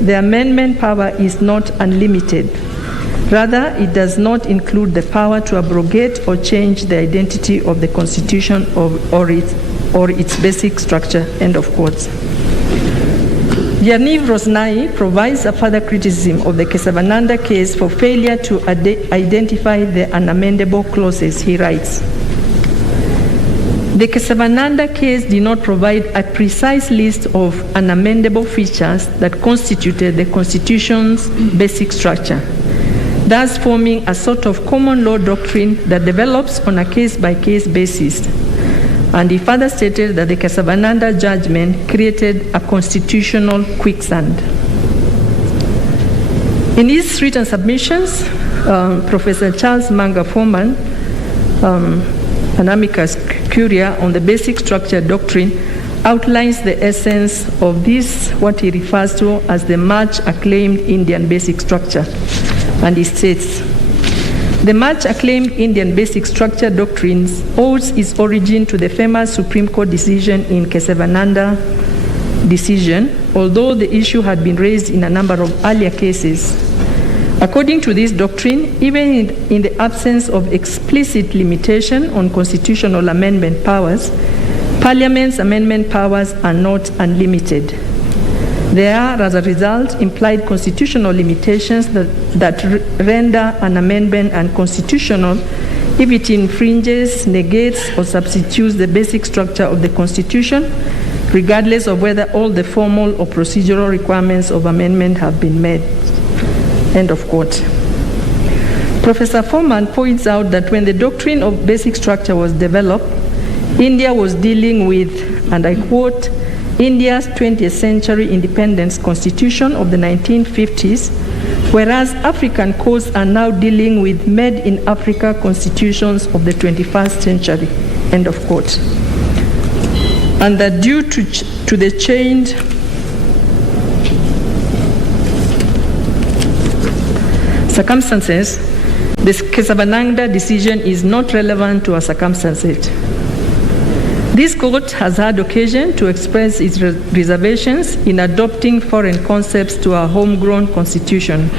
the amendment power is not unlimited. Rather, it does not include the power to abrogate or change the identity of the Constitution or its basic structure, end of quotes. Yaniv Rosnai provides a further criticism of the Kesavananda case for failure to identify the unamendable clauses. He writes, the Kesavananda case did not provide a precise list of unamendable features that constituted the Constitution's basic structure, thus forming a sort of common law doctrine that develops on a case-by-case basis. And he further stated that the Kesavananda judgment created a constitutional quicksand. In his written submissions, Professor Charles Manga Foreman, an amicus curiae on the basic structure doctrine, outlines the essence of this, what he refers to as the much acclaimed Indian basic structure. And he states, the much acclaimed Indian basic structure doctrine owes its origin to the famous Supreme Court decision in Kesavananda decision, although the issue had been raised in a number of earlier cases. According to this doctrine, even in the absence of explicit limitation on constitutional amendment powers, Parliament's amendment powers are not unlimited. There are, as a result, implied constitutional limitations that render an amendment unconstitutional if it infringes, negates, or substitutes the basic structure of the Constitution, regardless of whether all the formal or procedural requirements of amendment have been met. End of quote. Professor Foreman points out that when the doctrine of basic structure was developed, India was dealing with, and I quote, India's 20th century independence constitution of the 1950s, whereas African courts are now dealing with made-in-Africa constitutions of the 21st century, end of quote. And that due to the changed circumstances, the Kesavananda decision is not relevant to our circumstances. This court has had occasion to express its reservations in adopting foreign concepts to our homegrown constitution.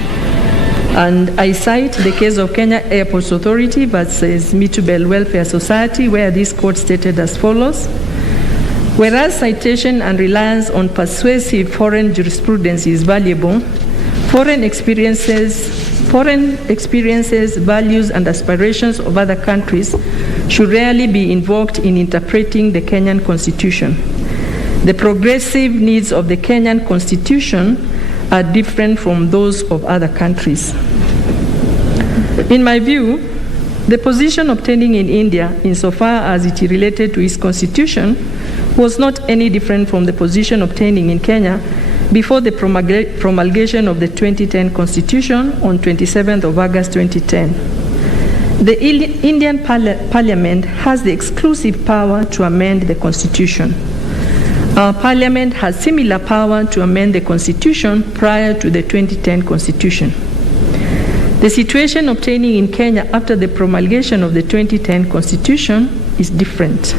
And I cite the case of Kenya Airports Authority versus Mitubel Welfare Society, where this court stated as follows: whereas citation and reliance on persuasive foreign jurisprudence is valuable, foreign experiences, values, and aspirations of other countries should rarely be invoked in interpreting the Kenyan Constitution. The progressive needs of the Kenyan Constitution are different from those of other countries. In my view, the position obtaining in India, insofar as it related to its constitution, was not any different from the position obtaining in Kenya before the promulgation of the 2010 Constitution on 27th of August 2010. The Indian Parliament has the exclusive power to amend the Constitution. Our Parliament has similar power to amend the Constitution prior to the 2010 Constitution. The situation obtaining in Kenya after the promulgation of the 2010 Constitution is different.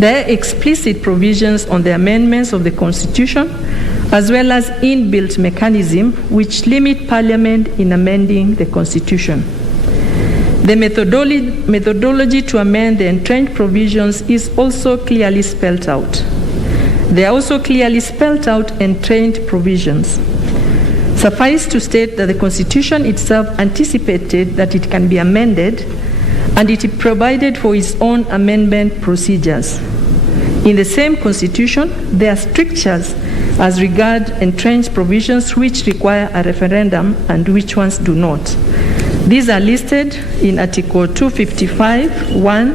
There are explicit provisions on the amendments of the Constitution, as well as inbuilt mechanisms which limit Parliament in amending the Constitution. The methodology to amend the entrenched provisions is also clearly spelled out. There are also clearly spelled out entrenched provisions. Suffice to state that the Constitution itself anticipated that it can be amended, and it provided for its own amendment procedures. In the same Constitution, there are strictures as regard entrenched provisions which require a referendum and which ones do not. These are listed in Article 255, 1,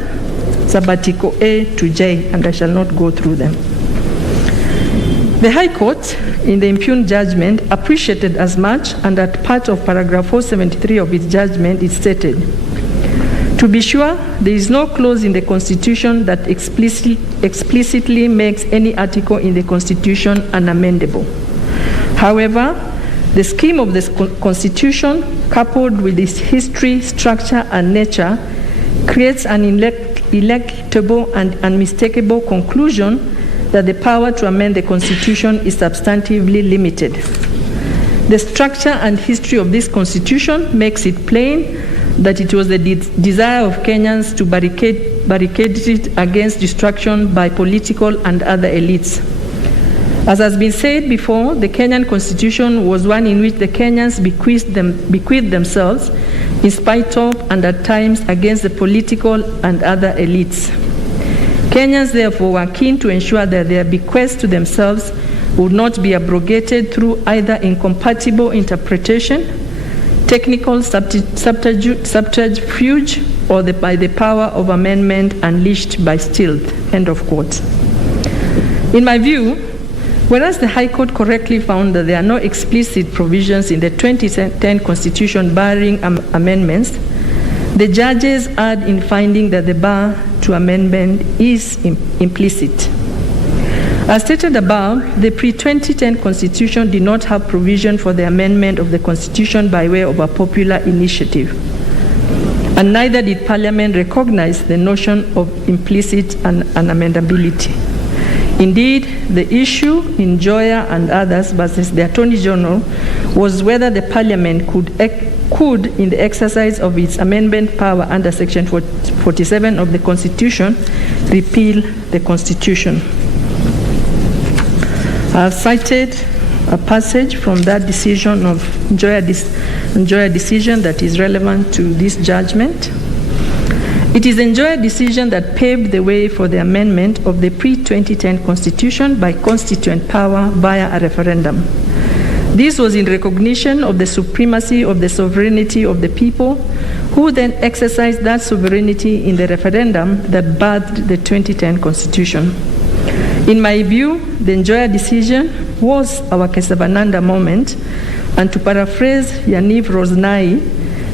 Subarticle A to J, and I shall not go through them. The High Court, in the impugned judgment, appreciated as much, and at part of paragraph 473 of its judgment, it stated, to be sure, there is no clause in the Constitution that explicitly makes any article in the Constitution unamendable. However, the scheme of the Constitution, coupled with its history, structure, and nature, creates an ineluctable and unmistakable conclusion that the power to amend the Constitution is substantively limited. The structure and history of this constitution makes it plain that it was the desire of Kenyans to barricade it against destruction by political and other elites. As has been said before, the Kenyan constitution was one in which the Kenyans bequeathed themselves in spite of and at times against the political and other elites. Kenyans therefore were keen to ensure that their bequests to themselves would not be abrogated through either incompatible interpretation, technical subterfuge, or by the power of amendment unleashed by stealth. End of quote. In my view, whereas the High Court correctly found that there are no explicit provisions in the 2010 Constitution barring amendments, the judges erred in finding that the bar to amendment is implicit. As stated above, the pre-2010 Constitution did not have provision for the amendment of the Constitution by way of a popular initiative, and neither did Parliament recognize the notion of implicit unamendability. Indeed, the issue in Nzoia and others versus the Attorney General was whether the Parliament could, in the exercise of its amendment power under Section 47 of the Constitution, repeal the Constitution. I have cited a passage from that decision of Nzoia decision that is relevant to this judgment. It is the Nzoia decision that paved the way for the amendment of the pre-2010 Constitution by constituent power via a referendum. This was in recognition of the supremacy of the sovereignty of the people, who then exercised that sovereignty in the referendum that birthed the 2010 Constitution. In my view, the Nzoia decision was our Kesavananda moment, and to paraphrase Yaniv Rosnai,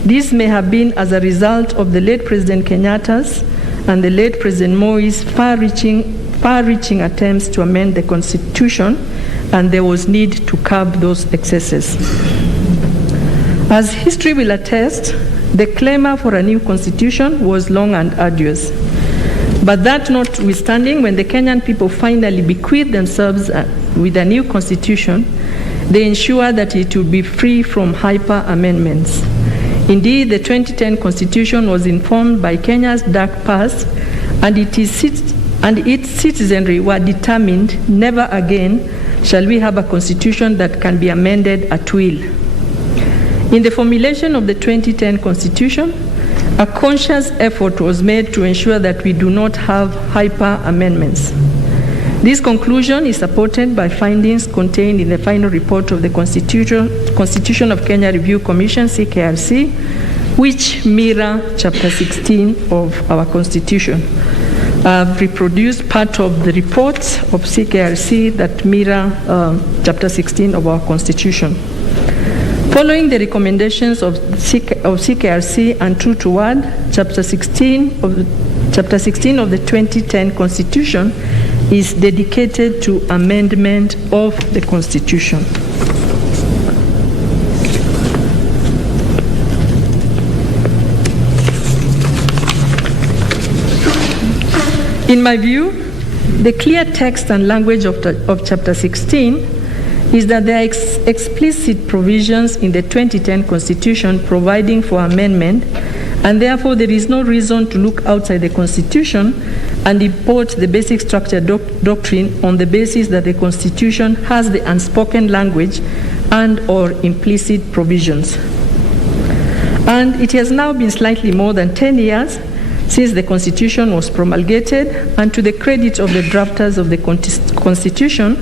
this may have been as a result of the late President Kenyatta's and the late President Moi's far-reaching attempts to amend the Constitution, and there was need to curb those excesses. As history will attest, the clamor for a new constitution was long and arduous. But that notwithstanding, when the Kenyan people finally bequeathed themselves with a new constitution, they ensured that it would be free from hyper amendments. Indeed, the 2010 Constitution was informed by Kenya's dark past, and its citizenry were determined never again shall we have a constitution that can be amended at will. In the formulation of the 2010 Constitution, a conscious effort was made to ensure that we do not have hyper amendments. This conclusion is supported by findings contained in the final report of the Constitution of Kenya Review Commission, CKRC, which mirror Chapter 16 of our Constitution. I've reproduced part of the report of CKRC that mirror Chapter 16 of our Constitution. Following the recommendations of CKRC and true to word, Chapter 16 of the 2010 Constitution is dedicated to amendment of the Constitution. In my view, the clear text and language of Chapter 16 is that there are explicit provisions in the 2010 Constitution providing for amendment, and therefore there is no reason to look outside the Constitution and import the basic structure doctrine on the basis that the Constitution has the unspoken language and or implicit provisions. And it has now been slightly more than 10 years since the Constitution was promulgated, and to the credit of the drafters of the Constitution,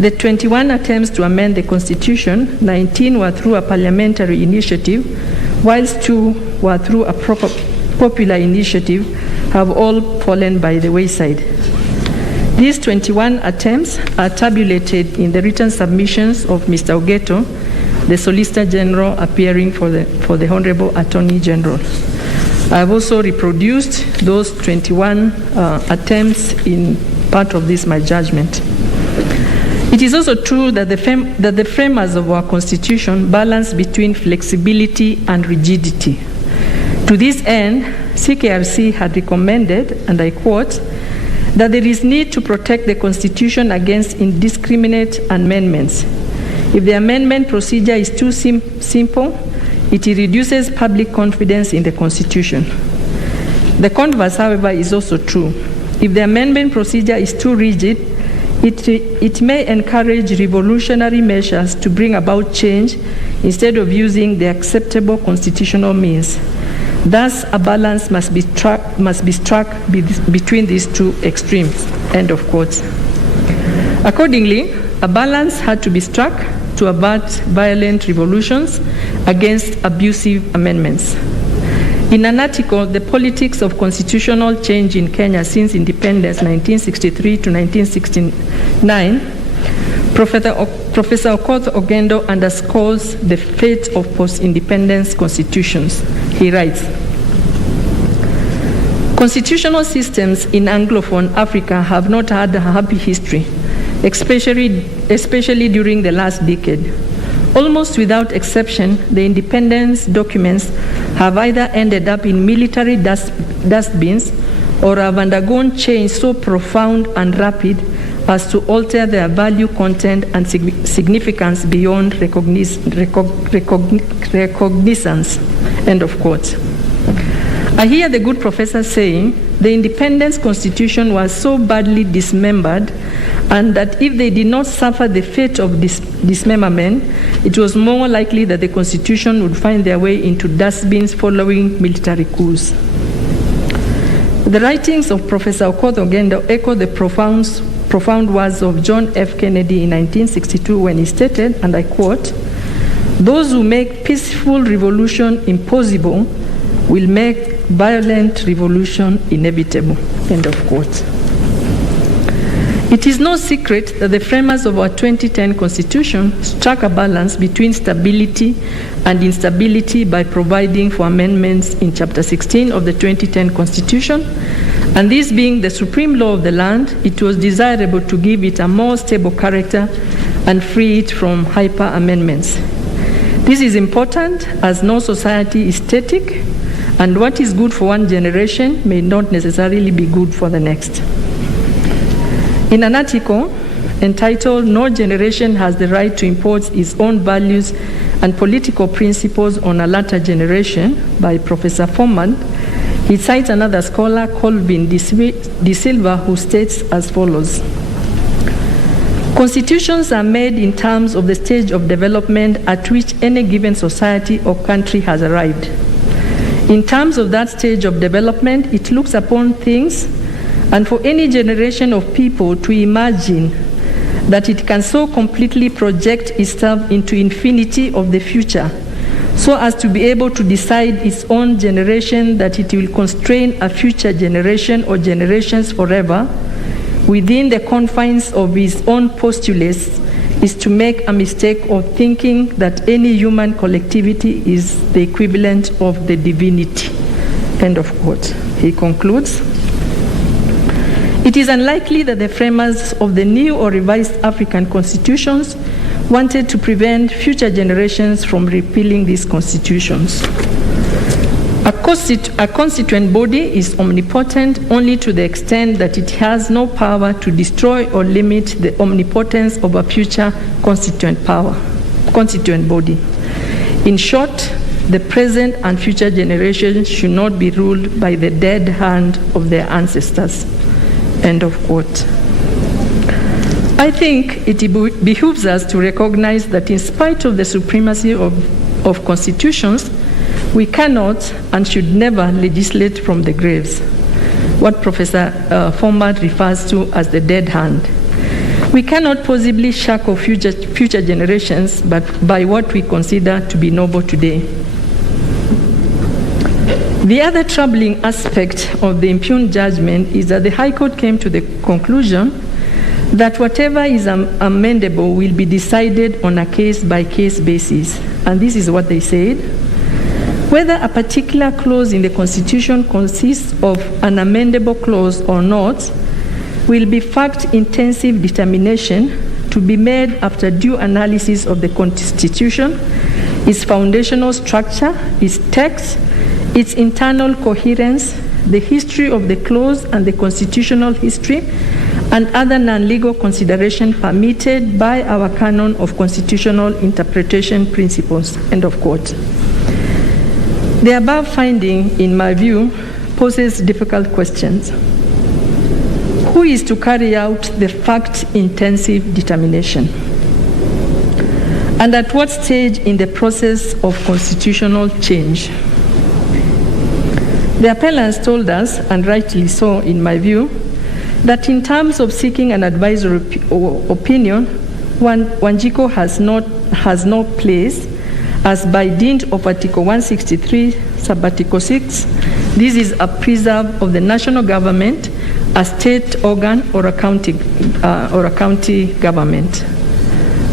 the 21 attempts to amend the Constitution, 19 were through a parliamentary initiative, whilst 2 were through a popular initiative, have all fallen by the wayside. These 21 attempts are tabulated in the written submissions of Mr. Ogeto, the Solicitor General appearing for the Honorable Attorney General. I have also reproduced those 21 attempts in part of this, my judgment. It is also true that the framers of our Constitution balance between flexibility and rigidity. To this end, CKRC had recommended, and I quote, that there is need to protect the Constitution against indiscriminate amendments. If the amendment procedure is too simple, it reduces public confidence in the Constitution. The converse, however, is also true. If the amendment procedure is too rigid, it may encourage revolutionary measures to bring about change instead of using the acceptable constitutional means. Thus, a balance must be struck between these two extremes. End of quote. Accordingly, a balance had to be struck to avert violent revolutions against abusive amendments. In an article, The Politics of Constitutional Change in Kenya Since Independence, 1963 to 1969, Professor Okoth Ogendo underscores the fate of post-independence constitutions. He writes, constitutional systems in Anglophone Africa have not had a happy history, especially during the last decade. Almost without exception, the independence documents have either ended up in military dustbins or have undergone change so profound and rapid as to alter their value, content, and significance beyond recognizance. End of quote. I hear the good professor saying the independence constitution was so badly dismembered, and that if they did not suffer the fate of dismemberment, it was more likely that the constitution would find their way into dustbins following military coups. The writings of Professor Okoth Ogendo echo the profound words of John F. Kennedy in 1962 when he stated, and I quote, "Those who make peaceful revolution impossible will make violent revolution inevitable." End of quote. It is no secret that the framers of our 2010 Constitution struck a balance between stability and instability by providing for amendments in Chapter 16 of the 2010 Constitution, and this being the supreme law of the land, it was desirable to give it a more stable character and free it from hyper-amendments. This is important as no society is static, and what is good for one generation may not necessarily be good for the next. In an article entitled "No Generation Has the Right to Impose Its Own Values and Political Principles on a Latter Generation" by Professor Foreman, he cites another scholar, Colvin De Silva, who states as follows: "Constitutions are made in terms of the stage of development at which any given society or country has arrived. In terms of that stage of development, it looks upon things, and for any generation of people to imagine that it can so completely project itself into infinity of the future, so as to be able to decide its own generation that it will constrain a future generation or generations forever within the confines of its own postulates, is to make a mistake of thinking that any human collectivity is the equivalent of the divinity." End of quote. He concludes, "It is unlikely that the framers of the new or revised African constitutions wanted to prevent future generations from repealing these constitutions. A constituent body is omnipotent only to the extent that it has no power to destroy or limit the omnipotence of a future constituent body. In short, the present and future generations should not be ruled by the dead hand of their ancestors." End of quote. I think it behooves us to recognize that in spite of the supremacy of constitutions, we cannot and should never legislate from the graves, what Professor Format refers to as the dead hand. We cannot possibly shackle future generations but by what we consider to be noble today. The other troubling aspect of the impugned judgment is that the High Court came to the conclusion that whatever is amendable will be decided on a case-by-case basis. And this is what they said: whether a particular clause in the Constitution consists of an amendable clause or not will be fact-intensive determination to be made after due analysis of the Constitution, its foundational structure, its text, its internal coherence, the history of the clause and the constitutional history, and other non-legal consideration permitted by our canon of constitutional interpretation principles, end of quote. The above finding, in my view, poses difficult questions. Who is to carry out the fact-intensive determination? And at what stage in the process of constitutional change? The appellants told us, and rightly so in my view, that in terms of seeking an advisory opinion, Wanjiku has no place, as by dint of Article 163, Sub-Article 6, this is a preserve of the national government, a state organ, or a county government.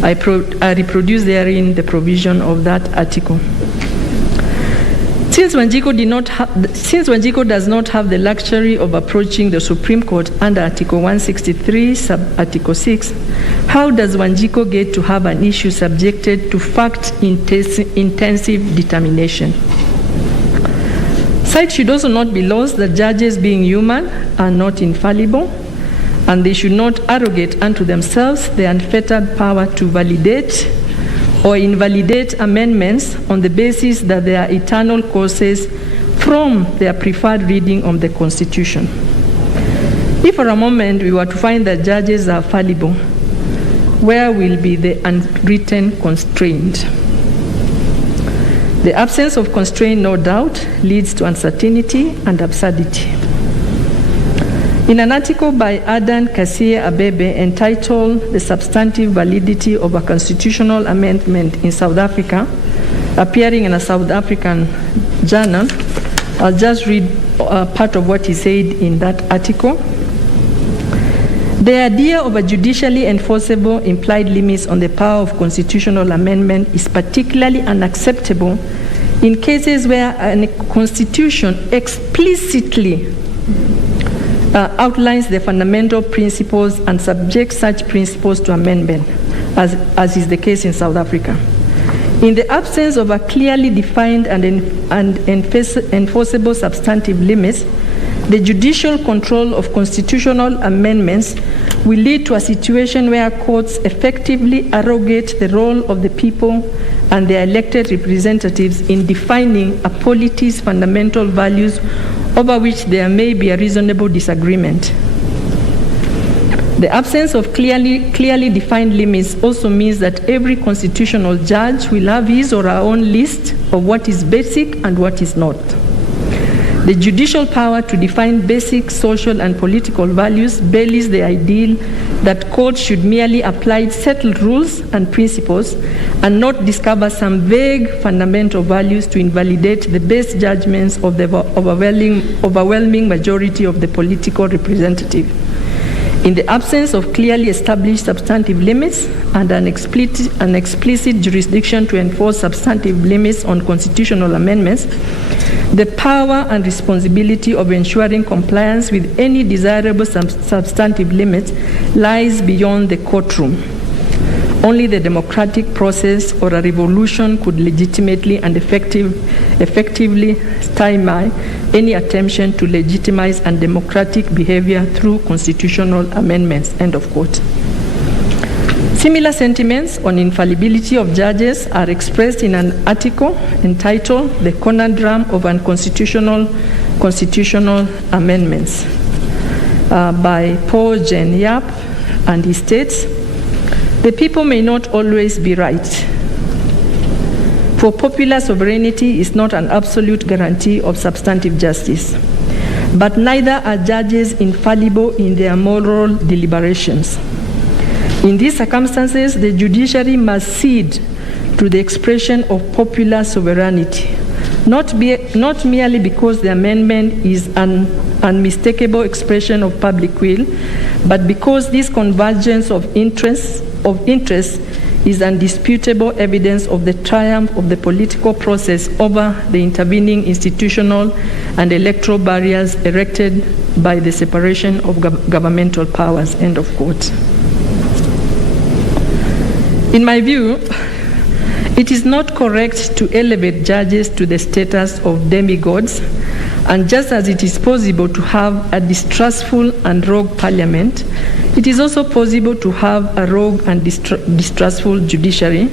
I reproduce therein the provision of that article. Since Wanjiku does not have the luxury of approaching the Supreme Court under Article 163, Sub-Article 6, how does Wanjiku get to have an issue subjected to fact-intensive determination? Sight should also not be lost that judges, being human, are not infallible, and they should not arrogate unto themselves the unfettered power to validate or invalidate amendments on the basis that they are eternal causes from their preferred reading of the Constitution. If for a moment we were to find that judges are fallible, where will be the unwritten constraint? The absence of constraint, no doubt, leads to uncertainty and absurdity. In an article by Adan Kasia Abebe entitled "The Substantive Validity of a Constitutional Amendment in South Africa," appearing in a South African journal, I'll just read part of what he said in that article. The idea of a judicially enforceable implied limits on the power of constitutional amendment is particularly unacceptable in cases where a constitution explicitly outlines the fundamental principles and subjects such principles to amendment, as is the case in South Africa. In the absence of a clearly defined and enforceable substantive limits, the judicial control of constitutional amendments will lead to a situation where courts effectively arrogate the role of the people and their elected representatives in defining a polity's fundamental values over which there may be a reasonable disagreement. The absence of clearly defined limits also means that every constitutional judge will have his or her own list of what is basic and what is not. The judicial power to define basic social and political values belies the ideal that courts should merely apply settled rules and principles and not discover some vague fundamental values to invalidate the best judgments of the overwhelming majority of the political representative. In the absence of clearly established substantive limits and an explicit jurisdiction to enforce substantive limits on constitutional amendments, the power and responsibility of ensuring compliance with any desirable substantive limits lies beyond the courtroom. Only the democratic process or a revolution could legitimately and effectively stymie any attempt to legitimize undemocratic behavior through constitutional amendments, end of quote. Similar sentiments on infallibility of judges are expressed in an article entitled "The Conundrum of Unconstitutional Constitutional Amendments" by Paul Jen Yap, and he states, "The people may not always be right, for popular sovereignty is not an absolute guarantee of substantive justice, but neither are judges infallible in their moral deliberations. In these circumstances, the judiciary must cede to the expression of popular sovereignty, not merely because the amendment is an unmistakable expression of public will, but because this convergence of interests is undisputable evidence of the triumph of the political process over the intervening institutional and electoral barriers erected by the separation of governmental powers," end of quote. In my view, it is not correct to elevate judges to the status of demigods And just as it is possible to have a distrustful and rogue parliament, it is also possible to have a rogue and distrustful judiciary,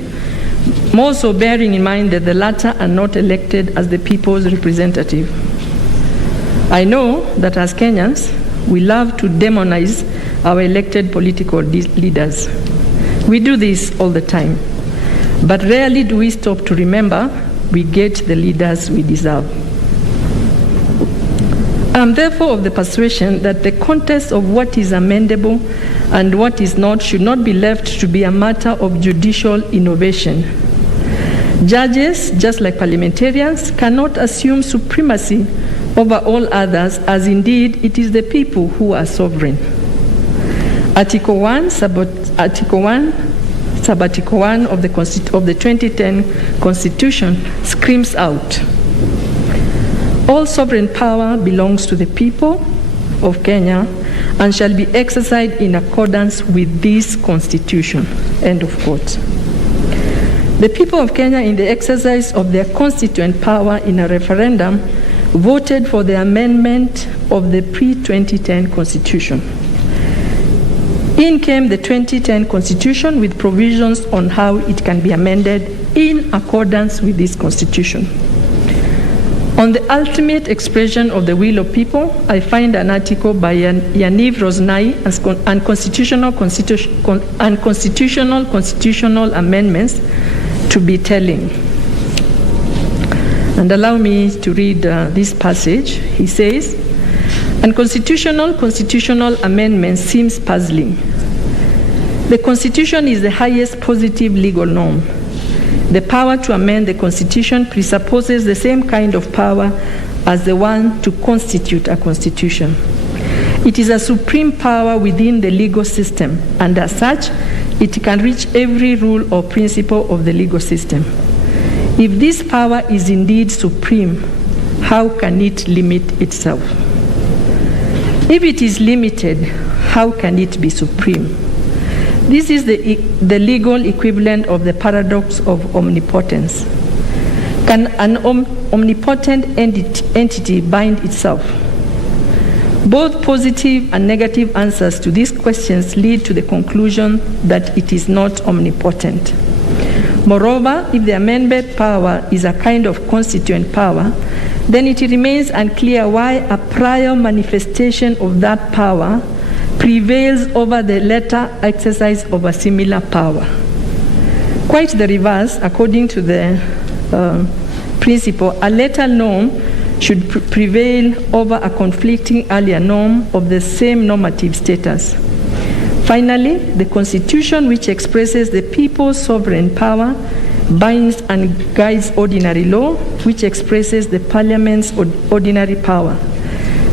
more so bearing in mind that the latter are not elected as the people's representative. I know that as Kenyans, we love to demonize our elected political leaders. We do this all the time, but rarely do we stop to remember we get the leaders we deserve. I am therefore of the persuasion that the contest of what is amendable and what is not should not be left to be a matter of judicial innovation. Judges, just like parliamentarians, cannot assume supremacy over all others, as indeed it is the people who are sovereign. Article 1, Sub-Article 1 of the 2010 Constitution screams out, all sovereign power belongs to the people of Kenya and shall be exercised in accordance with this Constitution. End of quote. The people of Kenya, in the exercise of their constituent power in a referendum, voted for the amendment of the pre-2010 Constitution. In came the 2010 Constitution with provisions on how it can be amended in accordance with this Constitution. On the ultimate expression of the will of people, I find an article by Yaniv Rosnai on constitutional amendments to be telling. And allow me to read this passage. He says, constitutional amendment seems puzzling. The Constitution is the highest positive legal norm. The power to amend the Constitution presupposes the same kind of power as the one to constitute a Constitution. It is a supreme power within the legal system, and as such, it can reach every rule or principle of the legal system. If this power is indeed supreme, how can it limit itself? If it is limited, how can it be supreme? This is the legal equivalent of the paradox of omnipotence. Can an omnipotent entity bind itself? Both positive and negative answers to these questions lead to the conclusion that it is not omnipotent. Moreover, if the amendment power is a kind of constituent power, then it remains unclear why a prior manifestation of that power prevails over the later exercise of a similar power. Quite the reverse, according to the principle, a later norm should prevail over a conflicting earlier norm of the same normative status. Finally, the Constitution, which expresses the people's sovereign power, binds and guides ordinary law, which expresses the Parliament's ordinary power.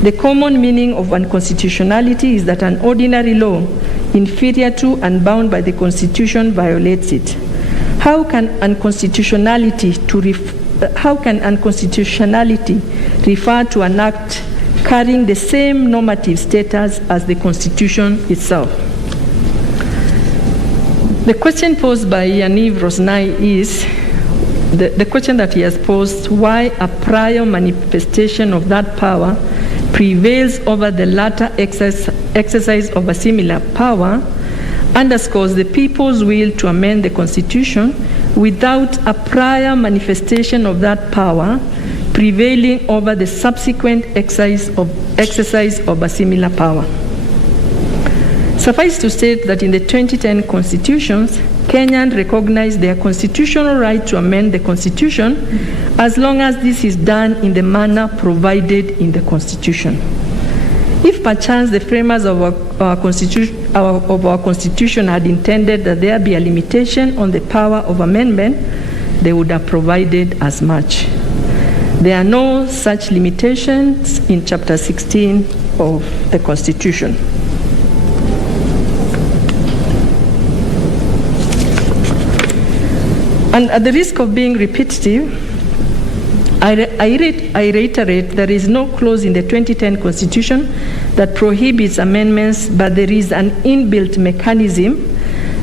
The common meaning of unconstitutionality is that an ordinary law, inferior to and bound by the Constitution, violates it. How can unconstitutionality refer to an act carrying the same normative status as the Constitution itself? The question posed by Yaniv Rosnai is, the question that he has posed, why a prior manifestation of that power prevails over the latter exercise of a similar power, underscores the people's will to amend the Constitution without a prior manifestation of that power prevailing over the subsequent exercise of a similar power. Suffice to state that in the 2010 constitutions, Kenyans recognize their constitutional right to amend the Constitution as long as this is done in the manner provided in the Constitution. If perchance the framers of our Constitution had intended that there be a limitation on the power of amendment, they would have provided as much. There are no such limitations in Chapter 16 of the Constitution. And at the risk of being repetitive, I reiterate there is no clause in the 2010 Constitution that prohibits amendments, but there is an inbuilt mechanism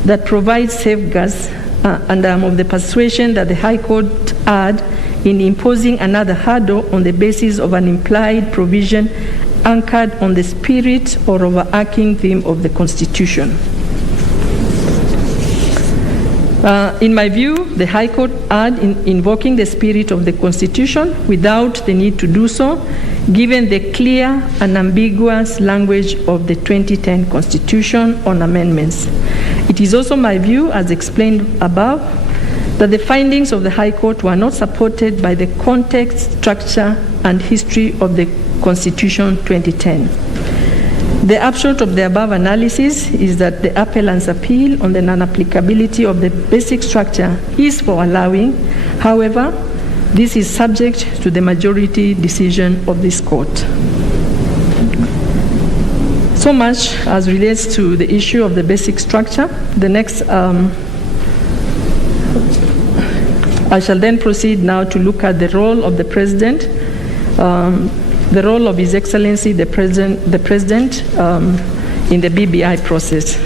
that provides safeguards and I'm of the persuasion that the High Court erred in imposing another hurdle on the basis of an implied provision anchored on the spirit or overarching theme of the Constitution. In my view, the High Court erred in invoking the spirit of the Constitution without the need to do so, given the clear and ambiguous language of the 2010 Constitution on amendments. It is also my view, as explained above, that the findings of the High Court were not supported by the context, structure, and history of the Constitution 2010. The upshot of the above analysis is that the appellant's appeal on the non-applicability of the basic structure is for allowing. However, this is subject to the majority decision of this court. So much as relates to the issue of the basic structure. The next, I shall then proceed now to look at the role of the President, the role of His Excellency the President in the BBI process.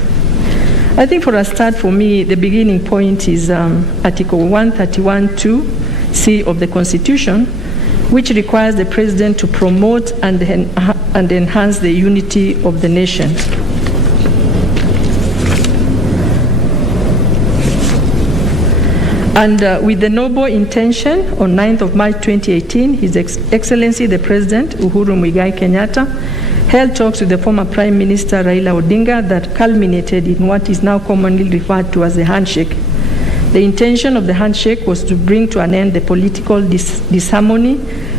I think for a start, for me, the beginning point is Article 131(2)(c) of the Constitution, which requires the President to promote and enhance the unity of the nation. And with the noble intention, on 9th of March 2018, His Excellency the President, Uhuru Muigai Kenyatta, held talks with the former Prime Minister Raila Odinga that culminated in what is now commonly referred to as a handshake. The intention of the handshake was to bring to an end the political disharmony,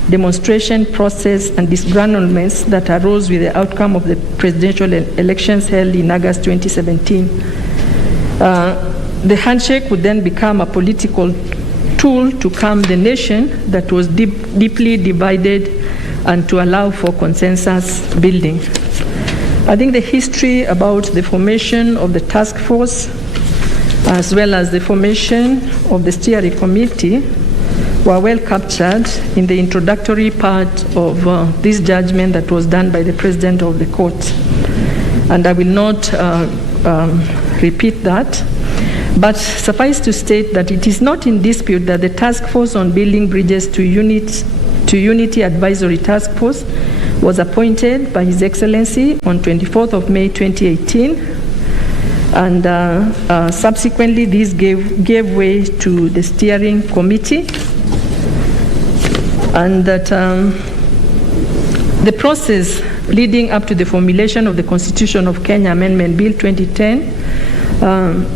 demonstration process, and disgruntlements that arose with the outcome of the presidential elections held in August 2017. The handshake would then become a political tool to calm the nation that was deeply divided and to allow for consensus building. I think the history about the formation of the task force as well as the formation of the steering committee were well captured in the introductory part of this judgment that was done by the President of the Court. And I will not repeat that. But suffice to state that it is not in dispute that the Task Force on Building Bridges to Unity Advisory Task Force was appointed by His Excellency on 24th of May 2018, and subsequently this gave way to the steering committee, and that the process leading up to the formulation of the Constitution of Kenya Amendment Bill 2010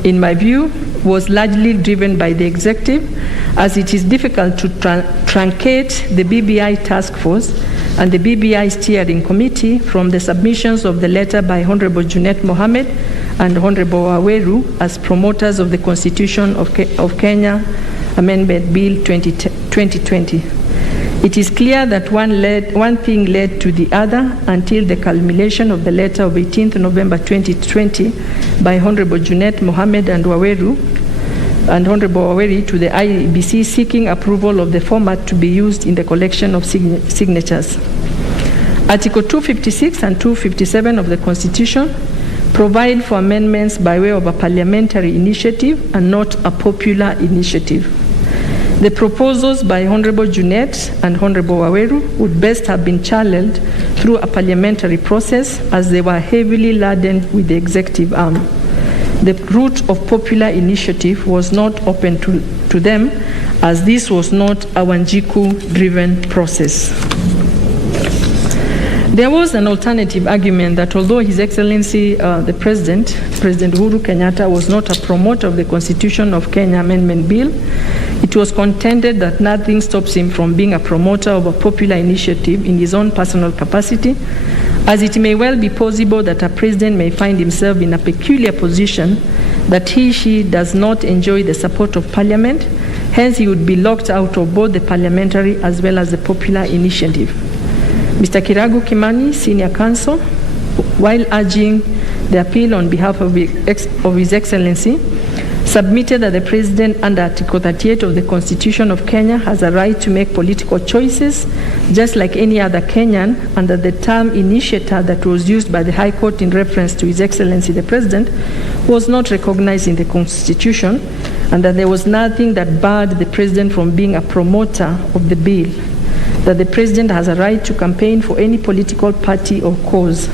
in my view, was largely driven by the executive, as it is difficult to truncate the BBI task force and the BBI steering committee from the submissions of the letter by Honorable Junet Mohammed and Honorable Waweru as promoters of the Constitution of Kenya Amendment Bill 2020. It is clear that one thing led to the other until the culmination of the letter of 18th November 2020 by Honorable Junet Mohammed and Waweru and Honorable Waweri to the IEBC seeking approval of the format to be used in the collection of signatures. Article 256 and 257 of the Constitution provide for amendments by way of a parliamentary initiative and not a popular initiative. The proposals by Honorable Junet and Honorable Waweru would best have been channeled through a parliamentary process, as they were heavily laden with the executive arm. The route of popular initiative was not open to them, as this was not a Wanjiku-driven process. There was an alternative argument that although His Excellency the President Uhuru Kenyatta, was not a promoter of the Constitution of Kenya Amendment Bill, it was contended that nothing stops him from being a promoter of a popular initiative in his own personal capacity, as it may well be possible that a president may find himself in a peculiar position that she does not enjoy the support of Parliament, hence he would be locked out of both the parliamentary as well as the popular initiative. Mr. Kiragu Kimani, Senior Counsel, while urging the appeal on behalf of His Excellency, submitted that the President under Article 38 of the Constitution of Kenya has a right to make political choices just like any other Kenyan, and that the term initiator that was used by the High Court in reference to His Excellency the President was not recognized in the Constitution, and that there was nothing that barred the President from being a promoter of the bill, that the President has a right to campaign for any political party or cause.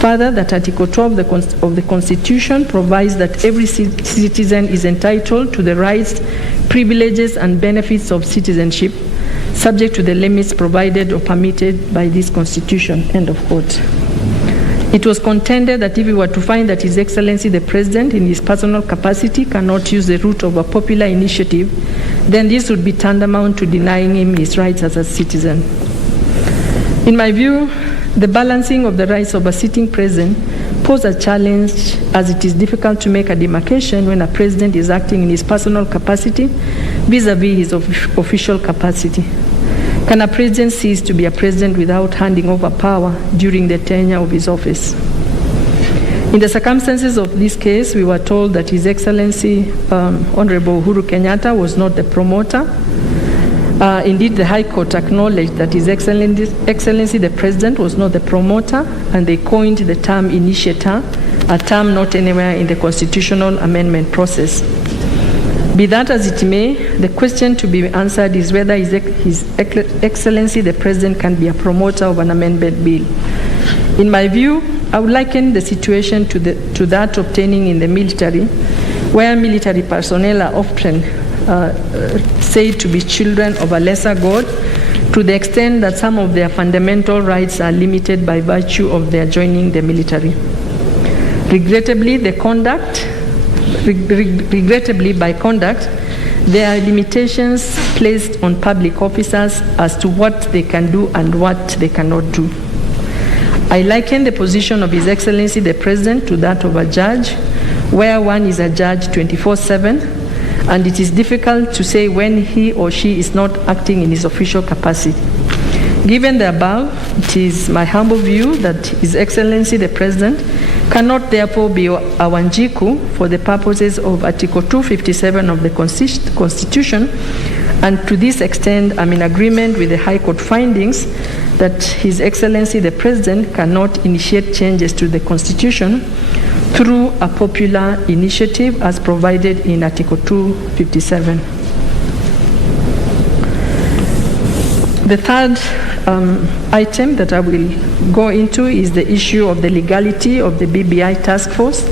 Further, that Article 12 of the Constitution provides that every citizen is entitled to the rights, privileges, and benefits of citizenship, subject to the limits provided or permitted by this Constitution, end of quote. It was contended that if we were to find that His Excellency the President in his personal capacity cannot use the route of a popular initiative, then this would be tantamount to denying him his rights as a citizen. In my view, the balancing of the rights of a sitting president poses a challenge, as it is difficult to make a demarcation when a president is acting in his personal capacity vis-a-vis his official capacity. Can a president cease to be a president without handing over power during the tenure of his office? In the circumstances of this case, we were told that His Excellency Honorable Uhuru Kenyatta was not the promoter. Indeed, the High Court acknowledged that His Excellency the President was not the promoter, and they coined the term initiator, a term not anywhere in the constitutional amendment process. Be that as it may, the question to be answered is whether His Excellency the President can be a promoter of an amendment bill. In my view, I would liken the situation to that obtaining in the military, where military personnel are often said to be children of a lesser god, to the extent that some of their fundamental rights are limited by virtue of their joining the military. Regrettably, by conduct, there are limitations placed on public officers as to what they can do and what they cannot do. I liken the position of His Excellency the President to that of a judge, where one is a judge 24/7, and it is difficult to say when he or she is not acting in his official capacity. Given the above, it is my humble view that His Excellency the President cannot therefore be a Wanjiku for the purposes of Article 257 of the Constitution, and to this extent I'm in agreement with the High Court findings that His Excellency the President cannot initiate changes to the Constitution through a popular initiative as provided in Article 257. The third item that I will go into is the issue of the legality of the BBI task force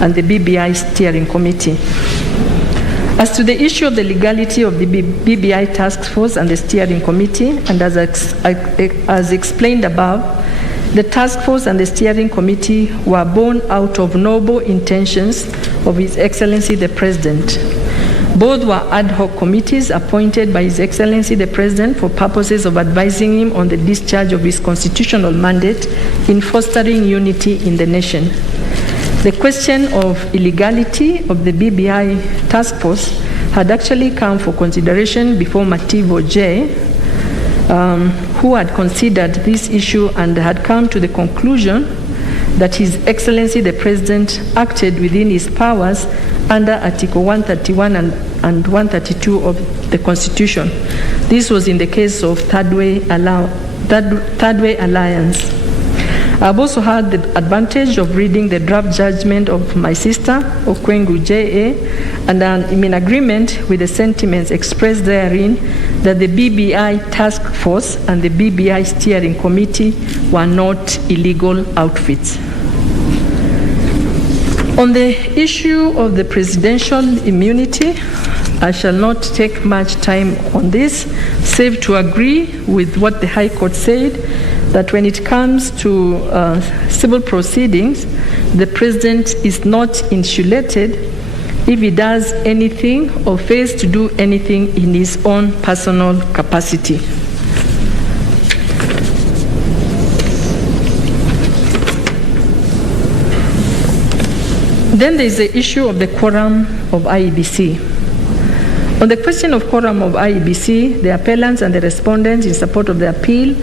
and the BBI steering committee. As to the issue of the legality of the BBI task force and the steering committee, and as explained above, the task force and the steering committee were born out of noble intentions of His Excellency the President. Both were ad hoc committees appointed by His Excellency the President for purposes of advising him on the discharge of his constitutional mandate in fostering unity in the nation. The question of illegality of the BBI task force had actually come for consideration before Mativo J, who had considered this issue and had come to the conclusion that His Excellency the President acted within his powers under Article 131 and 132 of the Constitution. This was in the case of Third Way Alliance. I've also had the advantage of reading the draft judgment of my sister, Okwengu J.A., and I'm in agreement with the sentiments expressed therein that the BBI task force and the BBI steering committee were not illegal outfits. On the issue of the presidential immunity, I shall not take much time on this, save to agree with what the High Court said, that when it comes to civil proceedings, the President is not insulated if he does anything or fails to do anything in his own personal capacity. Then there is the issue of the quorum of IEBC. On the question of quorum of IEBC, the appellants and the respondents in support of the appeal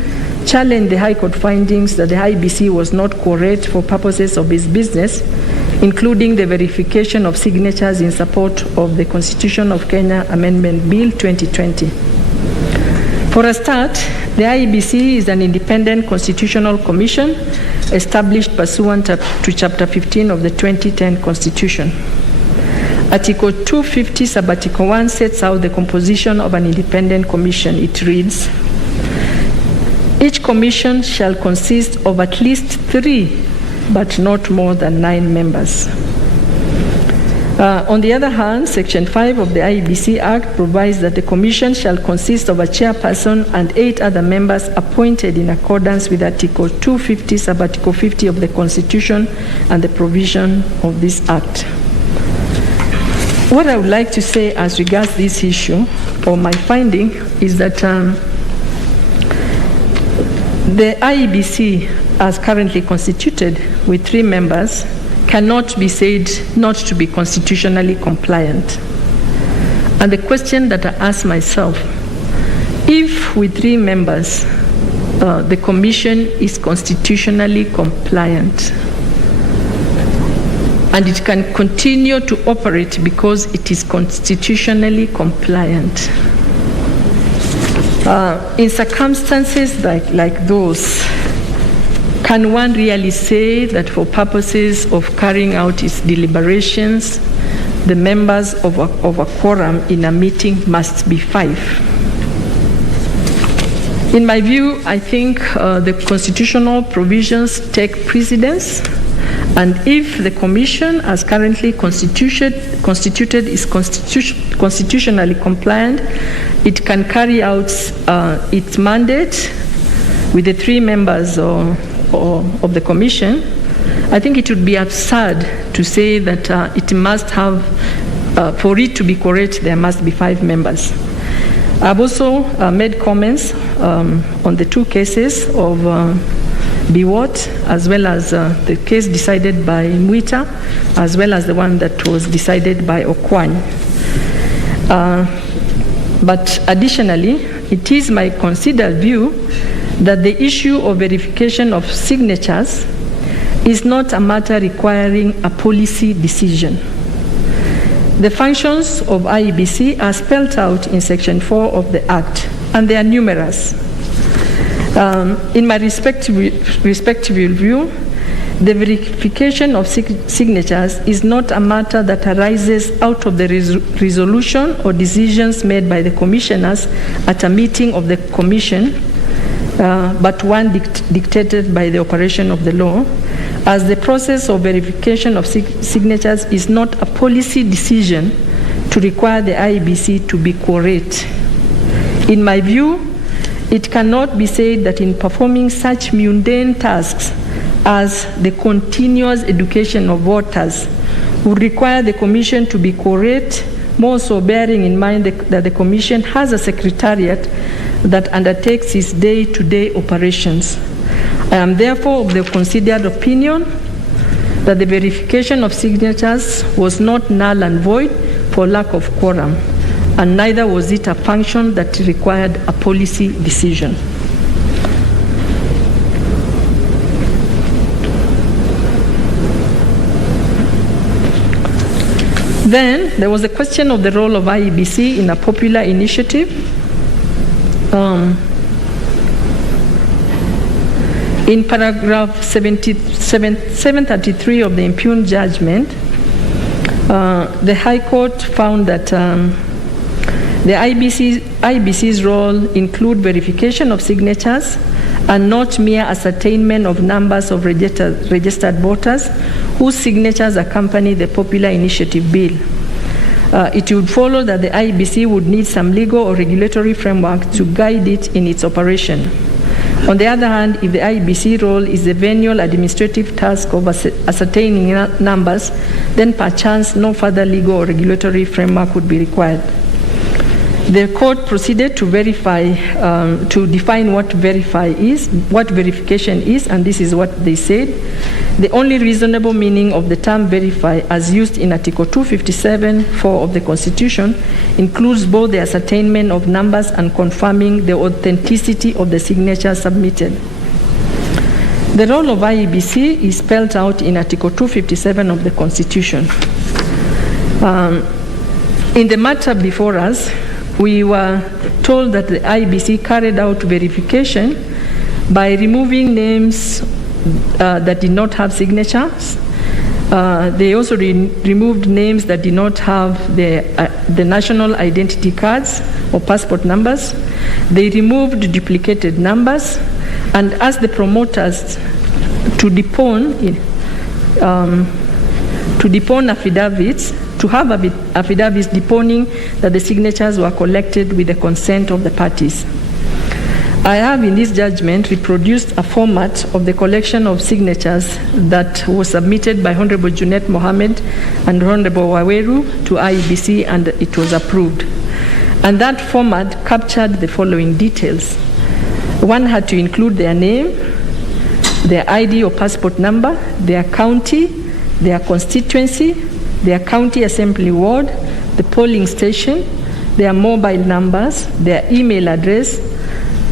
challenged the High Court findings that the IEBC was not quorate for purposes of its business, including the verification of signatures in support of the Constitution of Kenya Amendment Bill 2020. For a start, the IEBC is an independent constitutional commission established pursuant to Chapter 15 of the 2010 Constitution. Article 250, Sub-Article 1 sets out the composition of an independent commission. It reads, each commission shall consist of at least 3, but not more than 9 members. On the other hand, Section 5 of the IEBC Act provides that the commission shall consist of a chairperson and 8 other members appointed in accordance with Article 250, Sub-Article 50 of the Constitution and the provision of this Act. What I would like to say as regards this issue, or my finding, is that the IEBC, as currently constituted with 3 members, cannot be said not to be constitutionally compliant. And the question that I ask myself, if with 3 members, the commission is constitutionally compliant, and it can continue to operate because it is constitutionally compliant, in circumstances like those, can one really say that for purposes of carrying out its deliberations, the members of a quorum in a meeting must be 5? In my view, I think the constitutional provisions take precedence, and if the commission, as currently constituted is constitutionally compliant, it can carry out its mandate with the 3 members of the commission. I think it would be absurd to say that it must have, for it to be correct, there must be 5 members. I've also made comments on the 2 cases of Biwot, as well as the case decided by Mwita, as well as the one that was decided by Okwany. But additionally, it is my considered view that the issue of verification of signatures is not a matter requiring a policy decision. The functions of IEBC are spelled out in Section 4 of the Act, and they are numerous. In my respective view, the verification of signatures is not a matter that arises out of the resolution or decisions made by the commissioners at a meeting of the commission, but one dictated by the operation of the law, as the process of verification of signatures is not a policy decision to require the IEBC to be correct. In my view, it cannot be said that in performing such mundane tasks as the continuous education of voters would require the commission to be correct, more so bearing in mind that the commission has a secretariat that undertakes its day-to-day operations. I am therefore of the considered opinion that the verification of signatures was not null and void for lack of quorum, and neither was it a function that required a policy decision. Then there was a question of the role of IEBC in a popular initiative. In paragraph 733 of the impugned judgment, the High Court found that the IEBC's role include verification of signatures and not mere ascertainment of numbers of registered voters whose signatures accompany the popular initiative bill. It would follow that the IEBC would need some legal or regulatory framework to guide it in its operation. On the other hand, if the IEBC role is the venial administrative task of ascertaining numbers, then perchance no further legal or regulatory framework would be required. The court proceeded to define what verification is, and this is what they said. The only reasonable meaning of the term verify, as used in Article 257(4) of the Constitution, includes both the ascertainment of numbers and confirming the authenticity of the signature submitted. The role of IEBC is spelled out in Article 257 of the Constitution. In the matter before us, we were told that the IEBC carried out verification by removing names that did not have signatures, They also removed names that did not have the national identity cards or passport numbers. They removed duplicated numbers and asked the promoters to depone affidavits, to have affidavits deponing that the signatures were collected with the consent of the parties. I have in this judgment reproduced a format of the collection of signatures that was submitted by Honorable Junet Mohammed and Honorable Waweru to IEBC, and it was approved. And that format captured the following details. One had to include their name, their ID or passport number, their county, their constituency, their county assembly ward, the polling station, their mobile numbers, their email address,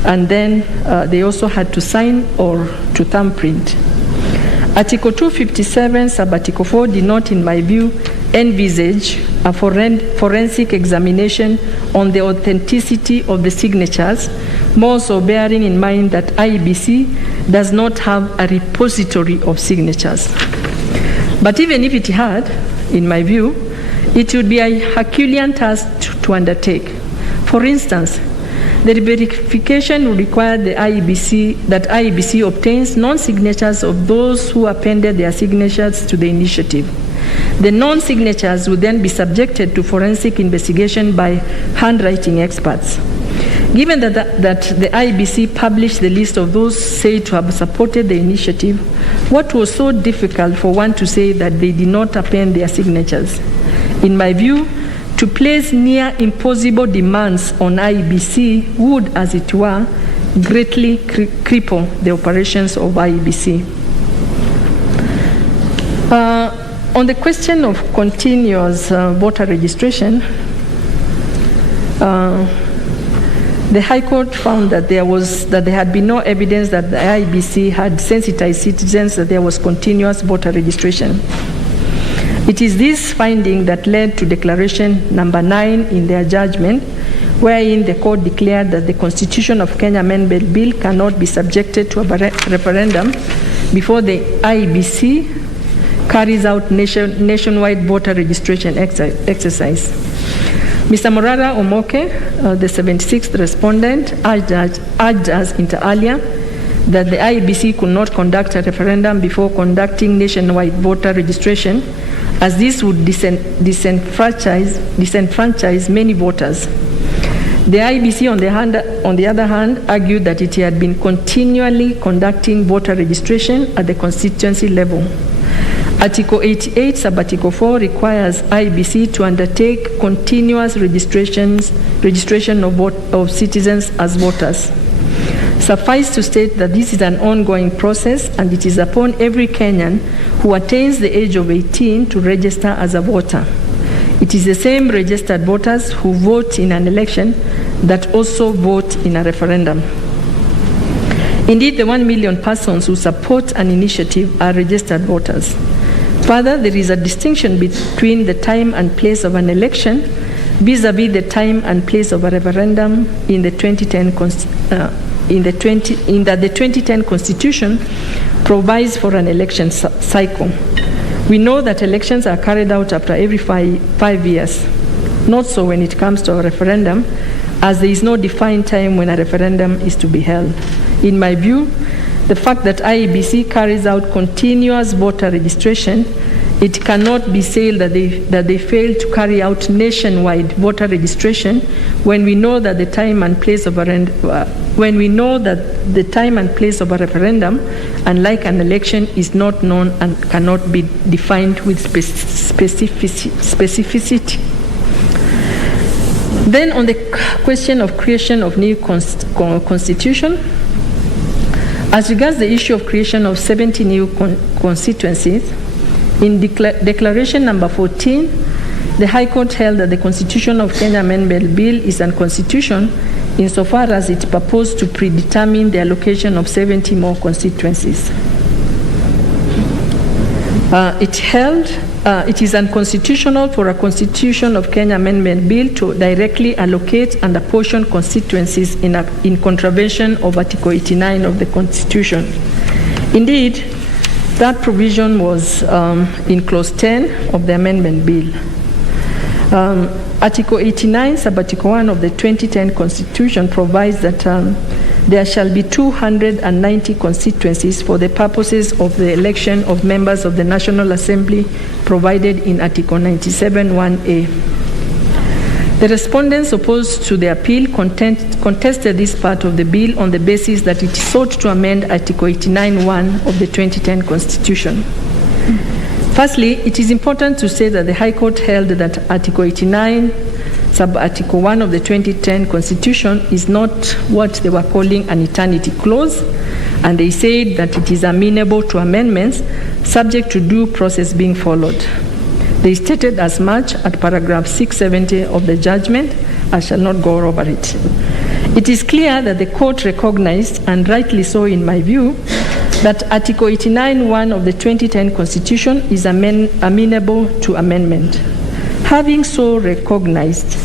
and then they also had to sign or to thumbprint. Article 257, Sub-Article 4 did not, in my view, envisage a forensic examination on the authenticity of the signatures, more so bearing in mind that IEBC does not have a repository of signatures. But even if it had, in my view, it would be a Herculean task to undertake. For instance, the verification would require that IEBC obtains non-signatures of those who appended their signatures to the initiative. The non-signatures would then be subjected to forensic investigation by handwriting experts. Given that the IEBC published the list of those said to have supported the initiative, what was so difficult for one to say that they did not append their signatures? In my view, to place near impossible demands on IEBC would, as it were, greatly cripple the operations of IEBC. On the question of continuous voter registration, the High Court found that there had been no evidence that the IEBC had sensitized citizens that there was continuous voter registration. It is this finding that led to declaration number 9 in their judgment, wherein the court declared that the Constitution of Kenya Amendment Bill cannot be subjected to a referendum before the IEBC carries out nationwide voter registration exercise. Mr. Morara Omoke, the 76th respondent, urged us inter alia that the IEBC could not conduct a referendum before conducting nationwide voter registration, as this would disenfranchise many voters. The IEBC, on the other hand, argued that it had been continually conducting voter registration at the constituency level. Article 88, Sub-Article 4 requires IEBC to undertake continuous registration of citizens as voters. Suffice to state that this is an ongoing process, and it is upon every Kenyan who attains the age of 18 to register as a voter. It is the same registered voters who vote in an election that also vote in a referendum. Indeed, the 1 million persons who support an initiative are registered voters. Further, there is a distinction between the time and place of an election vis-a-vis the time and place of a referendum in the 2010 Constitution provides for an election cycle. We know that elections are carried out after every 5 years. Not so when it comes to a referendum, as there is no defined time when a referendum is to be held. In my view, the fact that IEBC carries out continuous voter registration, it cannot be said that they fail to carry out nationwide voter registration when we know that the time and place of a referendum, unlike an election, is not known and cannot be defined with specificity. Then, on the question of creation of new constitution, as regards the issue of creation of 70 new constituencies, in Declaration number 14, the High Court held that the Constitution of Kenya Amendment Bill is unconstitutional insofar as it proposed to predetermine the allocation of 70 more constituencies. It held it is unconstitutional for a Constitution of Kenya Amendment Bill to directly allocate and apportion constituencies in contravention of Article 89 of the Constitution. Indeed, That provision was in Clause 10 of the amendment bill. Article 89, Sub-Article 1 of the 2010 Constitution provides that there shall be 290 constituencies for the purposes of the election of members of the National Assembly provided in Article 97(1)(a). The respondents opposed to the appeal contested this part of the bill on the basis that it sought to amend Article 89(1) of the 2010 Constitution. Firstly, it is important to say that the High Court held that Article 89, Sub-Article 1 of the 2010 Constitution is not what they were calling an eternity clause, and they said that it is amenable to amendments subject to due process being followed. They stated as much at paragraph 670 of the judgment. I shall not go over it. It is clear that the court recognized, and rightly so in my view, that Article 89(1) of the 2010 Constitution is amenable to amendment. Having so recognized,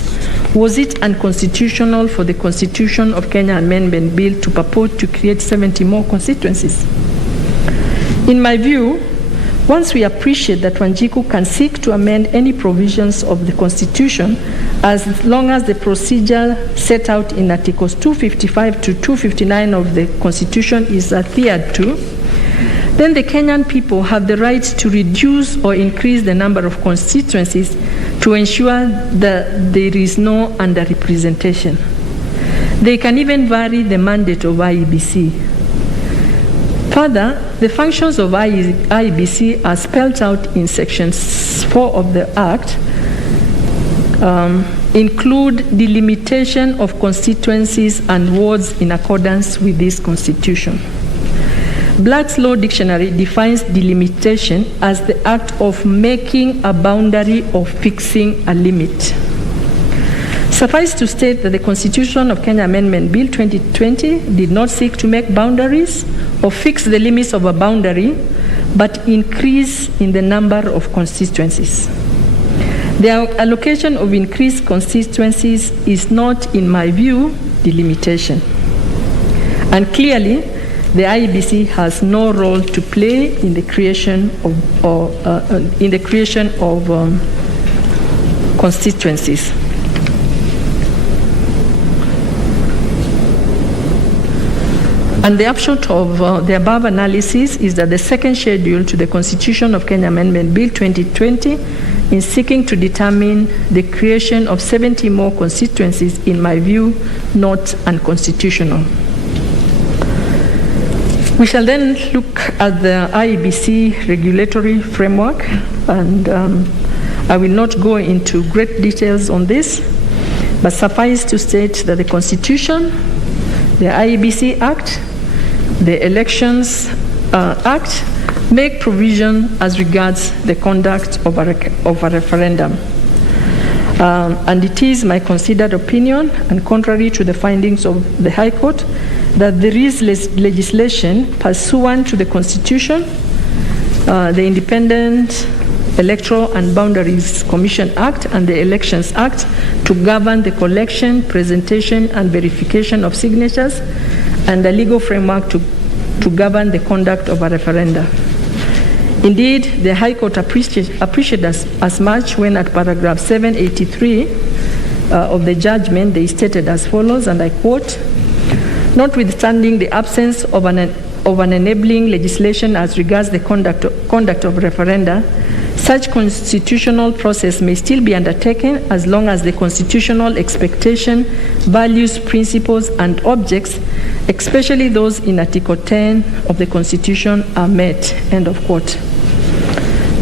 was it unconstitutional for the Constitution of Kenya Amendment Bill to purport to create 70 more constituencies? In my view, once we appreciate that Wanjiku can seek to amend any provisions of the Constitution as long as the procedure set out in Articles 255 to 259 of the Constitution is adhered to, then the Kenyan people have the right to reduce or increase the number of constituencies to ensure that there is no underrepresentation. They can even vary the mandate of IEBC. Further, the functions of IEBC are spelled out in Section 4 of the Act, include delimitation of constituencies and wards in accordance with this Constitution. Black's Law Dictionary defines delimitation as the act of making a boundary or fixing a limit. Suffice to state that the Constitution of Kenya Amendment Bill 2020 did not seek to make boundaries or fix the limits of a boundary, but increase in the number of constituencies. The allocation of increased constituencies is not, in my view, delimitation. And clearly, the IEBC has no role to play in the creation of constituencies. And the upshot of the above analysis is that the second schedule to the Constitution of Kenya Amendment Bill 2020 in seeking to determine the creation of 70 more constituencies, in my view, not unconstitutional. We shall then look at the IEBC regulatory framework, and I will not go into great details on this, but suffice to state that the Constitution, the IEBC Act, the Elections Act make provision as regards the conduct of a referendum. And it is my considered opinion, and contrary to the findings of the High Court, that there is legislation pursuant to the Constitution, the Independent Electoral and Boundaries Commission Act and the Elections Act to govern the collection, presentation, and verification of signatures, and a legal framework to govern the conduct of a referendum. Indeed, the High Court appreciated as much when at paragraph 783 of the judgment they stated as follows, and I quote, "Notwithstanding the absence of an enabling legislation as regards the conduct of referenda, such constitutional process may still be undertaken as long as the constitutional expectation, values, principles, and objects, especially those in Article 10 of the Constitution, are met." End of quote.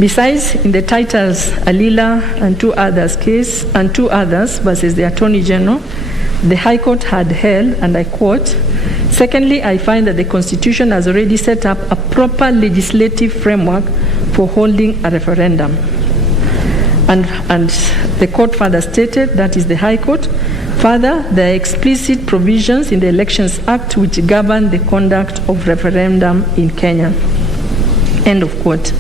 Besides, in the titles Alila and two others versus the Attorney General, the High Court had held, and I quote, "Secondly, I find that the Constitution has already set up a proper legislative framework for holding a referendum." And the court further stated, that is the High Court, further, there are explicit provisions in the Elections Act which govern the conduct of referendum in Kenya. End of quote.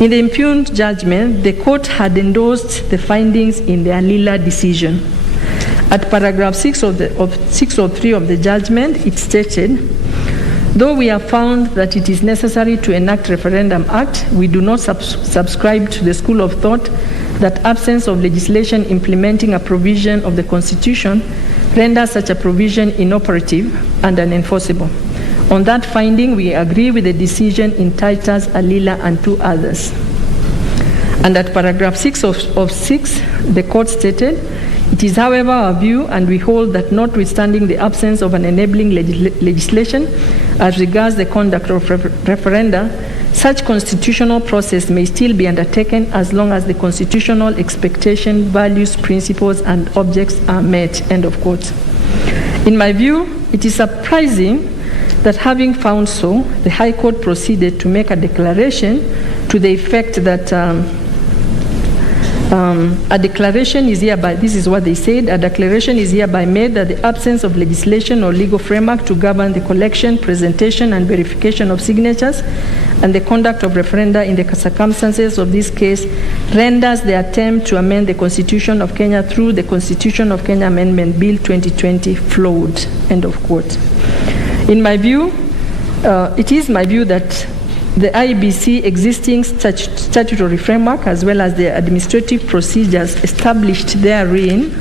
In the impugned judgment, the court had endorsed the findings in the Alila decision. At paragraph 603 of the judgment, it stated, Though we have found that it is necessary to enact Referendum Act, we do not subscribe to the school of thought that absence of legislation implementing a provision of the Constitution renders such a provision inoperative and unenforceable. On that finding, we agree with the decision in Titus, Alila, and 2 others. And at paragraph 6 of 6, the court stated, "It is, however, our view, and we hold that notwithstanding the absence of an enabling legislation as regards the conduct of referenda, such constitutional process may still be undertaken as long as the constitutional expectation, values, principles, and objects are met." End of quote. In my view, it is surprising that having found so, the High Court proceeded to make a declaration to the effect that a declaration is hereby, this is what they said, a declaration is hereby made that the absence of legislation or legal framework to govern the collection, presentation, and verification of signatures and the conduct of referenda in the circumstances of this case renders the attempt to amend the Constitution of Kenya through the Constitution of Kenya Amendment Bill 2020 flawed. End of quote. In my view, it is my view that the IEBC existing statutory framework as well as the administrative procedures established therein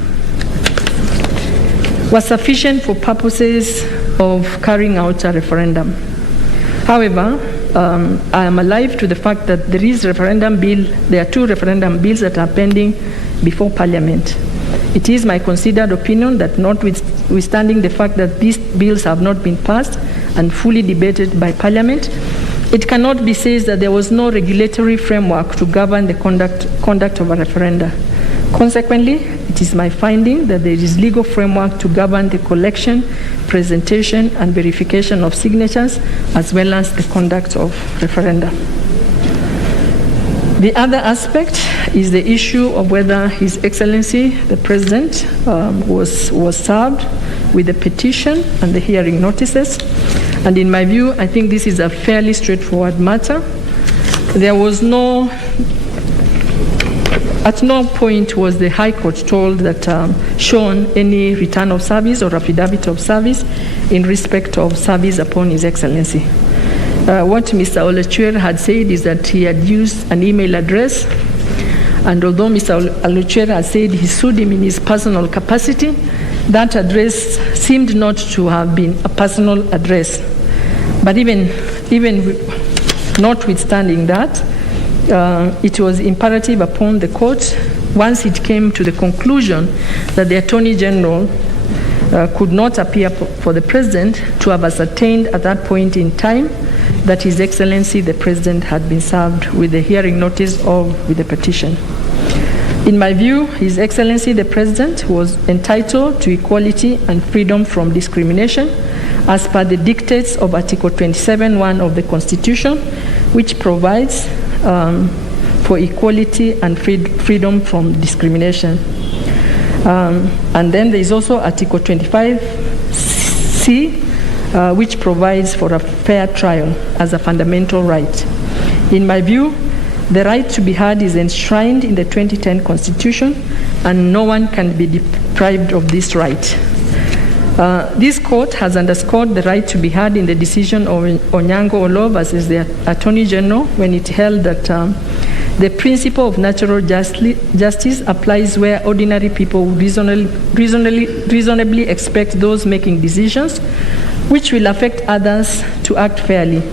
was sufficient for purposes of carrying out a referendum. However, I am alive to the fact that there are 2 referendum bills that are pending before Parliament. It is my considered opinion that notwithstanding the fact that these bills have not been passed and fully debated by Parliament, it cannot be said that there was no regulatory framework to govern the conduct of a referenda. Consequently, it is my finding that there is legal framework to govern the collection, presentation, and verification of signatures, as well as the conduct of referenda. The other aspect is the issue of whether His Excellency, the President, was served with the petition and the hearing notices. And in my view, I think this is a fairly straightforward matter. There was at no point was the High Court told that shown any return of service or affidavit of service in respect of service upon His Excellency. What Mr. Oluchwer had said is that he had used an email address, and although Mr. Oluchwer had said he sued him in his personal capacity, that address seemed not to have been a personal address. But even notwithstanding that, it was imperative upon the court, once it came to the conclusion that the Attorney General could not appear for the President, to have ascertained at that point in time that His Excellency the President had been served with the hearing notice or with the petition. In my view, His Excellency the President was entitled to equality and freedom from discrimination as per the dictates of Article 27(1) of the Constitution, which provides for equality and freedom from discrimination. And then there is also Article 25(c), which provides for a fair trial as a fundamental right. In my view, the right to be heard is enshrined in the 2010 Constitution, and no one can be deprived of this right. This court has underscored the right to be heard in the decision of Onyango Olo versus the Attorney General, when it held that the principle of natural justice applies where ordinary people reasonably expect those making decisions which will affect others to act fairly,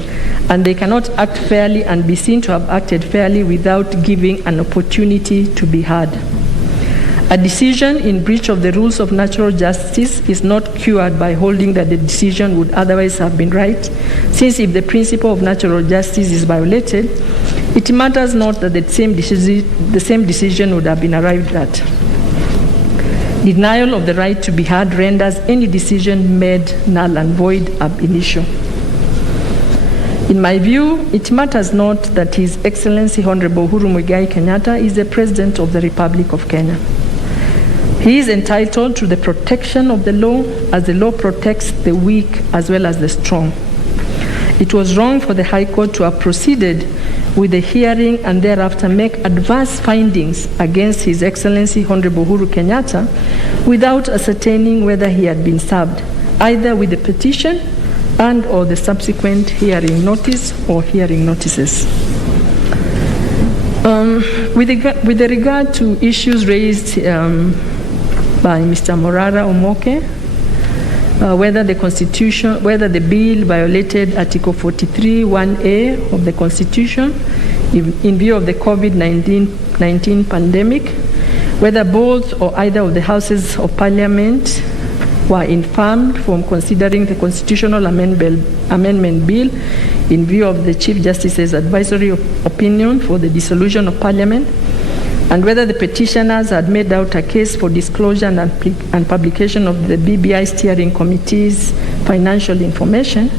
and they cannot act fairly and be seen to have acted fairly without giving an opportunity to be heard. A decision in breach of the rules of natural justice is not cured by holding that the decision would otherwise have been right, since if the principle of natural justice is violated, it matters not that the same decision would have been arrived at. Denial of the right to be heard renders any decision made null and void ab initio. In my view, it matters not that His Excellency Honorable Uhuru Muigai Kenyatta is the President of the Republic of Kenya. He is entitled to the protection of the law, as the law protects the weak as well as the strong. It was wrong for the High Court to have proceeded with the hearing and thereafter make adverse findings against His Excellency Honorable Uhuru Kenyatta without ascertaining whether he had been served, either with the petition and or the subsequent hearing notice or hearing notices. With regard to issues raised by Mr. Morara Omoke, whether the bill violated Article 43(1)(a) of the Constitution in view of the COVID-19 pandemic, whether both or either of the houses of Parliament were infirmed from considering the constitutional amendment bill in view of the Chief Justice's advisory opinion for the dissolution of Parliament, and whether the petitioners had made out a case for disclosure and publication of the BBI Steering Committee's financial information.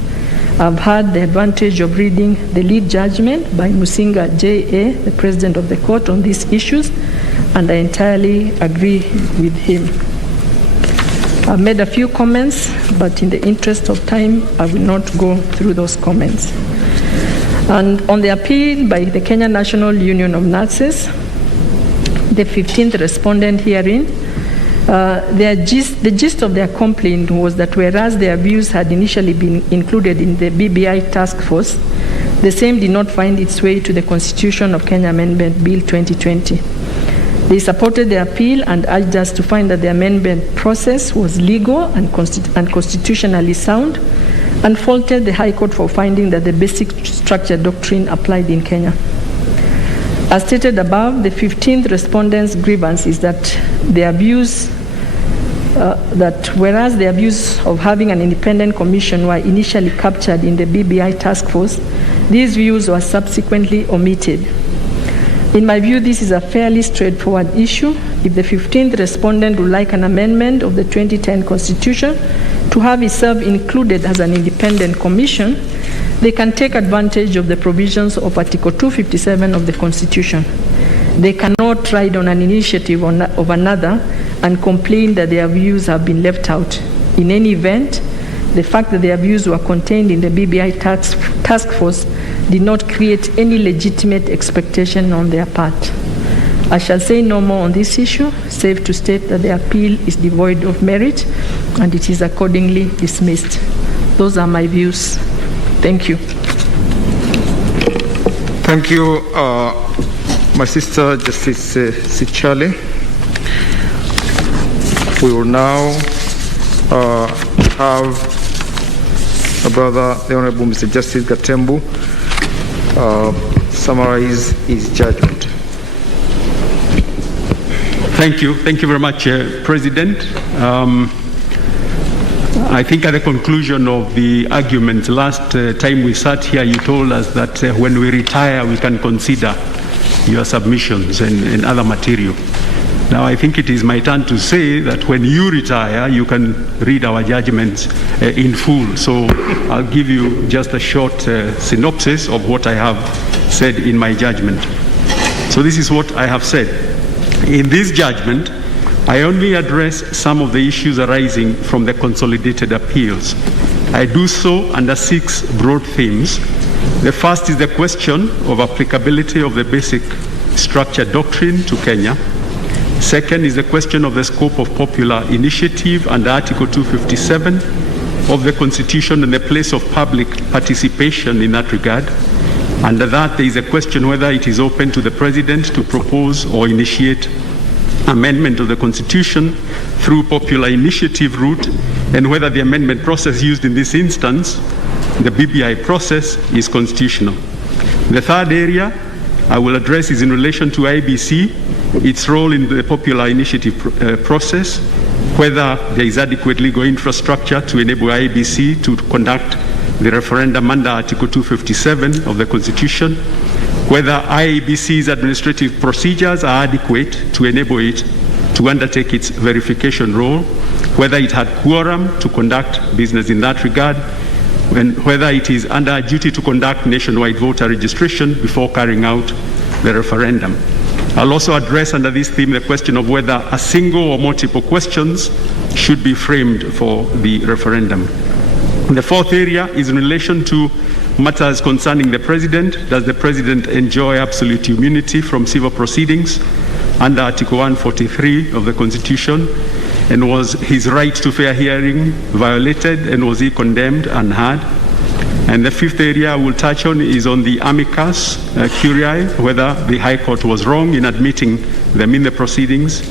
I've had the advantage of reading the lead judgment by Musinga J.A., the President of the Court, on these issues, and I entirely agree with him. I've made a few comments, but in the interest of time, I will not go through those comments. And on the appeal by the Kenya National Union of Nurses, the 15th respondent hearing, the gist of their complaint was that whereas their views had initially been included in the BBI task force, the same did not find its way to the Constitution of Kenya Amendment Bill 2020. They supported the appeal and urged us to find that the amendment process was legal and constitutionally sound, and faulted the High Court for finding that the basic structure doctrine applied in Kenya. As stated above, the 15th respondent's grievance is that their views, whereas their views of having an independent commission were initially captured in the BBI task force, these views were subsequently omitted. In my view, this is a fairly straightforward issue. If the 15th respondent would like an amendment of the 2010 Constitution to have itself included as an independent commission, they can take advantage of the provisions of Article 257 of the Constitution. They cannot ride on an initiative of another and complain that their views have been left out. In any event, the fact that their views were contained in the BBI task force did not create any legitimate expectation on their part. I shall say no more on this issue, save to state that the appeal is devoid of merit and it is accordingly dismissed. Those are my views. Thank you. Thank you, my sister, Justice Sichale. We will now have my brother, the Honorable Mr. Justice Gatembu, summarize his judgment. Thank you. Thank you very much, President. I think at the conclusion of the argument last time we sat here, you told us that when we retire, we can consider your submissions and other material. Now, I think it is my turn to say that when you retire, you can read our judgments in full. So I'll give you just a short synopsis of what I have said in my judgment. So this is what I have said. In this judgment, I only address some of the issues arising from the consolidated appeals. I do so under 6 broad themes. The first is the question of applicability of the basic structure doctrine to Kenya. Second is the question of the scope of popular initiative under Article 257 of the Constitution and the place of public participation in that regard. Under that, there is a question whether it is open to the President to propose or initiate amendment of the Constitution through popular initiative route, and whether the amendment process used in this instance, the BBI process, is constitutional. The third area I will address is in relation to IBC, its role in the popular initiative process, whether there is adequate legal infrastructure to enable IBC to conduct the referendum under Article 257 of the Constitution, whether IEBC's administrative procedures are adequate to enable it to undertake its verification role, whether it had quorum to conduct business in that regard, and whether it is under a duty to conduct nationwide voter registration before carrying out the referendum. I'll also address under this theme the question of whether a single or multiple questions should be framed for the referendum. The fourth area is in relation to matters concerning the President. Does the President enjoy absolute immunity from civil proceedings under Article 143 of the Constitution? And was his right to fair hearing violated, and was he condemned and heard? And the fifth area I will touch on is on the amicus curiae, whether the High Court was wrong in admitting them in the proceedings.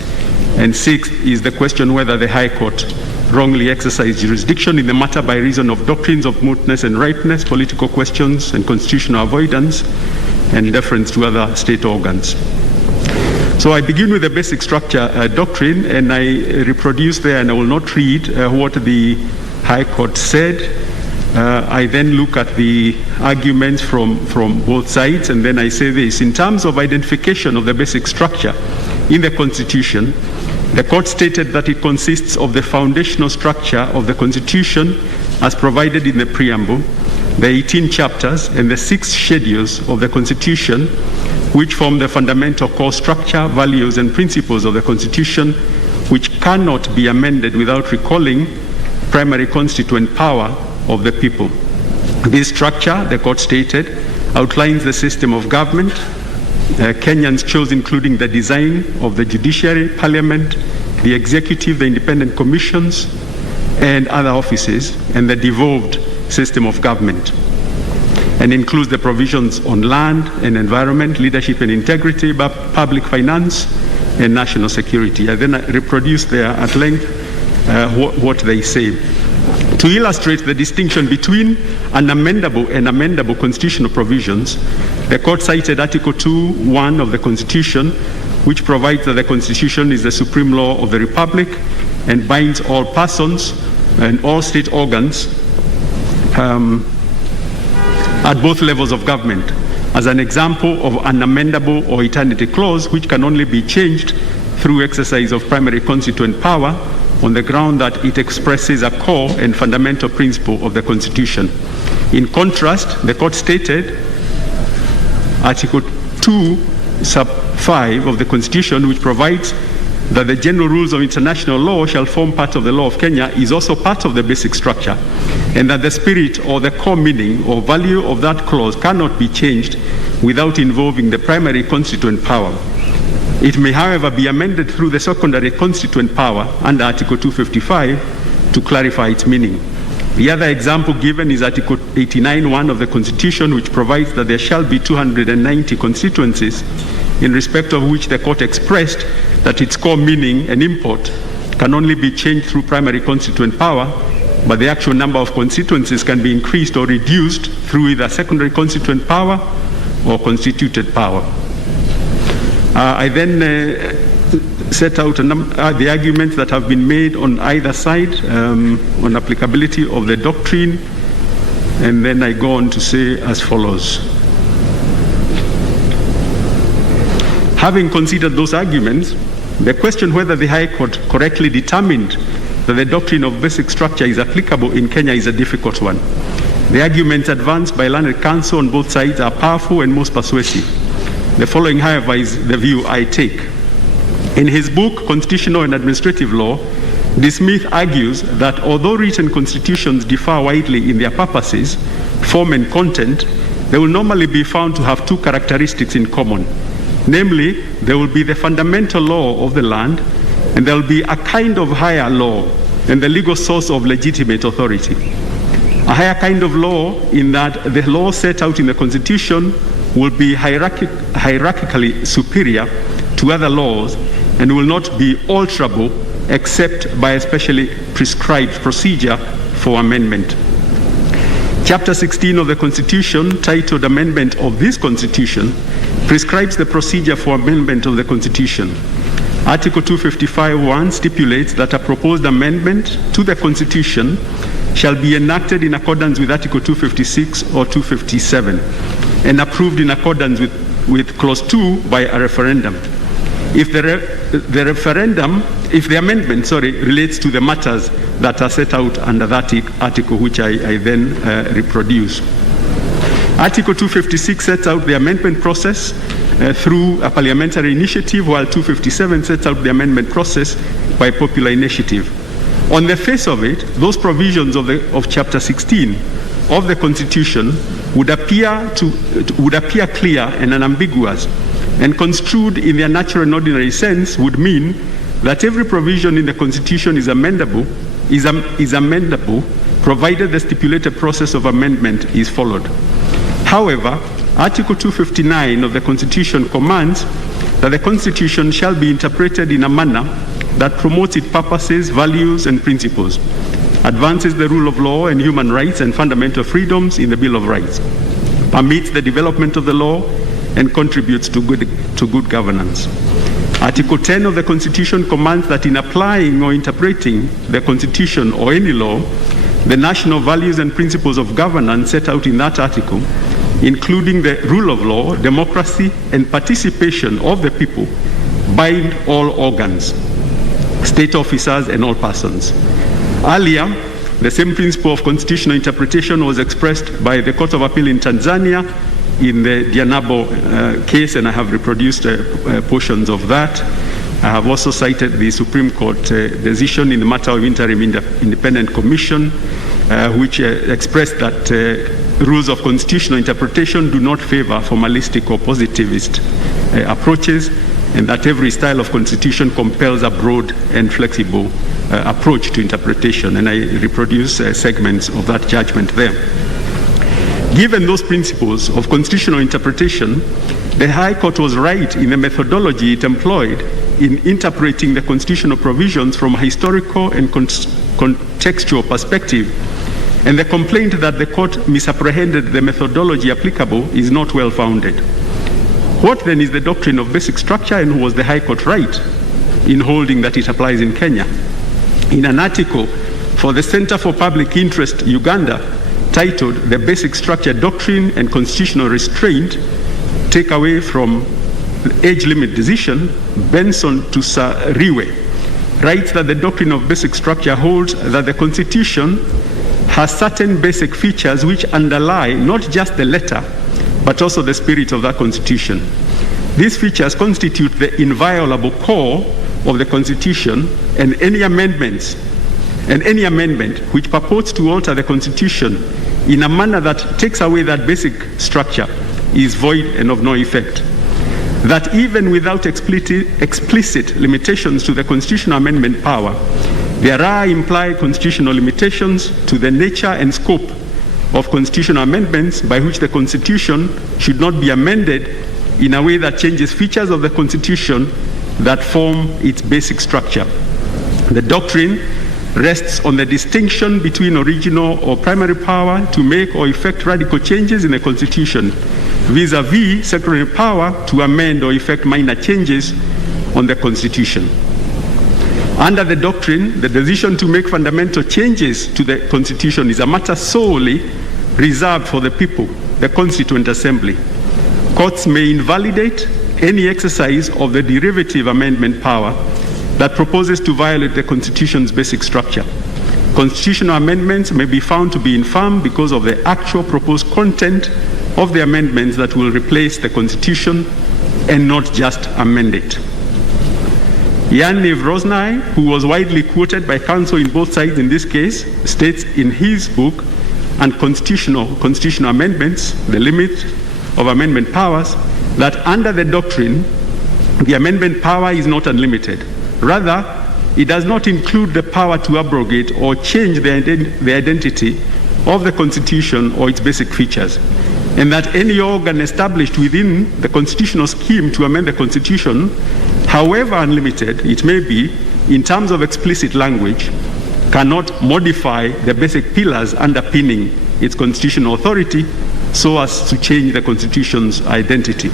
And sixth is the question whether the High Court wrongly exercised jurisdiction in the matter by reason of doctrines of mootness and ripeness, political questions and constitutional avoidance, and deference to other state organs. So I begin with the basic structure doctrine, and I reproduce there, and I will not read what the High Court said. I then look at the arguments from both sides, and then I say this. In terms of identification of the basic structure in the Constitution, the Court stated that it consists of the foundational structure of the Constitution as provided in the preamble, the 18 chapters, and the 6 schedules of the Constitution, which form the fundamental core structure, values, and principles of the Constitution, which cannot be amended without recalling primary constituent power of the people. This structure, the Court stated, outlines the system of government Kenyans chose, including the design of the judiciary, parliament, the executive, the independent commissions, and other offices, and the devolved system of government, and includes the provisions on land and environment, leadership and integrity, public finance, and national security. I then reproduce there at length what they say. To illustrate the distinction between unamendable and amendable constitutional provisions, the Court cited Article 2(1) of the Constitution, which provides that the Constitution is the supreme law of the Republic and binds all persons and all state organs at both levels of government, as an example of an amendable or eternity clause which can only be changed through exercise of primary constituent power on the ground that it expresses a core and fundamental principle of the Constitution. In contrast, the Court stated Article 2(5) of the Constitution, which provides that the general rules of international law shall form part of the law of Kenya, is also part of the basic structure, and that the spirit or the core meaning or value of that clause cannot be changed without involving the primary constituent power. It may, however, be amended through the secondary constituent power under Article 255 to clarify its meaning. The other example given is Article 89(1) of the Constitution, which provides that there shall be 290 constituencies, in respect of which the Court expressed that its core meaning and import can only be changed through primary constituent power, but the actual number of constituencies can be increased or reduced through either secondary constituent power or constituted power. I then set out the arguments that have been made on either side on applicability of the doctrine, and then I go on to say as follows. Having considered those arguments, the question whether the High Court correctly determined that the doctrine of basic structure is applicable in Kenya is a difficult one. The arguments advanced by learned counsel on both sides are powerful and most persuasive. The following, however, is the view I take. In his book, Constitutional and Administrative Law, D. Smith argues that although written constitutions differ widely in their purposes, form, and content, they will normally be found to have two characteristics in common. Namely, there will be the fundamental law of the land, and there will be a kind of higher law and the legal source of legitimate authority. A higher kind of law in that the law set out in the Constitution will be hierarchically superior to other laws and will not be alterable except by a specially prescribed procedure for amendment. Chapter 16 of the Constitution, titled Amendment of this Constitution, prescribes the procedure for amendment of the Constitution. Article 255(1) stipulates that a proposed amendment to the Constitution shall be enacted in accordance with Article 256 or 257 and approved in accordance with Clause 2 by a referendum. If the amendment relates to the matters that are set out under that article, which I then reproduce. Article 256 sets out the amendment process through a parliamentary initiative, while 257 sets out the amendment process by popular initiative. On the face of it, those provisions of Chapter 16 of the Constitution would appear clear and unambiguous, and construed in their natural and ordinary sense would mean that every provision in the Constitution is amendable, provided the stipulated process of amendment is followed. However, Article 259 of the Constitution commands that the Constitution shall be interpreted in a manner that promotes its purposes, values, and principles, advances the rule of law and human rights and fundamental freedoms in the Bill of Rights, permits the development of the law, and contributes to good governance. Article 10 of the Constitution commands that in applying or interpreting the Constitution or any law, the national values and principles of governance set out in that article, including the rule of law, democracy, and participation of the people, bind all organs, state officers, and all persons. Earlier, the same principle of constitutional interpretation was expressed by the Court of Appeal in Tanzania in the Dianabo case, and I have reproduced portions of that. I have also cited the Supreme Court decision in the matter of interim independent commission, which expressed that rules of constitutional interpretation do not favor formalistic or positivist approaches, and that every style of constitution compels a broad and flexible approach to interpretation. And I reproduce segments of that judgment there. Given those principles of constitutional interpretation, the High Court was right in the methodology it employed in interpreting the constitutional provisions from a historical and contextual perspective, and the complaint that the court misapprehended the methodology applicable is not well-founded. What then is the doctrine of basic structure, and was the High Court right in holding that it applies in Kenya? In an article for the Center for Public Interest Uganda titled "The Basic Structure Doctrine and Constitutional Restraint, Take Away from Age Limit Decision," Benson Tusariwe writes that the doctrine of basic structure holds that the Constitution has certain basic features which underlie not just the letter, but also the spirit of that Constitution. These features constitute the inviolable core of the Constitution, and any amendment which purports to alter the Constitution in a manner that takes away that basic structure is void and of no effect. That even without explicit limitations to the constitutional amendment power, there are implied constitutional limitations to the nature and scope of constitutional amendments by which the Constitution should not be amended in a way that changes features of the Constitution that form its basic structure. The doctrine rests on the distinction between original or primary power to make or effect radical changes in the Constitution vis-a-vis secondary power to amend or effect minor changes on the Constitution. Under the doctrine, the decision to make fundamental changes to the Constitution is a matter solely reserved for the people, the Constituent Assembly. Courts may invalidate any exercise of the derivative amendment power that proposes to violate the Constitution's basic structure. Constitutional amendments may be found to be infirm because of the actual proposed content of the amendments that will replace the Constitution and not just amend it. Yaniv Rosnai, who was widely quoted by counsel in both sides in this case, states in his book, Unconstitutional Constitutional Amendments, The Limit of Amendment Powers, that under the doctrine, the amendment power is not unlimited. Rather, it does not include the power to abrogate or change the identity of the Constitution or its basic features, and that any organ established within the constitutional scheme to amend the Constitution, however unlimited it may be in terms of explicit language, cannot modify the basic pillars underpinning its constitutional authority so as to change the Constitution's identity.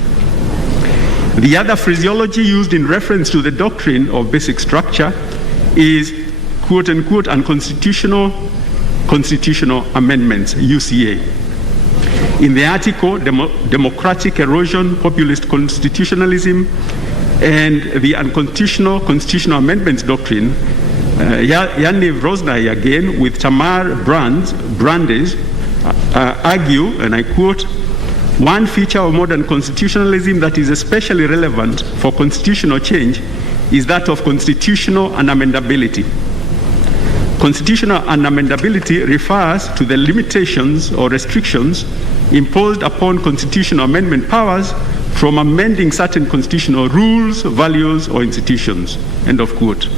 The other phraseology used in reference to the doctrine of basic structure is quote-unquote unconstitutional constitutional amendments, UCA. In the article, Democratic Erosion, Populist Constitutionalism, and the Unconstitutional Constitutional Amendments Doctrine, Yaniv Rosnai again with Tamar Brandes argue, and I quote, "One feature of modern constitutionalism that is especially relevant for constitutional change is that of constitutional unamendability. Constitutional unamendability refers to the limitations or restrictions imposed upon constitutional amendment powers from amending certain constitutional rules, values, or institutions, end of quote.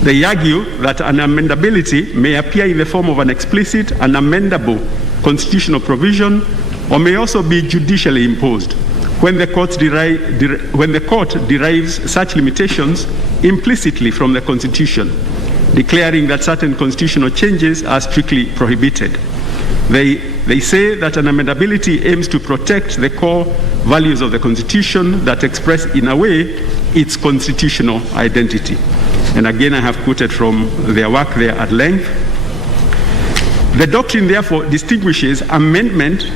They argue that an amendability may appear in the form of an explicit, unamendable constitutional provision, or may also be judicially imposed when the court derives such limitations implicitly from the Constitution, declaring that certain constitutional changes are strictly prohibited. They say that an amendability aims to protect the core values of the Constitution that express in a way its constitutional identity. And again, I have quoted from their work there at length. The doctrine therefore distinguishes amendment,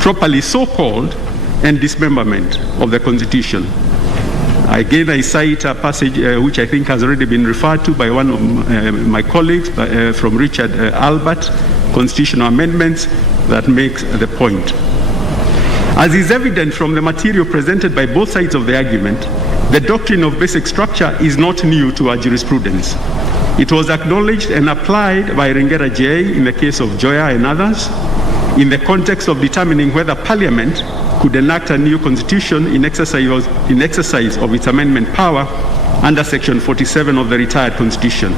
properly so called, and dismemberment of the Constitution. Again, I cite a passage which I think has already been referred to by one of my colleagues from Richard Albert, Constitutional Amendments, that makes the point. As is evident from the material presented by both sides of the argument, the doctrine of basic structure is not new to our jurisprudence. It was acknowledged and applied by Ringera J in the case of Nzoia and others in the context of determining whether Parliament could enact a new constitution in exercise of its amendment power under Section 47 of the retired Constitution.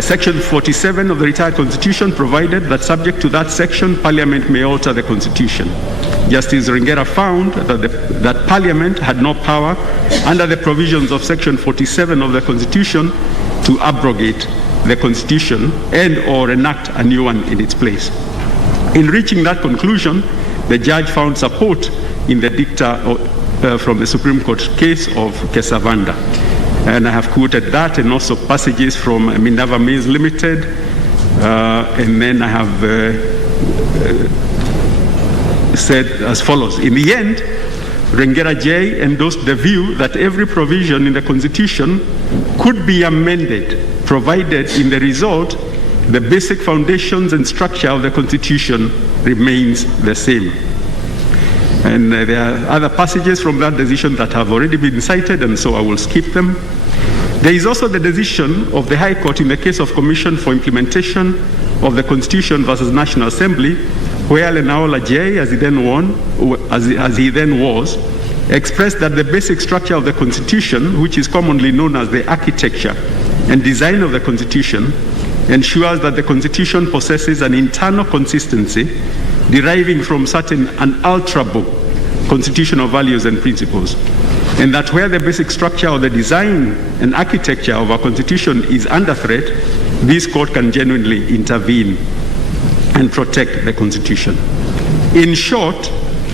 Section 47 of the retired Constitution provided that subject to that section, Parliament may alter the Constitution. Justice Ringera found that Parliament had no power under the provisions of Section 47 of the Constitution to abrogate the Constitution and or enact a new one in its place. In reaching that conclusion, the judge found support in the dicta from the Supreme Court case of Kesavanda. And I have quoted that and also passages from Minerva Mills Limited. And then I have said as follows. In the end, Ringera J endorsed the view that every provision in the Constitution could be amended, provided in the result the basic foundations and structure of the Constitution remains the same. And there are other passages from that decision that have already been cited, and so I will skip them. There is also the decision of the High Court in the case of Commission for Implementation of the Constitution versus National Assembly, where Lenaola J, as he then was, expressed that the basic structure of the Constitution, which is commonly known as the architecture and design of the Constitution, ensures that the Constitution possesses an internal consistency deriving from certain unalterable constitutional values and principles, and that where the basic structure or the design and architecture of our Constitution is under threat, this court can genuinely intervene and protect the Constitution. In short,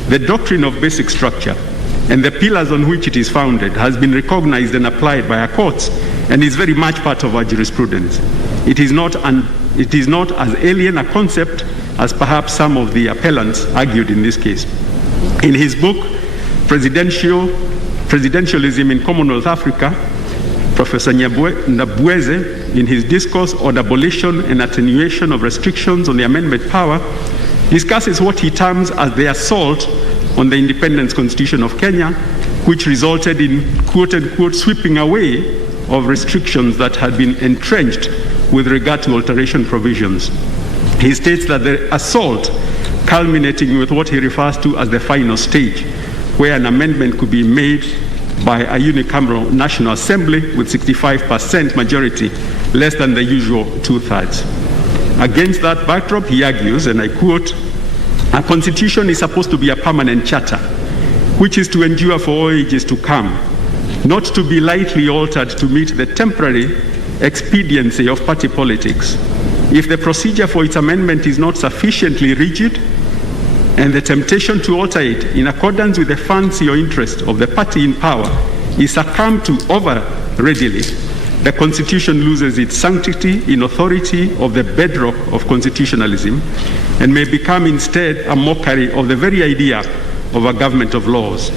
the doctrine of basic structure and the pillars on which it is founded has been recognized and applied by our courts and is very much part of our jurisprudence. It is not as alien a concept as perhaps some of the appellants argued in this case. In his book, Presidentialism in Commonwealth Africa, Professor Nabweze, in his discourse on abolition and attenuation of restrictions on the amendment power, discusses what he terms as the assault on the independence constitution of Kenya, which resulted in quote-unquote sweeping away of restrictions that had been entrenched with regard to alteration provisions. He states that the assault, culminating with what he refers to as the final stage, where an amendment could be made by a unicameral National Assembly with 65% majority, less than the usual two-thirds. Against that backdrop, he argues, and I quote, "A constitution is supposed to be a permanent charter, which is to endure for all ages to come, not to be lightly altered to meet the temporary expediency of party politics. If the procedure for its amendment is not sufficiently rigid, and the temptation to alter it in accordance with the fancy or interest of the party in power is succumbed to over readily, the Constitution loses its sanctity in authority of the bedrock of constitutionalism and may become instead a mockery of the very idea of a government of laws.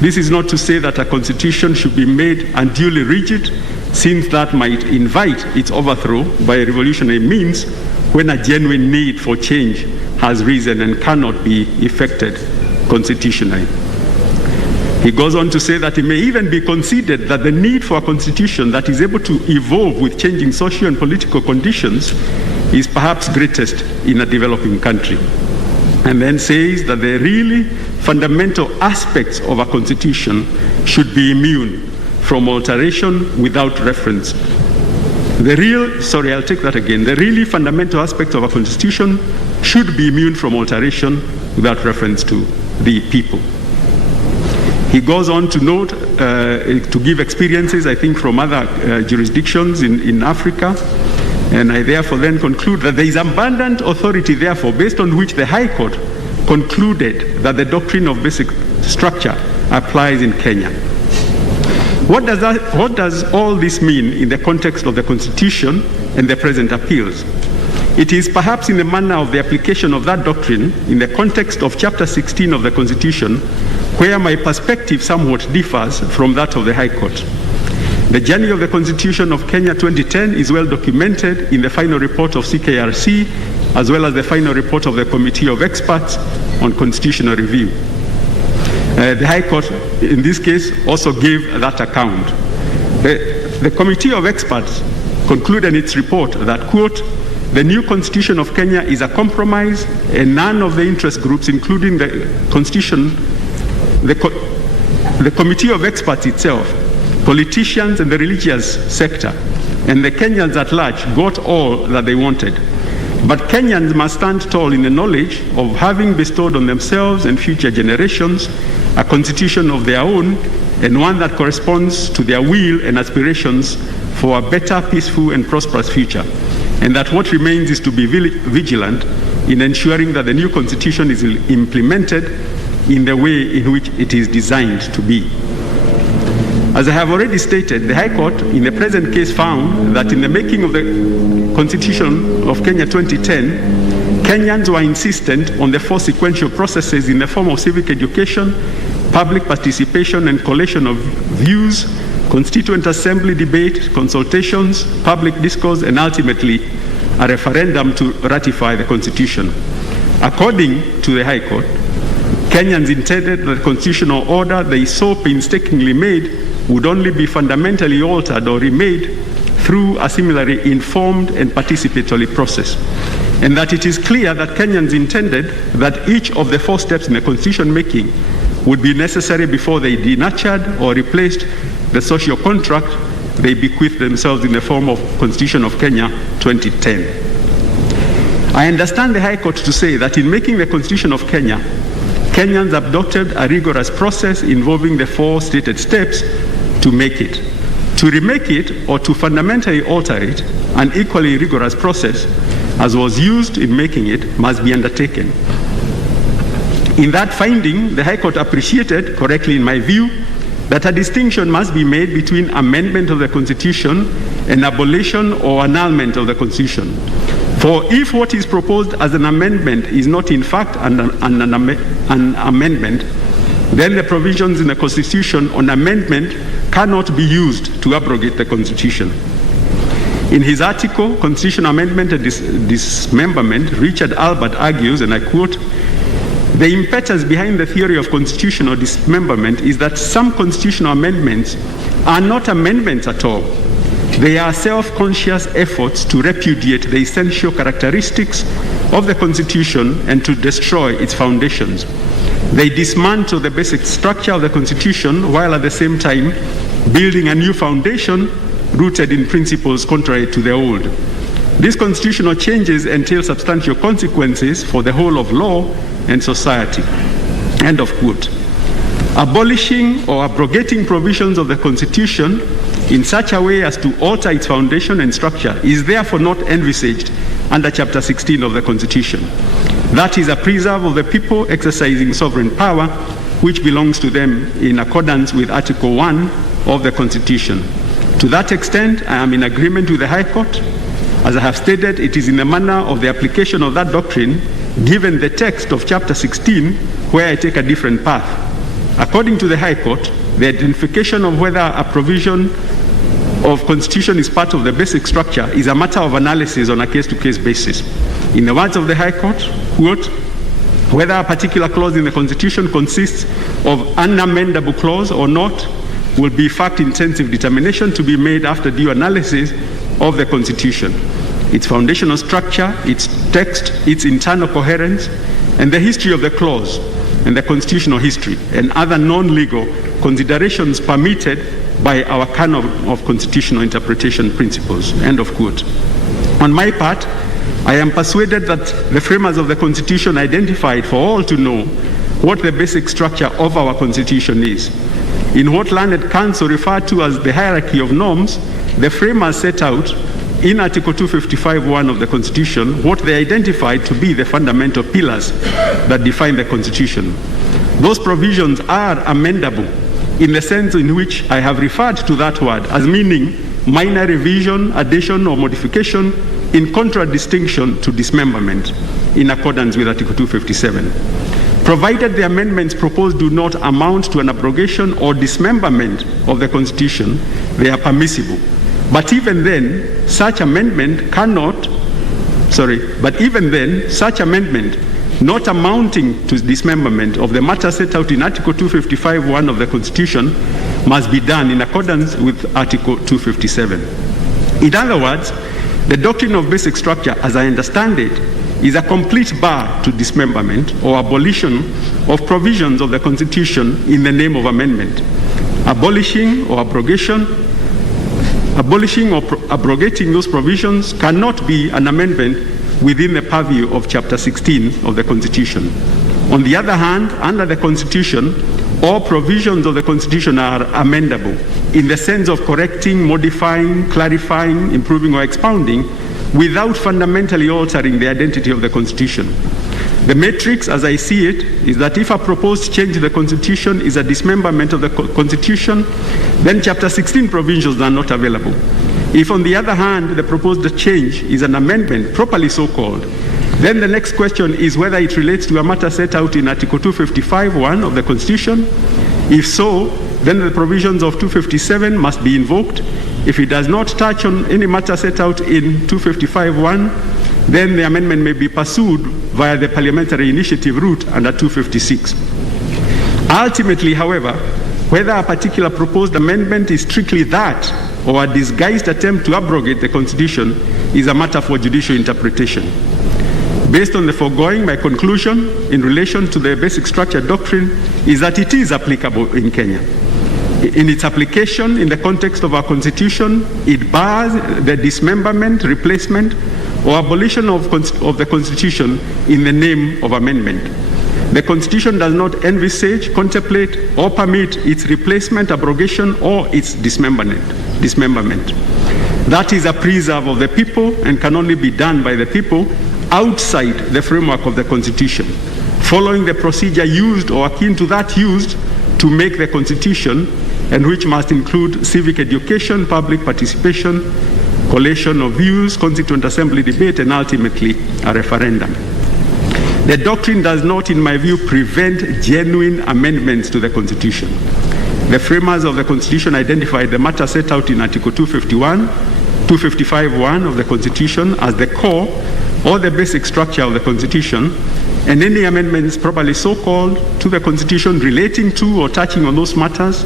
This is not to say that a constitution should be made unduly rigid, since that might invite its overthrow by revolutionary means when a genuine need for change has risen and cannot be effected constitutionally." He goes on to say that it may even be considered that the need for a constitution that is able to evolve with changing social and political conditions is perhaps greatest in a developing country. And then says that the really fundamental aspects of a constitution should be immune from alteration without reference. The really fundamental aspects of a constitution should be immune from alteration without reference to the people. He goes on to note, to give experiences, I think, from other jurisdictions in Africa, and I therefore then conclude that there is abundant authority, therefore, based on which the High Court concluded that the doctrine of basic structure applies in Kenya. What does all this mean in the context of the Constitution and the present appeals? It is perhaps in the manner of the application of that doctrine in the context of Chapter 16 of the Constitution where my perspective somewhat differs from that of the High Court. The journey of the Constitution of Kenya 2010 is well documented in the final report of CKRC as well as the final report of the Committee of Experts on Constitutional Review. The High Court, in this case, also gave that account. The Committee of Experts concluded in its report that, quote, the new Constitution of Kenya is a compromise and none of the interest groups, including the Constitution, the Committee of Experts itself, politicians and the religious sector, and the Kenyans at large got all that they wanted. But Kenyans must stand tall in the knowledge of having bestowed on themselves and future generations a constitution of their own and one that corresponds to their will and aspirations for a better, peaceful, and prosperous future. And that what remains is to be vigilant in ensuring that the new constitution is implemented in the way in which it is designed to be. As I have already stated, the High Court in the present case found that in the making of the Constitution of Kenya 2010, Kenyans were insistent on the four sequential processes in the form of civic education, public participation and collation of views, constituent assembly debate, consultations, public discourse, and ultimately a referendum to ratify the Constitution. According to the High Court, Kenyans intended that the constitutional order they so painstakingly made would only be fundamentally altered or remade through a similarly informed and participatory process, and that it is clear that Kenyans intended that each of the four steps in the constitution making would be necessary before they denatured or replaced the social contract they bequeathed themselves in the form of Constitution of Kenya 2010. I understand the High Court to say that in making the Constitution of Kenya, Kenyans adopted a rigorous process involving the four stated steps to make it. To remake it or to fundamentally alter it, an equally rigorous process, as was used in making it, must be undertaken. In that finding, the High Court appreciated, correctly in my view, that a distinction must be made between amendment of the Constitution and abolition or annulment of the Constitution. For if what is proposed as an amendment is not in fact an amendment, then the provisions in the Constitution on amendment cannot be used to abrogate the Constitution. In his article, Constitutional Amendment and Dismemberment, Richard Albert argues, and I quote, the impetus behind the theory of constitutional dismemberment is that some constitutional amendments are not amendments at all. They are self-conscious efforts to repudiate the essential characteristics of the Constitution and to destroy its foundations. They dismantle the basic structure of the Constitution while at the same time building a new foundation rooted in principles contrary to the old. These constitutional changes entail substantial consequences for the whole of law and society. End of quote. Abolishing or abrogating provisions of the Constitution in such a way as to alter its foundation and structure is therefore not envisaged under Chapter 16 of the Constitution. That is a preserve of the people exercising sovereign power which belongs to them in accordance with Article 1 of the Constitution. To that extent, I am in agreement with the High Court. As I have stated, it is in the manner of the application of that doctrine, given the text of Chapter 16, where I take a different path. According to the High Court, the identification of whether a provision of Constitution is part of the basic structure is a matter of analysis on a case-to-case basis. In the words of the High Court, quote, whether a particular clause in the Constitution consists of an unamendable clause or not will be fact-intensive determination to be made after due analysis of the Constitution, its foundational structure, its text, its internal coherence, and the history of the clause, and the constitutional history and other non-legal considerations permitted by our canon of constitutional interpretation principles." End of quote. On my part, I am persuaded that the framers of the Constitution identified for all to know what the basic structure of our Constitution is. In what learned counsel referred to as the hierarchy of norms, the framers set out in Article 255(1) of the Constitution what they identified to be the fundamental pillars that define the Constitution. Those provisions are amendable in the sense in which I have referred to that word as meaning minor revision, addition, or modification in contradistinction to dismemberment in accordance with Article 257. Provided the amendments proposed do not amount to an abrogation or dismemberment of the Constitution, they are permissible. But even then, such amendment not amounting to dismemberment of the matter set out in Article 255(1) of the Constitution must be done in accordance with Article 257. In other words, the doctrine of basic structure, as I understand it, is a complete bar to dismemberment or abolition of provisions of the Constitution in the name of amendment. Abolishing or abrogating those provisions cannot be an amendment within the purview of Chapter 16 of the Constitution. On the other hand, under the Constitution, all provisions of the Constitution are amendable in the sense of correcting, modifying, clarifying, improving, or expounding without fundamentally altering the identity of the Constitution. The matrix, as I see it, is that if a proposed change to the Constitution is a dismemberment of the Constitution, then Chapter 16 provisions are not available. If, on the other hand, the proposed change is an amendment, properly so called, then the next question is whether it relates to a matter set out in Article 255(1) of the Constitution. If so, then the provisions of 257 must be invoked. If it does not touch on any matter set out in 255(1), then the amendment may be pursued via the parliamentary initiative route under 256. Ultimately, however, whether a particular proposed amendment is strictly that or a disguised attempt to abrogate the Constitution is a matter for judicial interpretation. Based on the foregoing, my conclusion in relation to the basic structure doctrine is that it is applicable in Kenya. In its application in the context of our Constitution, it bars the dismemberment, replacement, or abolition of the Constitution in the name of amendment. The Constitution does not envisage, contemplate, or permit its replacement, abrogation, or its dismemberment. That is a preserve of the people and can only be done by the people outside the framework of the Constitution, following the procedure used or akin to that used to make the Constitution, and which must include civic education, public participation, collation of views, constituent assembly debate, and ultimately a referendum. The doctrine does not, in my view, prevent genuine amendments to the Constitution. The framers of the Constitution identified the matter set out in Article 255(1) of the Constitution as the core or the basic structure of the Constitution, and any amendments properly so called to the Constitution relating to or touching on those matters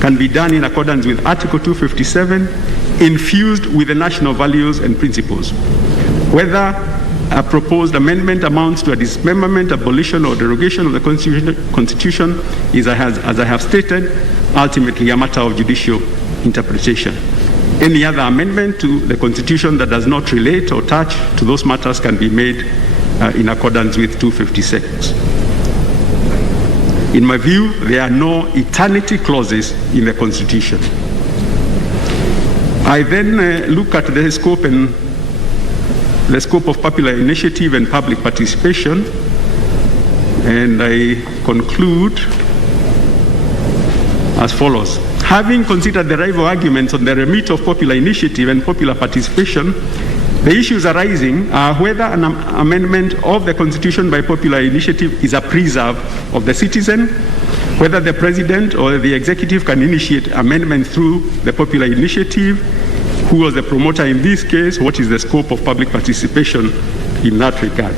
can be done in accordance with Article 257, infused with the national values and principles. Whether a proposed amendment amounts to a dismemberment, abolition, or derogation of the Constitution is, as I have stated, ultimately a matter of judicial interpretation. Any other amendment to the Constitution that does not relate or touch to those matters can be made in accordance with 256. In my view, there are no eternity clauses in the Constitution. I then look at the scope of popular initiative and public participation, and I conclude as follows. Having considered the rival arguments on the remit of popular initiative and popular participation, the issues arising are whether an amendment of the Constitution by popular initiative is a preserve of the citizen, whether the President or the Executive can initiate amendment through the popular initiative, who was the promoter in this case, what is the scope of public participation in that regard.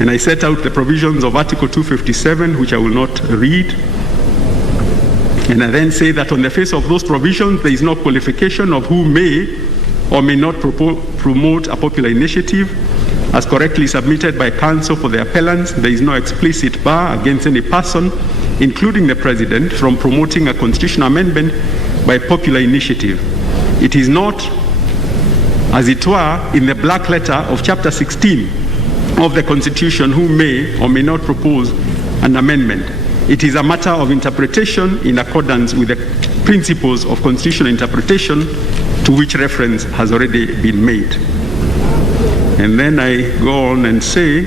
And I set out the provisions of Article 257, which I will not read. And I then say that on the face of those provisions, there is no qualification of who may or may not promote a popular initiative, As correctly submitted by counsel for the appellants, there is no explicit bar against any person, including the President, from promoting a constitutional amendment by popular initiative. It is not, as it were, in the black letter of Chapter 16 of the Constitution who may or may not propose an amendment. It is a matter of interpretation in accordance with the principles of constitutional interpretation to which reference has already been made. And then I go on and say,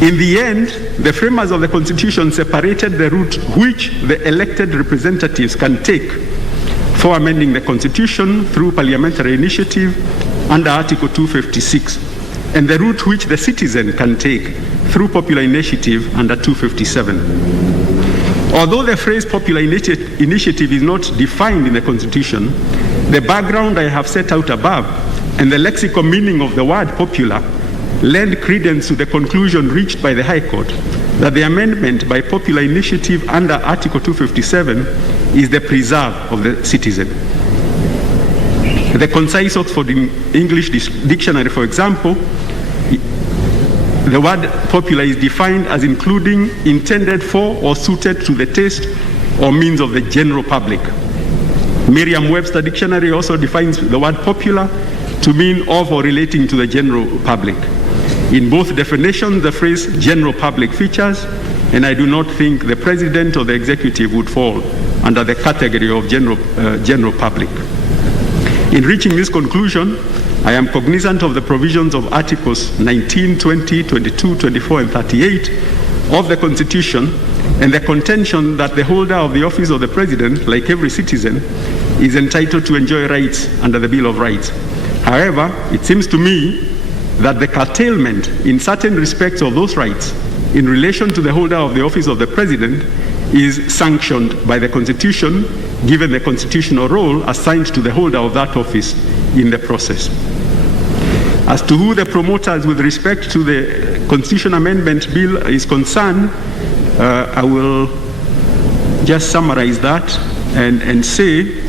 in the end, the framers of the Constitution separated the route which the elected representatives can take for amending the Constitution through parliamentary initiative under Article 256, and the route which the citizen can take through popular initiative under 257. Although the phrase popular initiative is not defined in the Constitution, the background I have set out above and the lexical meaning of the word popular lend credence to the conclusion reached by the High Court that the amendment by popular initiative under Article 257 is the preserve of the citizen. The concise Oxford English Dictionary, for example, the word popular is defined as including intended for or suited to the taste or means of the general public. Merriam-Webster Dictionary also defines the word popular to mean of or relating to the general public. In both definitions, the phrase general public features, and I do not think the President or the Executive would fall under the category of general public. In reaching this conclusion, I am cognizant of the provisions of Articles 19, 20, 22, 24, and 38 of the Constitution and the contention that the holder of the office of the President, like every citizen, is entitled to enjoy rights under the Bill of Rights. However, it seems to me that the curtailment in certain respects of those rights in relation to the holder of the office of the President is sanctioned by the Constitution, given the constitutional role assigned to the holder of that office in the process. As to who the promoters with respect to the Constitution Amendment Bill is concerned, I will just summarize that and say,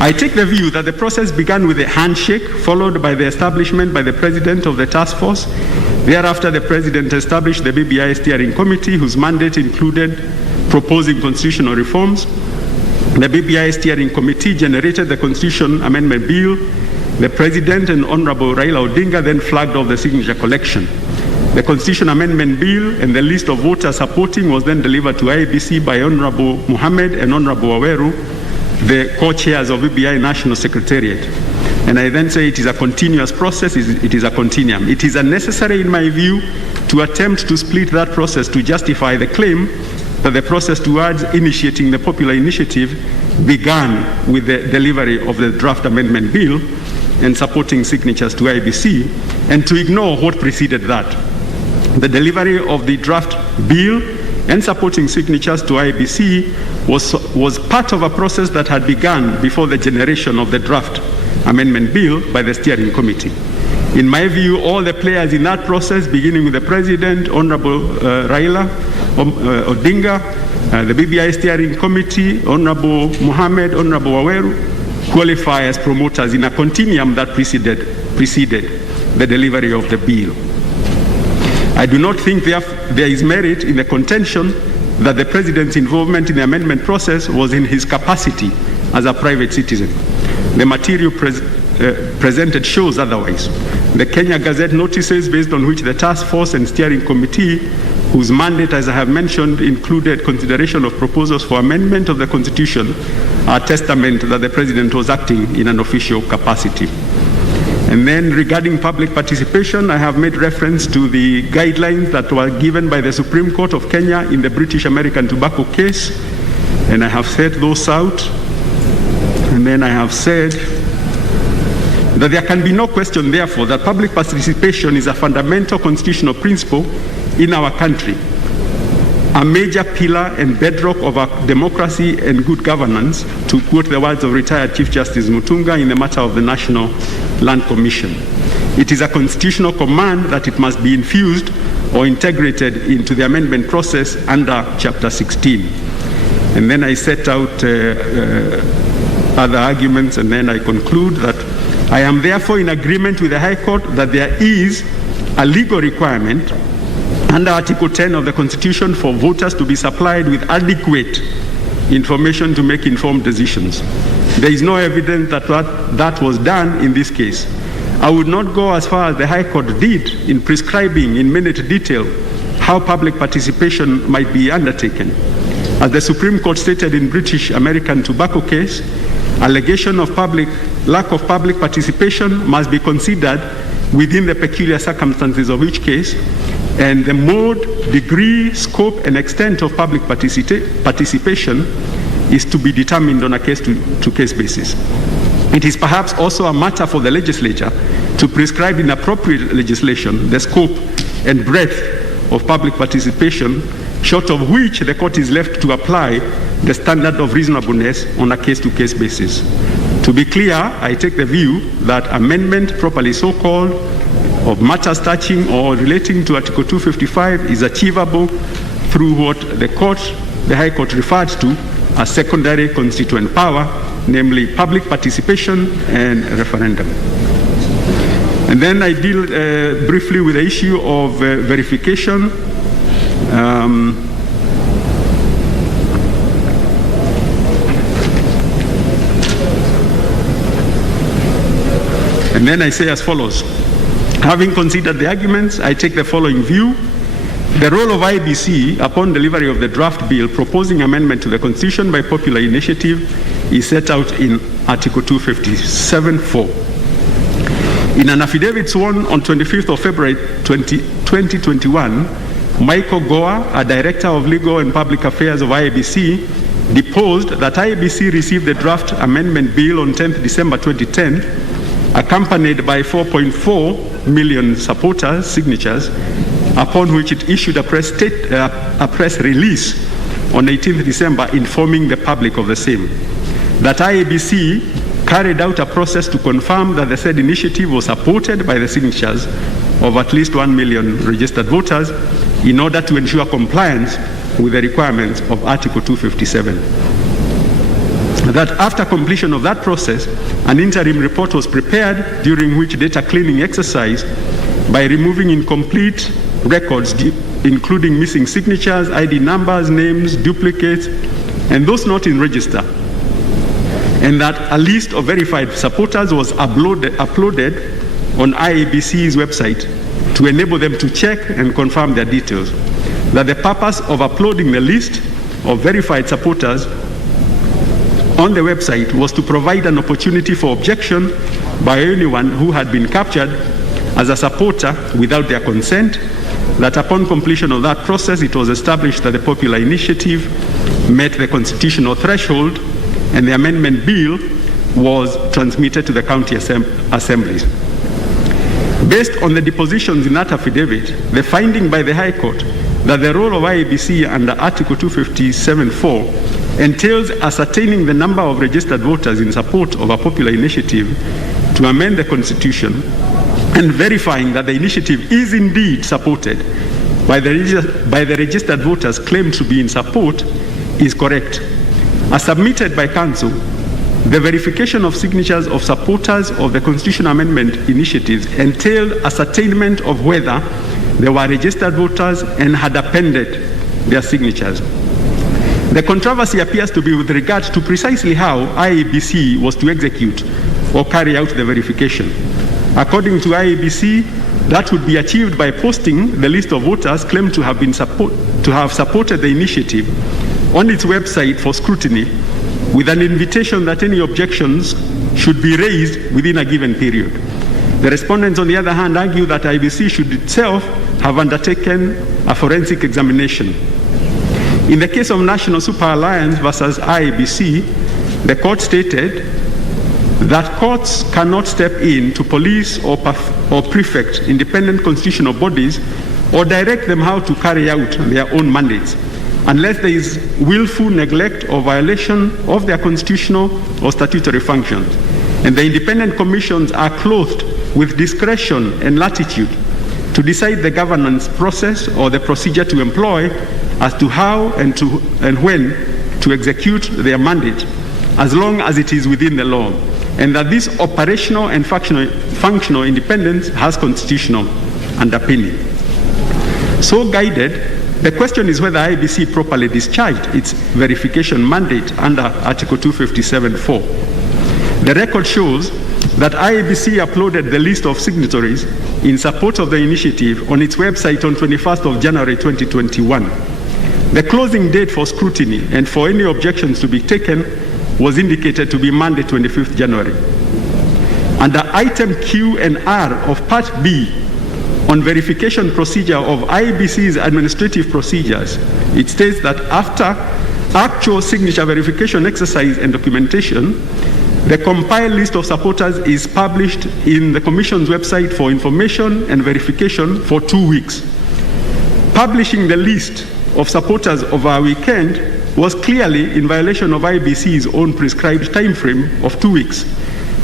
I take the view that the process began with a handshake, followed by the establishment by the President of the task force. Thereafter, the President established the BBI steering committee, whose mandate included proposing constitutional reforms. The BBI steering committee generated the Constitution Amendment Bill. The President and Honorable Raila Odinga then flagged off the signature collection. The Constitution Amendment Bill and the list of voters supporting was then delivered to IEBC by Honorable Mohammed and Honorable Aweru, the co-chairs of BBI National Secretariat. And I then say it is a continuous process, it is a continuum. It is unnecessary, in my view, to attempt to split that process to justify the claim that the process towards initiating the popular initiative began with the delivery of the draft amendment bill and supporting signatures to IBC, and to ignore what preceded that. The delivery of the draft bill and supporting signatures to IBC was part of a process that had begun before the generation of the draft amendment bill by the steering committee. In my view, all the players in that process, beginning with the President, Honorable Raila Odinga, the BBI steering committee, Honorable Mohammed, Honorable Aweru, qualify as promoters in a continuum that preceded the delivery of the bill. I do not think there is merit in the contention that the President's involvement in the amendment process was in his capacity as a private citizen. The material presented shows otherwise. The Kenya Gazette notices based on which the task force and steering committee, whose mandate, as I have mentioned, included consideration of proposals for amendment of the Constitution, are testament that the President was acting in an official capacity. And then regarding public participation, I have made reference to the guidelines that were given by the Supreme Court of Kenya in the British American tobacco case, and I have set those out. And then I have said that there can be no question, therefore, that public participation is a fundamental constitutional principle in our country, a major pillar and bedrock of our democracy and good governance, to quote the words of retired Chief Justice Mutunga in the matter of the National Land Commission. It is a constitutional command that it must be infused or integrated into the amendment process under Chapter 16. And then I set out other arguments, and then I conclude that I am therefore in agreement with the High Court that there is a legal requirement under Article 10 of the Constitution for voters to be supplied with adequate information to make informed decisions. There is no evidence that that was done in this case. I would not go as far as the High Court did in prescribing in minute detail how public participation might be undertaken. As the Supreme Court stated in British American tobacco case, allegation of lack of public participation must be considered within the peculiar circumstances of each case, and the mode, degree, scope, and extent of public participation is to be determined on a case-to-case basis. It is perhaps also a matter for the legislature to prescribe in appropriate legislation the scope and breadth of public participation, short of which the court is left to apply the standard of reasonableness on a case-to-case basis. To be clear, I take the view that amendment, properly so called, of matters touching or relating to Article 255 is achievable through what the High Court referred to as secondary constituent power, namely public participation and referendum. And then I deal briefly with the issue of verification. And then I say as follows. Having considered the arguments, I take the following view. The role of IEBC upon delivery of the draft bill proposing amendment to the Constitution by popular initiative is set out in Article 257(4). In an affidavit sworn on 25th of February 2021, Michael Goa, a Director of Legal and Public Affairs of IEBC, deposed that IEBC received the draft amendment bill on 10th December 2010, accompanied by 4.4 million supporters' signatures, upon which it issued a press release on 18th December informing the public of the same. That IEBC carried out a process to confirm that the said initiative was supported by the signatures of at least 1 million registered voters in order to ensure compliance with the requirements of Article 257. That after completion of that process, an interim report was prepared during which data cleaning exercise by removing incomplete records, including missing signatures, ID numbers, names, duplicates, and those not in register, and that a list of verified supporters was uploaded on IEBC's website to enable them to check and confirm their details. That the purpose of uploading the list of verified supporters on the website was to provide an opportunity for objection by anyone who had been captured as a supporter without their consent. That upon completion of that process, it was established that the popular initiative met the constitutional threshold and the amendment bill was transmitted to the county assemblies. Based on the depositions in that affidavit, the finding by the High Court that the role of IEBC under Article 257(4) entails ascertaining the number of registered voters in support of a popular initiative to amend the Constitution and verifying that the initiative is indeed supported by the registered voters claimed to be in support is correct. As submitted by Council, the verification of signatures of supporters of the Constitution Amendment initiatives entailed ascertainment of whether they were registered voters and had appended their signatures. The controversy appears to be with regard to precisely how IEBC was to execute or carry out the verification. According to IEBC, that would be achieved by posting the list of voters claimed to have supported the initiative on its website for scrutiny, with an invitation that any objections should be raised within a given period. The respondents, on the other hand, argue that IEBC should itself have undertaken a forensic examination. In the case of National Super Alliance versus IEBC, the court stated that courts cannot step in to police or prefect independent constitutional bodies or direct them how to carry out their own mandates, unless there is willful neglect or violation of their constitutional or statutory functions. And the independent commissions are clothed with discretion and latitude to decide the governance process or the procedure to employ as to how and when to execute their mandate, as long as it is within the law. and that this operational and functional independence has constitutional underpinning. So guided, the question is whether IEBC properly discharged its verification mandate under Article 257(4). The record shows that IEBC uploaded the list of signatories in support of the initiative on its website on 21st of January 2021. The closing date for scrutiny and for any objections to be taken was indicated to be Monday, 25th January. Under item Q and R of Part B on verification procedure of IEBC's administrative procedures, it states that after actual signature verification exercise and documentation, the compiled list of supporters is published in the Commission's website for information and verification for 2 weeks. Publishing the list of supporters over a weekend was clearly in violation of IEBC's own prescribed time frame of 2 weeks.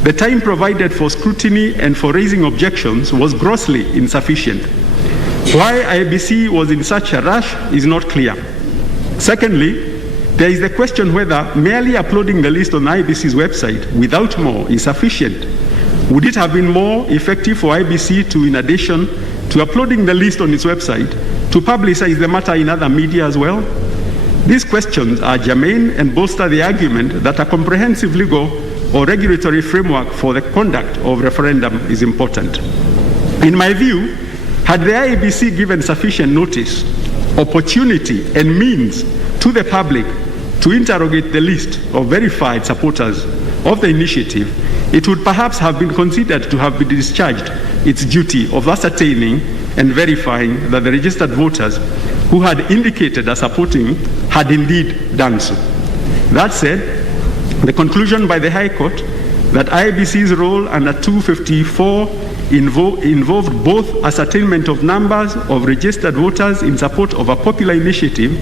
The time provided for scrutiny and for raising objections was grossly insufficient. Why IEBC was in such a rush is not clear. Secondly, there is the question whether merely uploading the list on IEBC's website without more is sufficient. Would it have been more effective for IEBC to, in addition to uploading the list on its website, to publicize the matter in other media as well? These questions are germane and bolster the argument that a comprehensive legal or regulatory framework for the conduct of referendum is important. In my view, had the IEBC given sufficient notice, opportunity, and means to the public to interrogate the list of verified supporters of the initiative, it would perhaps have been considered to have been discharged its duty of ascertaining and verifying that the registered voters who had indicated as supporting had indeed done so. That said, the conclusion by the High Court that IEBC's role under 254 involved both ascertainment of numbers of registered voters in support of a popular initiative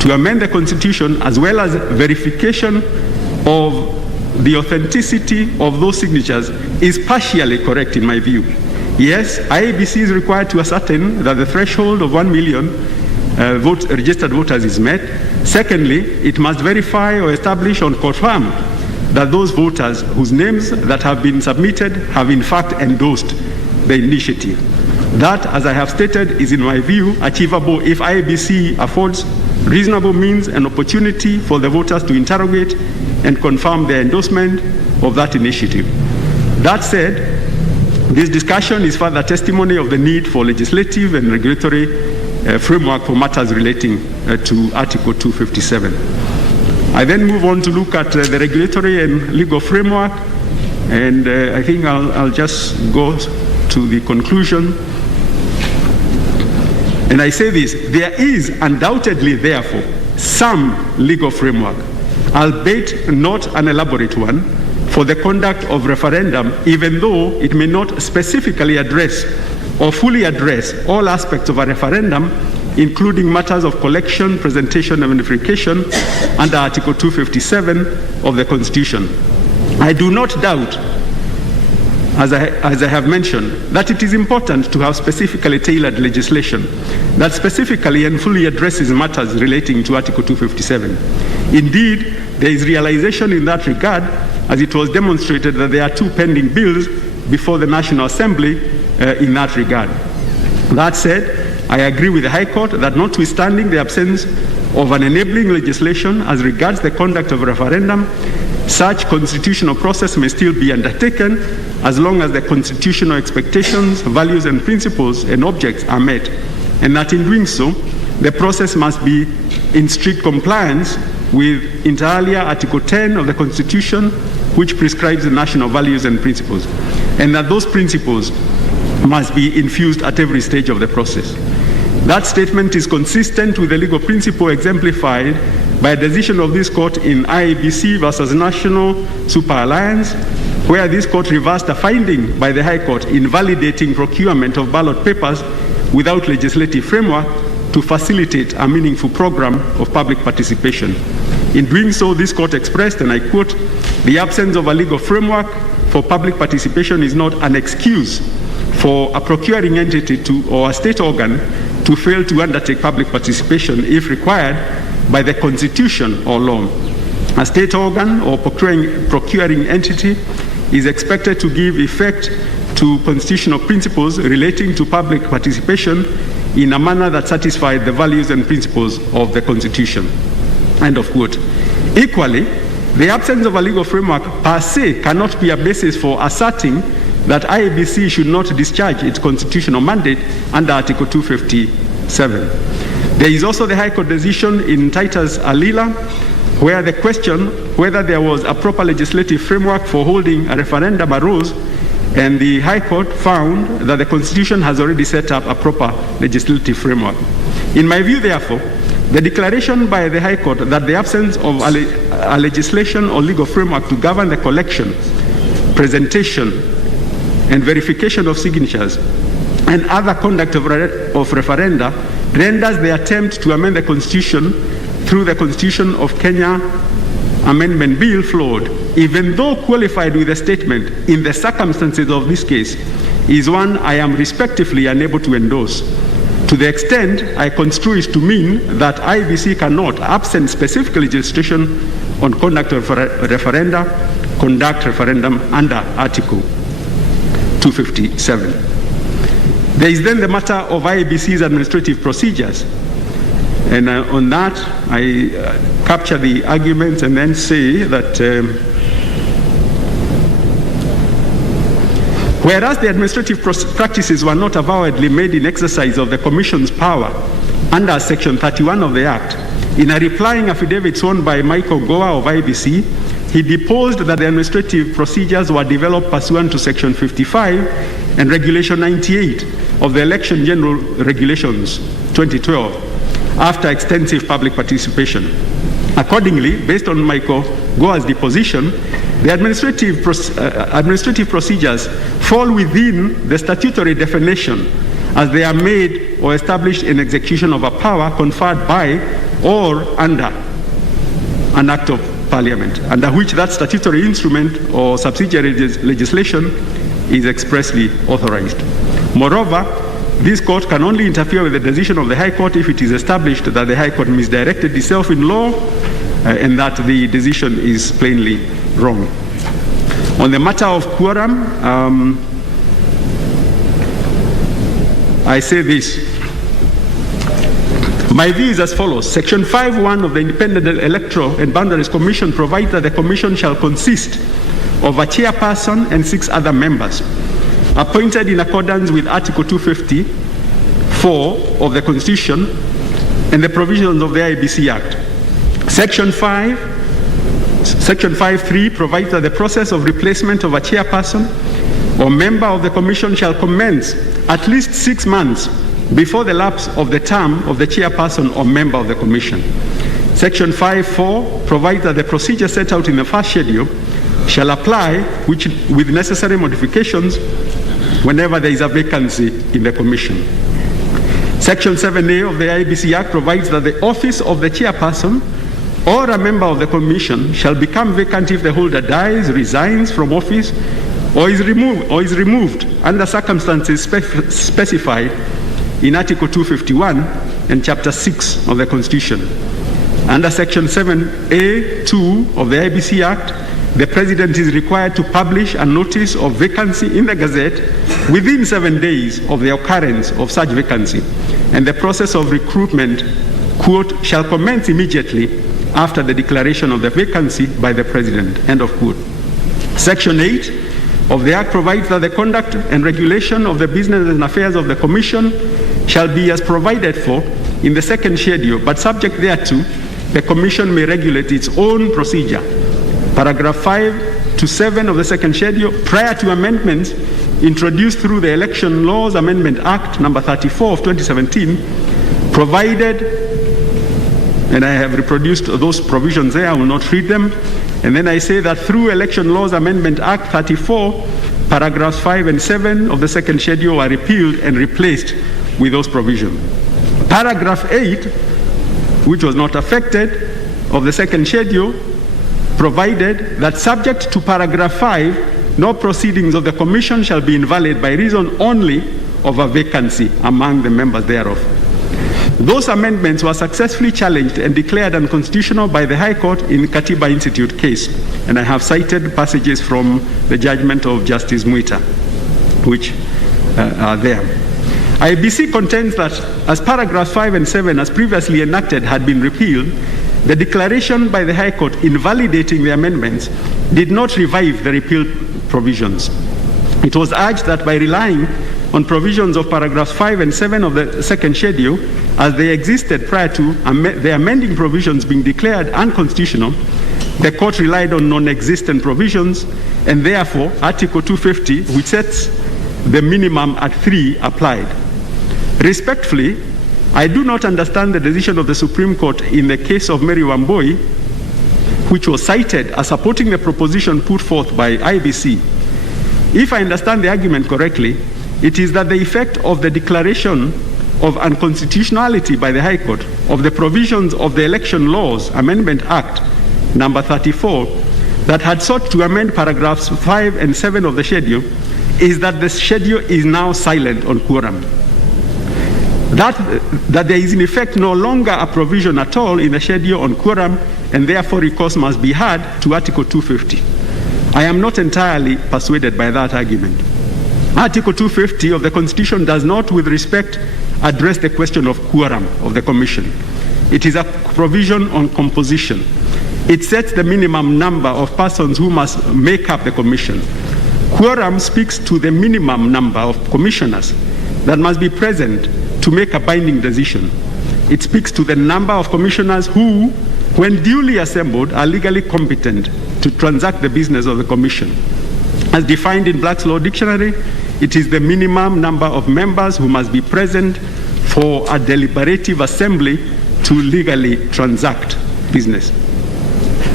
to amend the Constitution, as well as verification of the authenticity of those signatures, is partially correct in my view. Yes, IEBC is required to ascertain that the threshold of 1 million registered voters is met. Secondly, it must verify or establish or confirm that those voters whose names that have been submitted have in fact endorsed the initiative. That, as I have stated, is in my view achievable if IEBC affords reasonable means and opportunity for the voters to interrogate and confirm their endorsement of that initiative. That said, this discussion is further testimony of the need for legislative and regulatory framework for matters relating to Article 257. I then move on to look at the regulatory and legal framework, and I think I'll just go to the conclusion. And I say this, there is undoubtedly, therefore, some legal framework, albeit not an elaborate one, for the conduct of referendum, even though it may not specifically address or fully address all aspects of a referendum, including matters of collection, presentation, and verification under Article 257 of the Constitution. I do not doubt, as I have mentioned, that it is important to have specifically tailored legislation that specifically and fully addresses matters relating to Article 257. Indeed, there is realization in that regard, as it was demonstrated that there are 2 pending bills before the National Assembly in that regard. That said, I agree with the High Court that notwithstanding the absence of an enabling legislation as regards the conduct of a referendum, such constitutional process may still be undertaken as long as the constitutional expectations, values, and principles and objects are met, and that in doing so, the process must be in strict compliance with inter alia Article 10 of the Constitution, which prescribes the national values and principles, and that those principles must be infused at every stage of the process. That statement is consistent with the legal principle exemplified by a decision of this court in IEBC versus National Super Alliance, where this court reversed a finding by the High Court invalidating procurement of ballot papers without legislative framework to facilitate a meaningful program of public participation. In doing so, this court expressed, and I quote, "The absence of a legal framework for public participation is not an excuse for a procuring entity or a state organ to fail to undertake public participation if required by the Constitution or law. A state organ or procuring entity is expected to give effect to constitutional principles relating to public participation in a manner that satisfies the values and principles of the Constitution. End of quote. Equally, the absence of a legal framework per se cannot be a basis for asserting that IEBC should not discharge its constitutional mandate under Article 257. There is also the High Court decision in Titus Alila, where the question whether there was a proper legislative framework for holding a referendum arose, and the High Court found that the Constitution has already set up a proper legislative framework. In my view, therefore, the declaration by the High Court that the absence of a legislation or legal framework to govern the collection, presentation, and verification of signatures and other conduct of referenda renders the attempt to amend the Constitution through the Constitution of Kenya Amendment Bill flawed, even though qualified with a statement in the circumstances of this case, is one I am respectively unable to endorse. To the extent I construe it to mean that IEBC cannot, absent specific legislation on conduct of referenda, conduct referendum under Article 257. There is then the matter of IEBC's administrative procedures. And on that, I capture the arguments and then say that whereas the administrative practices were not avowedly made in exercise of the Commission's power under Section 31 of the Act, in a replying affidavit sworn by Michael Goa of IEBC, he deposed that the administrative procedures were developed pursuant to Section 55 and Regulation 98 of the Election General Regulations 2012 after extensive public participation. Accordingly, based on Michael Goa's deposition, the administrative procedures fall within the statutory definition as they are made or established in execution of a power conferred by or under an act of Parliament, under which that statutory instrument or subsidiary legislation is expressly authorized. Moreover, this court can only interfere with the decision of the High Court if it is established that the High Court misdirected itself in law and that the decision is plainly wrong. On the matter of quorum, I say this. My view is as follows. Section 5.1 of the Independent Electoral and Boundaries Commission provides that the Commission shall consist of a chairperson and 6 other members, appointed in accordance with Article 254 of the Constitution and the provisions of the IEBC Act. Section 5.3 provides that the process of replacement of a chairperson or member of the Commission shall commence at least 6 months before the lapse of the term of the chairperson or member of the Commission. Section 5.4 provides that the procedure set out in the first schedule shall apply with necessary modifications whenever there is a vacancy in the Commission. Section 7A of the IEBC Act provides that the office of the chairperson or a member of the Commission shall become vacant if the holder dies, resigns from office, or is removed under circumstances specified in Article 251 and Chapter 6 of the Constitution. Under Section 7A(2) of the IEBC Act, the President is required to publish a notice of vacancy in the Gazette within 7 days of the occurrence of such vacancy, and the process of recruitment, quote, shall commence immediately after the declaration of the vacancy by the President, end of quote. Section 8 of the Act provides that the conduct and regulation of the business and affairs of the Commission shall be as provided for in the second schedule, but subject thereto, the Commission may regulate its own procedure. Paragraph 5 to 7 of the second schedule, prior to amendments introduced through the Election Laws Amendment Act number 34 of 2017, provided, and I have reproduced those provisions there, I will not read them, and then I say that through Election Laws Amendment Act 34, paragraphs 5 and 7 of the second schedule are repealed and replaced with those provisions. Paragraph 8, which was not affected, of the second schedule, provided that subject to paragraph 5, no proceedings of the Commission shall be invalid by reason only of a vacancy among the members thereof. Those amendments were successfully challenged and declared unconstitutional by the High Court in Katiba Institute case. And I have cited passages from the judgment of Justice Mwita, which are there. IEBC contends that as paragraphs 5 and 7, as previously enacted, had been repealed, the declaration by the High Court invalidating the amendments did not revive the repealed provisions. It was urged that by relying on provisions of paragraphs 5 and 7 of the second schedule, as they existed prior to the amending provisions being declared unconstitutional, the court relied on non-existent provisions, and therefore Article 250, which sets the minimum at 3, applied. Respectfully, I do not understand the decision of the Supreme Court in the case of Mary Wambui, which was cited as supporting the proposition put forth by IEBC. If I understand the argument correctly, it is that the effect of the declaration of unconstitutionality by the High Court of the provisions of the Election Laws Amendment Act number 34 that had sought to amend paragraphs 5 and 7 of the schedule is that the schedule is now silent on quorum. That there is in effect no longer a provision at all in the schedule on quorum, and therefore recourse must be had to Article 250. I am not entirely persuaded by that argument. Article 250 of the Constitution does not, with respect, address the question of quorum of the Commission. It is a provision on composition. It sets the minimum number of persons who must make up the Commission. Quorum speaks to the minimum number of commissioners that must be present to make a binding decision. It speaks to the number of commissioners who, when duly assembled, are legally competent to transact the business of the Commission. As defined in Black's Law Dictionary, it is the minimum number of members who must be present for a deliberative assembly to legally transact business.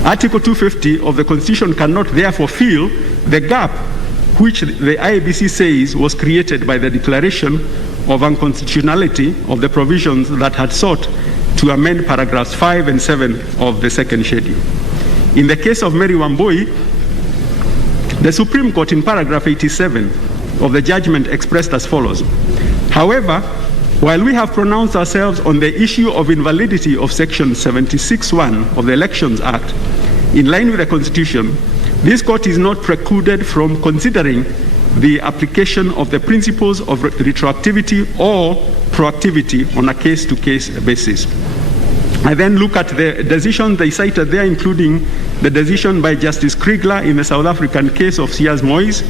Article 250 of the Constitution cannot therefore fill the gap which the IEBC says was created by the declaration of unconstitutionality of the provisions that had sought to amend paragraphs 5 and 7 of the second schedule. In the case of Mary Wambui, the Supreme Court in paragraph 87 of the judgment expressed as follows: however, while we have pronounced ourselves on the issue of invalidity of section 76(1) of the Elections Act, in line with the Constitution, this court is not precluded from considering the application of the principles of retroactivity or proactivity on a case-to-case basis. I then look at the decisions they cited there, including the decision by Justice Kriegler in the South African case of Sias Moise,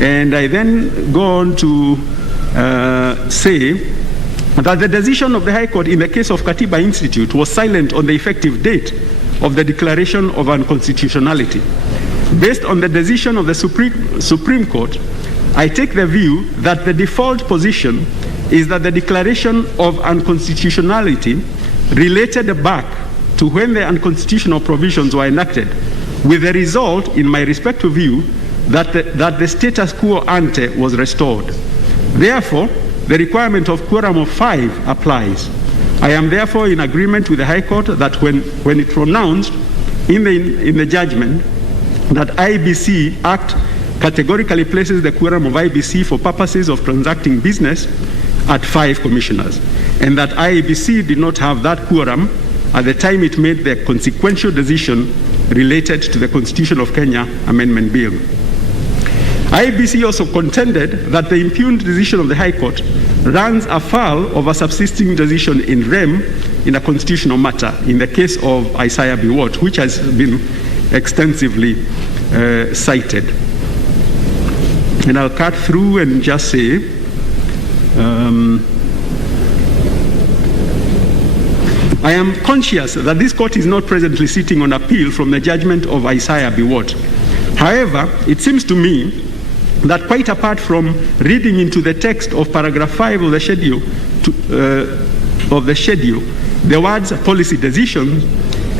and I then go on to say that the decision of the High Court in the case of Katiba Institute was silent on the effective date of the declaration of unconstitutionality. Based on the decision of the Supreme Court, I take the view that the default position is that the declaration of unconstitutionality related back to when the unconstitutional provisions were enacted, with the result, in my respective view, that the status quo ante was restored. Therefore, the requirement of quorum of 5 applies. I am therefore in agreement with the High Court that when it pronounced in the judgment that IEBC Act categorically places the quorum of IEBC for purposes of transacting business at 5 commissioners, and that IEBC did not have that quorum at the time it made the consequential decision related to the Constitution of Kenya Amendment Bill. IEBC also contended that the impugned decision of the High Court runs afoul of a subsisting decision in rem in a constitutional matter, in the case of Isaiah Biwott, which has been extensively cited. And I'll cut through and just say, I am conscious that this court is not presently sitting on appeal from the judgment of Isaiah Biwott. However, it seems to me that quite apart from reading into the text of paragraph 5 of the schedule, the words policy decisions,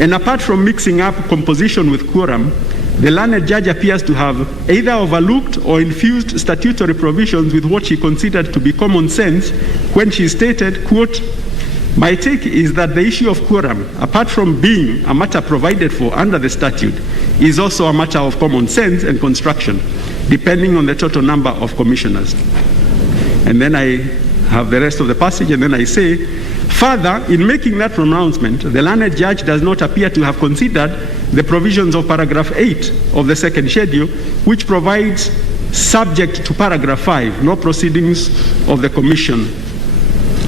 and apart from mixing up composition with quorum, the learned judge appears to have either overlooked or infused statutory provisions with what she considered to be common sense when she stated, quote, "My take is that the issue of quorum, apart from being a matter provided for under the statute, is also a matter of common sense and construction, depending on the total number of commissioners." And then I have the rest of the passage, and then I say, Further, in making that pronouncement, the learned judge does not appear to have considered the provisions of paragraph 8 of the second schedule, which provides, subject to paragraph 5, no proceedings of the commission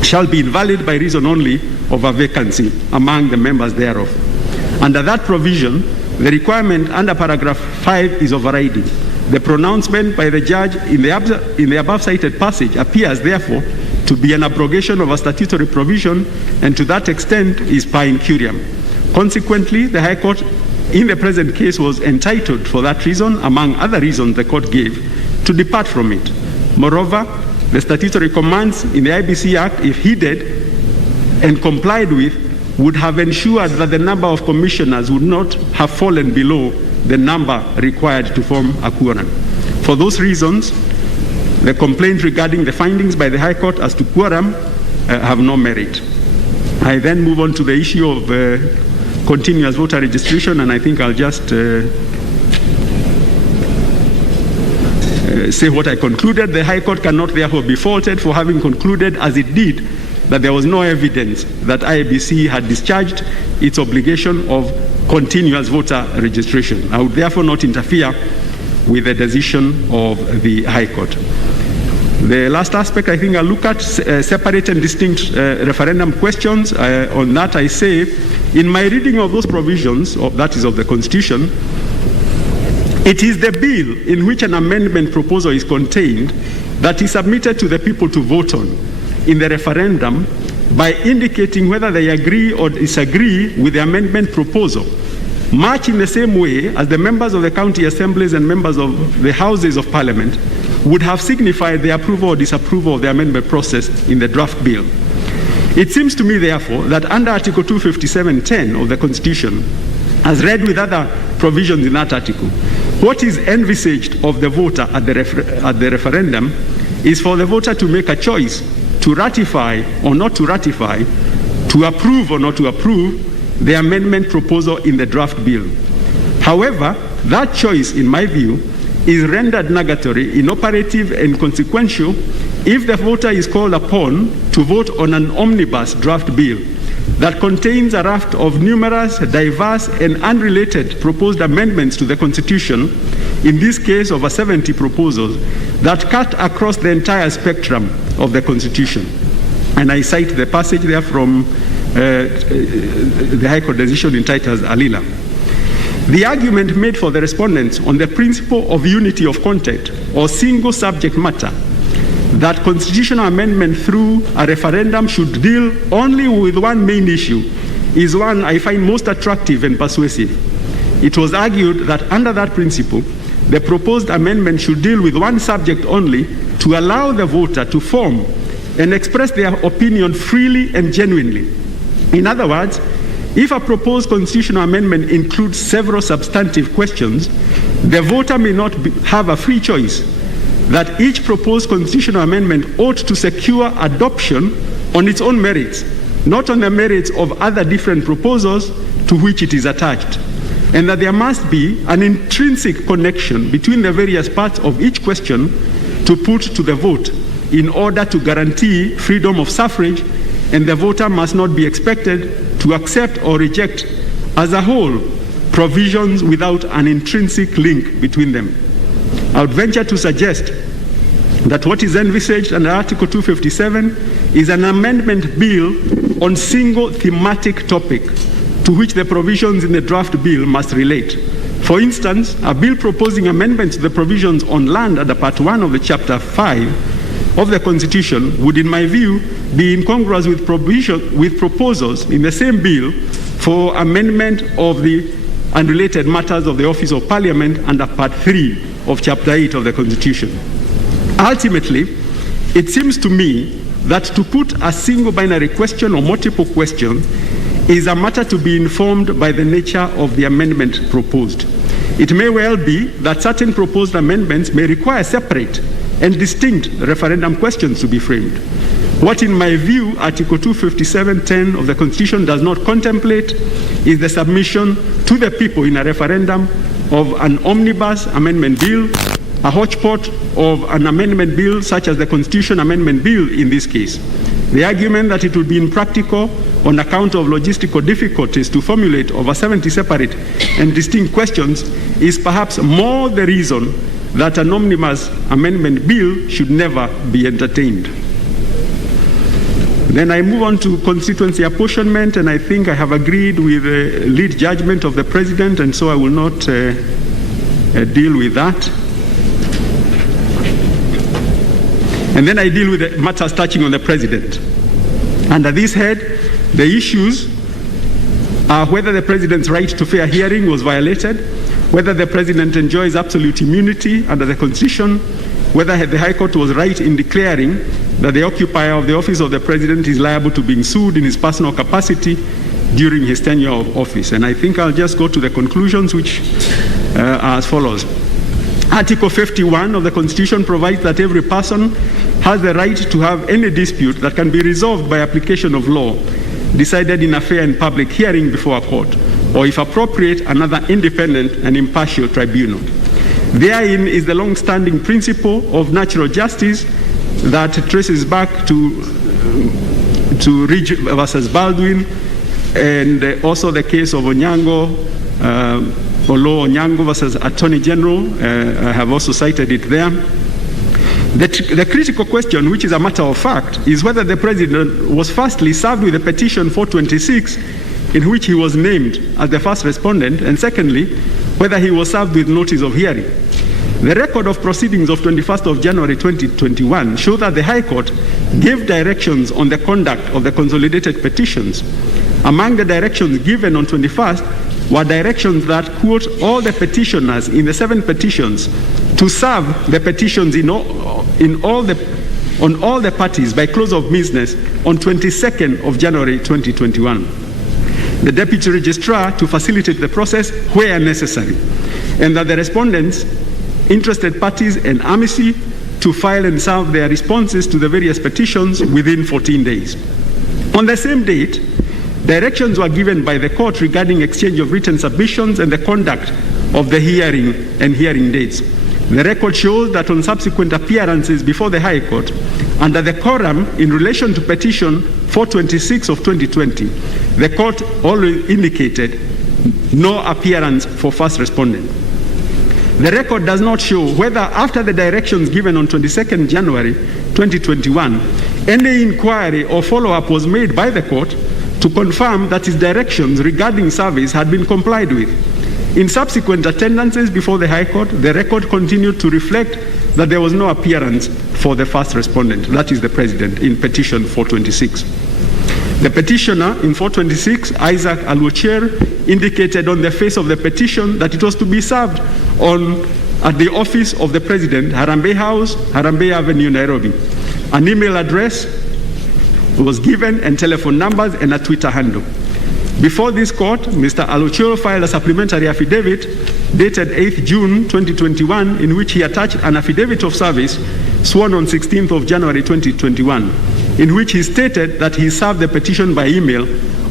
shall be invalid by reason only of a vacancy among the members thereof. Under that provision, the requirement under paragraph 5 is overriding. The pronouncement by the judge in the above cited passage appears, therefore, to be an abrogation of a statutory provision, and to that extent is per incuriam. Consequently, the High Court in the present case was entitled, for that reason, among other reasons the court gave, to depart from it. Moreover, the statutory commands in the IBC Act, if heeded and complied with, would have ensured that the number of commissioners would not have fallen below the number required to form a quorum. For those reasons, the complaint regarding the findings by the High Court as to quorum have no merit. I then move on to the issue of continuous voter registration, and I think I'll just say what I concluded. The High Court cannot therefore be faulted for having concluded, as it did, that there was no evidence that IEBC had discharged its obligation of continuous voter registration. I would therefore not interfere with the decision of the High Court. The last aspect I think I'll look at, separate and distinct referendum questions. On that I say, in my reading of those provisions, that is of the Constitution, it is the bill in which an amendment proposal is contained that is submitted to the people to vote on in the referendum by indicating whether they agree or disagree with the amendment proposal, much in the same way as the members of the county assemblies and members of the houses of parliament would have signified their approval or disapproval of the amendment process in the draft bill. It seems to me, therefore, that under Article 257(10) of the Constitution, as read with other provisions in that article, what is envisaged of the voter at the referendum is for the voter to make a choice to ratify or not to ratify, to approve or not to approve the amendment proposal in the draft bill. However, that choice, in my view, is rendered nugatory, inoperative, and consequential if the voter is called upon to vote on an omnibus draft bill that contains a raft of numerous, diverse, and unrelated proposed amendments to the Constitution, in this case over 70 proposals, that cut across the entire spectrum of the Constitution. And I cite the passage there from the High Court decision entitled Alila. The argument made for the respondents on the principle of unity of content or single subject matter, that constitutional amendment through a referendum should deal only with one main issue, is one I find most attractive and persuasive. It was argued that under that principle, the proposed amendment should deal with one subject only to allow the voter to form and express their opinion freely and genuinely. In other words, if a proposed constitutional amendment includes several substantive questions, the voter may not have a free choice, that each proposed constitutional amendment ought to secure adoption on its own merits, not on the merits of other different proposals to which it is attached, and that there must be an intrinsic connection between the various parts of each question to put to the vote in order to guarantee freedom of suffrage, and the voter must not be expected to accept or reject as a whole provisions without an intrinsic link between them. I would venture to suggest that what is envisaged under Article 257 is an amendment bill on single thematic topic to which the provisions in the draft bill must relate. For instance, a bill proposing amendments to the provisions on land under Part 1 of the Chapter 5 of the Constitution would, in my view, be incongruous with proposals in the same bill for amendment of the unrelated matters of the Office of Parliament under Part 3 of Chapter 8 of the Constitution. Ultimately, it seems to me that to put a single binary question or multiple questions is a matter to be informed by the nature of the amendment proposed. It may well be that certain proposed amendments may require separate and distinct referendum questions to be framed. What, in my view, Article 257(10) of the Constitution does not contemplate is the submission to the people in a referendum of an omnibus amendment bill, a hodgepodge of an amendment bill such as the Constitution Amendment Bill in this case. The argument that it would be impractical on account of logistical difficulties to formulate over 70 separate and distinct questions is perhaps more the reason that an omnibus amendment bill should never be entertained. Then I move on to constituency apportionment, and I think I have agreed with the lead judgment of the President, and so I will not deal with that. And then I deal with the matters touching on the President. Under this head, the issues are whether the President's right to fair hearing was violated, whether the President enjoys absolute immunity under the Constitution, whether the High Court was right in declaring that the occupier of the office of the President is liable to being sued in his personal capacity during his tenure of office. And I think I'll just go to the conclusions, which are as follows. Article 51 of the Constitution provides that every person has the right to have any dispute that can be resolved by application of law, decided in a fair and public hearing before a court, or if appropriate, another independent and impartial tribunal. Therein is the long-standing principle of natural justice that traces back to Ridge versus Baldwin, and also the case of Onyango, Olo Onyango versus Attorney General. I have also cited it there. The critical question, which is a matter of fact, is whether the President was firstly served with a petition 426 in which he was named as the first respondent, and secondly, whether he was served with notice of hearing. The record of proceedings of 21st of January 2021 show that the High Court gave directions on the conduct of the consolidated petitions. Among the directions given on 21st were directions that, quote, all the petitioners in the 7 petitions to serve the petitions on all the parties by close of business on 22nd of January 2021. The Deputy Registrar to facilitate the process where necessary, and that the respondents, interested parties and amici to file and serve their responses to the various petitions within 14 days. On the same date, directions were given by the court regarding exchange of written submissions and the conduct of the hearing and hearing dates. The record shows that on subsequent appearances before the High Court, under the quorum in relation to petition 426 of 2020, the court always indicated no appearance for first respondent. The record does not show whether after the directions given on 22nd January 2021, any inquiry or follow-up was made by the court to confirm that his directions regarding service had been complied with. In subsequent attendances before the High Court, the record continued to reflect that there was no appearance for the first respondent, that is the President, in petition 426. The petitioner in 426, Isaac Aluocher, indicated on the face of the petition that it was to be served at the office of the President, Harambee House, Harambee Avenue, Nairobi. An email address was given and telephone numbers and a Twitter handle. Before this court, Mr. Aluocher filed a supplementary affidavit dated 8th June 2021 in which he attached an affidavit of service sworn on 16th of January 2021, in which he stated that he served the petition by email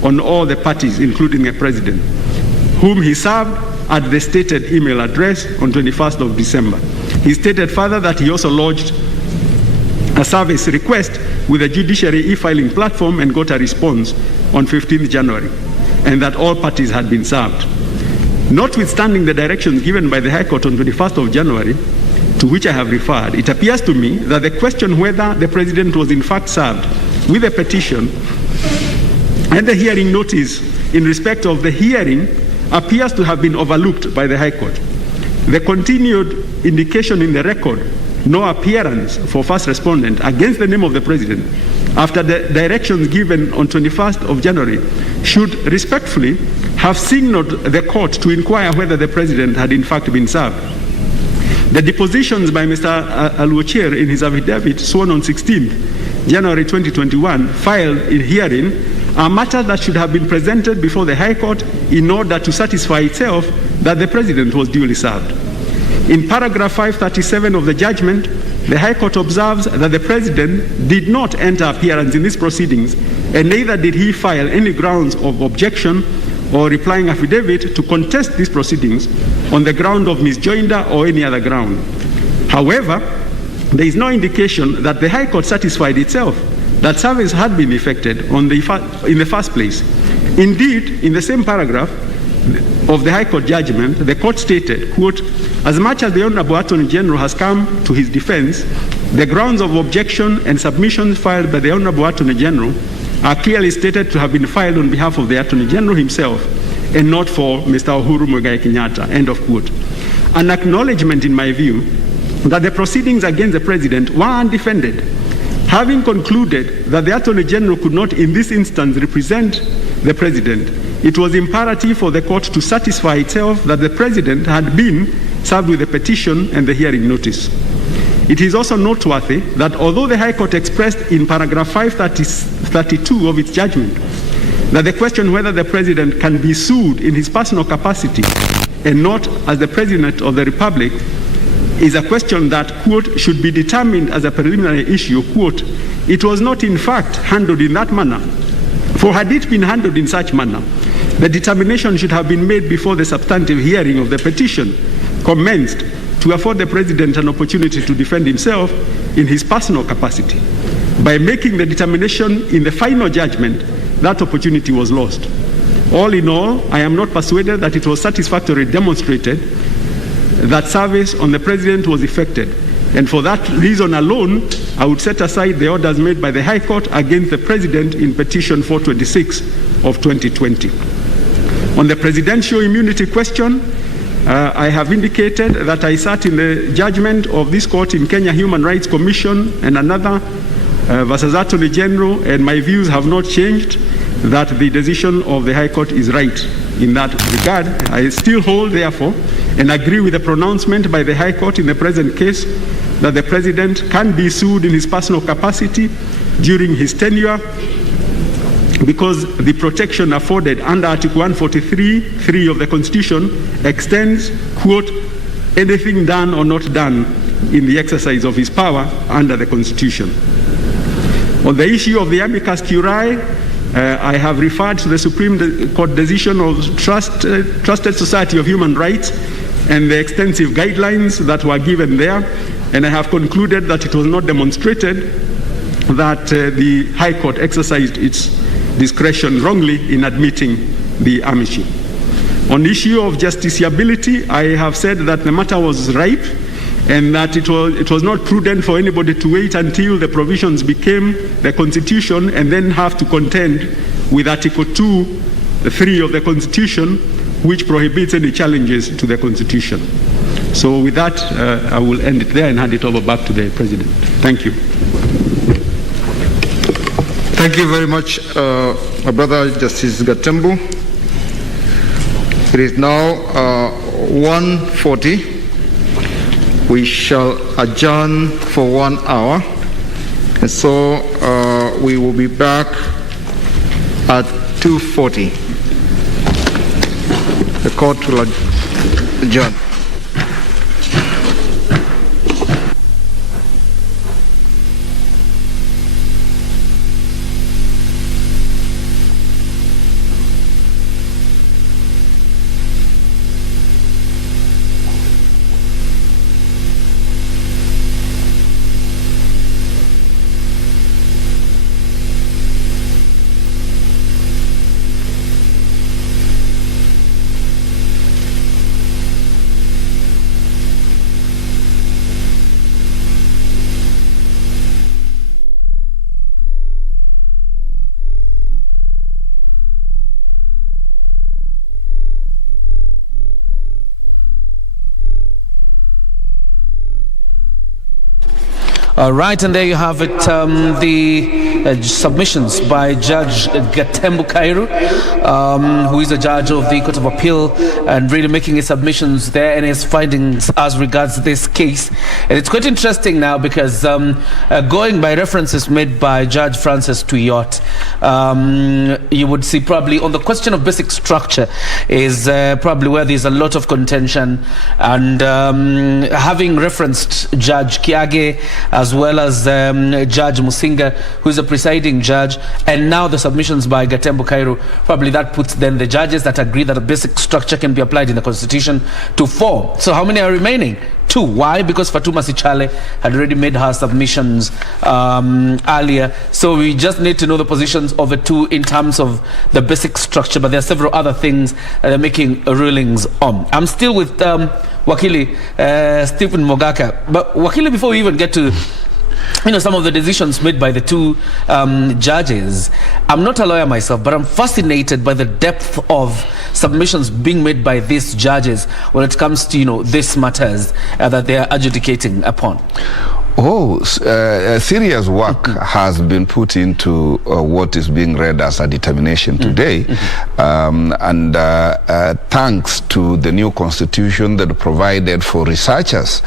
on all the parties, including the President, whom he served at the stated email address on 21st of December. He stated further that he also lodged a service request with the judiciary e-filing platform and got a response on 15th January, and that all parties had been served. Notwithstanding the directions given by the High Court on 21st of January, to which I have referred, it appears to me that the question whether the President was in fact served with a petition and the hearing notice in respect of the hearing appears to have been overlooked by the High Court. The continued indication in the record, no appearance for first respondent against the name of the President after the directions given on 21st of January should respectfully have signaled the court to inquire whether the President had in fact been served. The depositions by Mr. Aluocher in his affidavit sworn on 16th January 2021 filed in hearing are matters that should have been presented before the High Court in order to satisfy itself that the President was duly served. In paragraph 537 of the judgment, the High Court observes that the President did not enter appearance in these proceedings, and neither did he file any grounds of objection or replying affidavit to contest these proceedings on the ground of misjoinder or any other ground. However, there is no indication that the High Court satisfied itself that service had been effected in the first place. Indeed, in the same paragraph of the High Court judgment, the court stated, quote, "As much as the Honorable Attorney General has come to his defense, the grounds of objection and submissions filed by the Honorable Attorney General are clearly stated to have been filed on behalf of the Attorney General himself and not for Mr. Uhuru Muigai Kenyatta," end of quote. An acknowledgement, in my view, that the proceedings against the President were undefended. Having concluded that the Attorney General could not in this instance represent the President, it was imperative for the court to satisfy itself that the President had been served with a petition and the hearing notice. It is also noteworthy that although the High Court expressed in paragraph 532 of its judgment that the question whether the President can be sued in his personal capacity and not as the President of the Republic is a question that, quote, should be determined as a preliminary issue, quote, it was not in fact handled in that manner. For had it been handled in such manner, the determination should have been made before the substantive hearing of the petition commenced to afford the President an opportunity to defend himself in his personal capacity. By making the determination in the final judgment, that opportunity was lost. All in all, I am not persuaded that it was satisfactorily demonstrated that service on the President was effected, and for that reason alone, I would set aside the orders made by the High Court against the President in Petition 426 of 2020. On the presidential immunity question, I have indicated that I sat in the judgment of this court in Kenya Human Rights Commission and another versus Attorney General, and my views have not changed that the decision of the High Court is right in that regard. I still hold, therefore, and agree with the pronouncement by the High Court in the present case that the President can be sued in his personal capacity during his tenure because the protection afforded under Article 143(3) of the Constitution extends, quote, anything done or not done in the exercise of his power under the Constitution. On the issue of the amicus curiae, I have referred to the Supreme Court decision of Trusted Society of Human Rights and the extensive guidelines that were given there, and I have concluded that it was not demonstrated that the High Court exercised its discretion wrongly in admitting the amici. On the issue of justiciability, I have said that the matter was ripe and that it was not prudent for anybody to wait until the provisions became the Constitution and then have to contend with Article 2(3) of the Constitution, which prohibits any challenges to the Constitution. So with that, I will end it there and hand it over back to the President. Thank you. Thank you very much, my brother Justice Gatembu. It is now 1:40. We shall adjourn for 1 hour, and so we will be back at 2:40. The court will adjourn. All right, and there you have it, the submissions by Judge Gatembu Kairu, who is a judge of the Court of Appeal, and really making his submissions there and his findings as regards this case. And it's quite interesting now because going by references made by Judge Francis Tuyot, you would see probably on the question of basic structure is probably where there's a lot of contention, and having referenced Judge Kiage as as well as Judge Musinga, who is a presiding judge, and now the submissions by Gatembu Kairu. Probably that puts then the judges that agree that a basic structure can be applied in the Constitution to 4. So how many are remaining? 2. Why? Because Fatuma Sichale had already made her submissions earlier. So we just need to know the positions of the 2 in terms of the basic structure. But there are several other things they're making rulings on. I'm still with Wakili Stephen Mogaka. But Wakili, before we even get to some of the decisions made by the 2 judges, I'm not a lawyer myself, but I'm fascinated by the depth of submissions being made by these judges when it comes to these matters that they are adjudicating upon. Serious work has been put into what is being read as a determination today, and thanks to the new constitution that provided for researchers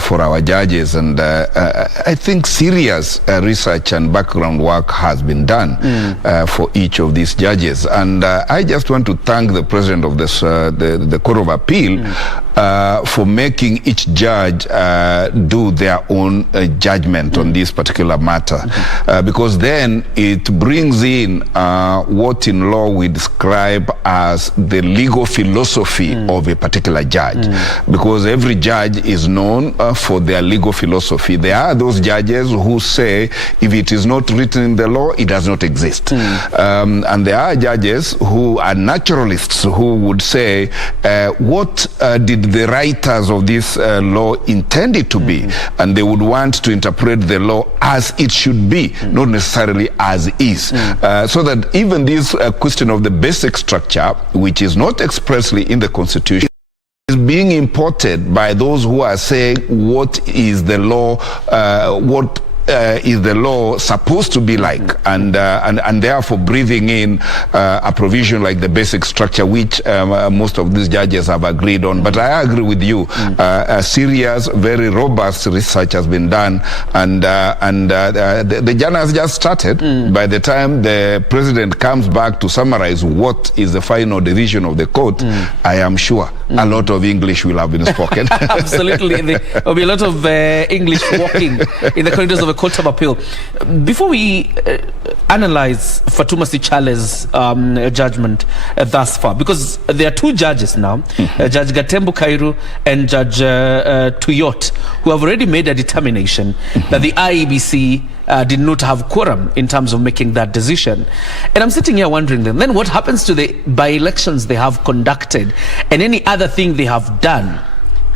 for our judges, and I think serious research and background work has been done for each of these judges, and I just want to thank the president of the Court of Appeal for making each judge do their own judgment on this particular matter, because then it brings in what in law we describe as the legal philosophy of a particular judge, because every judge is known for their legal philosophy. There are those judges who say if it is not written in the law, it does not exist, and there are judges who are naturalists who would say what did the writers of this law intend it to be, and they would want to interpret the law as it should be, not necessarily as is, so that even this question of the basic structure, which is not expressly in the Constitution, is being imported by those who are saying what is the law, what is the law supposed to be like, and therefore breathing in a provision like the basic structure, which most of these judges have agreed on. But I agree with you, a serious, very robust research has been done, and the journey has just started. By the time the president comes back to summarize what is the final decision of the court, I am sure a lot of English will have been spoken. Absolutely, there will be a lot of English walking in the corridors of the Court of Appeal. Before we analyze Fatuma Sichale's judgment thus far, because there are 2 judges now, Judge Gatembu Kairu and Judge Tuyot, who have already made a determination that the IEBC did not have quorum in terms of making that decision. And I'm sitting here wondering then what happens to the by-elections they have conducted and any other thing they have done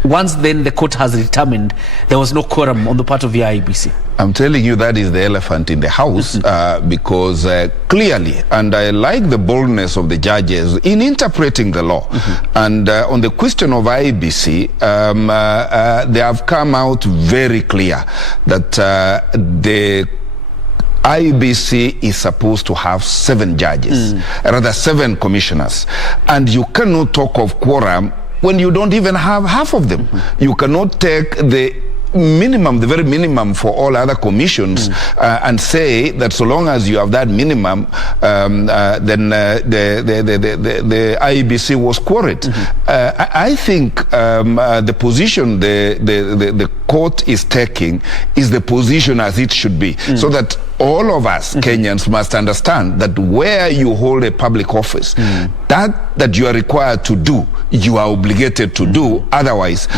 once then the court has determined there was no quorum on the part of the IEBC? I'm telling you, that is the elephant in the house, because clearly, and I like the boldness of the judges in interpreting the law, and on the question of IEBC, they have come out very clear that the IEBC is supposed to have 7 judges, rather 7 commissioners, and you cannot talk of quorum when you don't even have half of them. You cannot take the minimum, the very minimum for all other commissions, and say that so long as you have that minimum, then the IEBC was quorate. I think the position the court is taking is the position as it should be, so that all of us Kenyans must understand that where you hold a public office, that you are required to do, you are obligated to do. Otherwise,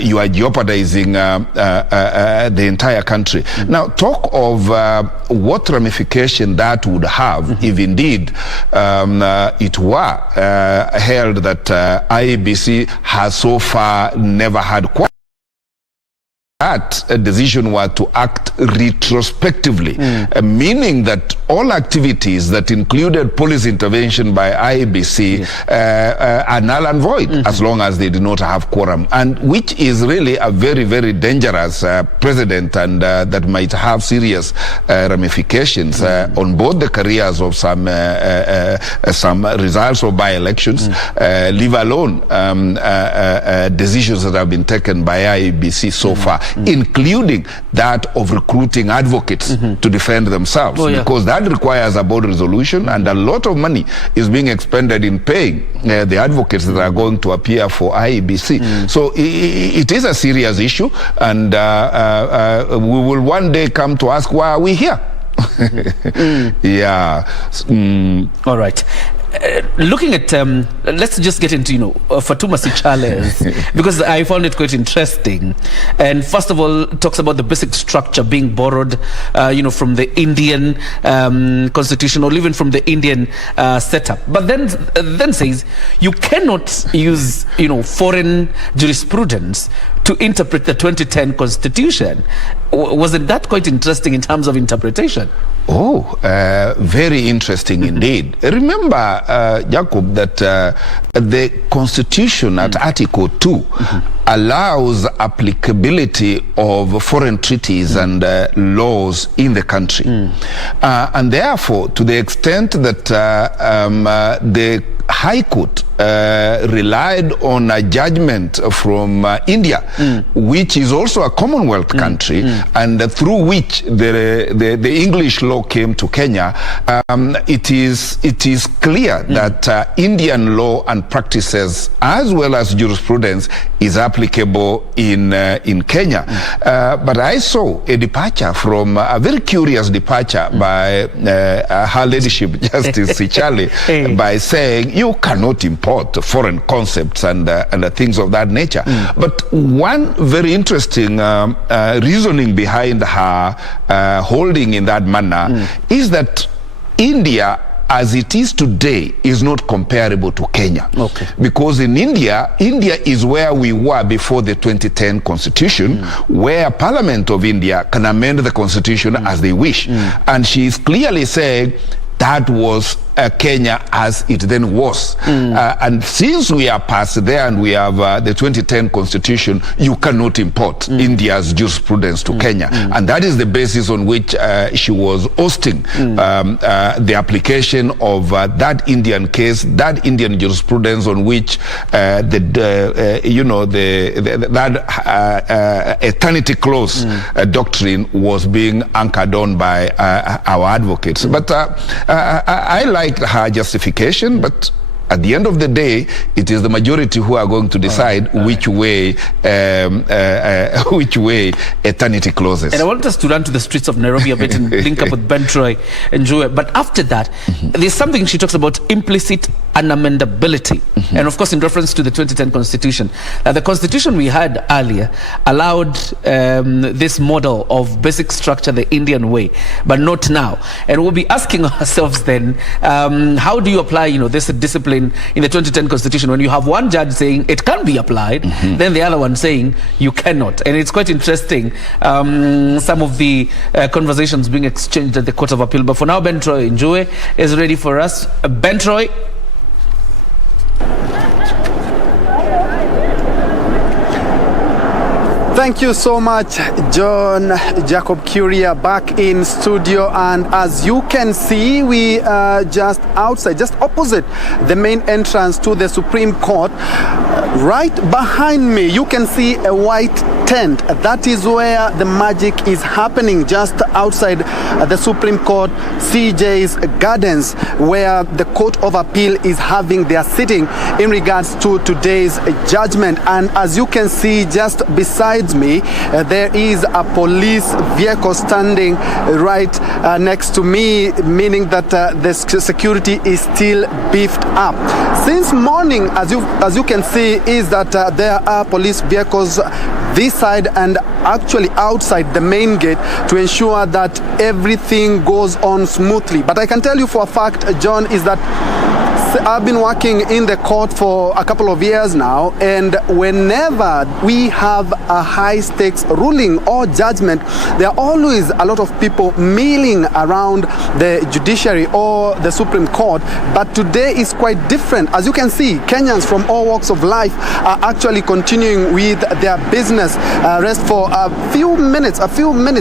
you are jeopardizing the entire country. Now, talk of what ramification that would have if indeed it were held that IEBC has so far never had quorum. That a decision were to act retrospectively, meaning that all activities that included police intervention by IEBC are null and void as long as they do not have quorum, and which is really a very, very dangerous precedent, and that might have serious ramifications on both the careers of some results of by-elections, leave alone decisions that have been taken by IEBC so far, including that of recruiting advocates to defend themselves, because that that requires a board resolution, and a lot of money is being expended in paying the advocates that are going to appear for IEBC. So it is a serious issue, and we will one day come to ask, why are we here? Yeah. All right. Looking at, let's just get into, Fatuma Sichale's, because I found it quite interesting. And first of all, talks about the basic structure being borrowed, from the Indian constitution, or even from the Indian setup. But then says you cannot use, foreign jurisprudence to interpret the 2010 constitution. Wasn't that quite interesting in terms of interpretation? Oh, very interesting indeed. Remember, Jacob, that the Constitution at Article 2 allows applicability of foreign treaties and laws in the country. And therefore, to the extent that the High Court relied on a judgment from India, which is also a Commonwealth country, and through which the English law came to Kenya, it is clear that Indian law and practices, as well as jurisprudence, is applicable in Kenya. But I saw a departure from a very curious departure by Her Ladyship Justice Sichale by saying you cannot import foreign concepts and things of that nature. But one very interesting reasoning behind her holding in that manner is that India, as it is today, is not comparable to Kenya. Okay. Because in India is where we were before the 2010 constitution, where Parliament of India can amend the constitution as they wish. And she is clearly saying that was Kenya as it then was. And since we are past there and we have the 2010 constitution, you cannot import India's jurisprudence to Kenya. And that is the basis on which she was hosting the application of that Indian case, that Indian jurisprudence on which that eternity clause doctrine was being anchored on by our advocates. But I like her justification, but at the end of the day, it is the majority who are going to decide which way eternity closes. And I want us to run to the streets of Nairobi a bit and link up with Ben Troy and Joe. But after that, there's something she talks about: implicit unamendability. And of course, in reference to the 2010 constitution, the constitution we had earlier allowed this model of basic structure the Indian way, but not now. And we'll be asking ourselves then, how do you apply this discipline in the 2010 constitution when you have one judge saying it can be applied, then the other one saying you cannot? And it's quite interesting, some of the conversations being exchanged at the Court of Appeal. But for now, Ben Troy Njue is ready for us. Ben Troy. Thank you so much, John Jacob Curia, back in studio. And as you can see, we are just outside, just opposite the main entrance to the Supreme Court. Right behind me, you can see a white tent. That is where the magic is happening, just outside the Supreme Court, CJ's Gardens, where the Court of Appeal is having their sitting in regards to today's judgment. And as you can see, just beside me, there is a police vehicle standing right next to me, meaning that the security is still beefed up. Since morning, as you can see, is that there are police vehicles this side and actually outside the main gate to ensure that everything goes on smoothly. But I can tell you for a fact, John, is that I've been working in the court for a couple of years now, and whenever we have a high stakes ruling or judgment, there are always a lot of people milling around the judiciary or the Supreme Court. But today is quite different. As you can see, Kenyans from all walks of life are actually continuing with their business. Rest for a few minutes,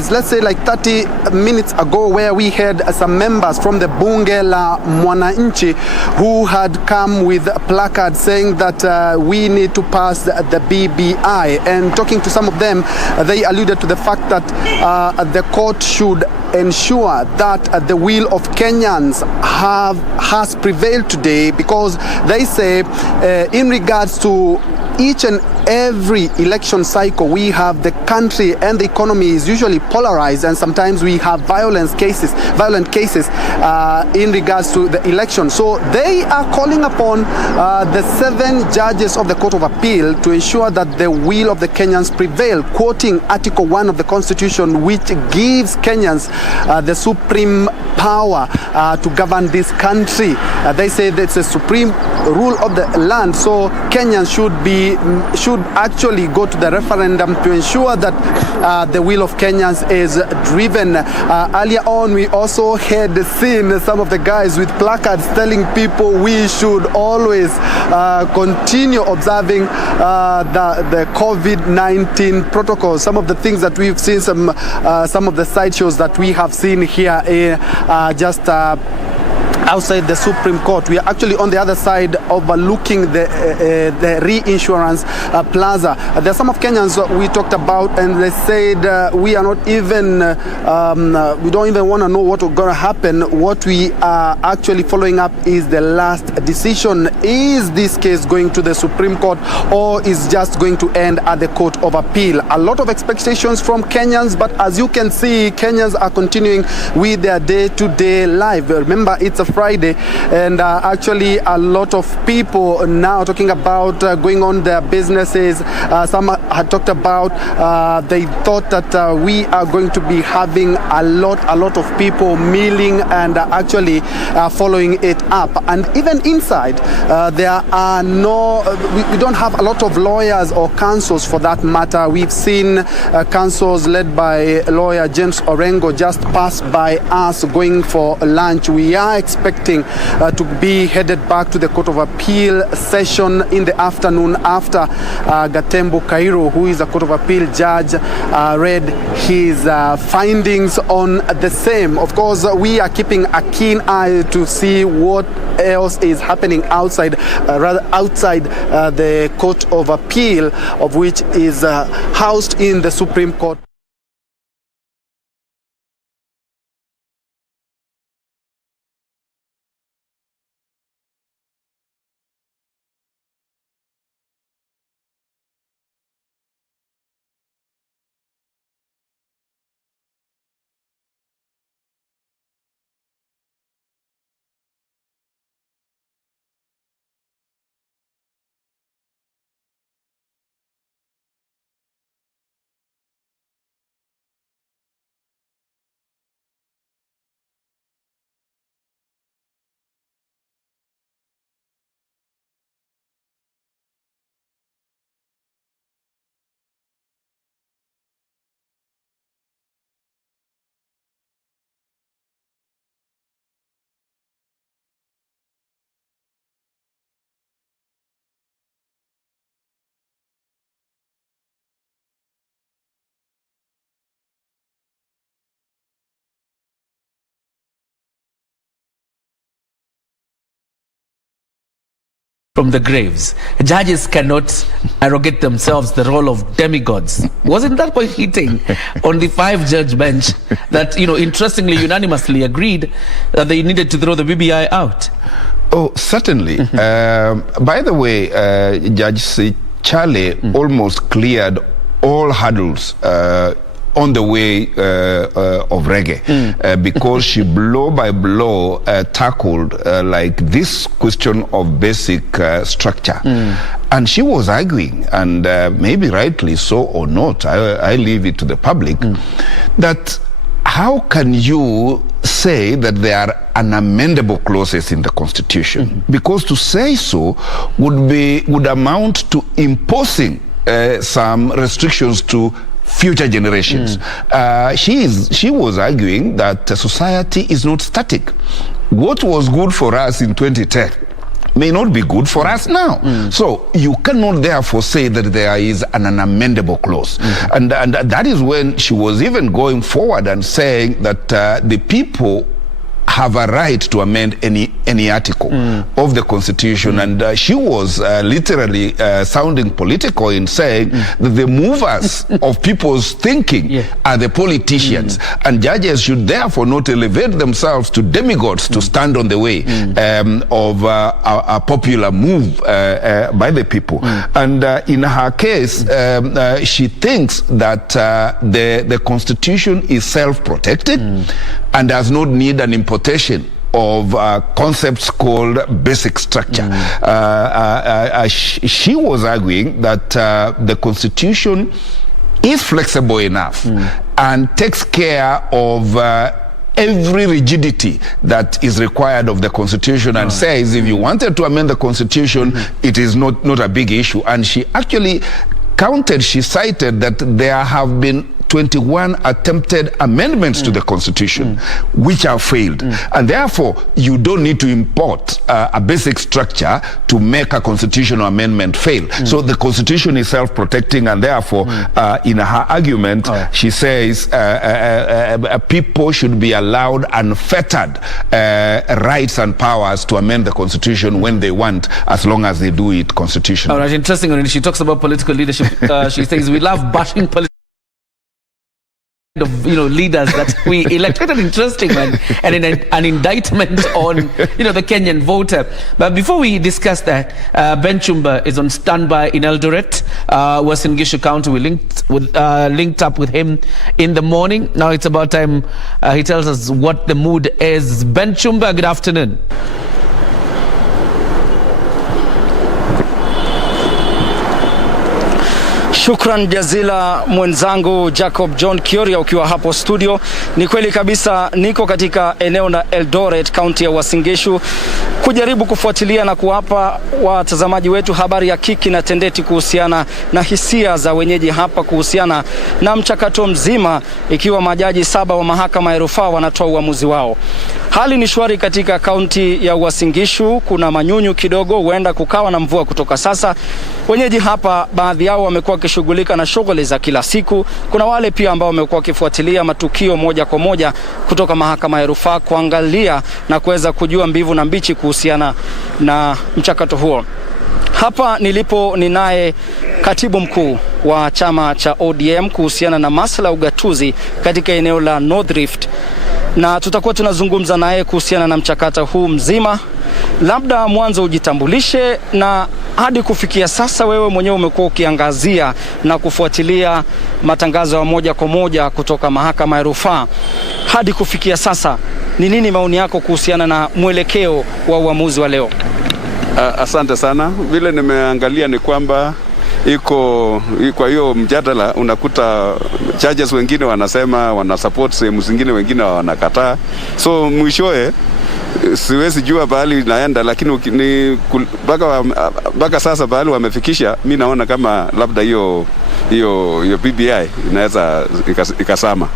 let's say like 30 minutes ago, where we had some members from the Bunge la Mwananchi who had come with placards saying that we need to pass the BBI. And talking to some of them, they alluded to the fact that the court should ensure that the will of Kenyans has prevailed today, because they say in regards to each and every election cycle, we have the country and the economy is usually polarized, and sometimes we have violent cases in regards to the election. So they are calling upon the 7 judges of the Court of Appeal to ensure that the will of the Kenyans prevail, quoting Article 1 of the Constitution, which gives Kenyans the supreme power to govern this country. They say that's a supreme rule of the land, so Kenyans should actually go to the referendum to ensure that the will of Kenyans is driven. Earlier on, we also had seen some of the guys with placards telling people we should always continue observing the COVID-19 protocols. Some of the things that we've seen, some of the sideshows that we have seen here just outside the Supreme Court. We are actually on the other side overlooking the reinsurance plaza. There are some of Kenyans we talked about, and they said we are not even, we don't even want to know what's going to happen. What we are actually following up is the last decision. Is this case going to the Supreme Court, or is just going to end at the Court of Appeal? A lot of expectations from Kenyans, but as you can see, Kenyans are continuing with their day-to-day life. Remember, it's a Friday, and actually a lot of people now talking about going on their businesses. Some had talked about they thought that we are going to be having a lot of people milling and actually following it up. And even inside, there are we don't have a lot of lawyers or counsels for that matter. We've seen counsels led by lawyer James Orengo just pass by us going for lunch. We are expecting to be headed back to the Court of Appeal session in the afternoon after Gatembu Kairu, who is a Court of Appeal judge, read his findings on the same. Of course, we are keeping a keen eye to see what else is happening outside the Court of Appeal, of which is housed in the Supreme Court. From the graves. Judges cannot arrogate themselves the role of demigods. Wasn't that point hitting on the 5-judge bench that, interestingly, unanimously agreed that they needed to throw the BBI out? Oh, certainly. By the way, Judge Charlie almost cleared all hurdles on the way of reggae, because she blow by blow tackled like this question of basic structure. And she was arguing, and maybe rightly so or not, I leave it to the public, that how can you say that there are unamendable clauses in the Constitution? Because to say so would amount to imposing some restrictions to future generations. She was arguing that society is not static. What was good for us in 2010 may not be good for us now. So you cannot therefore say that there is an unamendable clause. And that is when she was even going forward and saying that the people have a right to amend any article of the Constitution. And she was literally sounding political in saying that the movers of people's thinking are the politicians, and judges should therefore not elevate themselves to demigods to stand on the way of a popular move by the people. And in her case, she thinks that the Constitution is self-protected and does not need an importation of concepts called basic structure. She was arguing that the Constitution is flexible enough and takes care of every rigidity that is required of the Constitution, and says if you wanted to amend the Constitution, it is not a big issue. And she actually she cited that there have been 21 attempted amendments to the Constitution which have failed, and therefore you don't need to import a basic structure to make a constitutional amendment fail. So the Constitution is self-protecting, and therefore in her argument she says people should be allowed unfettered rights and powers to amend the Constitution when they want, as long as they do it constitutionally. All right, interesting. When she talks about political leadership, she says we love bashing political leaders that we elected. An interesting one, and an indictment on the Kenyan voter. But before we discuss that, Ben Chumba is on standby in Eldoret, Uasin Gishu County. We linked up with him in the morning. Now it's about time he tells us what the mood is. Ben Chumba, good afternoon. Shukran jazila mwenzangu Jacob John Kioria ukiwa hapo studio. Ni kweli kabisa, niko katika eneo la Eldoret, kaunti ya Uasin Gishu, kujaribu kufuatilia na kuwapa watazamaji wetu habari ya kiki na tendeti kuhusiana na hisia za wenyeji hapa kuhusiana na mchakato mzima, ikiwa majaji 7 wa mahakama ya rufaa wanatoa uamuzi wao. Hali ni shwari katika kaunti ya Uasin Gishu, kuna manyunyu kidogo, huenda kukawa na mvua kutoka sasa. Wenyeji hapa baadhi yao wamekuwa wakishughulika na shughuli za kila siku. Kuna wale pia ambao wamekuwa wakifuatilia matukio moja kwa moja kutoka mahakama ya rufaa, kuangalia na kuweza kujua mbivu na mbichi kuhusiana na mchakato huo. Hapa nilipo ninaye katibu mkuu wa chama cha ODM kuhusiana na masuala ya ugatuzi katika eneo la North Rift, na tutakuwa tunazungumza naye kuhusiana na mchakato huu mzima. Labda mwanzo ujitambulishe, na hadi kufikia sasa wewe mwenyewe umekuwa ukiangazia na kufuatilia matangazo ya moja kwa moja kutoka mahakama ya rufaa. Hadi kufikia sasa ni nini maoni yako kuhusiana na mwelekeo wa uamuzi wa leo? Asante sana. Vile nimeangalia ni kwamba kwa hiyo mjadala unakuta judges wengine wanasema wana support sehemu zingine, wengine wanakataa. So mwishoe siwezi jua bahali naenda, lakini mpaka sasa bahali wamefikisha, mimi naona kama labda hiyo BBI inaweza ikasama.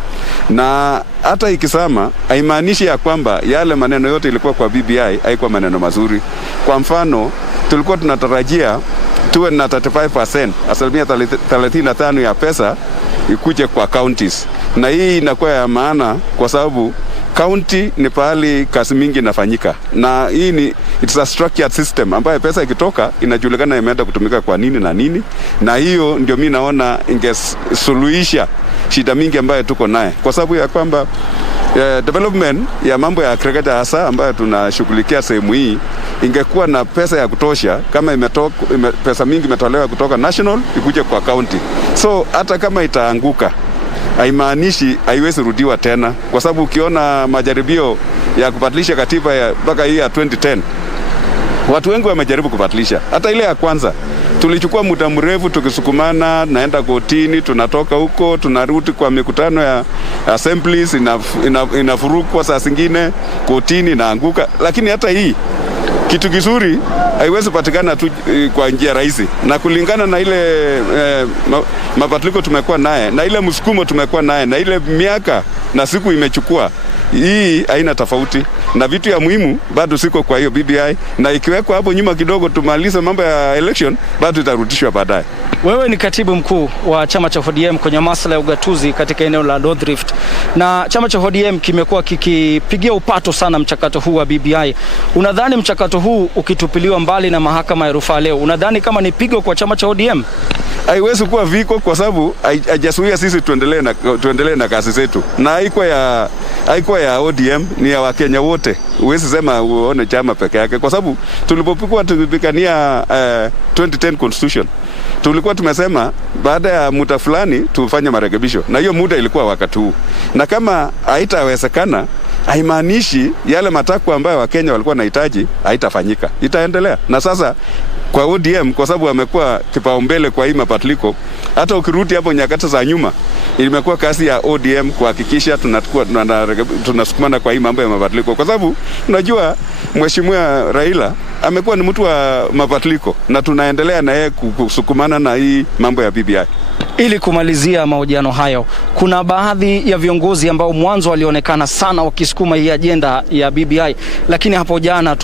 Na hata ikisama haimaanishi ya kwamba yale maneno yote ilikuwa kwa BBI haikuwa maneno mazuri. Kwa mfano, tulikuwa tunatarajia tuwe na 35%, asilimia 35 ya pesa ikuje kwa counties. Na hii inakuwa ya maana kwa sababu county ni pahali kazi mingi inafanyika, na hii it's a structured system ambayo pesa ikitoka inajulikana imeenda kutumika kwa nini na nini, na hiyo ndio mimi naona ingesuluhisha shida mingi ambayo tuko naye, kwa sababu ya kwamba development ya mambo ya agriculture hasa ambayo tunashughulikia sehemu hii ingekuwa na pesa ya kutosha. Kama pesa mingi imetolewa kutoka national ikuje kwa county, so hata kama itaanguka haimaanishi haiwezi rudiwa tena, kwa sababu ukiona majaribio ya kubadilisha katiba mpaka hii ya 2010 watu wengi wamejaribu kubadilisha. Hata ile ya kwanza tulichukua muda mrefu tukisukumana, naenda kotini, tunatoka huko tunarudi kwa mikutano ya assemblies, inafurukwa saa zingine kotini naanguka. Lakini hata hii kitu kizuri haiwezi patikana tu kwa njia rahisi, na kulingana na ile mabadiliko tumekuwa naye na ile msukumo tumekuwa naye na ile miaka na siku imechukua, hii haina tofauti, na vitu ya muhimu bado siko kwa hiyo BBI, na ikiwekwa hapo nyuma kidogo tumalize mambo ya election, bado itarudishwa baadaye. Wewe ni katibu mkuu wa chama cha ODM kwenye masuala ya ugatuzi katika eneo la North Rift, na chama cha ODM kimekuwa kikipigia upato sana mchakato huu wa BBI. Unadhani mchakato huu ukitupiliwa mbali na mahakama ya rufaa leo, unadhani kama ni pigo kwa chama cha ODM? Haiwezi kuwa viko, kwa sababu haijazuia sisi tuendelee na kazi zetu, na haikuwa ya ODM, ni ya Wakenya wote. Huwezi sema uone chama peke yake, kwa sababu tulipopikwa tulipikania 2010 constitution, tulikuwa tumesema baada ya muda fulani tufanye marekebisho, na hiyo muda ilikuwa wakati huu, na kama haitawezekana haimaanishi yale matakwa ambayo Wakenya walikuwa wanahitaji haitafanyika, itaendelea. Na sasa kwa ODM, kwa sababu amekuwa kipaumbele kwa hii mabadiliko, hata ukirudi hapo nyakati za nyuma, imekuwa kazi ya ODM kuhakikisha tunasukumana kwa hii mambo ya mabadiliko, kwa sababu unajua Mheshimiwa Raila amekuwa ni mtu wa mabadiliko, na tunaendelea na yeye kusukumana na hii mambo ya BBI. Ili kumalizia mahojiano hayo, kuna baadhi ya viongozi ambao mwanzo walionekana sana wakisukuma hii ajenda ya BBI, lakini hapo jana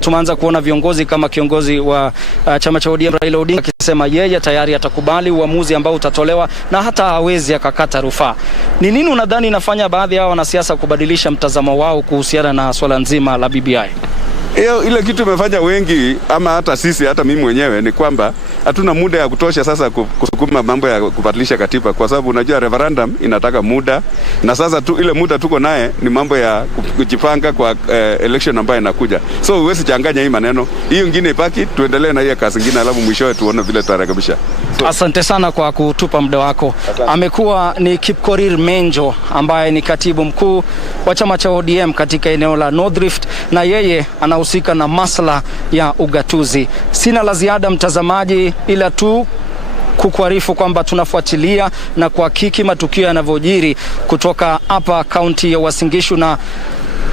tumeanza kuona viongozi kama kiongozi wa chama cha ODM Raila Odinga akisema yeye tayari atakubali uamuzi ambao utatolewa na hata hawezi akakata rufaa. Ni nini unadhani inafanya baadhi ya wanasiasa kubadilisha mtazamo wao kuhusiana na swala nzima la BBI? Ile kitu imefanya wengi, ama hata sisi, hata mimi mwenyewe, ni kwamba hatuna muda ya kutosha sasa kusukuma mambo ya kubadilisha katiba, kwa sababu unajua referendum inataka muda, na sasa ile muda tuko naye ni mambo ya kujipanga kwa election ambayo inakuja. So huwezi changanya hii maneno, hii nyingine ipaki, tuendelee na hiyo kazi nyingine, alafu mwishowe tuone vile tutarekebisha. Asante sana kwa kutupa muda wako. Amekuwa ni Kipkorir Menjo ambaye ni katibu mkuu wa chama cha ODM katika eneo la North Rift, na yeye anahusika na masuala ya ugatuzi. Sina la ziada mtazamaji, ila tu kukuarifu kwamba tunafuatilia na kuhakiki matukio yanavyojiri kutoka hapa kaunti ya Uasin Gishu, na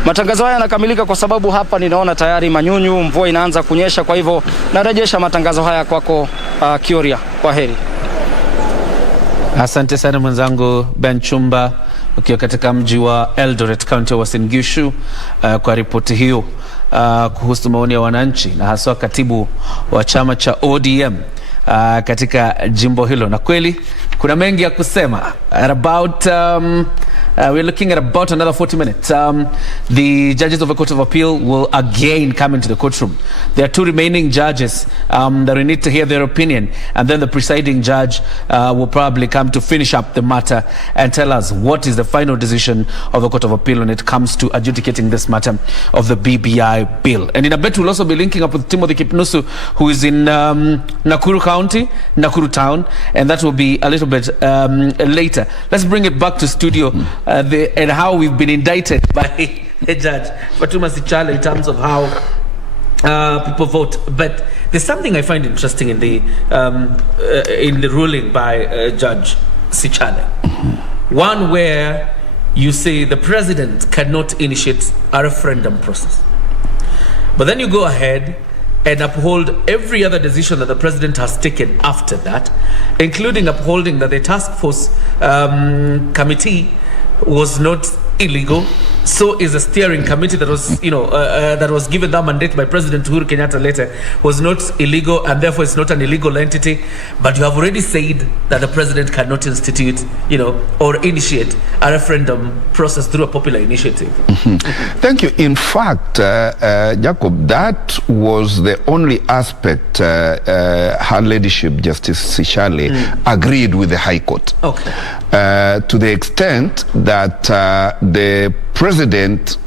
matangazo haya yanakamilika kwa sababu hapa ninaona tayari manyunyu, mvua inaanza kunyesha. Kwa hivyo narejesha matangazo haya kwako Kioria. Kwa heri. Asante sana mwenzangu Ben Chumba ukiwa katika mji wa Eldoret, kaunti ya Uasin Gishu, kwa ripoti hiyo kuhusu maoni ya wananchi na hasa katibu wa chama cha ODM katika jimbo hilo. Na kweli kuna mengi ya kusema about we're looking at about another 40 minutes. The judges of the Court of Appeal will again come into the courtroom. There are two remaining judges that we need to hear their opinion, and then the presiding judge will probably come to finish up the matter and tell us what is the final decision of the Court of Appeal when it comes to adjudicating this matter of the BBI bill. And in a bit we'll also be linking up with Timothy Kipnusu, who is in Nakuru County, Nakuru town, and that will be a little bit later. Let's bring it back to studio. And how we've been indicted by a judge, Fatuma Sichale, in terms of how people vote. But there's something I find interesting in the ruling by Judge Sichale. One where you say the president cannot initiate a referendum process, but then you go ahead and uphold every other decision that the president has taken after that, including upholding that the task force committee was not illegal. So is a steering committee that was, that was given that mandate by President Uhuru Kenyatta later was not illegal, and therefore it's not an illegal entity. But you have already said that the president cannot institute, or initiate a referendum process through a popular initiative. Thank you. In fact, Jacob, that was the only aspect Her Ladyship Justice Sichale agreed with the High Court. Okay. To the extent that the president,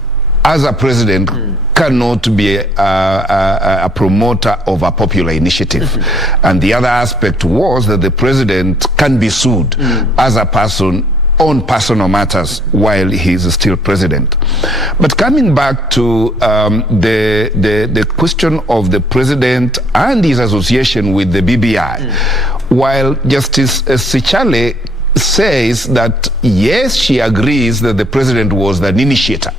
as a president, cannot be a promoter of a popular initiative. And the other aspect was that the president can be sued as a person on personal matters while he is still president. But coming back to the question of the president and his association with the BBI, while Justice Sichale says that yes, she agrees that the president was an initiator,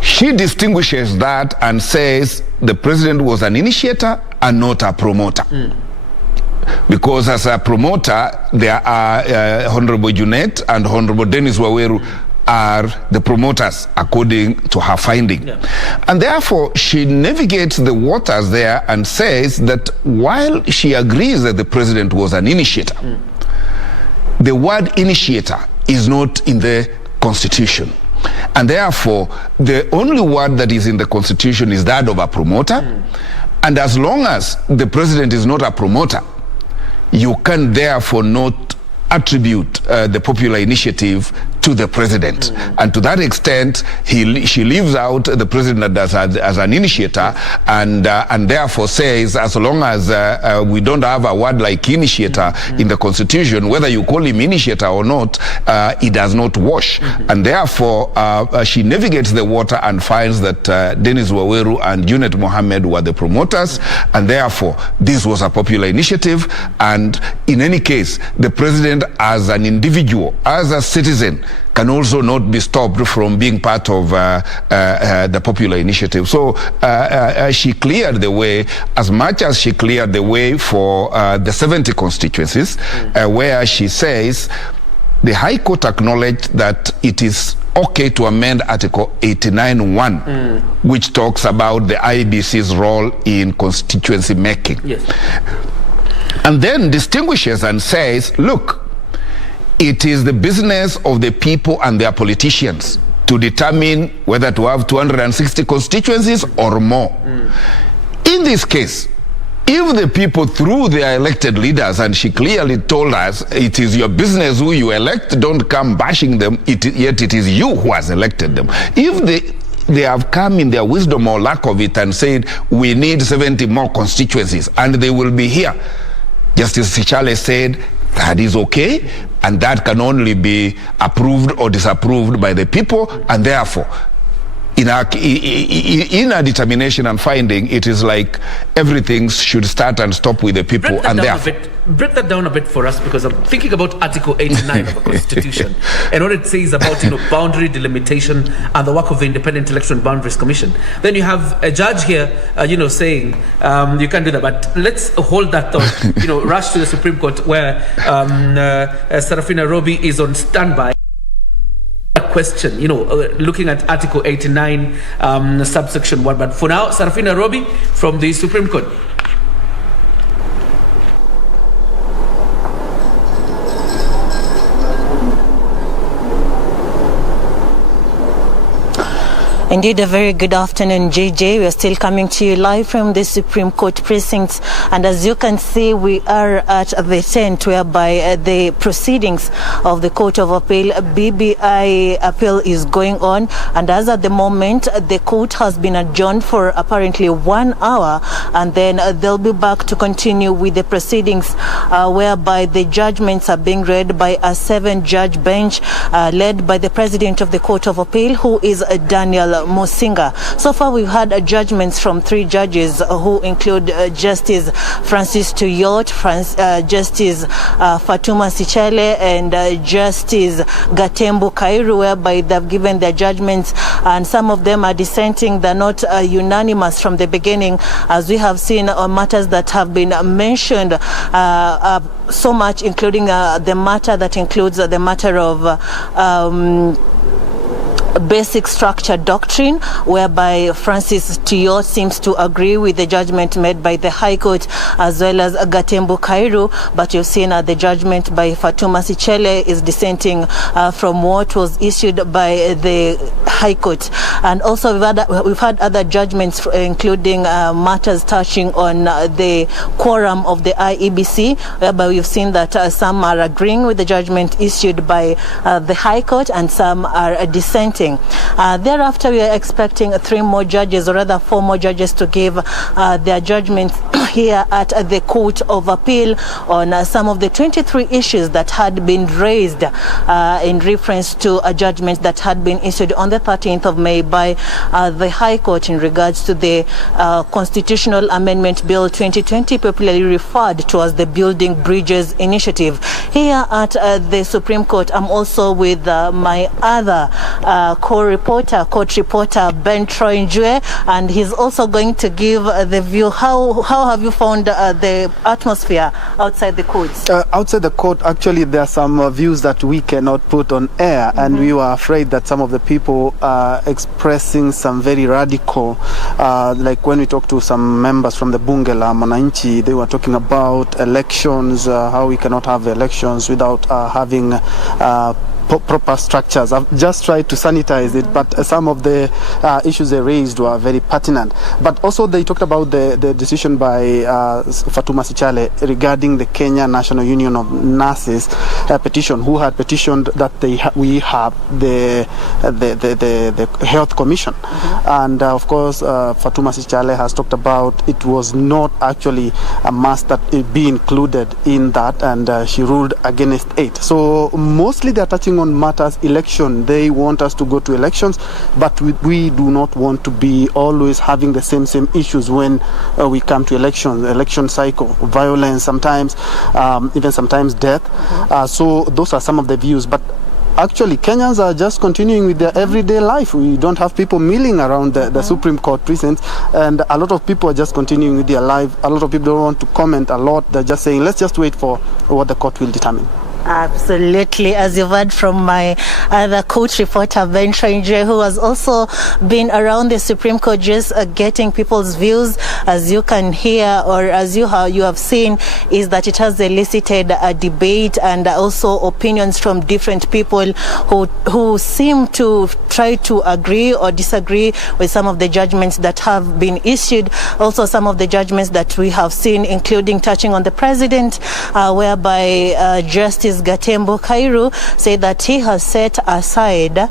she distinguishes that and says the president was an initiator and not a promoter. Because as a promoter, there are Honorable Junet and Honorable Dennis Waweru are the promoters according to her finding. And therefore, she navigates the waters there and says that while she agrees that the president was an initiator, the word initiator is not in the Constitution. And therefore, the only word that is in the Constitution is that of a promoter. And as long as the president is not a promoter, you can therefore not attribute the popular initiative to the president. And to that extent, she leaves out the president as an initiator, and therefore says, as long as we don't have a word like initiator in the Constitution, whether you call him initiator or not, it does not wash. And therefore, she navigates the water and finds that Dennis Waweru and Junet Mohammed were the promoters, and therefore, this was a popular initiative. And in any case, the president as an individual, as a citizen, can also not be stopped from being part of the popular initiative. So she cleared the way, as much as she cleared the way for the 70 constituencies, where she says the High Court acknowledged that it is okay to amend Article 89(1), which talks about the IEBC's role in constituency making. And then distinguishes and says, look, it is the business of the people and their politicians to determine whether to have 260 constituencies or more. In this case, if the people through their elected leaders, and she clearly told us, it is your business who you elect, don't come bashing them, yet it is you who has elected them. If they have come in their wisdom or lack of it and said, we need 70 more constituencies, and they will be here, Justice Sichale said, that is okay, and that can only be approved or disapproved by the people, and therefore, in our determination and finding, it is like everything should start and stop with the people, and therefore. Break that down a bit for us, because I'm thinking about Article 89 of the Constitution and what it says about boundary delimitation and the work of the Independent Election Boundaries Commission. Then you have a judge here, saying you can't do that. But let's hold that thought. Rush to the Supreme Court, where Sarafina Robi is on standby. Question, looking at Article 89, subsection 1. But for now, Sarafina Robi from the Supreme Court. Indeed, a very good afternoon, JJ. We are still coming to you live from the Supreme Court precincts. And as you can see, we are at the tent whereby the proceedings of the Court of Appeal, BBI appeal, is going on. And as at the moment, the court has been adjourned for apparently 1 hour. And then they'll be back to continue with the proceedings whereby the judgments are being read by a 7-judge bench led by the President of the Court of Appeal, who is Daniel Musinga. So far, we've had judgments from 3 judges who include Justice Francis Tuyot, Justice Fatuma Sichale, and Justice Gatembu Kairu, whereby they've given their judgments, and some of them are dissenting. They're not unanimous from the beginning, as we have seen on matters that have been mentioned so much, including the matter that includes the matter of basic structure doctrine, whereby Francis Tuyot seems to agree with the judgment made by the High Court, as well as Gatembu Kairu. But you've seen the judgment by Fatuma Sichale is dissenting from what was issued by the High Court. And also we've had other judgments, including matters touching on the quorum of the IEBC, whereby we've seen that some are agreeing with the judgment issued by the High Court and some are dissenting. Thereafter, we are expecting 3 more judges, or rather 4 more judges, to give their judgments here at the Court of Appeal on some of the 23 issues that had been raised in reference to a judgment that had been issued on the 13th of May by the High Court in regards to the Constitutional Amendment Bill 2020, popularly referred to as the Building Bridges Initiative. Here at the Supreme Court, I'm also with my other court reporter Ben Troy Njue, and he's also going to give the view. How have have you found the atmosphere outside the courts? Outside the court, actually, there are some views that we cannot put on air, and we were afraid that some of the people are expressing some very radical, like when we talked to some members from the Bunge la Mwananchi, they were talking about elections, how we cannot have elections without having proper structures. I've just tried to sanitize it, but some of the issues they raised were very pertinent. But also they talked about the decision by Fatuma Sichale regarding the Kenya National Union of Nurses petition, who had petitioned that we have the Health Commission. And of course, Fatuma Sichale has talked about it was not actually a must that it be included in that, and she ruled against it. So mostly they're touching on matters election. They want us to go to elections, but we do not want to be always having the same issues when we come to elections, election cycle, violence sometimes, even sometimes death. So those are some of the views, but actually Kenyans are just continuing with their everyday life. We don't have people milling around the Supreme Court precincts, and a lot of people are just continuing with their life. A lot of people don't want to comment a lot. They're just saying, let's just wait for what the court will determine. Absolutely, as you've heard from my other court reporter, Ben Trainje, who has also been around the Supreme Court just getting people's views. As you can hear, or as you have seen, is that it has elicited a debate and also opinions from different people who seem to try to agree or disagree with some of the judgments that have been issued. Also some of the judgments that we have seen, including touching on the president, whereby Justice Gatembo Kairu said that he has set aside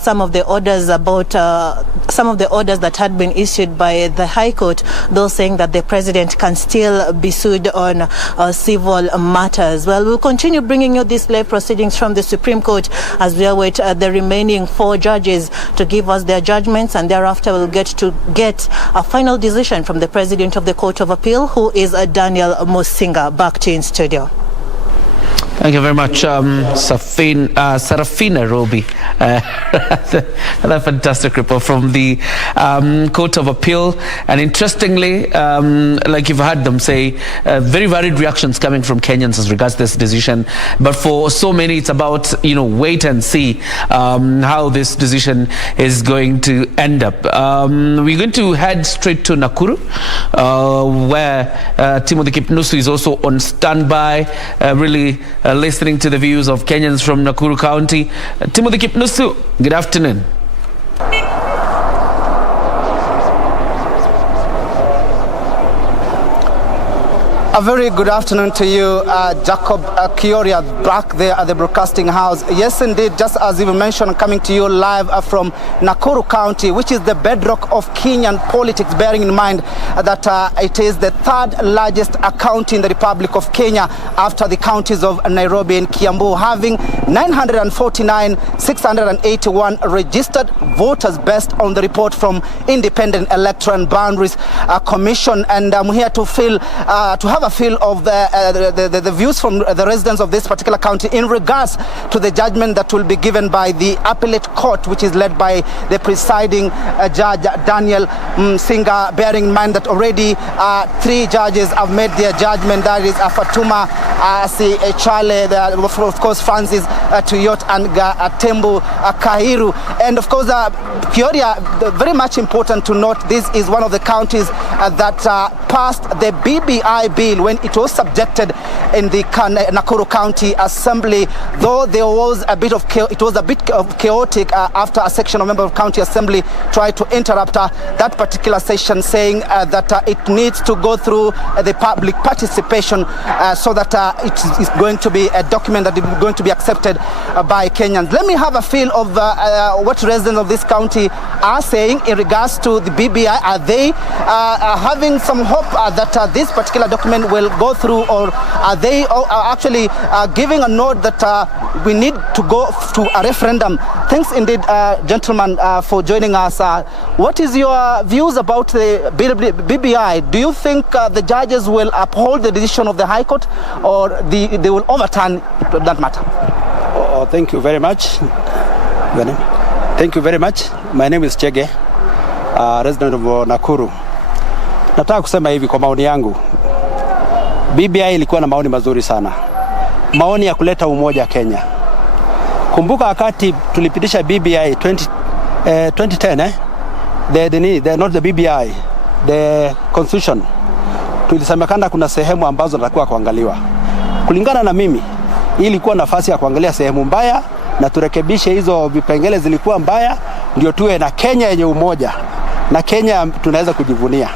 some of the orders that had been issued by the High Court, those saying that the president can still be sued on civil matters. Well, we'll continue bringing you these live proceedings from the Supreme Court as we await the remaining 4 judges to give us their judgments, and thereafter we'll get a final decision from the president of the Court of Appeal, who is Daniel Musinga. Back to you in studio. Thank you very much, Sarafina Robi. Another fantastic report from the Court of Appeal. And interestingly, like you've heard them say, very varied reactions coming from Kenyans as regards this decision. But for so many, it's about, wait and see how this decision is going to end up. We're going to head straight to Nakuru, where Timothy Kipnusu is also on standby, really listening to the views of Kenyans from Nakuru County. Timothy Kipnusu, good afternoon. A very good afternoon to you, Jacob Kioria, back there at the Broadcasting House. Yes, indeed, just as you mentioned, coming to you live from Nakuru County, which is the bedrock of Kenyan politics, bearing in mind that it is the 3rd largest county in the Republic of Kenya after the counties of Nairobi and Kiambu, having 949,681 registered voters based on the report from Independent Electoral and Boundaries Commission. And I'm here to have a feel of the views from the residents of this particular county in regards to the judgment that will be given by the appellate court, which is led by the presiding judge Daniel Musinga, bearing in mind that already 3 judges have made their judgment. That is Fatuma Sichale, of course Francis Tuyot, and Gatembo Kairu. And of course, Kioria, very much important to note, this is one of the counties that passed the BBI bill when it was subjected in the Nakuru County Assembly, though there was a bit of chaotic after a section of member of County Assembly tried to interrupt that particular session, saying that it needs to go through the public participation so that it is going to be a document that is going to be accepted by Kenyans. Let me have a feel of what residents of this county are saying in regards to the BBI. Are they having some hope that this particular document will go through, or are they actually giving a nod that we need to go to a referendum? Thanks indeed, gentlemen, for joining us. What is your views about the BBI? Do you think the judges will uphold the decision of the High Court, or they will overturn that matter? Thank you very much. Thank you very much. My name is Chege, resident of Nakuru. nataka kusema hivi kwa maoni yangu. BBI ilikuwa na maoni mazuri sana. Maoni ya kuleta umoja Kenya. Kumbuka wakati tulipitisha BBI 2010 not the BBI, the constitution. Tulisemekana kuna sehemu ambazo natakiwa kuangaliwa. Kulingana na mimi, hii ilikuwa nafasi ya kuangalia sehemu mbaya na turekebishe hizo vipengele zilikuwa mbaya, ndio tuwe na Kenya yenye umoja na Kenya tunaweza kujivunia.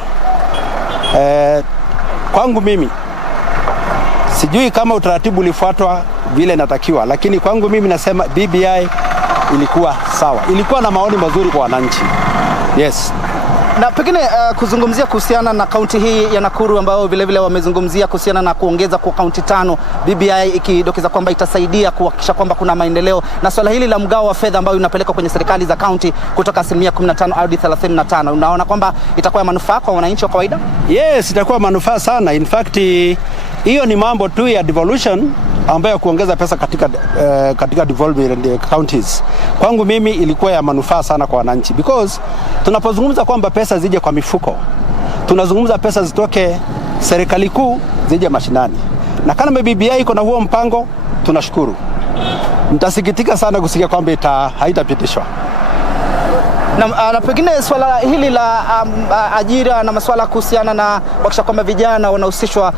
Kwangu mimi sijui kama utaratibu ulifuatwa vile natakiwa, lakini kwangu mimi nasema BBI ilikuwa sawa. Ilikuwa na maoni mazuri kwa wananchi. Yes. Na pengine kuzungumzia kuhusiana na kaunti hii ya Nakuru ambao vile vile wamezungumzia kuhusiana na kuongeza kwa kaunti 5, BBI ikidokeza kwamba itasaidia kuhakikisha kwamba kuna maendeleo, na swala hili la mgao wa fedha ambao unapelekwa kwenye serikali za kaunti kutoka 15% hadi 35%, unaona kwamba itakuwa ya manufaa kwa wananchi wa kawaida? Yes, itakuwa manufaa sana. In fact, hiyo ni mambo tu ya devolution ambayo kuongeza pesa katika devolved counties. Kwangu mimi ilikuwa ya manufaa sana kwa wananchi, because tunapozungumza kwamba pesa zije kwa mifuko, tunazungumza pesa zitoke serikali kuu zije mashinani. Na kama BBI iko na huo mpango, tunashukuru. Nitasikitika sana kusikia kwamba haitapitishwa. Na pengine swala hili la ajira na masuala kuhusiana na kuhakikisha kwamba vijana wanahusishwa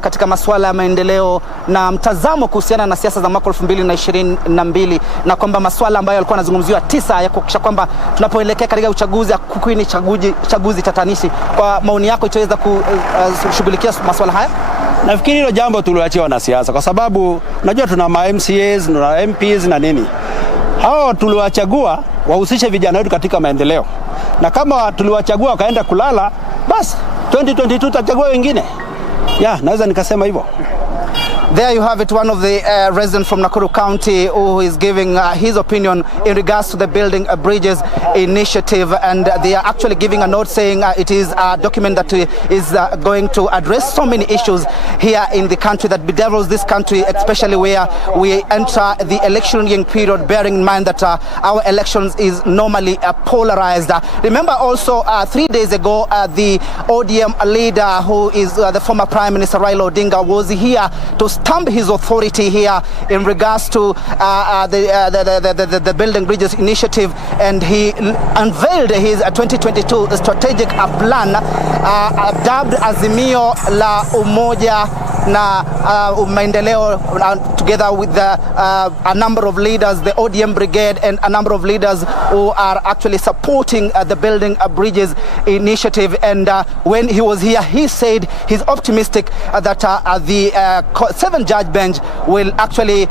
katika masuala ya maendeleo na mtazamo kuhusiana na siasa za mwaka 2022, na kwamba masuala ambayo yalikuwa yanazungumziwa 9 ya kuhakikisha kwamba tunapoelekea katika uchaguzi kukuini chaguzi tatanishi, kwa maoni yako itaweza kushughulikia masuala haya? Nafikiri hilo jambo tuliachia wanasiasa, kwa sababu unajua tuna MCAs, tuna MPs na nini. Hao tuliwachagua wahusishe vijana wetu katika maendeleo. Na kama tuliwachagua wakaenda kulala, basi 2022 tutachagua wengine. Naweza nikasema hivyo. There you have it, one of the residents from Nakuru County who is giving his opinion in regards to the Building Bridges initiative, and they are actually giving a note saying it is a document that is going to address so many issues here in the country that bedevils this country, especially where we enter the electioneering period, bearing in mind that our elections is normally polarized. Remember also 3 days ago the ODM leader, who is the former Prime Minister Raila Odinga, was here to stamp his authority here in regards to the Building Bridges initiative, and he unveiled his 2022 strategic plan dubbed Azimio la Umoja na Maendeleo, together with a number of leaders, the ODM brigade, and a number of leaders who are actually supporting the Building Bridges initiative. And when he was here, he said he's optimistic that the 7-judge bench will actually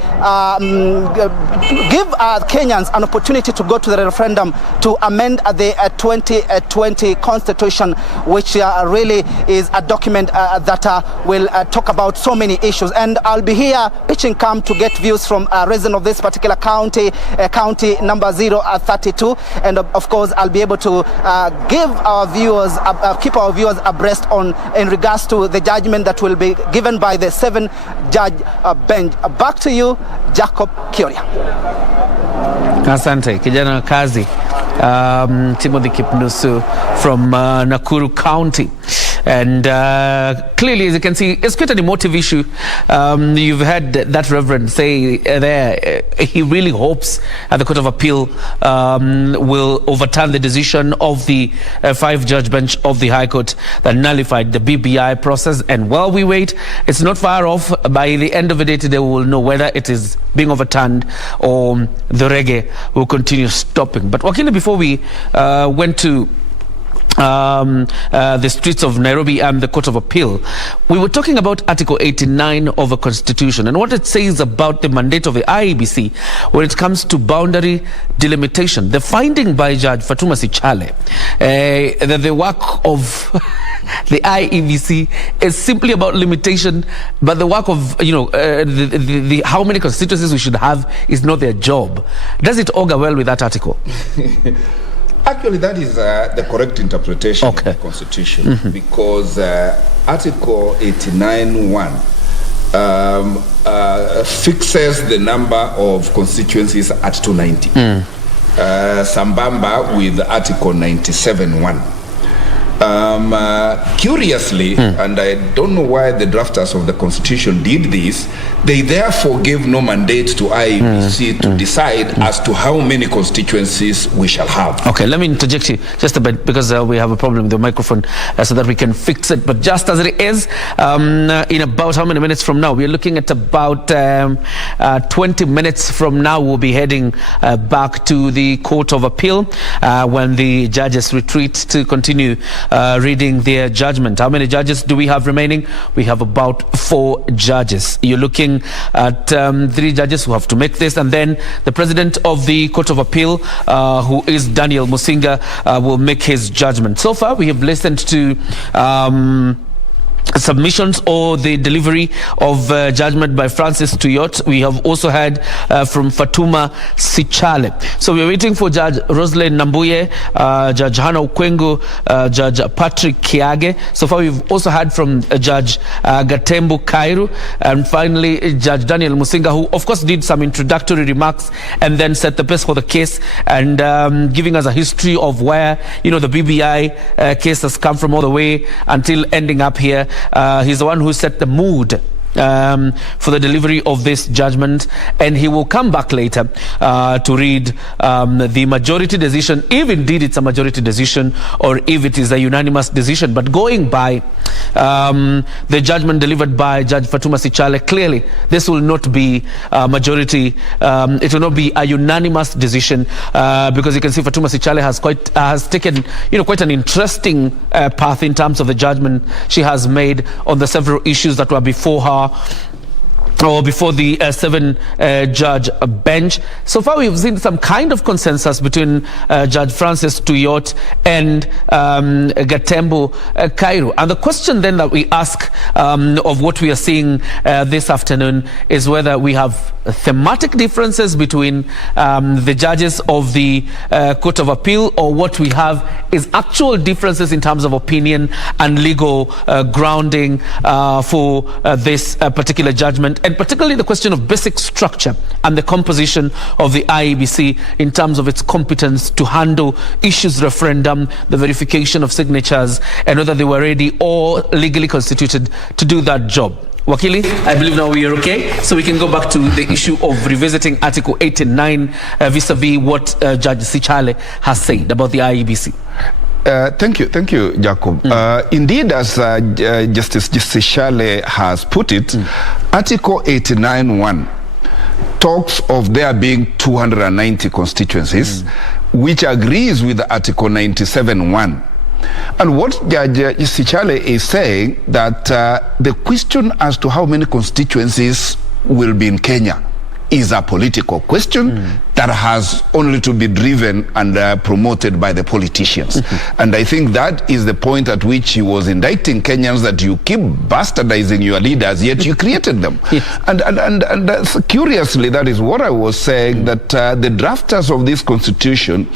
give Kenyans an opportunity to go to the referendum to amend the 2020 constitution, which really is a document that will talk about so many issues. And I'll be here pitching camp to get views from a resident of this particular county, county number 032, and of course I'll be able to give our viewers, keep our viewers abreast in regards to the judgment that will be given by the 7-judge bench. Back to you, Jacob Kuria. Asante kijana wa kazi, Timothy Kipnusu from Nakuru County. And clearly, as you can see, it's quite an emotive issue. You've had that reverend say there, he really hopes the Court of Appeal will overturn the decision of the 5-judge bench of the High Court that nullified the BBI process. And while we wait, it's not far off. By the end of the day today, we will know whether it is being overturned or the reggae will continue stopping. But Wakili, before we went to the streets of Nairobi and the Court of Appeal, we were talking about Article 89 of the Constitution and what it says about the mandate of the IEBC when it comes to boundary delimitation. The finding by Judge Fatuma Sichale that the work of the IEBC is simply about limitation, but the work of, the how many constituencies we should have is not their job. Does it augur well with that article? Actually, that is the correct interpretation of the Constitution, because Article 89(1) fixes the number of constituencies at 290. Sambamba with Article 97(1). Curiously, and I don't know why the drafters of the Constitution did this, they therefore gave no mandate to IEBC to decide as to how many constituencies we shall have. Okay, let me interject you just a bit because we have a problem with the microphone so that we can fix it. But just as it is, in about how many minutes from now? We're looking at about 20 minutes from now. We'll be heading back to the Court of Appeal when the judges retreat to continue reading their judgment. How many judges do we have remaining? We have about 4 judges. You're looking at 3 judges who have to make this, and then the president of the Court of Appeal, who is Daniel Musinga, will make his judgment. So far, we have listened to submissions or the delivery of judgment by Francis Tuyot. We have also heard from Fatuma Sichale. So we're waiting for Judge Roslyn Nambuye, Judge Hannah Ukwengu, Judge Patrick Kiage. So far we've also heard from Judge Gatembu Kairu, and finally Judge Daniel Musinga, who of course did some introductory remarks and then set the pace for the case, and giving us a history of where, you know, the BBI case has come from all the way until ending up here. He's the one who set the mood for the delivery of this judgment, and he will come back later to read the majority decision, if indeed it's a majority decision or if it is a unanimous decision. But going by the judgment delivered by Judge Fatuma Sichale, clearly this will not be a majority, it will not be a unanimous decision, because you can see Fatuma Sichale has taken, you know, quite an interesting path in terms of the judgment she has made on the several issues that were before her, or before the 7-judge bench. So far we've seen some kind of consensus between Judge Francis Tuyot and Gatembu Kairu. And the question then that we ask of what we are seeing this afternoon is whether we have thematic differences between the judges of the Court of Appeal, or what we have is actual differences in terms of opinion and legal grounding for this particular judgment, and particularly the question of basic structure and the composition of the IEBC in terms of its competence to handle issues referendum, the verification of signatures, and whether they were ready or legally constituted to do that job. Wakili, I believe now we are okay, so we can go back to the issue of revisiting Article 89 vis-a-vis what Judge Sichale has said about the IEBC. Thank you, Jacob. Indeed, as Justice Sichale has put it, Article 89(1) talks of there being 290 constituencies, which agrees with Article 97(1). And what Judge Sichale is saying, that the question as to how many constituencies will be in Kenya is a political question that has only to be driven and promoted by the politicians. And I think that is the point at which he was indicting Kenyans, that you keep bastardizing your leaders, yet you created them. And curiously, that is what I was saying, that the drafters of this constitution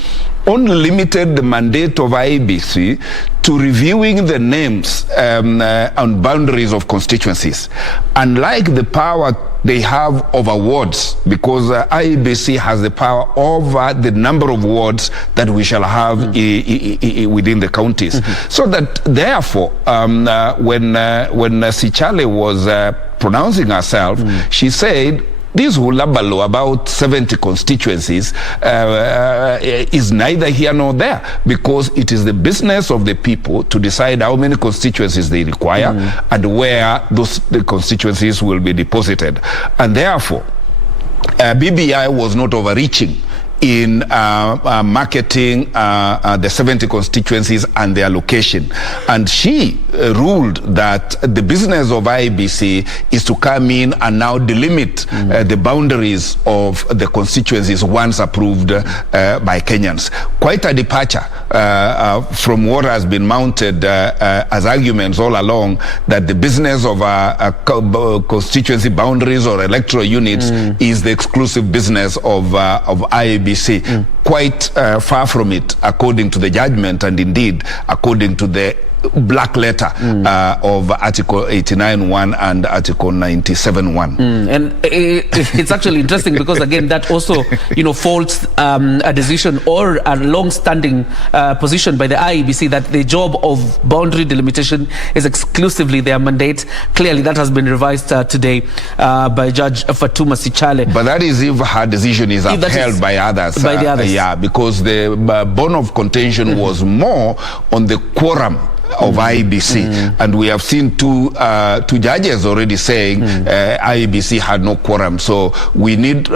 only limited the mandate of IEBC to reviewing the names and boundaries of constituencies, unlike the power they have over wards, because IEBC has the power over the number of wards that we shall have within the counties. So that therefore, when Sichale was pronouncing herself, she said, this hullabaloo about 70 constituencies is neither here nor there, because it is the business of the people to decide how many constituencies they require and where the constituencies will be deposited. And therefore, BBI was not overreaching in marketing the 70 constituencies and their location. And she ruled that the business of IEBC is to come in and now delimit the boundaries of the constituencies once approved by Kenyans. Quite a departure from what has been mounted as arguments all along, that the business of constituency boundaries or electoral units is the exclusive business of IEBC. Quite far from it, according to the judgment, and indeed according to the black letter of Article 89(1) and Article 97(1). And it's actually interesting because again that also faults a decision or a long-standing position by the IEBC that the job of boundary delimitation is exclusively their mandate. Clearly that has been revised today by Judge Fatuma Sichale. But that is if her decision is upheld by others. By the others. Yeah, because the bone of contention was more on the quorum of IEBC, and we have seen two judges already saying IEBC had no quorum, so we need two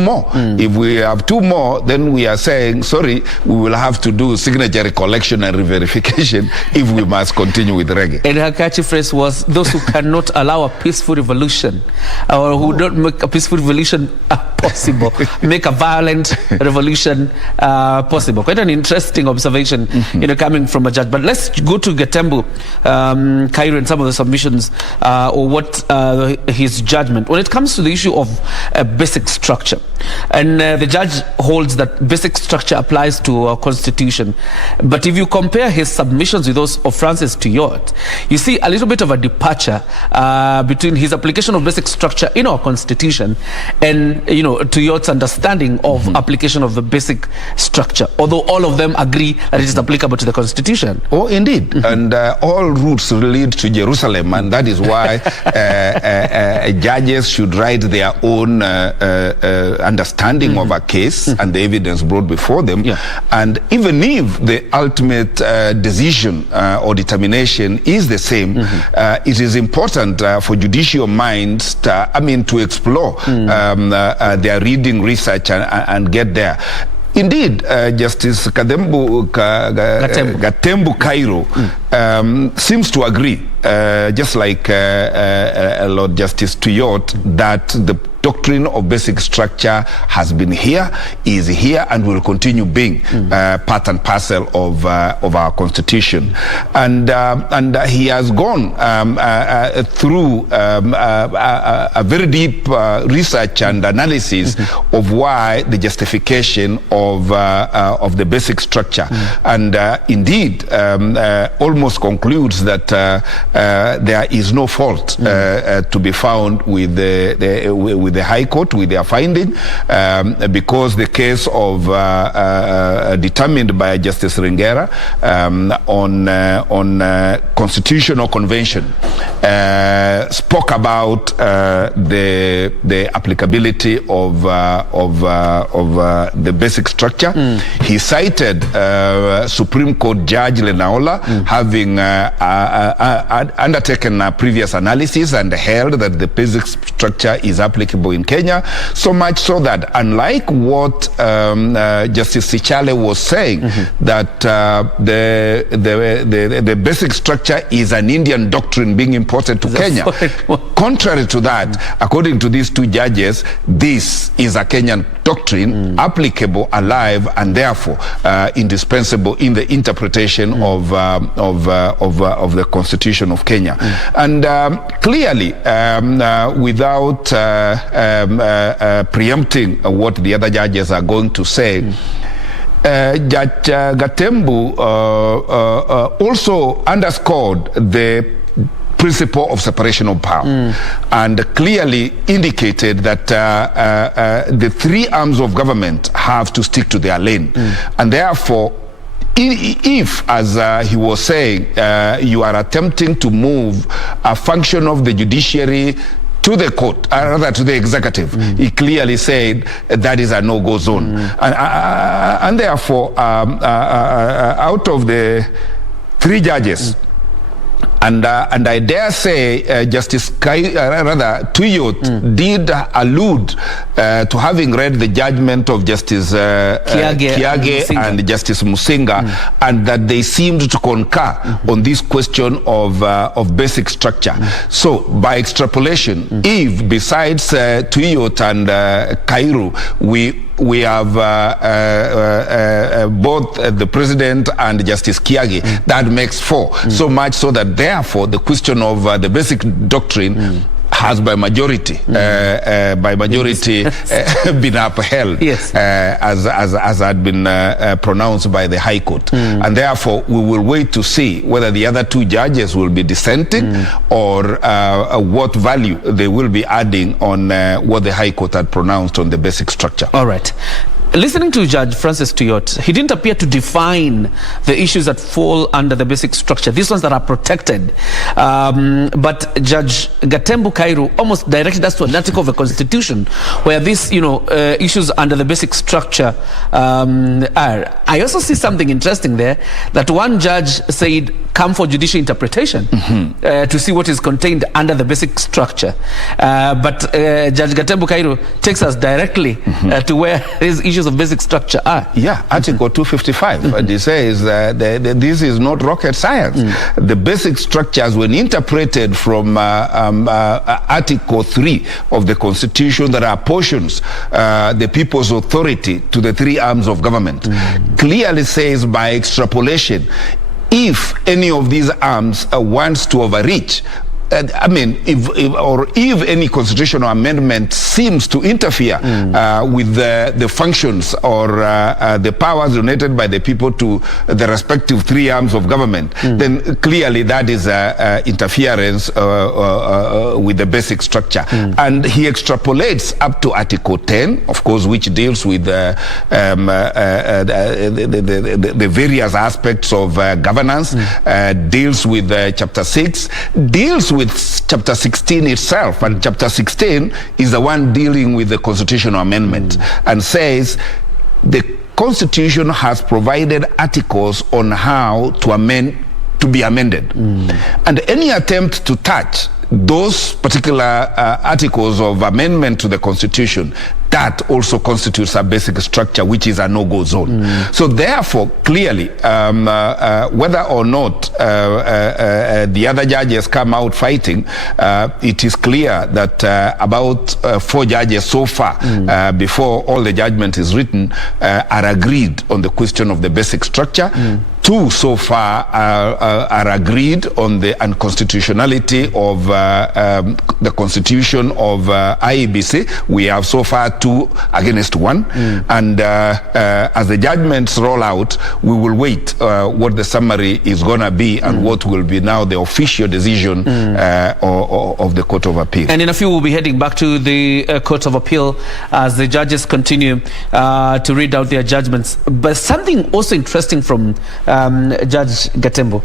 more. If we have two more, then we are saying sorry, we will have to do signature collection and re-verification if we must continue with reggae. And her catchy phrase was, those who cannot allow a peaceful revolution or who don't make a peaceful revolution possible make a violent revolution possible. Quite an interesting observation coming from a judge. But let's go to Gatembu Kairu and some of the submissions or what his judgment when it comes to the issue of basic structure. And the judge holds that basic structure applies to our constitution. But if you compare his submissions with those of Francis Tuyot, you see a little bit of a departure between his application of basic structure in our constitution and Tuyot's understanding of application of the basic structure, although all of them agree that it is applicable to the constitution. Oh, indeed. And all routes lead to Jerusalem, and that is why judges should write their own understanding of a case and the evidence brought before them. And even if the ultimate decision or determination is the same, it is important for judicial minds to explore their reading, research, and get there. Indeed, Justice Gatembu Kairu seems to agree, just like Lord Justice Tuyot, that the doctrine of basic structure has been here, is here, and will continue being part and parcel of our constitution. And he has gone through a very deep research and analysis of why the justification of the basic structure, and indeed almost concludes that there is no fault to be found with the High Court, with their finding, because the case of determined by Justice Ringera on constitutional convention spoke about the applicability of the basic structure. He cited Supreme Court Judge Lenaola having undertaken a previous analysis and held that the basic structure is applicable in Kenya, so much so that, unlike what Justice Sichale was saying, that the basic structure is an Indian doctrine being imported to Kenya. Contrary to that, according to these two judges, this is a Kenyan doctrine, applicable, alive, and therefore indispensable in the interpretation of the Constitution of Kenya. And clearly, without preempting what the other judges are going to say, Judge Gatembu also underscored the principle of separation of power and clearly indicated that the three arms of government have to stick to their lane, and therefore if, as he was saying, you are attempting to move a function of the judiciary to the court, rather to the executive, he clearly said that is a no-go zone. And therefore, out of the three judges, and I dare say Justice Tuyot did allude to having read the judgment of Justice Kiage and Justice Musinga, and that they seemed to concur on this question of basic structure. So by extrapolation, if besides Tuyot and Kairu, we have both the President and Justice Kiage, that makes four. So much so that therefore the question of the basic doctrine has by majority been upheld, yes, as had been pronounced by the High Court. And therefore, we will wait to see whether the other two judges will be dissenting or what value they will be adding on what the High Court had pronounced on the basic structure. All right. Listening to Judge Francis Tuyot, he didn't appear to define the issues that fall under the basic structure, these ones that are protected. But Judge Gatembu Kairu almost directed us to an article of the Constitution where these, issues under the basic structure are. I also see something interesting there, that one judge said, come for judicial interpretation to see what is contained under the basic structure. But Judge Gatembu Kairu takes us directly to where these issues of basic structure are. Yeah, Article 255. And it says this is not rocket science. The basic structures, when interpreted from Article 3 of the Constitution, that apportions the people's authority to the three arms of government, clearly says by extrapolation, if any of these arms wants to overreach, if any constitutional amendment seems to interfere with the functions or the powers donated by the people to the respective three arms of government, then clearly that is interference with the basic structure. And he extrapolates up to Article 10, of course, which deals with the various aspects of governance, deals with Chapter 6, deals with Chapter 16 itself, and Chapter 16 is the one dealing with the constitutional amendment, and says the Constitution has provided articles on how to be amended, and any attempt to touch those particular articles of amendment to the Constitution, that also constitutes a basic structure, which is a no-go zone. So therefore, clearly, whether or not the other judges come out fighting, it is clear that about 4 judges so far, before all the judgment is written, are agreed on the question of the basic structure. 2 so far are agreed on the unconstitutionality of the constitution of IEBC. We have so far 2 against 1. And as the judgments roll out, we will wait what the summary is going to be and what will be now the official decision of the Court of Appeal. And in a few, we'll be heading back to the Court of Appeal as the judges continue to read out their judgments. But something also interesting from Judge Gatembu,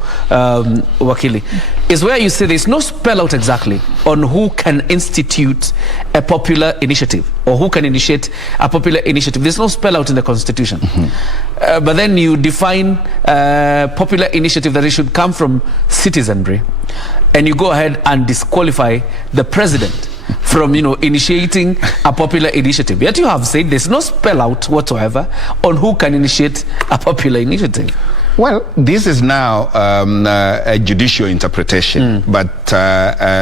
Wakili, is where you say there's no spell out exactly on who can institute a popular initiative or who can initiate a popular initiative. There's no spell out in the Constitution. But then you define popular initiative that it should come from citizenry, and you go ahead and disqualify the president from initiating a popular initiative. Yet you have said there's no spell out whatsoever on who can initiate a popular initiative. Well, this is now a judicial interpretation, but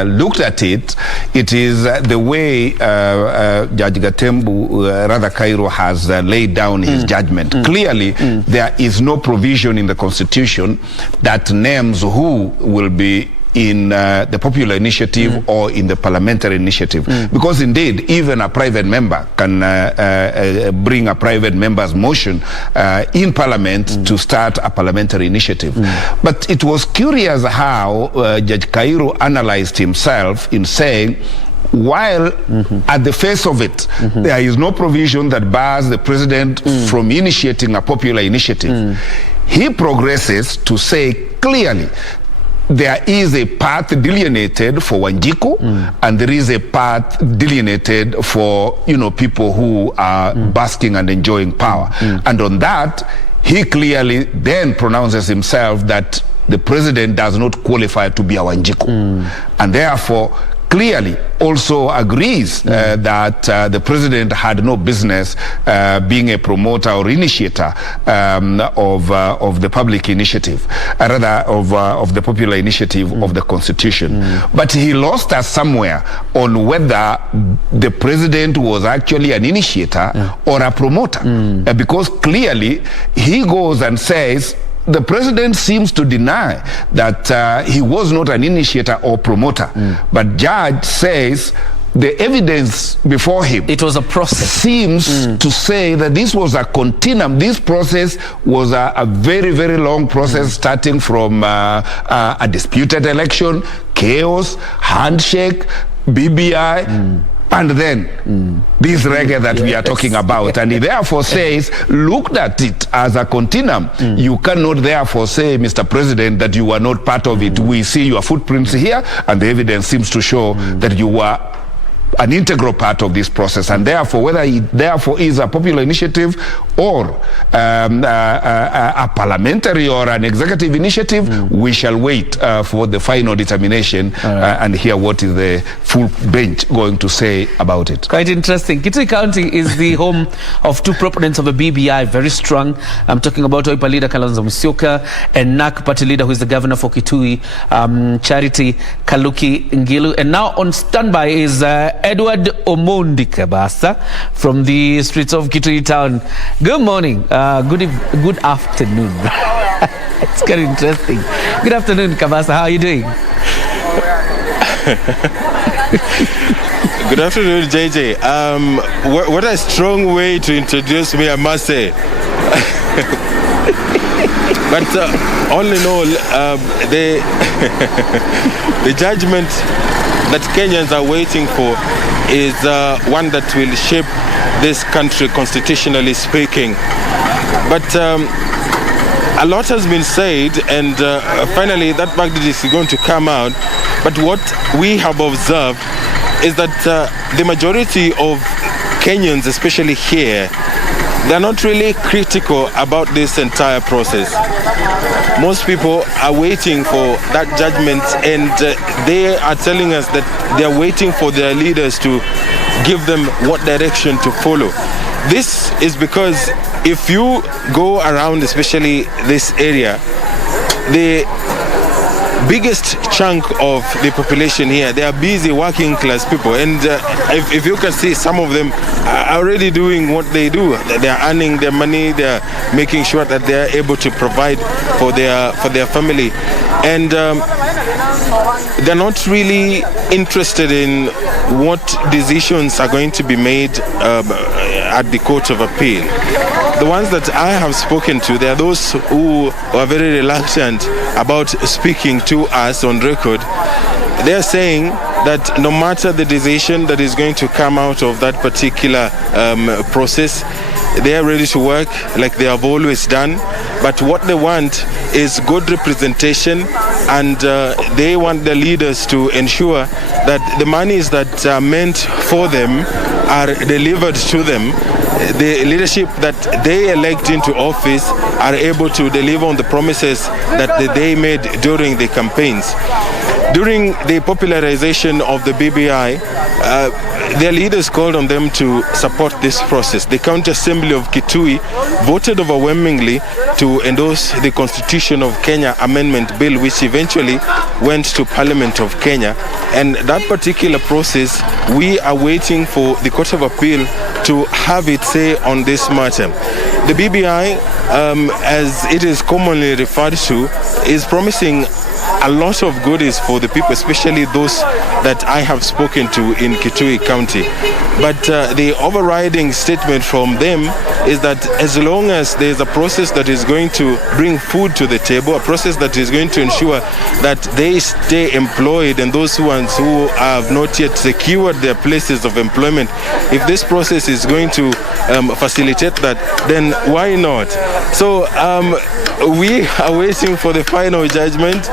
looked at it, it is the way Judge Gatembu, Kairu has laid down his judgment. Clearly, there is no provision in the Constitution that names who will be in the popular initiative or in the parliamentary initiative, because indeed even a private member can bring a private member's motion in parliament to start a parliamentary initiative. But it was curious how Judge Kairu analyzed himself in saying, while at the face of it, there is no provision that bars the president from initiating a popular initiative, he progresses to say clearly there is a path delineated for Wanjiku, and there is a path delineated for people who are basking and enjoying power. And on that, he clearly then pronounces himself that the president does not qualify to be a Wanjiku, and therefore clearly also agrees that the president had no business being a promoter or initiator of the public initiative, rather of the popular initiative of the Constitution. But he lost us somewhere on whether the president was actually an initiator or a promoter, because clearly he goes and says the president seems to deny that he was not an initiator or promoter, but judge says the evidence before him, it was a process, seems to say that this was a continuum. This process was a very, very long process, starting from a disputed election, chaos, handshake, BBI, and then this reggae that we are talking about. And he therefore says, looked at it as a continuum. You cannot therefore say, Mr. President, that you were not part of it. We see your footprints here, and the evidence seems to show that you were an integral part of this process, and therefore whether it therefore is a popular initiative or a parliamentary or an executive initiative, we shall wait for the final determination and hear what is the full bench going to say about it. Quite interesting. Kitui County is the home of two proponents of the BBI, very strong. I'm talking about Wiper leader Kalonzo Musyoka and NAK party leader who is the governor for Kitui, Charity Kaluki Ngilu. And now on standby is Edward Omondi Kabasa from the streets of Kitui town. Good morning. Good afternoon. It's kind of interesting. Good afternoon, Kabasa. How are you doing? Good afternoon, JJ. What a strong way to introduce me, I must say. But all in all, the judgment that Kenyans are waiting for is one that will shape this country constitutionally speaking. But a lot has been said, and finally that verdict is going to come out. But what we have observed is that the majority of Kenyans, especially here, they're not really critical about this entire process. Most people are waiting for that judgment, and they are telling us that they're waiting for their leaders to give them what direction to follow. This is because if you go around, especially this area, the biggest chunk of the population here, they are busy working class people, and if you can see, some of them are already doing what they do. They are earning their money, they are making sure that they are able to provide for their family, and they're not really interested in what decisions are going to be made at the Court of Appeal. The ones that I have spoken to, there are those who are very reluctant about speaking to us on record. They are saying that no matter the decision that is going to come out of that particular process, they are ready to work like they have always done. But what they want is good representation, and they want the leaders to ensure that the monies that are meant for them are delivered to them. The leadership that they elect into office are able to deliver on the promises that they made during the campaigns. During the popularization of the BBI, their leaders called on them to support this process. The County Assembly of Kitui voted overwhelmingly to endorse the Constitution of Kenya Amendment Bill, which eventually went to Parliament of Kenya. And that particular process, we are waiting for the Court of Appeal to have its say on this matter. The BBI, as it is commonly referred to, is promising a lot of goodies for the people, especially those that I have spoken to in Kitui County. But the overriding statement from them is that as long as there is a process that is going to bring food to the table, a process that is going to ensure that they stay employed, and those ones who have not yet secured their places of employment, if this process is going to facilitate that, then why not? So we are waiting for the final judgment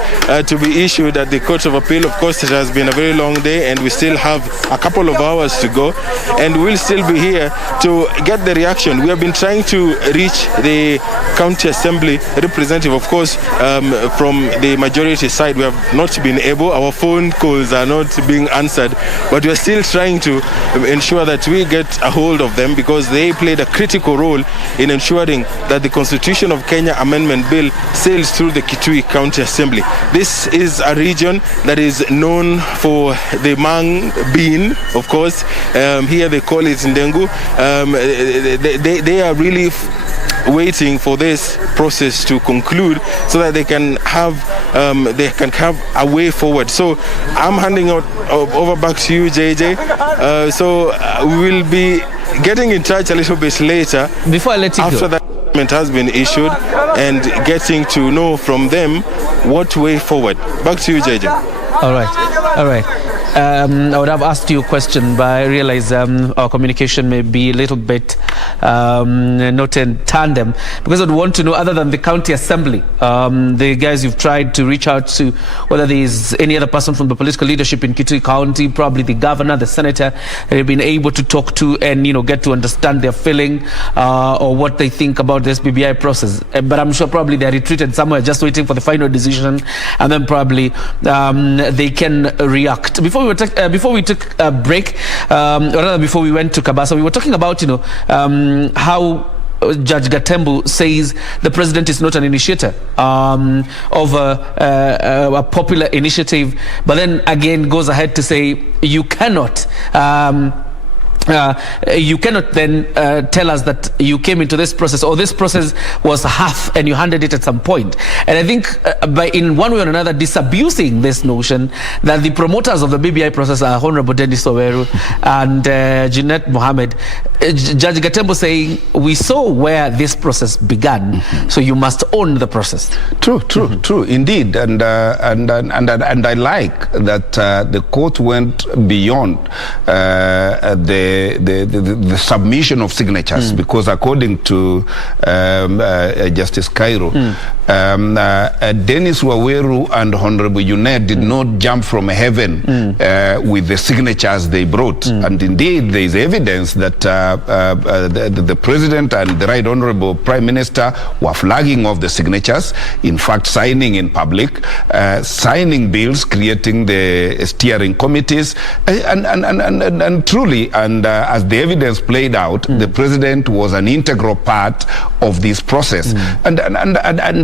to be issued at the Court of Appeal. Of course, it has been a very long day, and we still have a couple of hours to go, and we'll still be here to get the reaction. We have been trying to reach the County Assembly representative, of course, from the majority side. We have not been able. Our phone calls are not being answered, but we are still trying to ensure that we get a hold of them, because they played a critical role in ensuring that the Constitution of Kenya Amendment Bill sails through the Kitui County Assembly. This is a region that is known for the mang bean, of course. Here they call it ndengu. They are really waiting for this process to conclude so that they can have a way forward. So I'm handing over back to you, JJ. We will be getting in touch a little bit later. Before I let you after go. that document has been issued and getting to know from them what way forward. Back to you, JJ. All right. I would have asked you a question, but I realize our communication may be a little bit not in tandem, because I'd want to know, other than the county assembly, the guys you've tried to reach out to, whether there's any other person from the political leadership in Kitui County, probably the governor, the senator, they've been able to talk to and get to understand their feeling or what they think about this BBI process. But I'm sure probably they're retreated somewhere, just waiting for the final decision, and then probably they can react. Before we took a break, or rather before we went to Kabasa, we were talking about how Judge Gatembu says the president is not an initiator of a popular initiative, but then again goes ahead to say you cannot then tell us that you came into this process, or this process was half and you handed it at some point. And I think by in one way or another disabusing this notion that the promoters of the BBI process are Honorable Dennis Oweru and Jeanette Mohammed, Judge Gatembu saying we saw where this process began, so you must own the process. True, indeed, and I like that the court went beyond the submission of signatures, because according to Justice Cairo, Dennis Waweru and Honorable Junet did not jump from heaven with the signatures they brought, and indeed there is evidence that the President and the Right Honorable Prime Minister were flagging off the signatures, in fact signing in public, signing bills, creating the steering committees, and truly, as the evidence played out, the President was an integral part of this process. And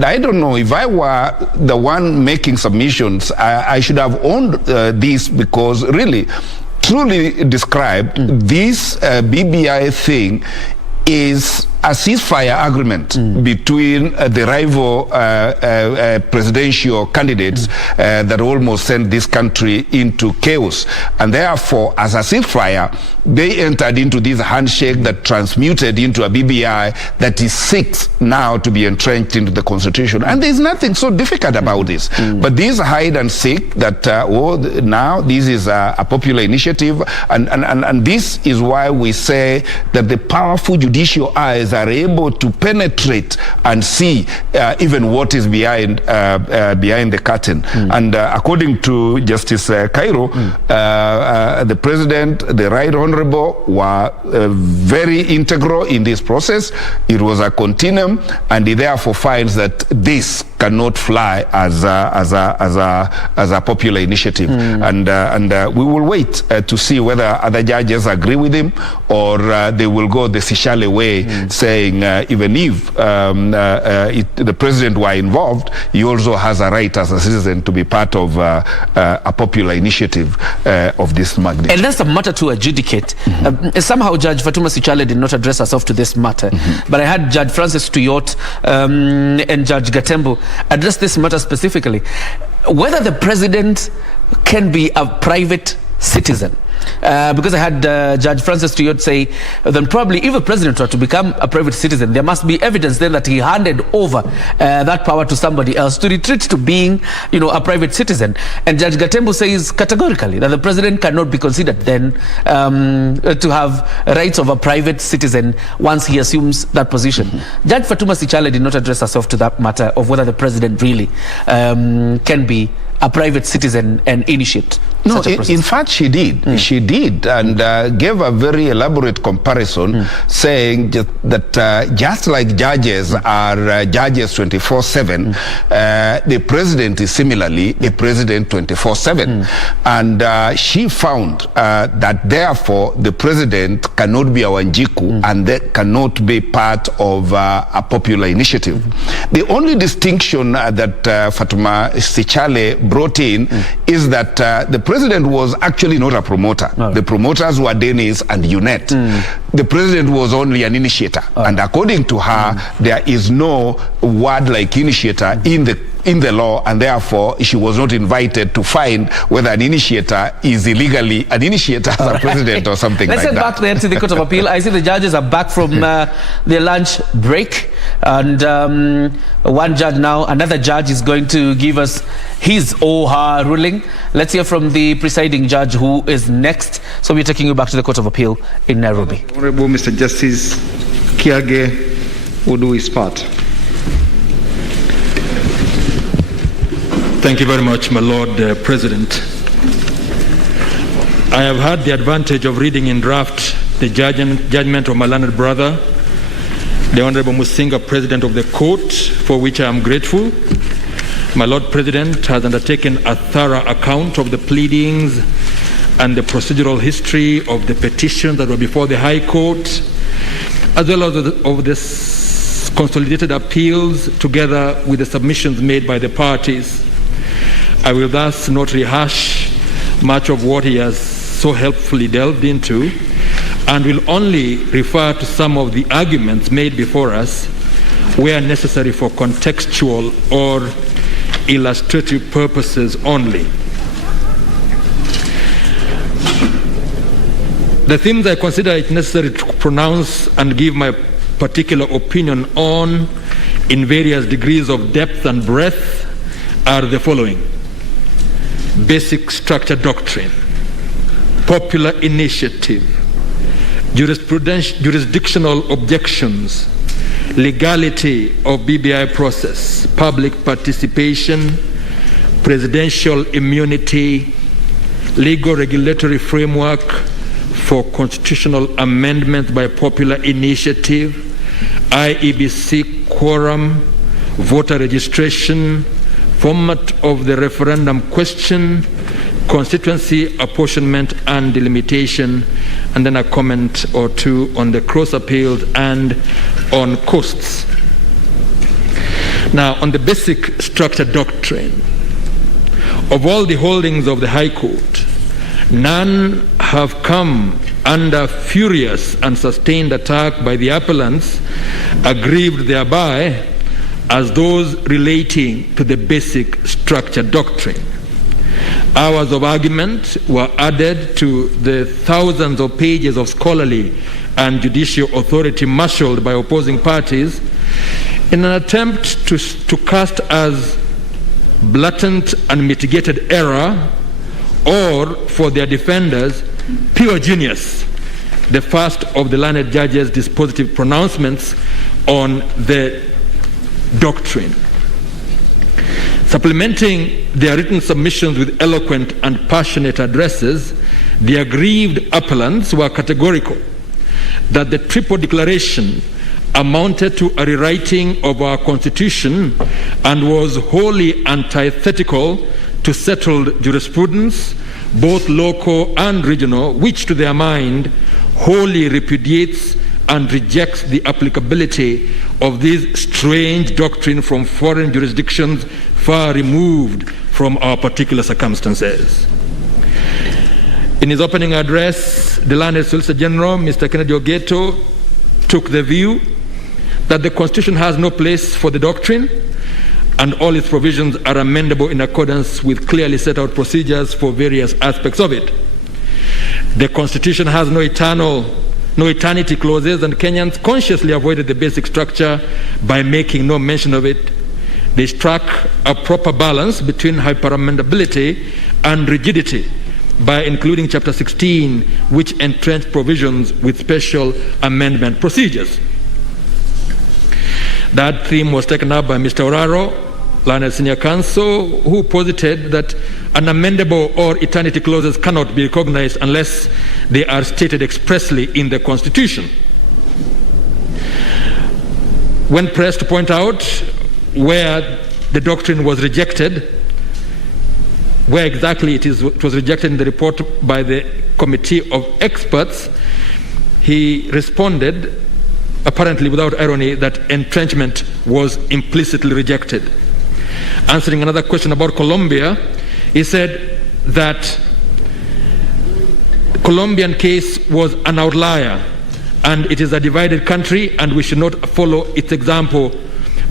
I don't know, if I were the one making submissions, I should have owned this, because really, truly described, this BBI thing is a ceasefire agreement between the rival presidential candidates that almost sent this country into chaos. And therefore, as a ceasefire, they entered into this handshake that transmuted into a BBI that is seeks now to be entrenched into the Constitution. And there's nothing so difficult about this. But this hide and seek that, now this is a popular initiative. And this is why we say that the powerful judicial eyes are able to penetrate and see even what is behind the curtain. And according to Justice Cairo, the President, the Right Honorable, were very integral in this process. It was a continuum, and he therefore finds that this cannot fly as a popular initiative. And we will wait to see whether other judges agree with him, or they will go the Sishale way, saying even if the President were involved, he also has a right as a citizen to be part of a popular initiative of this magnitude. And that's a matter to adjudicate. Somehow Judge Fatuma Sichale did not address herself to this matter, but I had Judge Francis Tuyot and Judge Gatembu address this matter specifically, whether the President can be a private citizen. Because I had Judge Francis Tuyot say, then probably if a president were to become a private citizen, there must be evidence then that he handed over that power to somebody else to retreat to being, a private citizen. And Judge Gatembu says categorically that the president cannot be considered then to have rights of a private citizen once he assumes that position. Judge Fatuma Sichale did not address herself to that matter of whether the president really can be a private citizen and initiate. No, in fact, she did. She did, and gave a very elaborate comparison, saying that just like judges are judges 24/7, the president is similarly a president 24/7. And she found that therefore the president cannot be a Wanjiku and that cannot be part of a popular initiative. The only distinction that Fatuma Sichale brought in is that the president was actually not a promoter. The promoters were Dennis and UNET. The president was only an initiator. And according to her, there is no word like initiator in the law, and therefore she was not invited to find whether an initiator is illegally an initiator as a president or something like that. Let's head back there to the Court of Appeal. I see the judges are back from their lunch break, and one judge now, another judge is going to give us his or her ruling. Let's hear from the presiding judge who is next. So we're taking you back to the Court of Appeal in Nairobi. Honorable Mr. Justice Kiage will do his part. Thank you very much, my Lord President. I have had the advantage of reading in draft the judgment of my learned brother, the Honorable Musinga, President of the Court, for which I am grateful. My Lord President has undertaken a thorough account of the pleadings and the procedural history of the petitions that were before the High Court, as well as of the consolidated appeals, together with the submissions made by the parties. I will thus not rehash much of what he has so helpfully delved into, and will only refer to some of the arguments made before us where necessary for contextual or illustrative purposes only. The themes I consider it necessary to pronounce and give my particular opinion on, in various degrees of depth and breadth, are the following: basic structure doctrine, popular initiative, jurisdictional objections, legality of BBI process, public participation, presidential immunity, legal regulatory framework for constitutional amendment by popular initiative, IEBC quorum, voter registration, format of the referendum question, constituency apportionment and delimitation, and then a comment or two on the cross appeals and on costs. Now, on the basic structure doctrine, of all the holdings of the High Court, none have come under furious and sustained attack by the appellants, aggrieved thereby, as those relating to the basic structure doctrine. Hours of argument were added to the thousands of pages of scholarly and judicial authority marshaled by opposing parties in an attempt to cast as blatant and mitigated error, or for their defenders, pure genius, the first of the learned judges' dispositive pronouncements on the doctrine. Supplementing their written submissions with eloquent and passionate addresses, the aggrieved appellants were categorical that the Triple Declaration amounted to a rewriting of our Constitution and was wholly antithetical to settled jurisprudence, both local and regional, which to their mind wholly repudiates and rejects the applicability of this strange doctrine from foreign jurisdictions far removed from our particular circumstances. In his opening address, the learned Solicitor General, Mr. Kennedy Ogeto, took the view that the Constitution has no place for the doctrine and all its provisions are amendable in accordance with clearly set out procedures for various aspects of it. The Constitution has no eternity clauses, and Kenyans consciously avoided the basic structure by making no mention of it. They struck a proper balance between hyperamendability and rigidity by including Chapter 16, which entrenched provisions with special amendment procedures. That theme was taken up by Mr. Oraro, learned senior counsel, who posited that unamendable or eternity clauses cannot be recognized unless they are stated expressly in the Constitution. When pressed to point out where the doctrine was rejected, where exactly it was rejected in the report by the committee of experts, he responded, apparently without irony, that entrenchment was implicitly rejected. Answering another question about Colombia, He said that Colombian case was an outlier and it is a divided country and we should not follow its example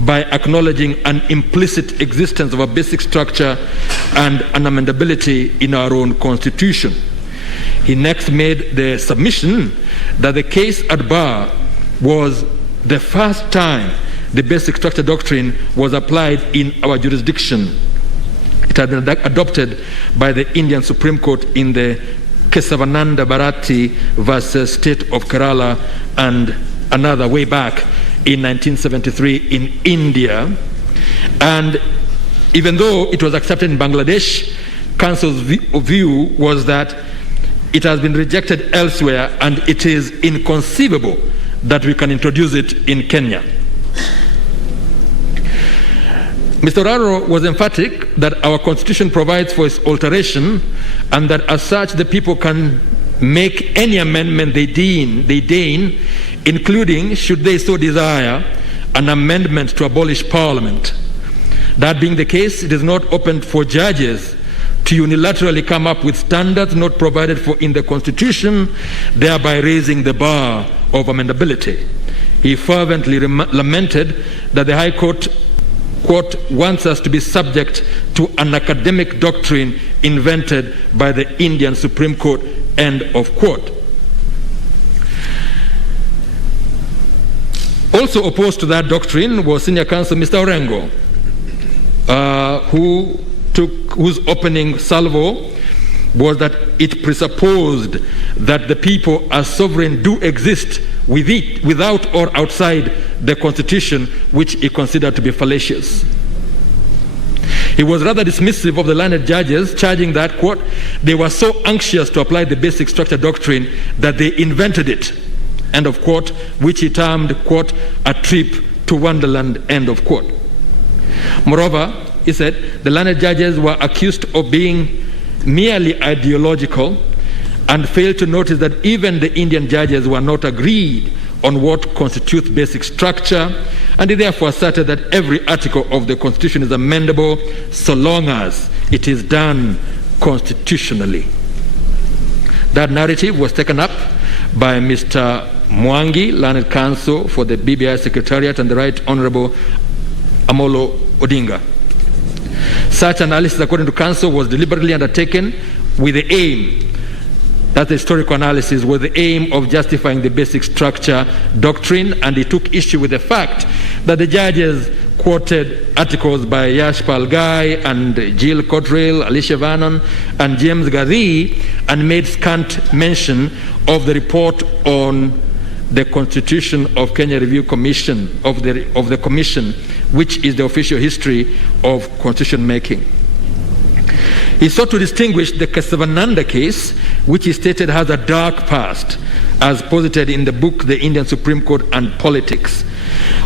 by acknowledging an implicit existence of a basic structure and an amendability in our own constitution. He next made the submission that the case at bar was the first time the basic structure doctrine was applied in our jurisdiction. It had been adopted by the Indian Supreme Court in the Kesavananda Bharati versus State of Kerala and another way back in 1973 in India. And even though it was accepted in Bangladesh, Council's view was that it has been rejected elsewhere and it is inconceivable that we can introduce it in Kenya. Mr. Raro was emphatic that our constitution provides for its alteration and that as such the people can make any amendment they deign, including, should they so desire, an amendment to abolish Parliament. That being the case, it is not open for judges to unilaterally come up with standards not provided for in the Constitution, thereby raising the bar of amendability. He fervently lamented that the High Court, quote, wants us to be subject to an academic doctrine invented by the Indian Supreme Court, end of quote. Also opposed to that doctrine was Senior Counsel Mr. Orengo, whose opening salvo was that it presupposed that the people as sovereign do exist without or outside the Constitution, which he considered to be fallacious. He was rather dismissive of the learned judges, charging that, quote, they were so anxious to apply the basic structure doctrine that they invented it, end of quote, which he termed, quote, a trip to Wonderland, end of quote. Moreover, he said, the learned judges were accused of being merely ideological and failed to notice that even the Indian judges were not agreed on what constitutes basic structure, and he therefore asserted that every article of the Constitution is amendable so long as it is done constitutionally. That narrative was taken up by Mr. Mwangi, learned counsel for the BBI Secretariat, and the Right Honorable Amolo Odinga. Such analysis, according to counsel, was deliberately undertaken with the aim, that's the historical analysis, with the aim of justifying the basic structure doctrine, and he took issue with the fact that the judges quoted articles by Yashpal Ghai and Jill Cottrell, Alicia Vernon, and James Gadhi, and made scant mention of the report on the Constitution of Kenya Review Commission, of the Commission, which is the official history of constitution making. He sought to distinguish the Kesavananda case, which he stated has a dark past, as posited in the book The Indian Supreme Court and Politics.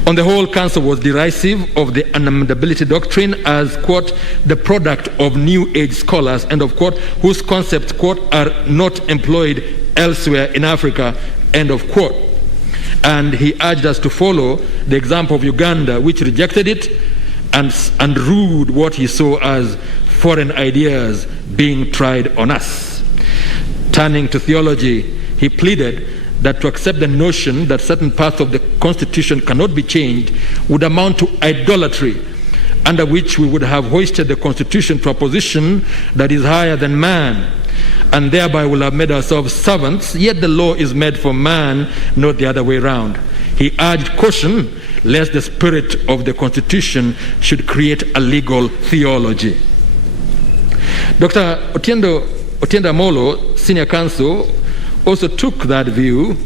On the whole, counsel was derisive of the unamendability doctrine as, quote, the product of New Age scholars, end of quote, whose concepts, quote, are not employed elsewhere in Africa, end of quote. And he urged us to follow the example of Uganda, which rejected it and ruled what he saw as foreign ideas being tried on us. Turning to theology, he pleaded that to accept the notion that certain parts of the Constitution cannot be changed would amount to idolatry, under which we would have hoisted the Constitution to a position that is higher than man, and thereby will have made ourselves servants, yet the law is made for man, not the other way around. He urged caution lest the spirit of the Constitution should create a legal theology. Dr. Otiendo Amolo, senior counsel, also took that view,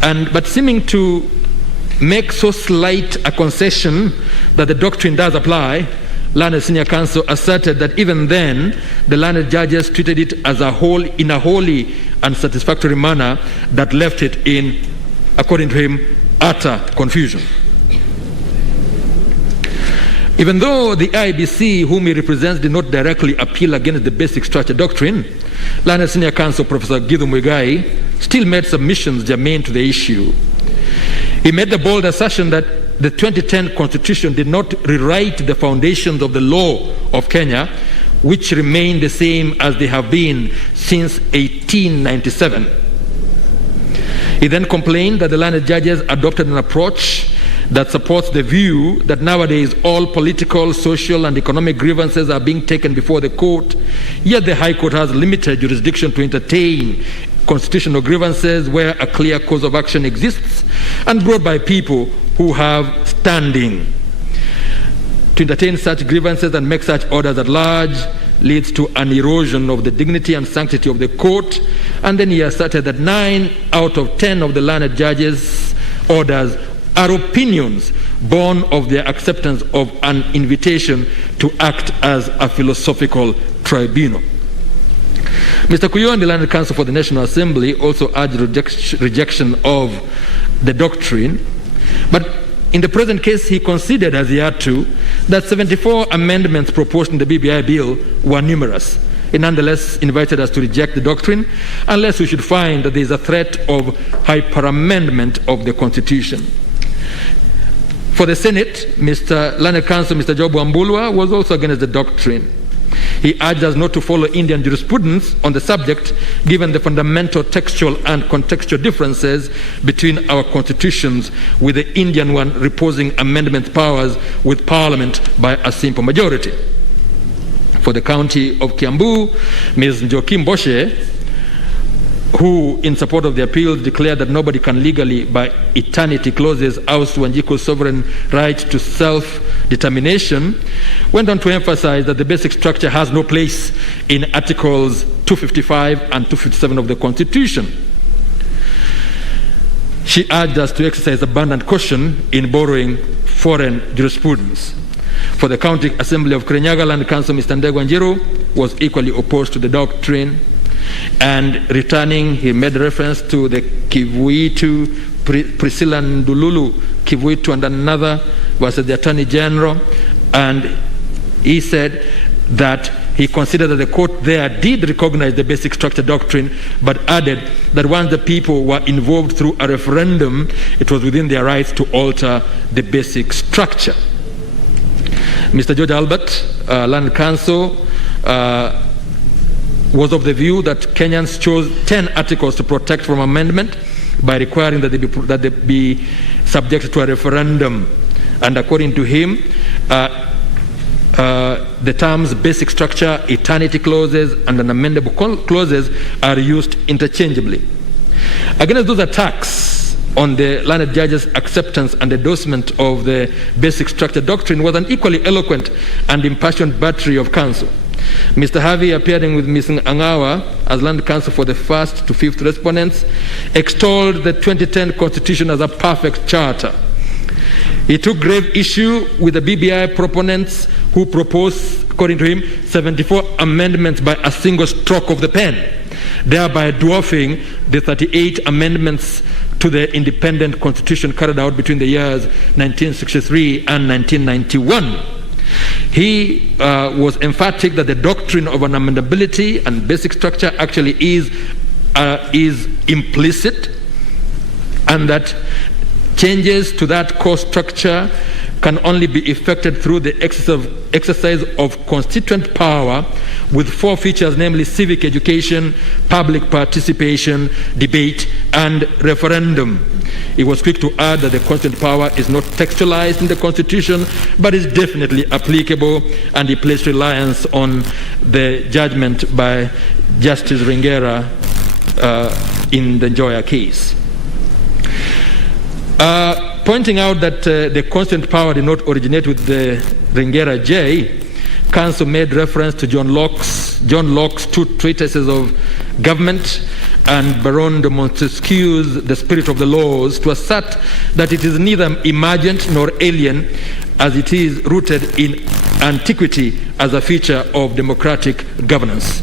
but seeming to make so slight a concession that the doctrine does apply, learned senior counsel asserted that even then the learned judges treated it as in a wholly unsatisfactory manner that left it in, according to him, utter confusion. Even though the IBC, whom he represents, did not directly appeal against the basic structure doctrine, learned senior counsel Professor Githu Muigai still made submissions germane to the issue. He made the bold assertion that the 2010 Constitution did not rewrite the foundations of the law of Kenya, which remain the same as they have been since 1897. He then complained that the learned judges adopted an approach that supports the view that nowadays all political, social, and economic grievances are being taken before the court, yet the High Court has limited jurisdiction to entertain constitutional grievances where a clear cause of action exists and brought by people who have standing. To entertain such grievances and make such orders at large leads to an erosion of the dignity and sanctity of the court. And then he asserted that 9 out of 10 of the learned judges' orders are opinions born of their acceptance of an invitation to act as a philosophical tribunal. Mr. Kuyo and the Learned Counsel for the National Assembly also urged rejection of the doctrine, but in the present case, he considered, as he had to, that 74 amendments proposed in the BBI bill were numerous. He nonetheless invited us to reject the doctrine unless we should find that there is a threat of hyper-amendment of the Constitution. For the Senate, Mr. Learned Counsel, Mr. Job Wambulwa, was also against the doctrine. He urged us not to follow Indian jurisprudence on the subject, given the fundamental textual and contextual differences between our constitutions, with the Indian one reposing amendment powers with Parliament by a simple majority. For the county of Kiambu, Ms. Njoki Mboshe, who, in support of the appeal, declared that nobody can legally, by eternity clauses, oust Wanjiku's sovereign right to self-determination, went on to emphasize that the basic structure has no place in Articles 255 and 257 of the Constitution. She urged us to exercise abundant caution in borrowing foreign jurisprudence. For the County Assembly of Kirinyaga, Land Council Mr. Ndegwa Njiru was equally opposed to the doctrine. And returning, he made reference to the Kivuitu, Priscilla Ndululu Kivuitu and another versus the Attorney General, and he said that he considered that the court there did recognize the basic structure doctrine, but added that once the people were involved through a referendum, it was within their rights to alter the basic structure. Mr. George Albert, Land Council, was of the view that Kenyans chose 10 articles to protect from amendment by requiring that they be subject to a referendum. And according to him, the terms basic structure, eternity clauses, and unamendable clauses are used interchangeably. Against those attacks on the learned judge's acceptance and endorsement of the basic structure doctrine was an equally eloquent and impassioned battery of counsel. Mr. Harvey, appearing with Ms. Angawa as Land Counsel for the first to fifth respondents, extolled the 2010 Constitution as a perfect charter. He took grave issue with the BBI proponents who proposed, according to him, 74 amendments by a single stroke of the pen, thereby dwarfing the 38 amendments to the independent constitution carried out between the years 1963 and 1991. He was emphatic that the doctrine of unamendability and basic structure actually is implicit, and that changes to that core structure can only be effected through the exercise of constituent power with 4 features, namely civic education, public participation, debate, and referendum. He was quick to add that the constituent power is not textualized in the Constitution, but is definitely applicable, and he placed reliance on the judgment by Justice Ringera in the Nzoia case. Pointing out that the constituent power did not originate with the Ringera J, Counsel made reference to John Locke's 2 treatises of government and Baron de Montesquieu's The Spirit of the Laws, to assert that it is neither emergent nor alien, as it is rooted in antiquity as a feature of democratic governance.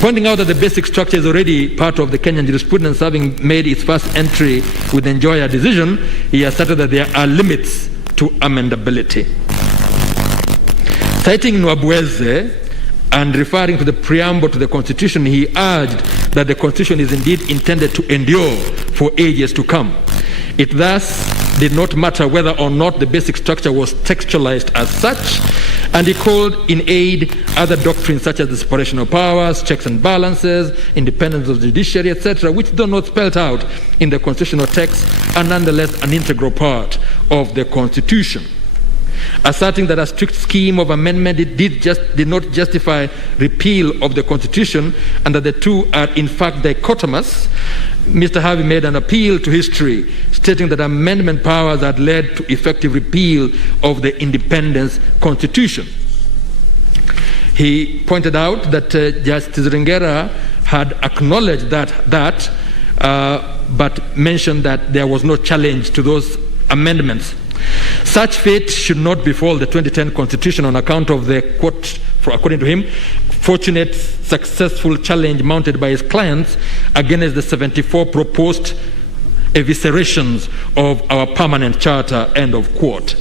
Pointing out that the basic structure is already part of the Kenyan jurisprudence, having made its first entry with the Nzoia decision, he asserted that there are limits to amendability. Citing Nwabweze and referring to the preamble to the Constitution, he urged that the Constitution is indeed intended to endure for ages to come. It thus did not matter whether or not the basic structure was textualized as such, and he called in aid other doctrines such as the separation of powers, checks and balances, independence of the judiciary, etc., which, though not spelled out in the constitutional text, are nonetheless an integral part of the Constitution. Asserting that a strict scheme of amendment did not justify repeal of the Constitution and that the two are in fact dichotomous, Mr. Harvey made an appeal to history, stating that amendment powers had led to effective repeal of the Independence Constitution. He pointed out that Justice Ringera had acknowledged that but mentioned that there was no challenge to those amendments. Such fate should not befall the 2010 Constitution on account of the, quote, according to him, fortunate, successful challenge mounted by his clients against the 74 proposed eviscerations of our permanent charter, end of quote.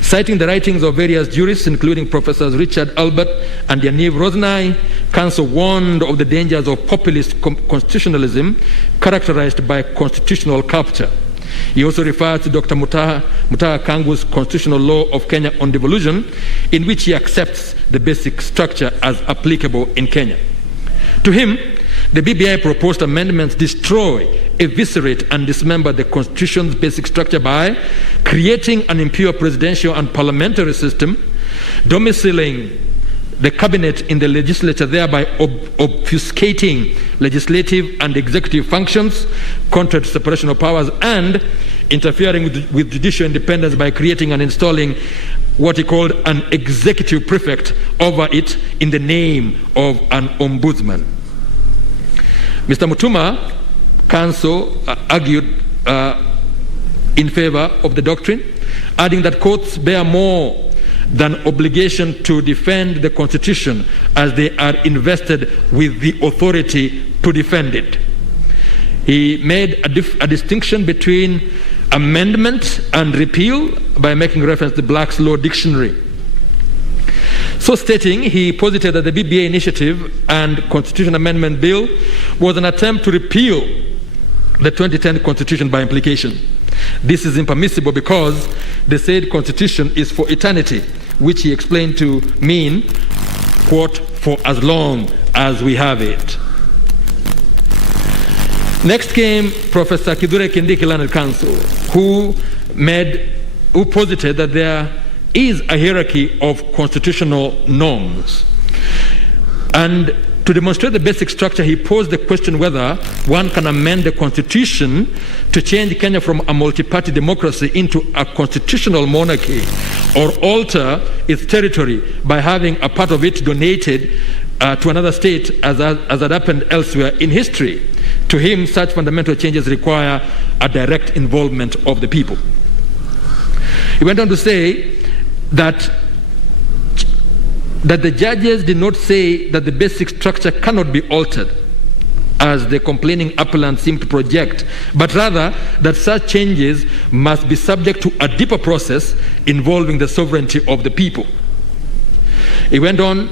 Citing the writings of various jurists, including Professors Richard Albert and Yaniv Rosnai, Counsel warned of the dangers of populist constitutionalism characterized by constitutional capture. He also referred to Dr. Mutaha Kangu's Constitutional Law of Kenya on Devolution, in which he accepts the basic structure as applicable in Kenya. To him, the BBI proposed amendments destroy, eviscerate, and dismember the Constitution's basic structure by creating an impure presidential and parliamentary system, domiciling the cabinet in the legislature, thereby obfuscating legislative and executive functions, contrary to separation of powers, and interfering with judicial independence by creating and installing what he called an executive prefect over it in the name of an ombudsman. Mr. Mutuma, counsel, argued in favor of the doctrine, adding that courts bear more than obligation to defend the Constitution, as they are invested with the authority to defend it. He made a distinction between amendment and repeal by making reference to Black's Law Dictionary. So stating, he posited that the BBI initiative and Constitution Amendment Bill was an attempt to repeal the 2010 Constitution by implication. This is impermissible because the said Constitution is for eternity, which he explained to mean, quote, for as long as we have it. Next came Professor Kithure Kindiki, learned counsel, who posited that there is a hierarchy of constitutional norms. And to demonstrate the basic structure, he posed the question whether one can amend the Constitution to change Kenya from a multi-party democracy into a constitutional monarchy, or alter its territory by having a part of it donated to another state, as had happened elsewhere in history. To him, such fundamental changes require a direct involvement of the people. He went on to say that the judges did not say that the basic structure cannot be altered, as the complaining appellant seemed to project, but rather that such changes must be subject to a deeper process involving the sovereignty of the people. He went on,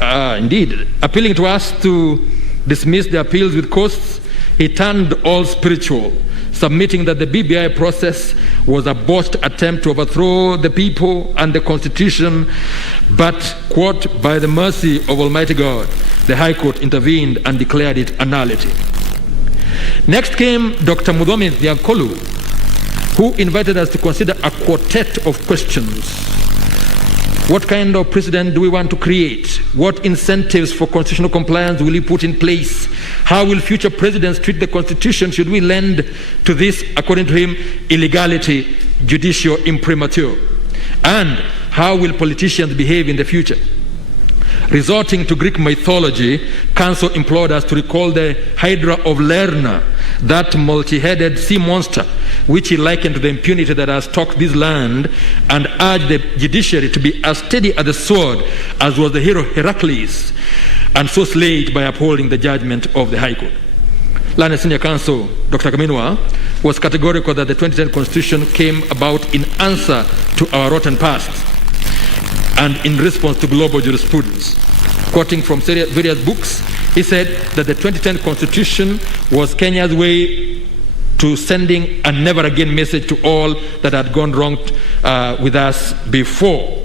indeed, appealing to us to dismiss the appeals with costs. He turned all spiritual, submitting that the BBI process was a botched attempt to overthrow the people and the Constitution, but, quote, by the mercy of Almighty God, the High Court intervened and declared it a nullity. Next came Dr. Mudomi Thiakolu, who invited us to consider a quartet of questions. What kind of precedent do we want to create? What incentives for constitutional compliance will we put in place? How will future presidents treat the Constitution? Should we lend to this, according to him, illegality, judicial imprimatur? And how will politicians behave in the future? Resorting to Greek mythology, counsel implored us to recall the Hydra of Lerna, that multi-headed sea monster, which he likened to the impunity that has stalked this land, and urged the judiciary to be as steady as the sword as was the hero Heracles, and so slay it by upholding the judgment of the High Court. Learned Senior Counsel Dr. Kaminwa was categorical that the 2010 Constitution came about in answer to our rotten past and in response to global jurisprudence. Quoting from various books, he said that the 2010 Constitution was Kenya's way to sending a never again message to all that had gone wrong with us before.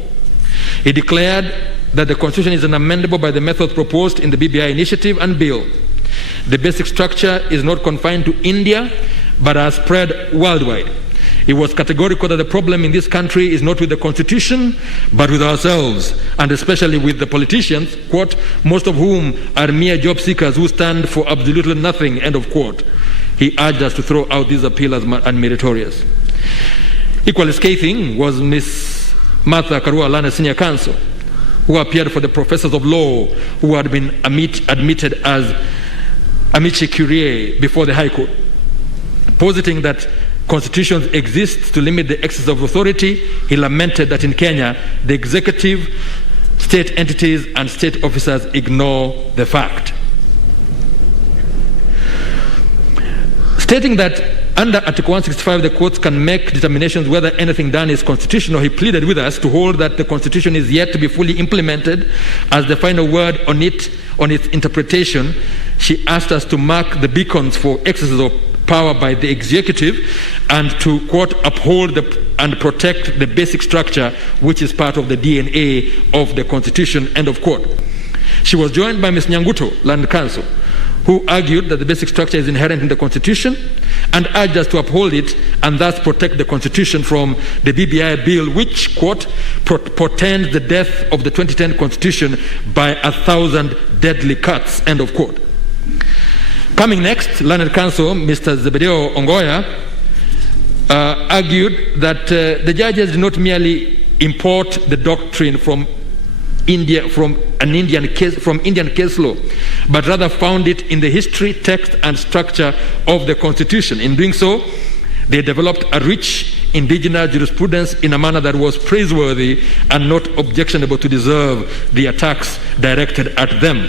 He declared that the Constitution is unamendable by the methods proposed in the BBI initiative and bill. The basic structure is not confined to India, but has spread worldwide. It was categorical that the problem in this country is not with the Constitution, but with ourselves, and especially with the politicians, quote, most of whom are mere job seekers who stand for absolutely nothing, end of quote. He urged us to throw out this appeal as unmeritorious. Equally scathing was Ms. Martha Karua Lana Senior Counsel, who appeared for the professors of law who had been admitted as amici curiae before the High Court, positing that constitutions exist to limit the excess of authority. He lamented that in Kenya, the executive, state entities, and state officers ignore the fact. Stating that under Article 165, the courts can make determinations whether anything done is constitutional, he pleaded with us to hold that the Constitution is yet to be fully implemented as the final word on its interpretation. She asked us to mark the beacons for excesses of power by the executive and to, quote, uphold and protect the basic structure which is part of the DNA of the Constitution, end of quote. She was joined by Ms. Nyanguto, Land Council, who argued that the basic structure is inherent in the Constitution and urged us to uphold it and thus protect the Constitution from the BBI bill, which, quote, portends the death of the 2010 Constitution by 1,000 deadly cuts, end of quote. Coming next, Learned Counsel, Mr. Zebedeo Ongoya, argued that the judges did not merely import the doctrine from India, from Indian case law, but rather found it in the history, text, and structure of the Constitution. In doing so, they developed a rich indigenous jurisprudence in a manner that was praiseworthy and not objectionable to deserve the attacks directed at them.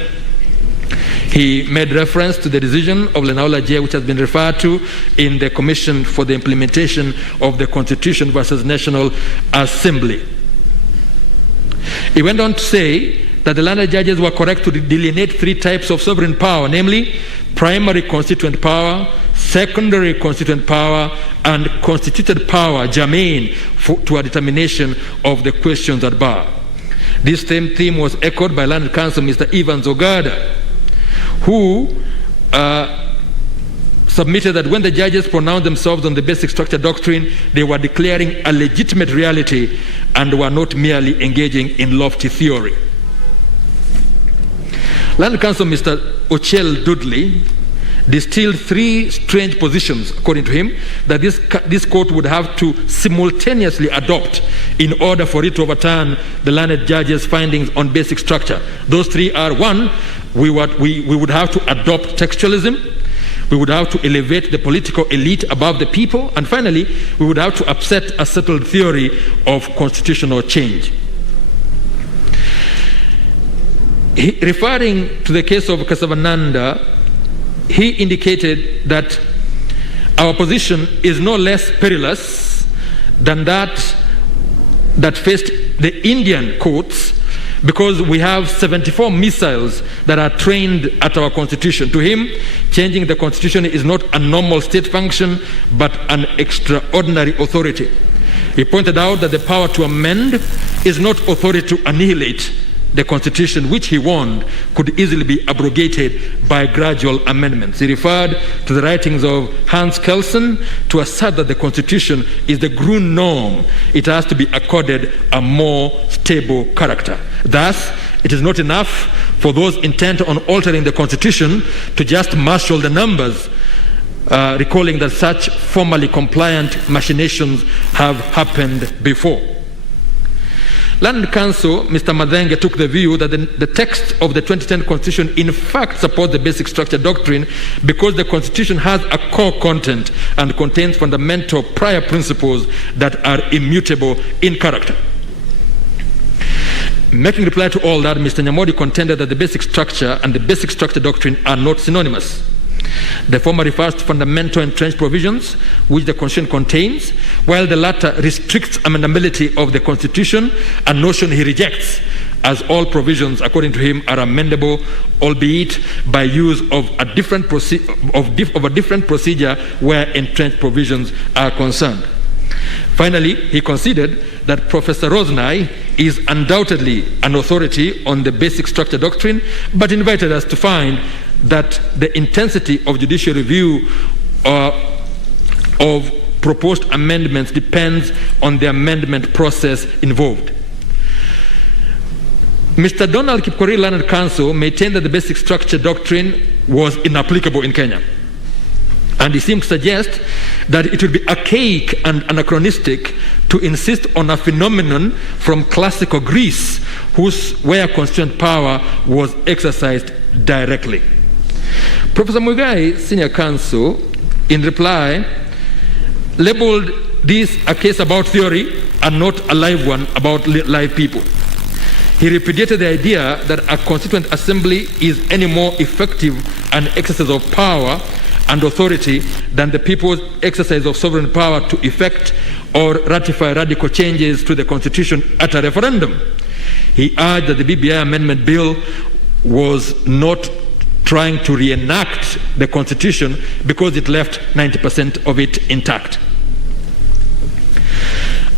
He made reference to the decision of Lenaola J, which has been referred to in the Commission for the Implementation of the Constitution versus National Assembly. He went on to say that the landed judges were correct to delineate three types of sovereign power, namely primary constituent power, secondary constituent power, and constituted power germane to a determination of the questions at bar. This same theme was echoed by Landed Counsel Mr. Ivan Zogada, who submitted that when the judges pronounced themselves on the basic structure doctrine, they were declaring a legitimate reality and were not merely engaging in lofty theory. Land Counsel Mr. Ochel Dudley distilled three strange positions, according to him, that this court would have to simultaneously adopt in order for it to overturn the learned judge's findings on basic structure. Those three are: one, we would have to adopt textualism; we would have to elevate the political elite above the people; and finally, we would have to upset a settled theory of constitutional change. Referring to the case of Kesavananda, he indicated that our position is no less perilous than that faced the Indian courts, because we have 74 missiles that are trained at our constitution. To him, changing the constitution is not a normal state function, but an extraordinary authority. He pointed out that the power to amend is not authority to annihilate the constitution, which he warned could easily be abrogated by gradual amendments. He referred to the writings of Hans Kelsen to assert that the constitution is the grun norm. It has to be accorded a more stable character. Thus, it is not enough for those intent on altering the constitution to just marshal the numbers, recalling that such formally compliant machinations have happened before. Land Council, Mr. Madenge, took the view that the text of the 2010 Constitution in fact supports the basic structure doctrine, because the Constitution has a core content and contains fundamental prior principles that are immutable in character. Making reply to all that, Mr. Nyamodi contended that the basic structure and the basic structure doctrine are not synonymous. The former refers to fundamental entrenched provisions which the Constitution contains, while the latter restricts amendability of the Constitution, a notion he rejects as all provisions, according to him, are amendable, albeit by use of a different procedure where entrenched provisions are concerned. Finally, he considered that Professor Rosnai is undoubtedly an authority on the basic structure doctrine, but invited us to find that the intensity of judicial review of proposed amendments depends on the amendment process involved. Mr. Donald Kipkorir, Learned Counsel, maintained that the basic structure doctrine was inapplicable in Kenya. And he seemed to suggest that it would be archaic and anachronistic to insist on a phenomenon from classical Greece where constituent power was exercised directly. Professor Muigai, Senior Counsel, in reply, labeled this a case about theory and not a live one about live people. He repudiated the idea that a constituent assembly is any more effective an exercise of power and authority than the people's exercise of sovereign power to effect or ratify radical changes to the constitution at a referendum. He urged that the BBI amendment bill was not trying to reenact the constitution because it left 90% of it intact.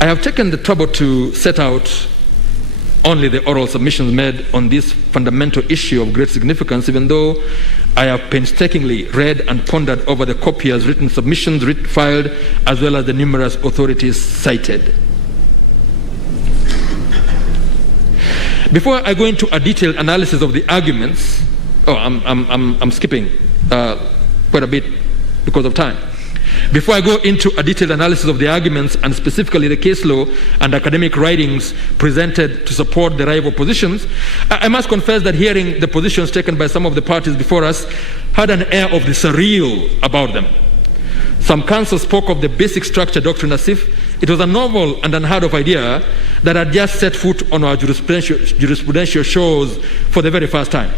I have taken the trouble to set out only the oral submissions made on this fundamental issue of great significance, even though I have painstakingly read and pondered over the copious written submissions filed, as well as the numerous authorities cited. Before I go into a detailed analysis of the arguments, I'm skipping quite a bit because of time. Before I go into a detailed analysis of the arguments and specifically the case law and academic writings presented to support the rival positions, I must confess that hearing the positions taken by some of the parties before us had an air of the surreal about them. Some counsel spoke of the basic structure doctrine as if it was a novel and unheard of idea that had just set foot on our jurisprudential shores for the very first time.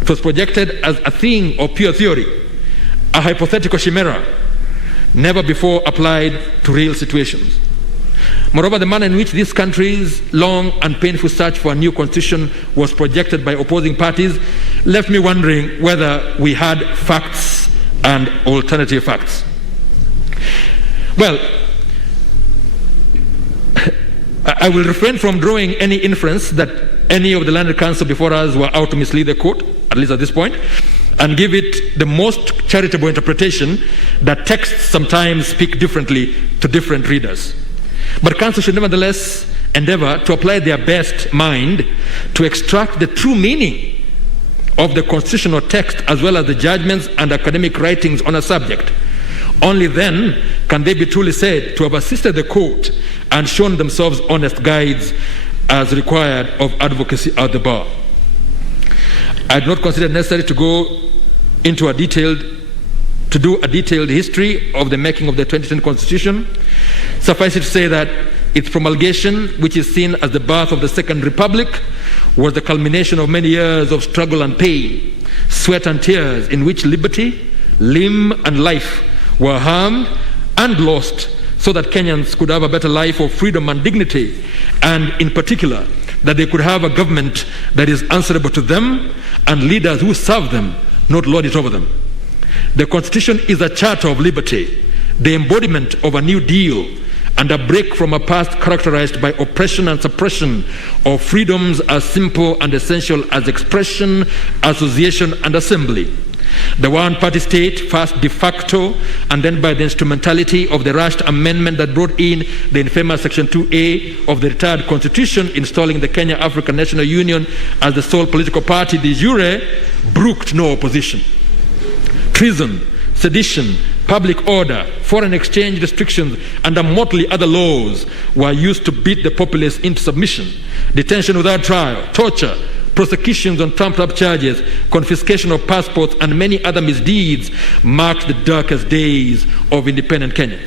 It was projected as a thing of pure theory, a hypothetical chimera, never before applied to real situations. Moreover, the manner in which this country's long and painful search for a new constitution was projected by opposing parties left me wondering whether we had facts and alternative facts. Well, I will refrain from drawing any inference that any of the learned counsel before us were out to mislead the court, at least at this point, and give it the most charitable interpretation that texts sometimes speak differently to different readers. But counsel should nevertheless endeavor to apply their best mind to extract the true meaning of the constitutional text as well as the judgments and academic writings on a subject. Only then can they be truly said to have assisted the court and shown themselves honest guides as required of advocacy at the bar. I do not consider it necessary to go into a detailed history of the making of the 2010 Constitution. Suffice it to say that its promulgation, which is seen as the birth of the Second Republic, was the culmination of many years of struggle and pain, sweat and tears, in which liberty, limb and life were harmed and lost so that Kenyans could have a better life of freedom and dignity, and in particular, that they could have a government that is answerable to them and leaders who serve them, not lord it over them. The Constitution is a charter of liberty, the embodiment of a new deal, and a break from a past characterized by oppression and suppression of freedoms as simple and essential as expression, association, and assembly. The one-party state, first de facto, and then by the instrumentality of the rushed amendment that brought in the infamous Section 2A of the retired Constitution, installing the Kenya African National Union as the sole political party de jure, brooked no opposition. Treason, sedition, public order, foreign exchange restrictions, and a motley other laws were used to beat the populace into submission. Detention without trial, torture, prosecutions on trumped-up charges, confiscation of passports, and many other misdeeds marked the darkest days of independent Kenya.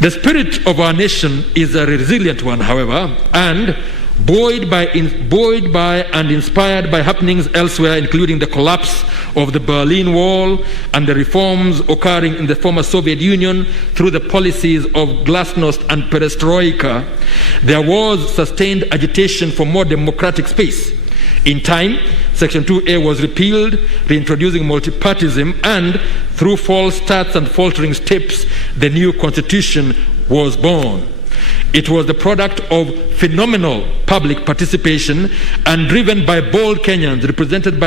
The spirit of our nation is a resilient one, however, and buoyed by and inspired by happenings elsewhere, including the collapse of the Berlin Wall and the reforms occurring in the former Soviet Union through the policies of glasnost and perestroika, there was sustained agitation for more democratic space. In time, Section 2A was repealed, reintroducing multipartism, and through false starts and faltering steps, the new constitution was born. It was the product of phenomenal public participation and driven by bold Kenyans represented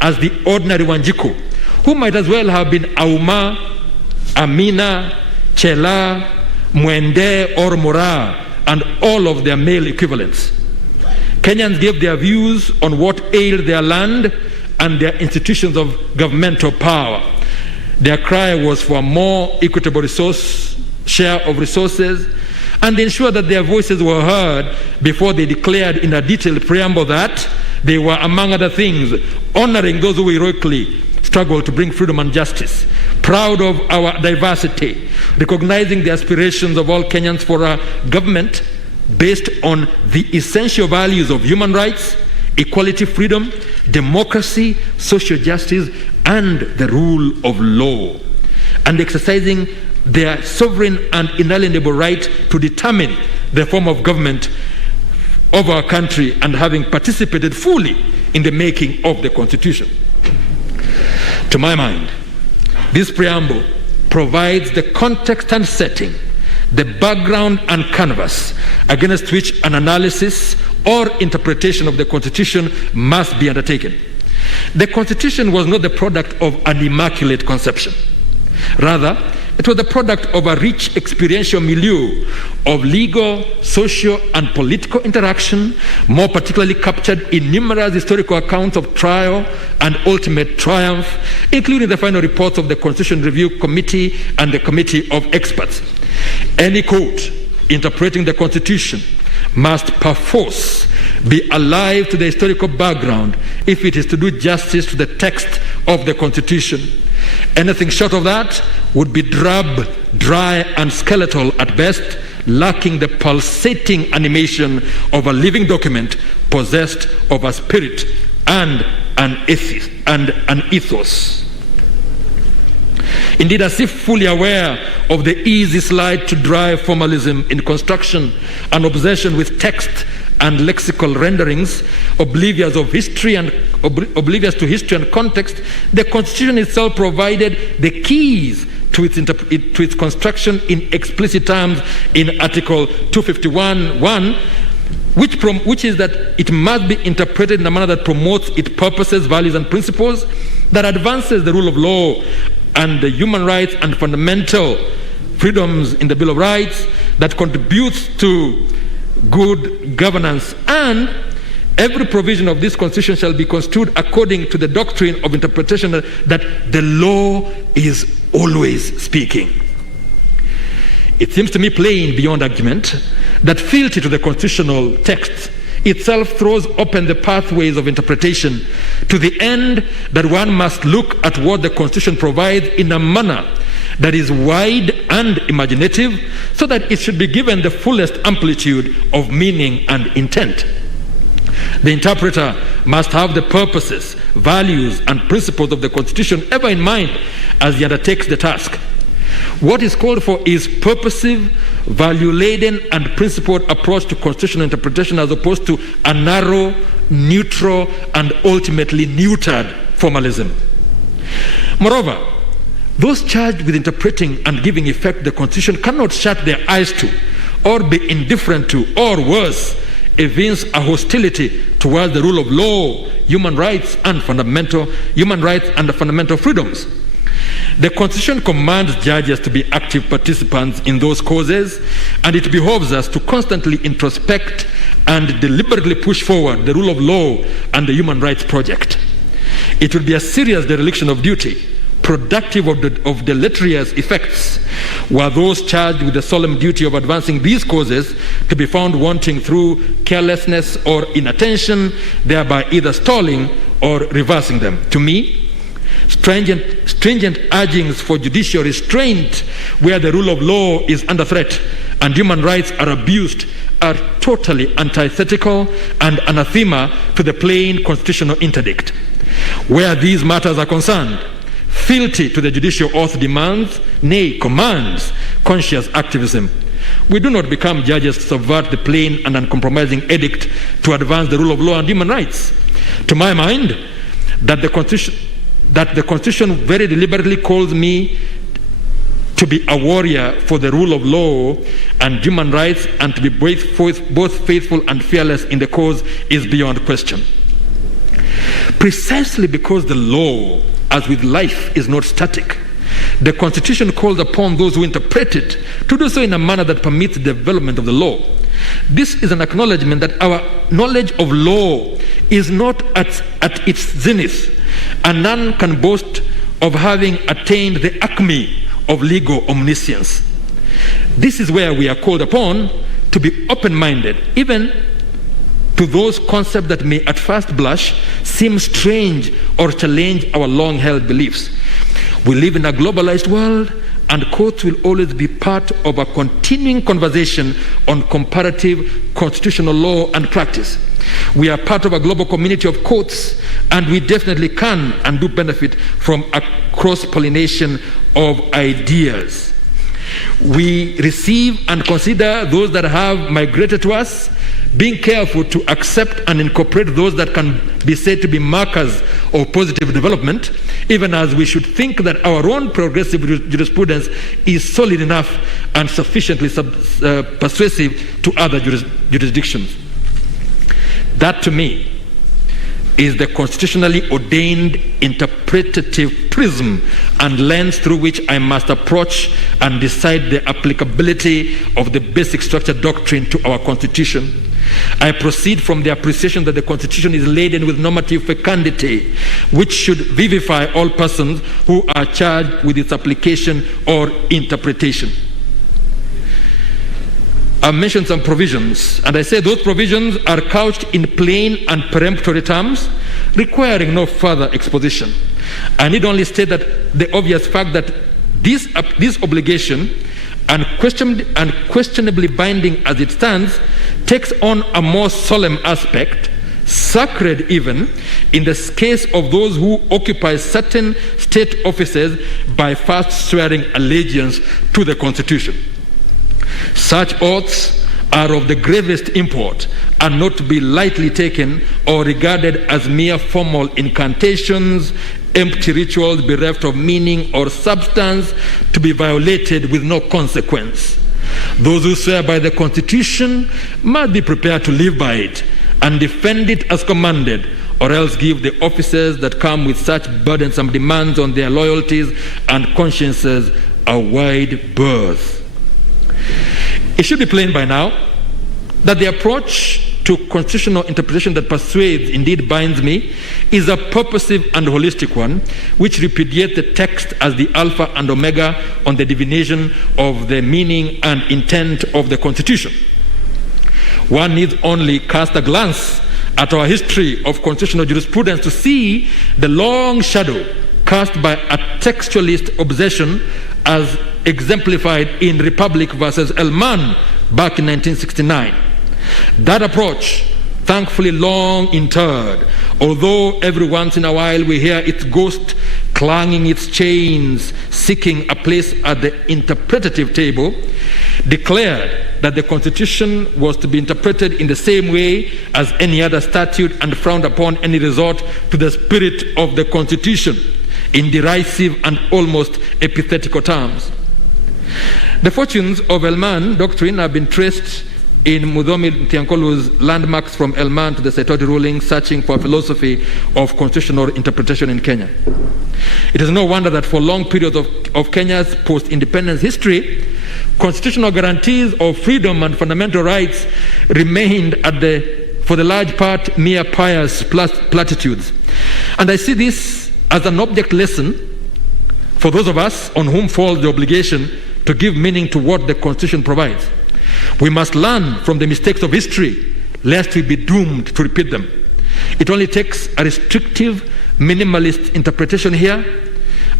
as the ordinary Wanjiku, who might as well have been Auma, Amina, Chela, Mwende, or Mora, and all of their male equivalents. Kenyans gave their views on what ailed their land and their institutions of governmental power. Their cry was for a more equitable share of resources, and they ensured that their voices were heard before they declared in a detailed preamble that they were, among other things, honoring those who heroically struggled to bring freedom and justice, proud of our diversity, recognizing the aspirations of all Kenyans for a government based on the essential values of human rights, equality, freedom, democracy, social justice, and the rule of law, and exercising their sovereign and inalienable right to determine the form of government of our country, and having participated fully in the making of the Constitution. To my mind, this preamble provides the context and setting, the background and canvas against which an analysis or interpretation of the Constitution must be undertaken. The Constitution was not the product of an immaculate conception. Rather, it was the product of a rich experiential milieu of legal, social, and political interaction, more particularly captured in numerous historical accounts of trial and ultimate triumph, including the final reports of the Constitution Review Committee and the Committee of Experts. Any court interpreting the Constitution must perforce be alive to the historical background if it is to do justice to the text of the Constitution. Anything short of that would be drab, dry, and skeletal at best, lacking the pulsating animation of a living document possessed of a spirit and an ethos. Indeed, as if fully aware of the easy slide to dry formalism in construction and obsession with text and lexical renderings, oblivious to history and context, the Constitution itself provided the keys to its construction in explicit terms in Article 251(1), which is that it must be interpreted in a manner that promotes its purposes, values, and principles, that advances the rule of law and the human rights and fundamental freedoms in the Bill of Rights, that contributes to good governance, and every provision of this Constitution shall be construed according to the doctrine of interpretation that the law is always speaking. It seems to me plain beyond argument that fealty to the constitutional text itself throws open the pathways of interpretation to the end that one must look at what the Constitution provides in a manner that is wide and imaginative, so that it should be given the fullest amplitude of meaning and intent. The interpreter must have the purposes, values, and principles of the Constitution ever in mind as he undertakes the task. What is called for is purposive, value-laden, and principled approach to constitutional interpretation, as opposed to a narrow, neutral, and ultimately neutered formalism. Moreover, those charged with interpreting and giving effect to the Constitution cannot shut their eyes to, or be indifferent to, or worse, evince a hostility towards the rule of law, human rights and fundamental freedoms. The Constitution commands judges to be active participants in those causes, and it behoves us to constantly introspect and deliberately push forward the rule of law and the human rights project. It would be a serious dereliction of duty, productive of deleterious effects, were those charged with the solemn duty of advancing these causes to be found wanting through carelessness or inattention, thereby either stalling or reversing them. To me, stringent urgings for judicial restraint where the rule of law is under threat and human rights are abused are totally antithetical and anathema to the plain constitutional interdict. Where these matters are concerned, fealty to the judicial oath demands, nay, commands, conscious activism. We do not become judges to subvert the plain and uncompromising edict to advance the rule of law and human rights. To my mind, that the Constitution very deliberately calls me to be a warrior for the rule of law and human rights and to be both faithful and fearless in the cause is beyond question. Precisely because the law, as with life, is not static, the Constitution calls upon those who interpret it to do so in a manner that permits the development of the law. This is an acknowledgement that our knowledge of law is not at its zenith, and none can boast of having attained the acme of legal omniscience. This is where we are called upon to be open-minded, even to those concepts that may at first blush seem strange or challenge our long-held beliefs. We live in a globalized world, and courts will always be part of a continuing conversation on comparative constitutional law and practice. We are part of a global community of courts, and we definitely can and do benefit from a cross-pollination of ideas. We receive and consider those that have migrated to us, being careful to accept and incorporate those that can be said to be markers of positive development, even as we should think that our own progressive jurisprudence is solid enough and sufficiently persuasive to other jurisdictions. That, to me, is the constitutionally ordained interpretative prism and lens through which I must approach and decide the applicability of the basic structure doctrine to our Constitution. I proceed from the appreciation that the Constitution is laden with normative fecundity, which should vivify all persons who are charged with its application or interpretation. I've mentioned some provisions, and I say those provisions are couched in plain and peremptory terms, requiring no further exposition. I need only state that the obvious fact that this obligation, unquestionably binding as it stands, takes on a more solemn aspect, sacred even, in the case of those who occupy certain state offices by first swearing allegiance to the Constitution. Such oaths are of the gravest import and not to be lightly taken or regarded as mere formal incantations, empty rituals bereft of meaning or substance to be violated with no consequence. Those who swear by the Constitution must be prepared to live by it and defend it as commanded, or else give the officers that come with such burdensome demands on their loyalties and consciences a wide berth. It should be plain by now that the approach to constitutional interpretation that persuades, indeed binds me, is a purposive and holistic one, which repudiates the text as the alpha and omega on the divination of the meaning and intent of the Constitution. One needs only cast a glance at our history of constitutional jurisprudence to see the long shadow cast by a textualist obsession as exemplified in Republic versus Elman back in 1969. That approach, thankfully long interred, although every once in a while we hear its ghost clanging its chains, seeking a place at the interpretative table, declared that the Constitution was to be interpreted in the same way as any other statute and frowned upon any resort to the spirit of the Constitution in derisive and almost epithetical terms. The fortunes of Elman doctrine have been traced in Mudhomi Thiankolu's Landmarks from Elman to the Saitoti ruling, searching for a philosophy of constitutional interpretation in Kenya. It is no wonder that for long periods of Kenya's post-independence history, constitutional guarantees of freedom and fundamental rights remained for the large part, mere pious platitudes. And I see this as an object lesson for those of us on whom falls the obligation to give meaning to what the Constitution provides. We must learn from the mistakes of history, lest we be doomed to repeat them. It only takes a restrictive, minimalist interpretation here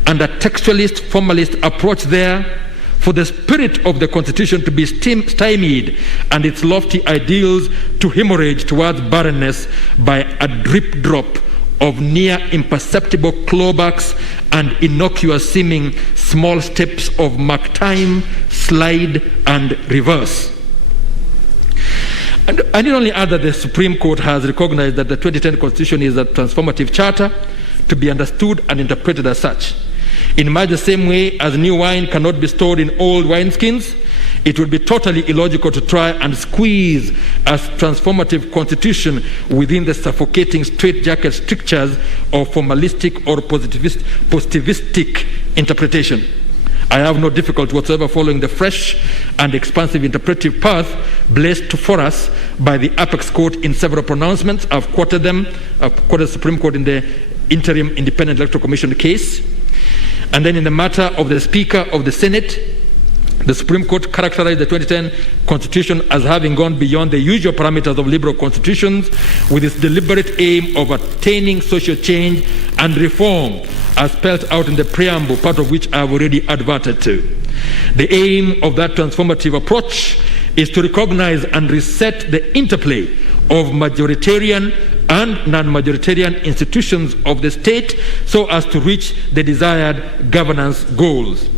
and a textualist, formalist approach there for the spirit of the Constitution to be stymied and its lofty ideals to hemorrhage towards barrenness by a drip drop of near imperceptible clawbacks and innocuous seeming small steps of mark time, slide, and reverse. And I need only add that the Supreme Court has recognized that the 2010 Constitution is a transformative charter to be understood and interpreted as such. In much the same way as new wine cannot be stored in old wineskins, it would be totally illogical to try and squeeze a transformative constitution within the suffocating straitjacket strictures of formalistic or positivistic interpretation. I have no difficulty whatsoever following the fresh and expansive interpretive path blazed for us by the Apex Court in several pronouncements. I've quoted them. I've quoted the Supreme Court in the Interim Independent Electoral Commission case. And then in the matter of the Speaker of the Senate, the Supreme Court characterized the 2010 Constitution as having gone beyond the usual parameters of liberal constitutions with its deliberate aim of attaining social change and reform as spelled out in the preamble, part of which I have already adverted to. The aim of that transformative approach is to recognize and reset the interplay of majoritarian and non-majoritarian institutions of the state so as to reach the desired governance goals.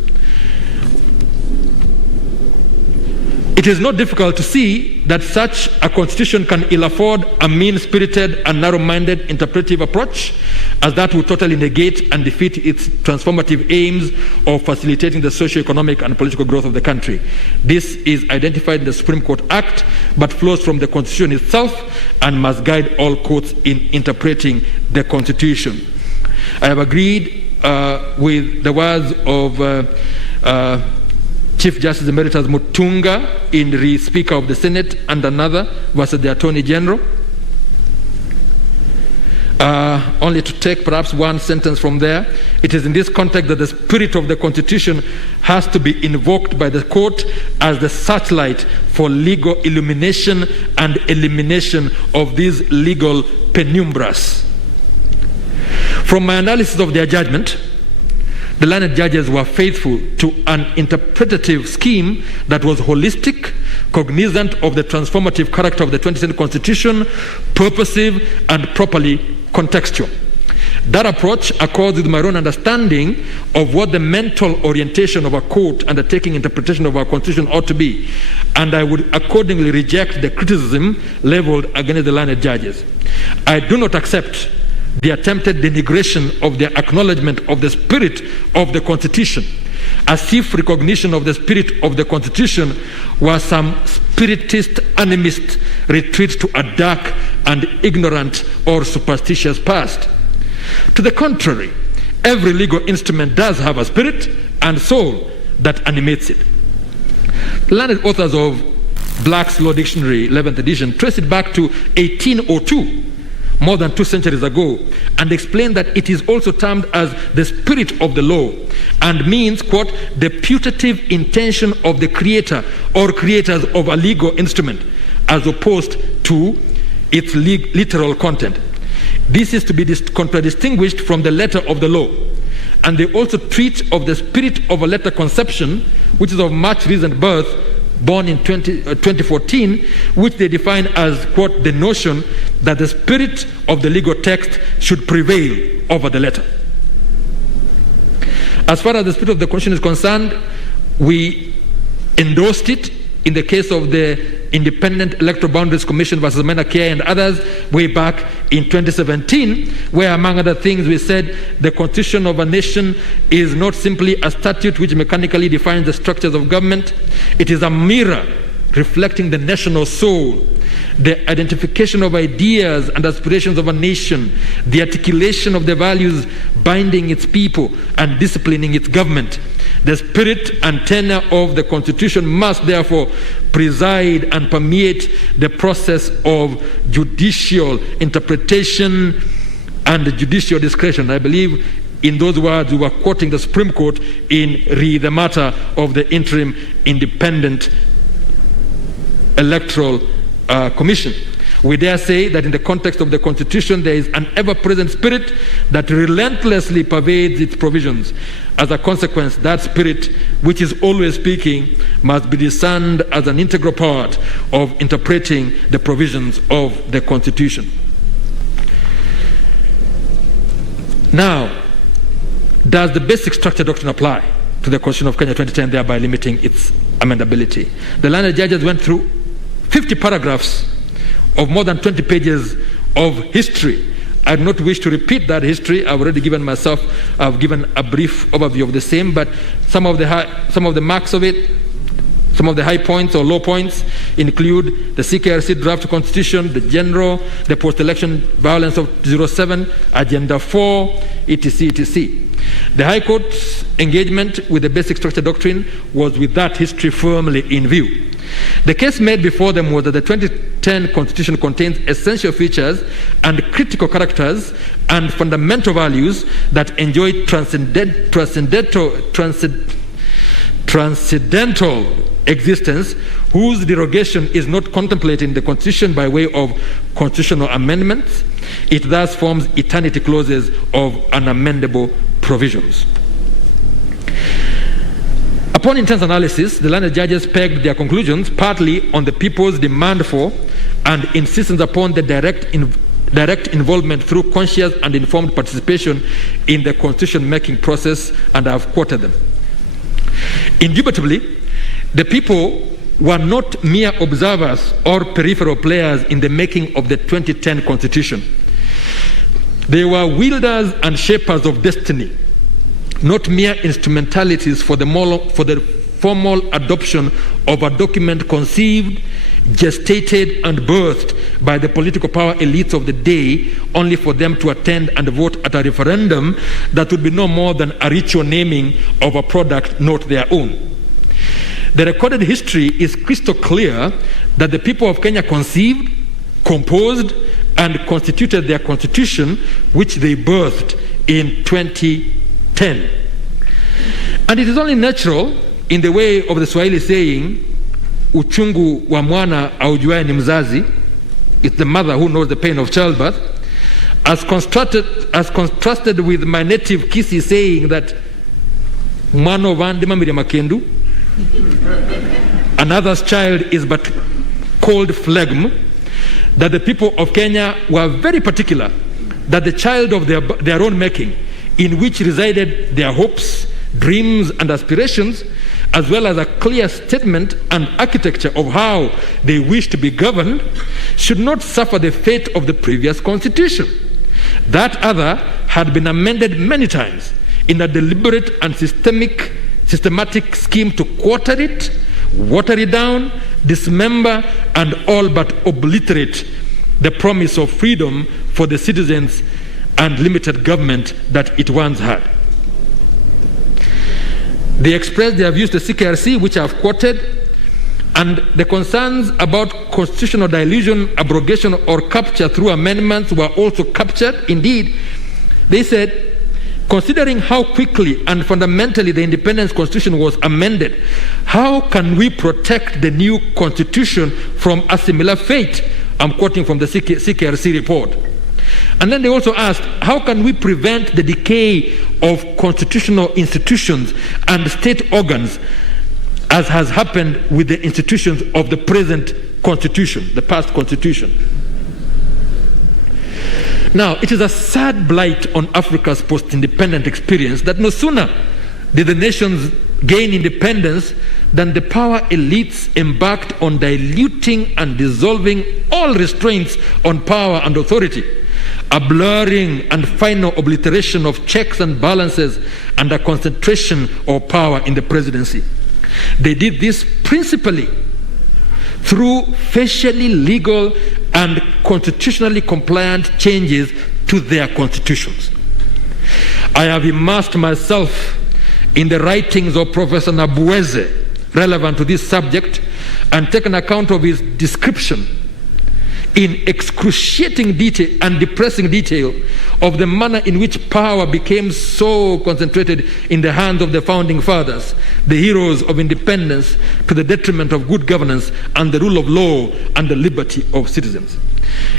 It is not difficult to see that such a constitution can ill afford a mean-spirited and narrow-minded interpretive approach, as that would totally negate and defeat its transformative aims of facilitating the socio-economic and political growth of the country. This is identified in the Supreme Court Act, but flows from the Constitution itself and must guide all courts in interpreting the Constitution. I have agreed with the words of Chief Justice Emeritus Mutunga in the Speaker of the Senate and another versus the Attorney General. Only to take perhaps one sentence from there, it is in this context that the spirit of the Constitution has to be invoked by the court as the searchlight for legal illumination and elimination of these legal penumbras. From my analysis of their judgment, the learned judges were faithful to an interpretative scheme that was holistic, cognizant of the transformative character of the 2010 Constitution, purposive, and properly contextual. That approach accords with my own understanding of what the mental orientation of a court undertaking interpretation of our Constitution ought to be, and I would accordingly reject the criticism leveled against the learned judges. I do not accept the attempted denigration of their acknowledgement of the spirit of the Constitution, as if recognition of the spirit of the Constitution was some spiritist animist retreat to a dark and ignorant or superstitious past. To the contrary, every legal instrument does have a spirit and soul that animates it. The learned authors of Black's Law Dictionary, 11th edition, trace it back to 1802, more than 2 centuries ago, and explain that it is also termed as the spirit of the law and means, quote, the putative intention of the creator or creators of a legal instrument as opposed to its literal content. This is to be contradistinguished from the letter of the law. And they also treat of the spirit of a letter conception, which is of much recent birth, born in 2014, which they define as, quote, the notion that the spirit of the legal text should prevail over the letter. As far as the spirit of the Constitution is concerned, we endorsed it in the case of the Independent Electoral Boundaries Commission versus Menacare and others way back in 2017, where among other things we said the constitution of a nation is not simply a statute which mechanically defines the structures of government. It is a mirror reflecting the national soul, the identification of ideas and aspirations of a nation, the articulation of the values binding its people and disciplining its government. The spirit and tenor of the Constitution must therefore preside and permeate the process of judicial interpretation and judicial discretion. I believe in those words we were quoting the Supreme Court in the matter of the Interim Independent Electoral Commission. We dare say that in the context of the Constitution there is an ever-present spirit that relentlessly pervades its provisions. As a consequence, that spirit, which is always speaking, must be discerned as an integral part of interpreting the provisions of the Constitution. Now, does the basic structure doctrine apply to the Constitution of Kenya 2010, thereby limiting its amendability? The learned judges went through 50 paragraphs of more than 20 pages of history. I do not wish to repeat that history. I've already given I've given a brief overview of the same, but some of the marks of it, some of the high points or low points include the CKRC draft constitution, the post-election violence of 07, Agenda 4, etc., etc. The High Court's engagement with the basic structure doctrine was with that history firmly in view. The case made before them was that the 2010 Constitution contains essential features and critical characters and fundamental values that enjoy transcendental existence, whose derogation is not contemplated in the Constitution by way of constitutional amendments. It thus forms eternity clauses of unamendable provisions. Upon intense analysis, the learned judges pegged their conclusions partly on the people's demand for and insistence upon the direct involvement through conscious and informed participation in the constitution-making process, and I have quoted them. Indubitably, the people were not mere observers or peripheral players in the making of the 2010 Constitution. They were wielders and shapers of destiny, not mere instrumentalities for the formal adoption of a document conceived, gestated, and birthed by the political power elites of the day, only for them to attend and vote at a referendum that would be no more than a ritual naming of a product not their own. The recorded history is crystal clear that the people of Kenya conceived, composed, and constituted their constitution, which they birthed in 2010. And it is only natural, in the way of the Swahili saying, uchungu wa mwana aujuaye ni mzazi, it's the mother who knows the pain of childbirth, as contrasted with my native Kisii saying that mwana vandima miri makendu, another's child is but cold phlegm, that the people of Kenya were very particular that the child of their own making, in which resided their hopes, dreams, and aspirations, as well as a clear statement and architecture of how they wish to be governed, should not suffer the fate of the previous constitution. That other had been amended many times in a deliberate and systematic scheme to quarter it, water it down, dismember, and all but obliterate the promise of freedom for the citizens and limited government that it once had. They expressed their views to CKRC, which I have quoted, and the concerns about constitutional dilution, abrogation, or capture through amendments were also captured. Indeed, they said, considering how quickly and fundamentally the Independence Constitution was amended, how can we protect the new Constitution from a similar fate? I'm quoting from the CKRC report. And then they also asked, how can we prevent the decay of constitutional institutions and state organs, as has happened with the institutions of the present Constitution, the past Constitution? Now, it is a sad blight on Africa's post-independent experience that no sooner did the nations gain independence than the power elites embarked on diluting and dissolving all restraints on power and authority, a blurring and final obliteration of checks and balances, and a concentration of power in the presidency. They did this principally through facially legal and constitutionally compliant changes to their constitutions. I have immersed myself in the writings of Professor Nabueze relevant to this subject and taken account of his description in excruciating detail and depressing detail of the manner in which power became so concentrated in the hands of the founding fathers, the heroes of independence, to the detriment of good governance and the rule of law and the liberty of citizens.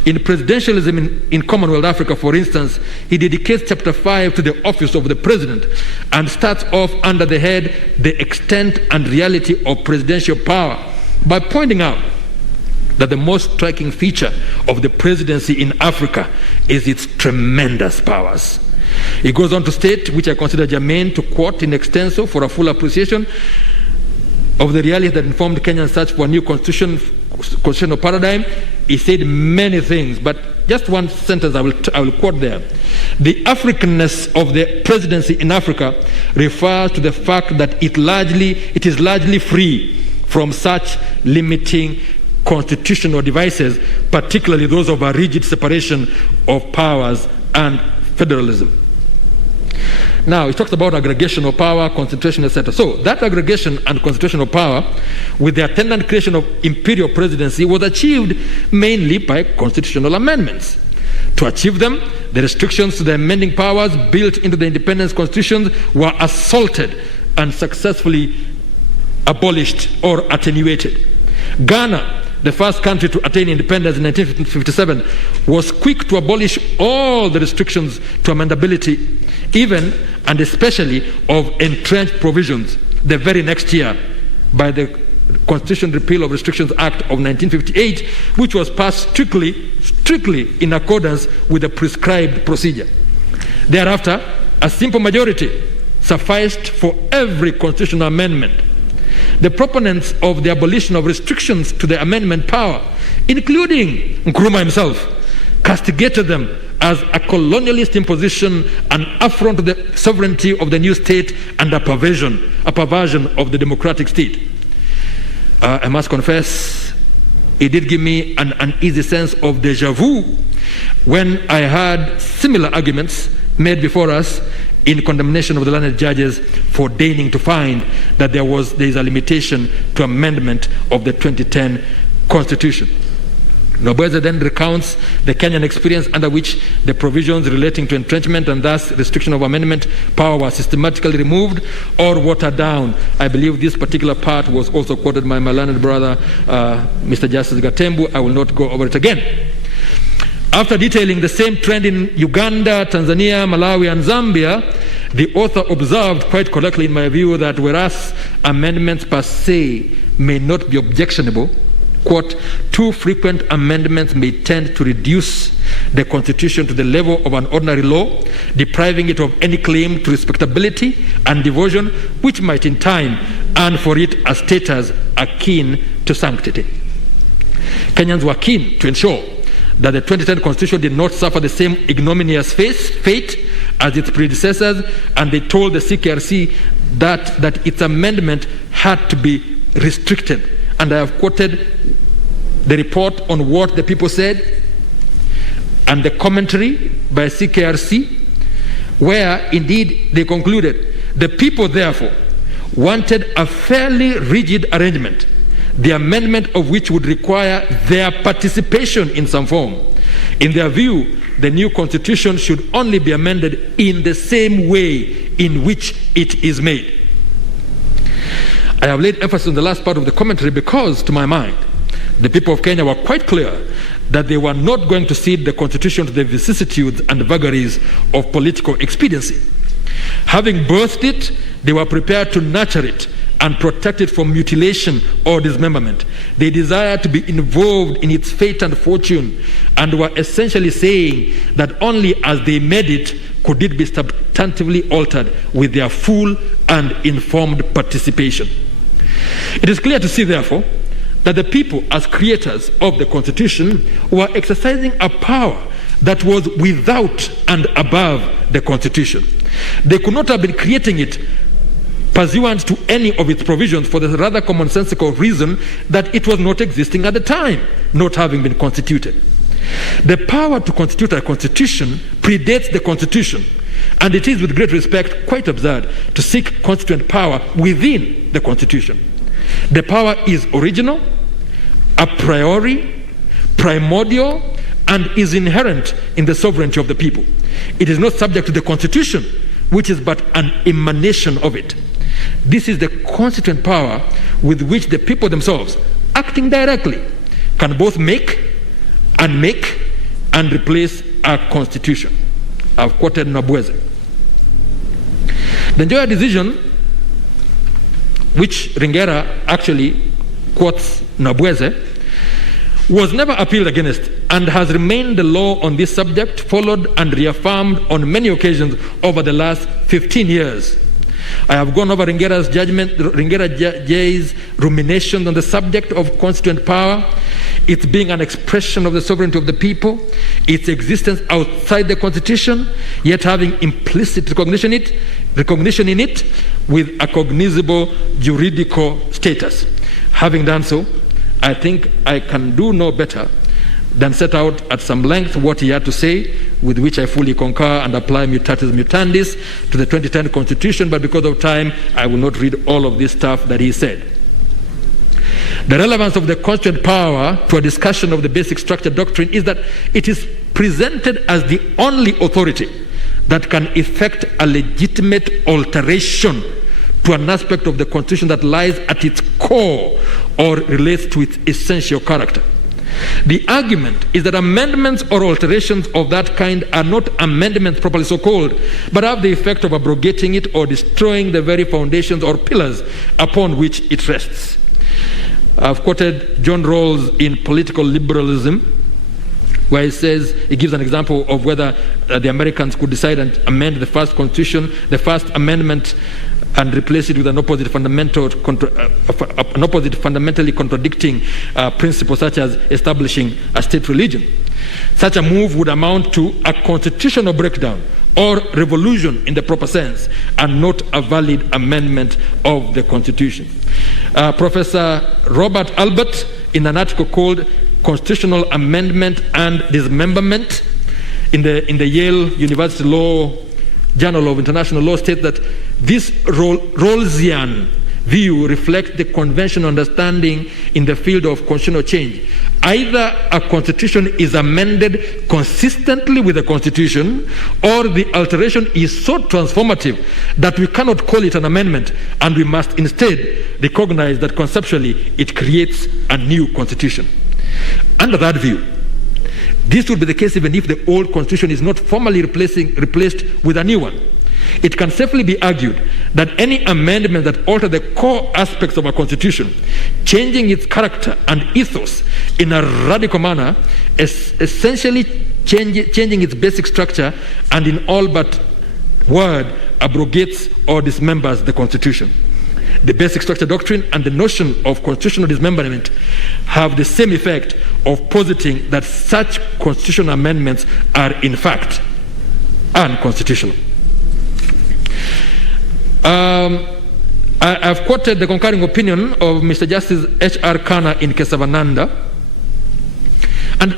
In Presidentialism in Commonwealth Africa, for instance, he dedicates chapter 5 to the office of the president and starts off under the head the extent and reality of presidential power by pointing out that the most striking feature of the presidency in Africa is its tremendous powers. He goes on to state, which I consider germane to quote in extenso for a full appreciation of the reality that informed Kenya's search for a new constitutional paradigm. He said many things, but just one sentence I will quote there. The Africanness of the presidency in Africa refers to the fact that it is largely free from such limiting constitutional devices, particularly those of a rigid separation of powers and federalism. Now, he talks about aggregation of power, concentration, etc. So, that aggregation and concentration of power, with the attendant creation of imperial presidency, was achieved mainly by constitutional amendments. To achieve them, the restrictions to the amending powers built into the independence constitutions were assaulted and successfully abolished or attenuated. Ghana, the first country to attain independence in 1957, was quick to abolish all the restrictions to amendability, even and especially of entrenched provisions, the very next year by the Constitution Repeal of Restrictions Act of 1958, which was passed strictly in accordance with the prescribed procedure. Thereafter, a simple majority sufficed for every constitutional amendment. The proponents of the abolition of restrictions to the amendment power, including Nkrumah himself, castigated them as a colonialist imposition, an affront to the sovereignty of the new state, and a perversion of the democratic state. I must confess, it did give me an uneasy sense of deja vu when I heard similar arguments made before us in condemnation of the learned judges for deigning to find that there is a limitation to amendment of the 2010 Constitution. Nobweze then recounts the Kenyan experience under which the provisions relating to entrenchment and thus restriction of amendment power were systematically removed or watered down. I believe this particular part was also quoted by my learned brother, Mr. Justice Gatembu. I will not go over it again. After detailing the same trend in Uganda, Tanzania, Malawi, and Zambia, the author observed quite correctly, in my view, that whereas amendments per se may not be objectionable, quote, too frequent amendments may tend to reduce the Constitution to the level of an ordinary law, depriving it of any claim to respectability and devotion, which might in time earn for it a status akin to sanctity. Kenyans were keen to ensure that the 2010 Constitution did not suffer the same ignominious fate as its predecessors, and they told the CKRC that its amendment had to be restricted. And I have quoted the report on what the people said and the commentary by CKRC, where indeed they concluded the people therefore wanted a fairly rigid arrangement, the amendment of which would require their participation in some form. In their view, the new constitution should only be amended in the same way in which it is made. I have laid emphasis on the last part of the commentary because, to my mind, the people of Kenya were quite clear that they were not going to cede the constitution to the vicissitudes and vagaries of political expediency. Having birthed it, they were prepared to nurture it and protect it from mutilation or dismemberment. They desired to be involved in its fate and fortune, and were essentially saying that only as they made it could it be substantively altered with their full and informed participation. It is clear to see, therefore, that the people, as creators of the Constitution, were exercising a power that was without and above the Constitution. They could not have been creating it pursuant to any of its provisions for the rather commonsensical reason that it was not existing at the time, not having been constituted. The power to constitute a constitution predates the Constitution, and it is with great respect quite absurd to seek constituent power within the Constitution. The power is original, a priori, primordial, and is inherent in the sovereignty of the people. It is not subject to the Constitution, which is but an emanation of it. This is the constituent power with which the people themselves, acting directly, can both make and replace a constitution. I've quoted Nabweze. The Nzoia decision, which Ringera actually quotes Nabweze, was never appealed against and has remained the law on this subject, followed and reaffirmed on many occasions over the last 15 years. I have gone over Ringera's judgment, Ringera J's ruminations on the subject of constituent power, its being an expression of the sovereignty of the people, its existence outside the Constitution, yet having implicit recognition in it with a cognizable juridical status. Having done so, I think I can do no better than set out at some length what he had to say, with which I fully concur and apply mutatis mutandis to the 2010 Constitution, but because of time, I will not read all of this stuff that he said. The relevance of the constituent power to a discussion of the basic structure doctrine is that it is presented as the only authority that can effect a legitimate alteration to an aspect of the Constitution that lies at its core or relates to its essential character. The argument is that amendments or alterations of that kind are not amendments properly so called, but have the effect of abrogating it or destroying the very foundations or pillars upon which it rests. I've quoted John Rawls in Political Liberalism, where he says, he gives an example of whether the Americans could decide and amend the first Constitution, the First Amendment, and replace it with an opposite fundamentally contradicting principle, such as establishing a state religion. Such a move would amount to a constitutional breakdown or revolution in the proper sense, and not a valid amendment of the Constitution. Professor Robert Albert, in an article called Constitutional Amendment and Dismemberment in the Yale University Law Journal of International Law, states that this Rawlsian view reflects the conventional understanding in the field of constitutional change. Either a constitution is amended consistently with the Constitution, or the alteration is so transformative that we cannot call it an amendment, and we must instead recognize that conceptually it creates a new constitution. Under that view, this would be the case even if the old constitution is not formally replaced with a new one. It can safely be argued that any amendment that alter the core aspects of a constitution, changing its character and ethos in a radical manner, is essentially changing its basic structure, and in all but word abrogates or dismembers the Constitution. The basic structure doctrine and the notion of constitutional dismemberment have the same effect of positing that such constitutional amendments are in fact unconstitutional. I've quoted the concurring opinion of Mr. Justice H.R. Khanna in Kesavananda, and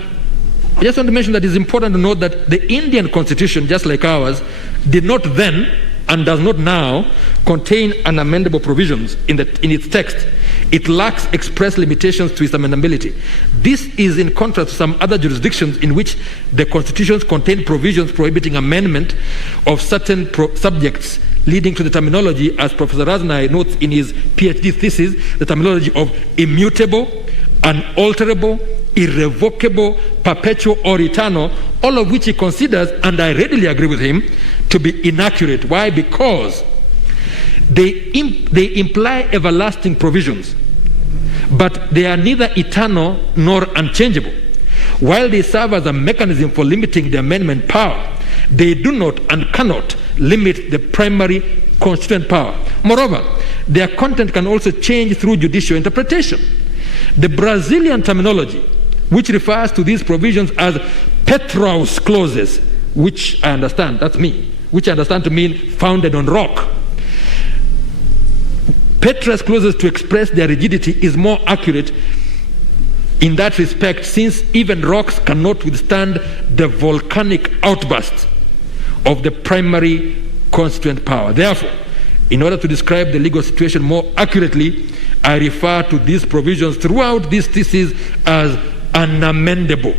I just want to mention that it's important to note that the Indian Constitution, just like ours, did not then and does not now contain unamendable provisions in its text. It lacks express limitations to its amendability. This is in contrast to some other jurisdictions in which the constitutions contain provisions prohibiting amendment of certain subjects, leading to the terminology, as Professor Raznai notes in his PhD thesis, the terminology of immutable, unalterable, irrevocable, perpetual, or eternal, all of which he considers, and I readily agree with him, to be inaccurate. Why? Because they imply everlasting provisions, but they are neither eternal nor unchangeable. While they serve as a mechanism for limiting the amendment power, they do not and cannot limit the primary constituent power. Moreover, their content can also change through judicial interpretation. The Brazilian terminology, which refers to these provisions as Petraeus clauses, which I understand, that's me, which I understand to mean founded on rock. Petraeus clauses, to express their rigidity, is more accurate in that respect, since even rocks cannot withstand the volcanic outbursts of the primary constituent power. Therefore, in order to describe the legal situation more accurately, I refer to these provisions throughout this thesis as unamendable,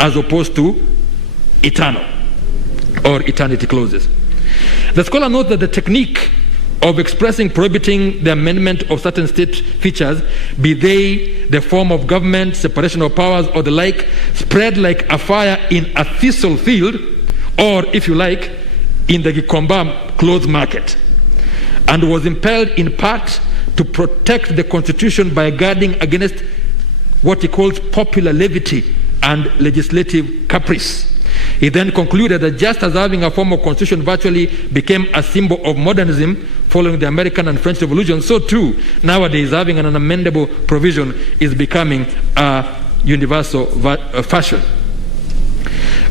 as opposed to eternal or eternity clauses. The scholar notes that the technique of expressing prohibiting the amendment of certain state features, be they the form of government, separation of powers, or the like, spread like a fire in a thistle field, or, if you like, in the Gikomba clothes market, and was impelled in part to protect the Constitution by guarding against what he calls popular levity and legislative caprice. He then concluded that just as having a formal constitution virtually became a symbol of modernism following the American and French Revolution, so too nowadays having an unamendable provision is becoming a universal fashion.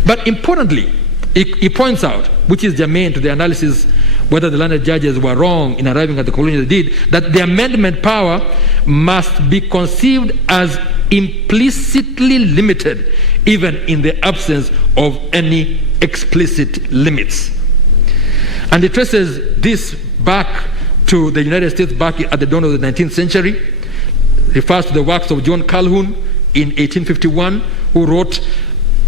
But importantly, he points out, which is germane to the analysis whether the learned judges were wrong in arriving at the conclusion they did, that the amendment power must be conceived as implicitly limited, even in the absence of any explicit limits. And he traces this back to the United States back at the dawn of the 19th century, refers to the works of John Calhoun in 1851, who wrote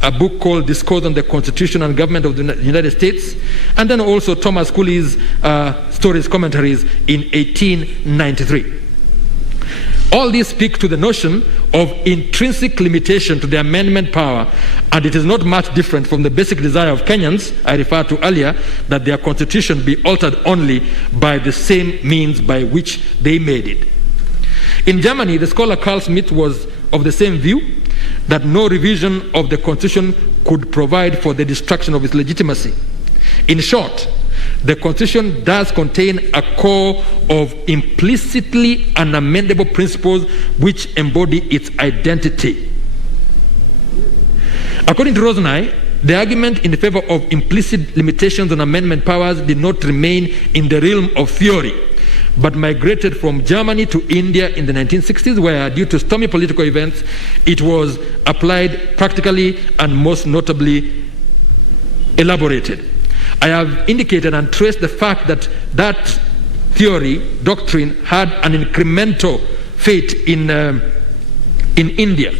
a book called Discourse on the Constitution and Government of the United States, and then also Thomas Cooley's Stories Commentaries in 1893. All these speak to the notion of intrinsic limitation to the amendment power, and it is not much different from the basic desire of Kenyans, I referred to earlier, that their constitution be altered only by the same means by which they made it. In Germany, the scholar Carl Schmitt was of the same view, that no revision of the constitution could provide for the destruction of its legitimacy. In short, the constitution does contain a core of implicitly unamendable principles which embody its identity. According to Rosenai, the argument in favor of implicit limitations on amendment powers did not remain in the realm of theory, but migrated from Germany to India in the 1960s, where, due to stormy political events, it was applied practically and most notably elaborated. I have indicated and traced the fact that that theory, doctrine, had an incremental fate in India.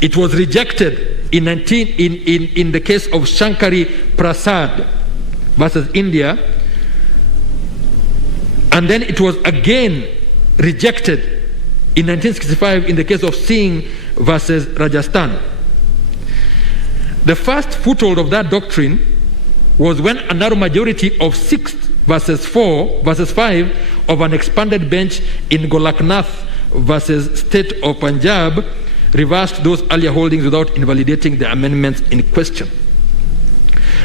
It was rejected in the case of Shankari Prasad versus India, and then it was again rejected in 1965 in the case of Singh versus Rajasthan. The first foothold of that doctrine was when a narrow majority of 6 versus 4 versus 5 of an expanded bench in Golaknath versus State of Punjab reversed those earlier holdings without invalidating the amendments in question.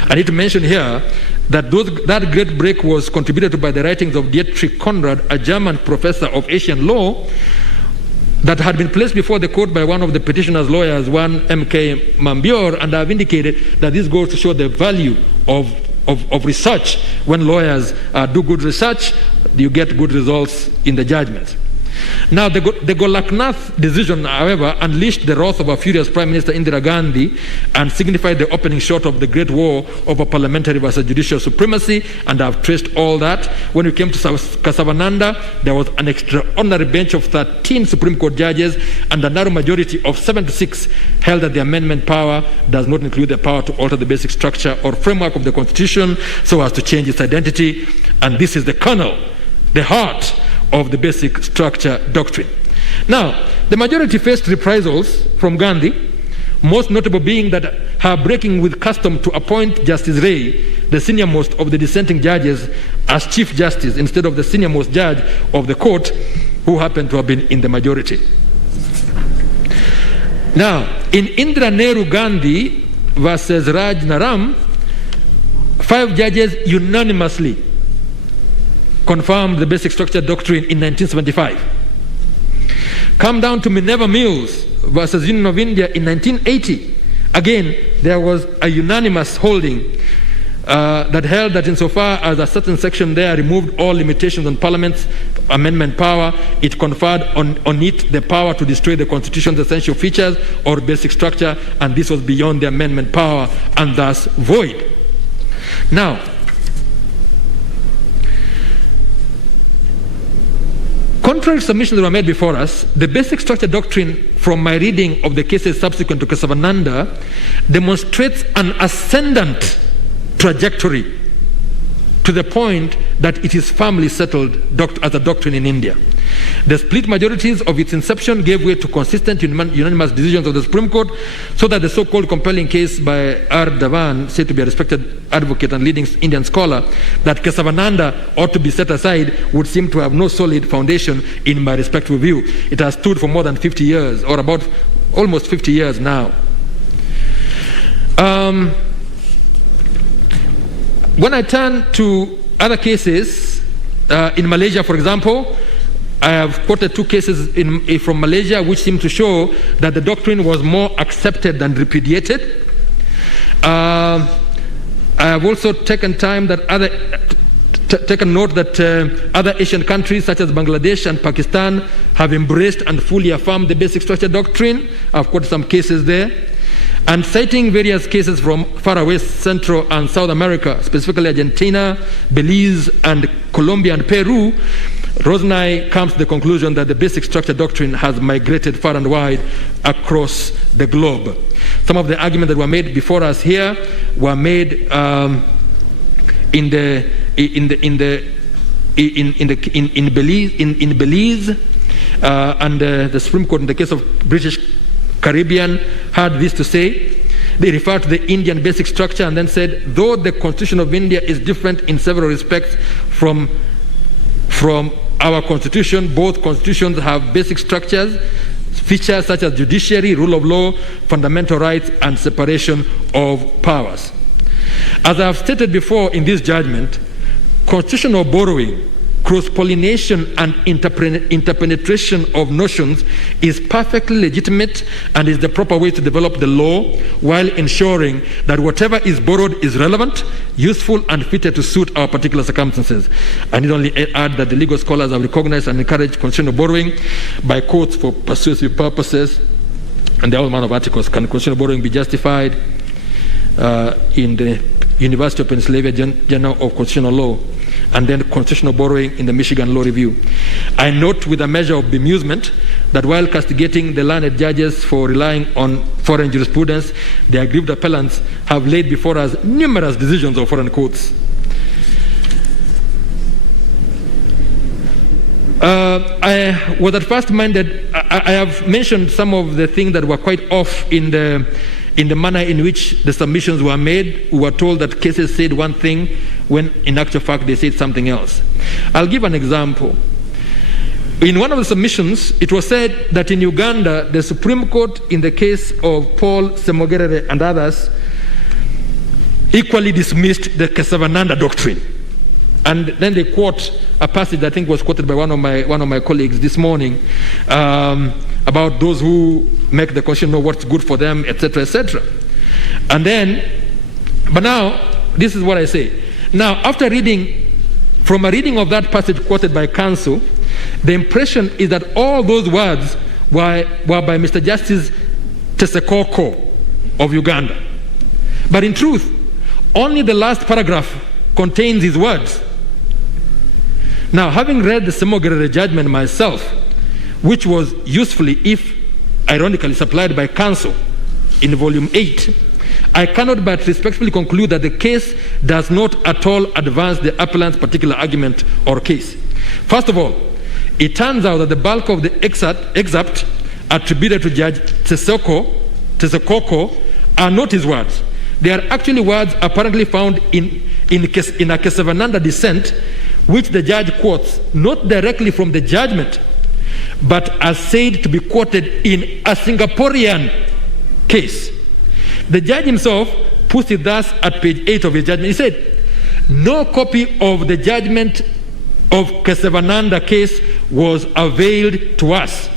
I need to mention here that that great break was contributed to by the writings of Dietrich Conrad, a German professor of Asian law, that had been placed before the court by one of the petitioner's lawyers, one M.K. Mambior, and I've indicated that this goes to show the value of research. When lawyers do good research, you get good results in the judgments. Now, the Golaknath decision, however, unleashed the wrath of our furious Prime Minister Indira Gandhi and signified the opening shot of the Great War over parliamentary versus judicial supremacy, and I've traced all that. When we came to Kesavananda, there was an extraordinary bench of 13 Supreme Court judges, and a narrow majority of 7 to 6 held that the amendment power does not include the power to alter the basic structure or framework of the Constitution so as to change its identity, and this is the kernel, the heart of the basic structure doctrine. Now, the majority faced reprisals from Gandhi, most notable being that her breaking with custom to appoint Justice Ray, the seniormost of the dissenting judges, as Chief Justice instead of the seniormost judge of the court, who happened to have been in the majority. Now, in Indira Nehru Gandhi versus Raj Naram, 5 judges unanimously confirmed the basic structure doctrine in 1975. Come down to Minerva Mills versus Union of India in 1980. Again, there was a unanimous holding that held that insofar as a certain section there removed all limitations on Parliament's amendment power, it conferred on it the power to destroy the Constitution's essential features or basic structure, and this was beyond the amendment power and thus void. Now, contrary submissions that were made before us, the basic structure doctrine, from my reading of the cases subsequent to Kesavananda, demonstrates an ascendant trajectory to the point that it is firmly settled as a doctrine in India. The split majorities of its inception gave way to consistent unanimous decisions of the Supreme Court, so that the so-called compelling case by R. Dhawan, said to be a respected advocate and leading Indian scholar, that Kesavananda ought to be set aside would seem to have no solid foundation in my respectful view. It has stood for more than 50 years, or about almost 50 years now. When I turn to other cases, in Malaysia, for example, I have quoted 2 cases from Malaysia which seem to show that the doctrine was more accepted than repudiated. I have also taken time that taken note that other Asian countries such as Bangladesh and Pakistan have embraced and fully affirmed the basic structure doctrine. I've quoted some cases there. And citing various cases from far away Central and South America, specifically Argentina, Belize, and Colombia and Peru, Rosnai comes to the conclusion that the basic structure doctrine has migrated far and wide across the globe. Some of the arguments that were made before us here were made in Belize, and the Supreme Court in the case of British Caribbean had this to say. They referred to the Indian basic structure and then said, though the Constitution of India is different in several respects from our Constitution, both constitutions have basic structures, features such as judiciary, rule of law, fundamental rights, and separation of powers. As I have stated before in this judgment, constitutional borrowing, cross-pollination, and interpenetration of notions is perfectly legitimate and is the proper way to develop the law while ensuring that whatever is borrowed is relevant, useful, and fitted to suit our particular circumstances. I need only add that the legal scholars have recognized and encouraged constitutional borrowing by courts for persuasive purposes, and there are all manner of articles. Can constitutional borrowing be justified? In the University of Pennsylvania Journal of Constitutional Law, and then constitutional borrowing in the Michigan Law Review. I note with a measure of bemusement that while castigating the learned judges for relying on foreign jurisprudence, the aggrieved appellants have laid before us numerous decisions of foreign courts. I was at first minded, I have mentioned some of the things that were quite off in the manner in which the submissions were made. We were told that cases said one thing when in actual fact they said something else. I'll give an example. In one of the submissions, it was said that in Uganda, the Supreme Court in the case of Paul Semogerere and others equally dismissed the Kesavananda doctrine. And then they quote a passage I think was quoted by one of my colleagues this morning, about those who make the Constitution know what's good for them, etc., etc. And then, but now, this is what I say. Now, after reading, from a reading of that passage quoted by counsel, the impression is that all those words were by Mr. Justice Tesekoko of Uganda. But in truth, only the last paragraph contains his words. Now, having read the Semogerere judgment myself, which was usefully, if ironically, supplied by counsel in volume 8, I cannot but respectfully conclude that the case does not at all advance the appellant's particular argument or case. First of all, it turns out that the bulk of the excerpt attributed to Judge Tesekoko are not his words. They are actually words apparently found in a Kesavananda dissent, which the judge quotes not directly from the judgment, but as said to be quoted in a Singaporean case. The judge himself puts it thus at page 8 of his judgment. He said, no copy of the judgment of Kesavananda case was availed to us.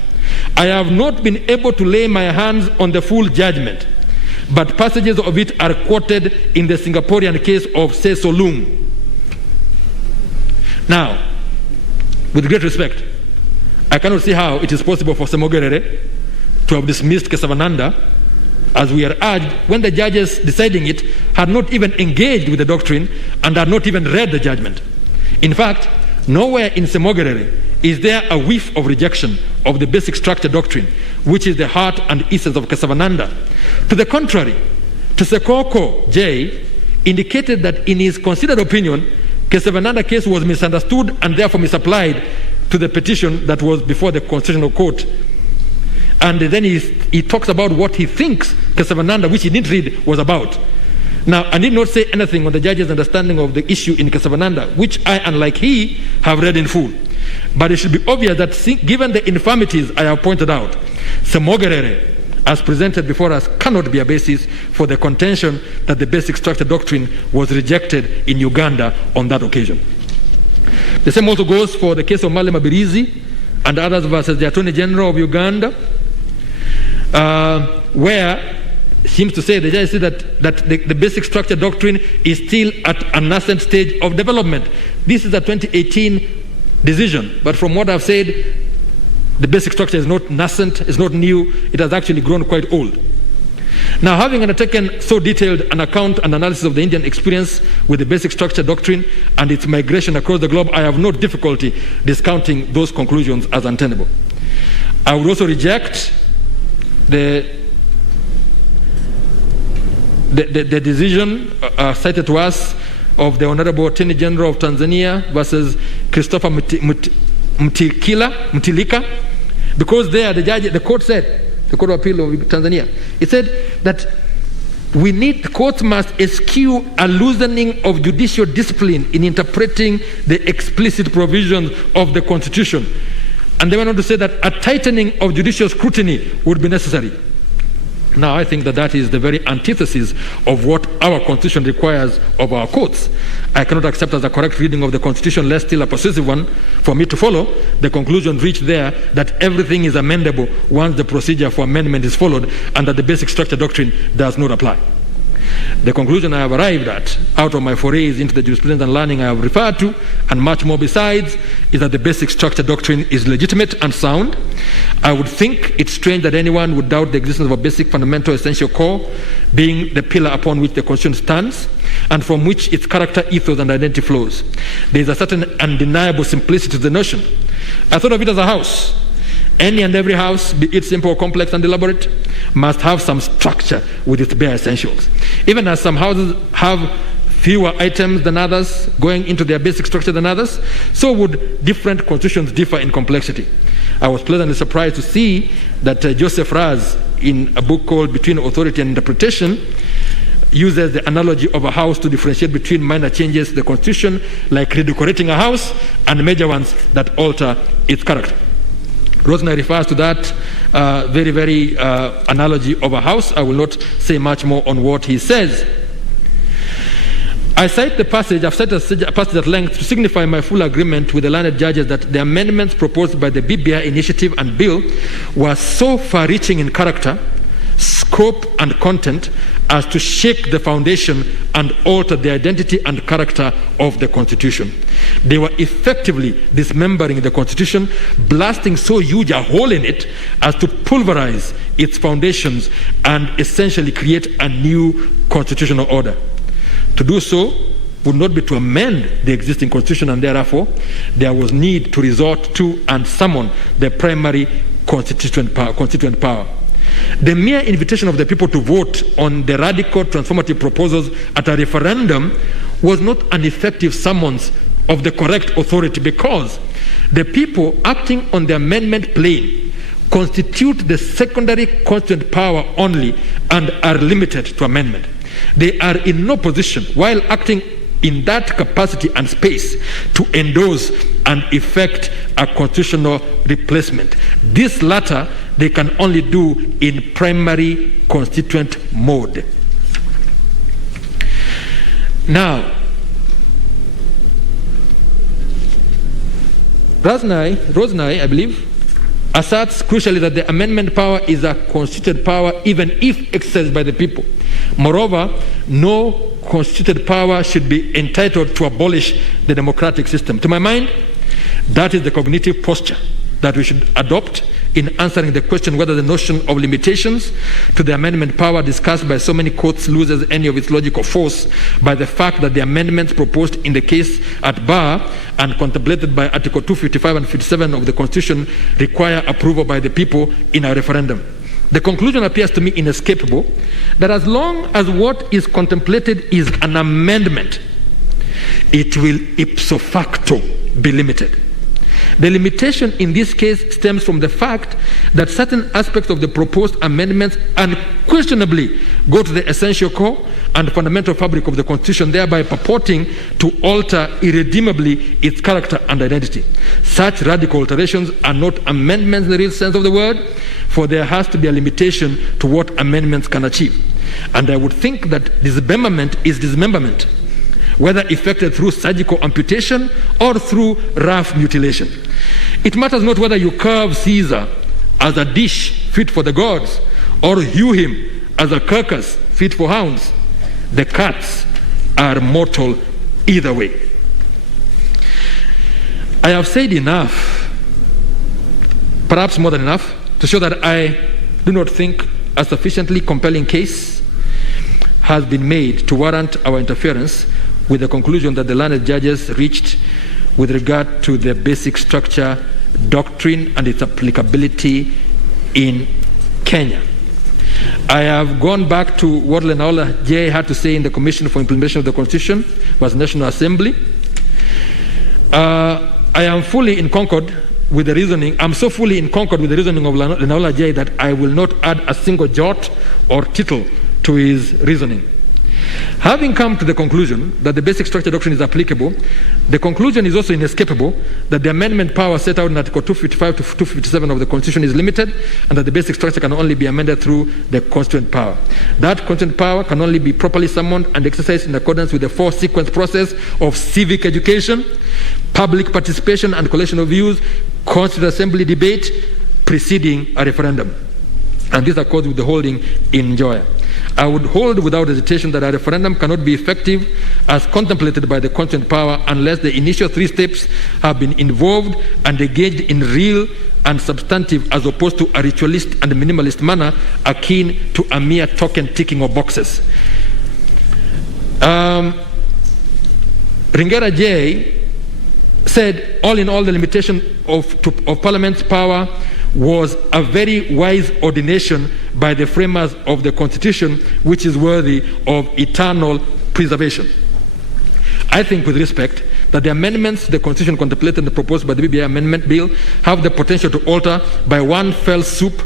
I have not been able to lay my hands on the full judgment, but passages of it are quoted in the Singaporean case of Sesolung. Now, with great respect, I cannot see how it is possible for Semogerere to have dismissed Kesavananda, as we are urged, when the judges deciding it had not even engaged with the doctrine and had not even read the judgment. In fact, nowhere in Semogerere is there a whiff of rejection of the basic structure doctrine, which is the heart and essence of Kesavananda. To the contrary, Tesekoko J indicated that in his considered opinion, Kesavananda case was misunderstood and therefore misapplied to the petition that was before the Constitutional Court. And then he talks about what he thinks Kesavananda, which he didn't read, was about. Now, I need not say anything on the judge's understanding of the issue in Kesavananda, which I, unlike he, have read in full. But it should be obvious that given the infirmities I have pointed out, Semogerere as presented before us cannot be a basis for the contention that the basic structure doctrine was rejected in Uganda on that occasion. The same also goes for the case of Male Mabirizi and others versus the Attorney General of Uganda, where seems to say, the judge said that the basic structure doctrine is still at a nascent stage of development. This is a 2018 decision, but from what I've said, the basic structure is not nascent, it's not new, it has actually grown quite old. Now, having undertaken so detailed an account and analysis of the Indian experience with the basic structure doctrine and its migration across the globe, I have no difficulty discounting those conclusions as untenable. I would also reject the decision cited to us of the Honorable Attorney General of Tanzania versus Christopher Mtilika, because there the court said, the Court of Appeal of Tanzania, it said that the courts must eschew a loosening of judicial discipline in interpreting the explicit provisions of the Constitution. And they went on to say that a tightening of judicial scrutiny would be necessary. Now, I think that is the very antithesis of what our Constitution requires of our courts. I cannot accept as a correct reading of the Constitution, less still a persuasive one, for me to follow the conclusion reached there that everything is amendable once the procedure for amendment is followed and that the basic structure doctrine does not apply. The conclusion I have arrived at, out of my forays into the jurisprudence and learning I have referred to, and much more besides, is that the basic structure doctrine is legitimate and sound. I would think it's strange that anyone would doubt the existence of a basic fundamental essential core, being the pillar upon which the Constitution stands, and from which its character, ethos, and identity flows. There is a certain undeniable simplicity to the notion. I thought of it as a house. Any and every house, be it simple, complex, and elaborate, must have some structure with its bare essentials. Even as some houses have fewer items than others, going into their basic structure than others, so would different constitutions differ in complexity. I was pleasantly surprised to see that Joseph Raz, in a book called Between Authority and Interpretation, uses the analogy of a house to differentiate between minor changes to the Constitution, like redecorating a house, and major ones that alter its character. Rosemary refers to that very analogy of a house. I will not say much more on what he says. I cite the passage, I've cited a passage at length to signify my full agreement with the learned judges that the amendments proposed by the BBI initiative and bill were so far-reaching in character, scope, and content as to shake the foundation and alter the identity and character of the Constitution. They were effectively dismembering the Constitution, blasting so huge a hole in it as to pulverize its foundations and essentially create a new constitutional order. To do so would not be to amend the existing Constitution, and therefore there was need to resort to and summon the primary constituent power. The mere invitation of the people to vote on the radical transformative proposals at a referendum was not an effective summons of the correct authority, because the people acting on the amendment plane constitute the secondary constituent power only and are limited to amendment. They are in no position, while acting in that capacity and space, to endorse and effect a constitutional replacement. This latter they can only do in primary constituent mode. Now, Rosnai, I believe, asserts crucially that the amendment power is a constituted power even if exercised by the people. Moreover, no constituted power should be entitled to abolish the democratic system. To my mind, that is the cognitive posture that we should adopt in answering the question whether the notion of limitations to the amendment power discussed by so many courts loses any of its logical force by the fact that the amendments proposed in the case at bar and contemplated by Article 255 and 57 of the Constitution require approval by the people in a referendum. The conclusion appears to me inescapable that as long as what is contemplated is an amendment, it will ipso facto be limited. The limitation in this case stems from the fact that certain aspects of the proposed amendments unquestionably go to the essential core and fundamental fabric of the Constitution, thereby purporting to alter irredeemably its character and identity. Such radical alterations are not amendments in the real sense of the word, for there has to be a limitation to what amendments can achieve. And I would think that dismemberment is dismemberment, whether effected through surgical amputation or through rough mutilation. It matters not whether you carve Caesar as a dish fit for the gods or hew him as a carcass fit for hounds. The cuts are mortal either way. I have said enough, perhaps more than enough, to show that I do not think a sufficiently compelling case has been made to warrant our interference with the conclusion that the learned judges reached with regard to the basic structure doctrine and its applicability in Kenya. I have gone back to what Raila J had to say in the Commission for Implementation of the Constitution, was National Assembly. I am fully in concord with the reasoning. I'm so fully in concord with the reasoning of Raila J that I will not add a single jot or tittle to his reasoning. Having come to the conclusion that the basic structure doctrine is applicable, the conclusion is also inescapable that the amendment power set out in Article 255 to 257 of the Constitution is limited, and that the basic structure can only be amended through the constituent power. That constituent power can only be properly summoned and exercised in accordance with the four-sequence process of civic education, public participation and collection of views, constituent assembly debate preceding a referendum. And this accords with the holding in Nzoia. I would hold without hesitation that a referendum cannot be effective as contemplated by the constituent power unless the initial three steps have been involved and engaged in real and substantive, as opposed to a ritualist and minimalist manner akin to a mere token ticking of boxes. Ringera J said, all in all, the limitation of Parliament's power was a very wise ordination by the framers of the Constitution, which is worthy of eternal preservation. I think, with respect, that the amendments to the Constitution contemplated and proposed by the BBI Amendment Bill have the potential to alter by one fell swoop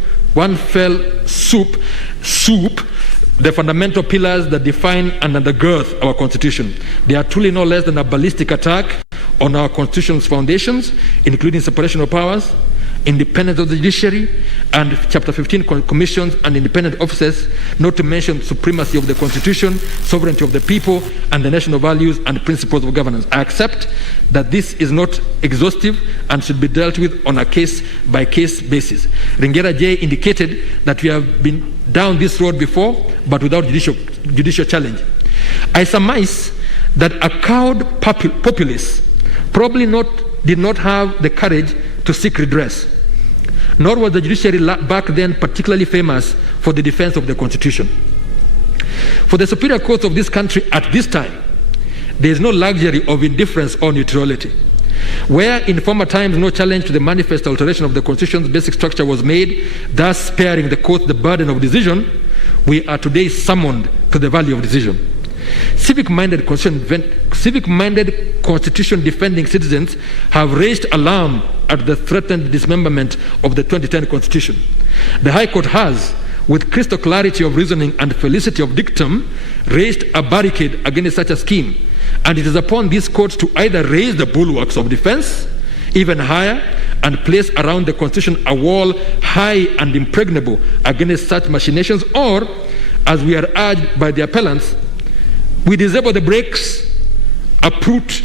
the fundamental pillars that define and undergird our Constitution. They are truly no less than a ballistic attack on our Constitution's foundations, including separation of powers, independence of the judiciary, and Chapter 15 commissions and independent offices, not to mention supremacy of the Constitution, sovereignty of the people, and the national values and principles of governance. I accept that this is not exhaustive and should be dealt with on a case-by-case basis. Ringera J indicated that we have been down this road before, but without judicial challenge. I surmise that a cowed populace probably did not have the courage to seek redress, nor was the judiciary back then particularly famous for the defense of the Constitution. For the superior courts of this country at this time, there is no luxury of indifference or neutrality. Where in former times no challenge to the manifest alteration of the Constitution's basic structure was made, thus sparing the court the burden of decision, we are today summoned to the valley of decision. Civic-minded Constitution-defending citizens have raised alarm at the threatened dismemberment of the 2010 Constitution. The High Court has, with crystal clarity of reasoning and felicity of dictum, raised a barricade against such a scheme, and it is upon these courts to either raise the bulwarks of defense even higher and place around the Constitution a wall high and impregnable against such machinations, or, as we are urged by the appellants, we disable the brakes, uproot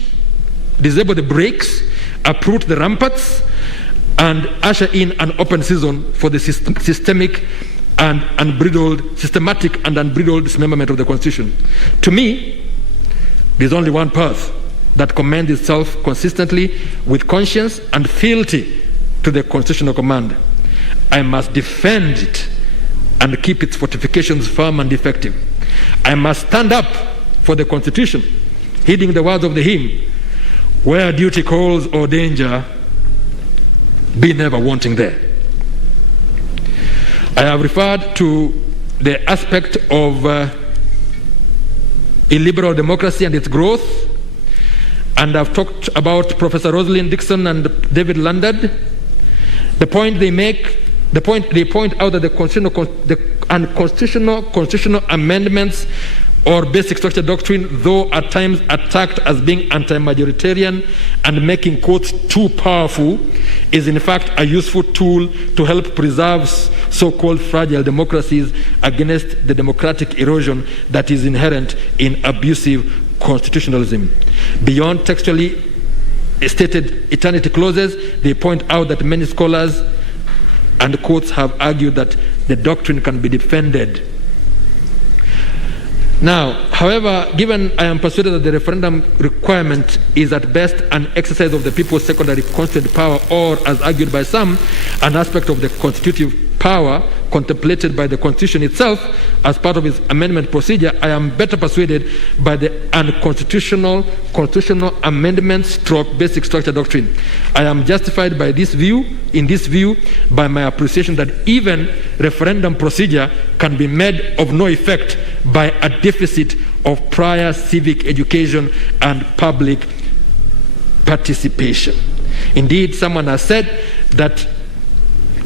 the ramparts, and usher in an open season for the systematic and unbridled dismemberment of the Constitution. To me, there's only one path that commends itself consistently with conscience and fealty to the constitutional command. I must defend it and keep its fortifications firm and effective. I must stand up for the Constitution, heeding the words of the hymn, where duty calls or danger, be never wanting there. I have referred to the aspect of illiberal democracy and its growth. and I've talked about Professor Rosalind Dixon and David Landard. The point they point out that the constitutional amendments or basic structure doctrine, though at times attacked as being anti-majoritarian and making courts too powerful, is in fact a useful tool to help preserve so-called fragile democracies against the democratic erosion that is inherent in abusive constitutionalism. Beyond textually stated eternity clauses, they point out that many scholars and courts have argued that the doctrine can be defended. Now, however, given I am persuaded that the referendum requirement is at best an exercise of the people's secondary constituted power, or, as argued by some, an aspect of the constitutive power contemplated by the Constitution itself as part of its amendment procedure, I am better persuaded by the unconstitutional constitutional amendment stroke basic structure doctrine. I am justified by this view, by my appreciation that even referendum procedure can be made of no effect by a deficit of prior civic education and public participation. Indeed, someone has said that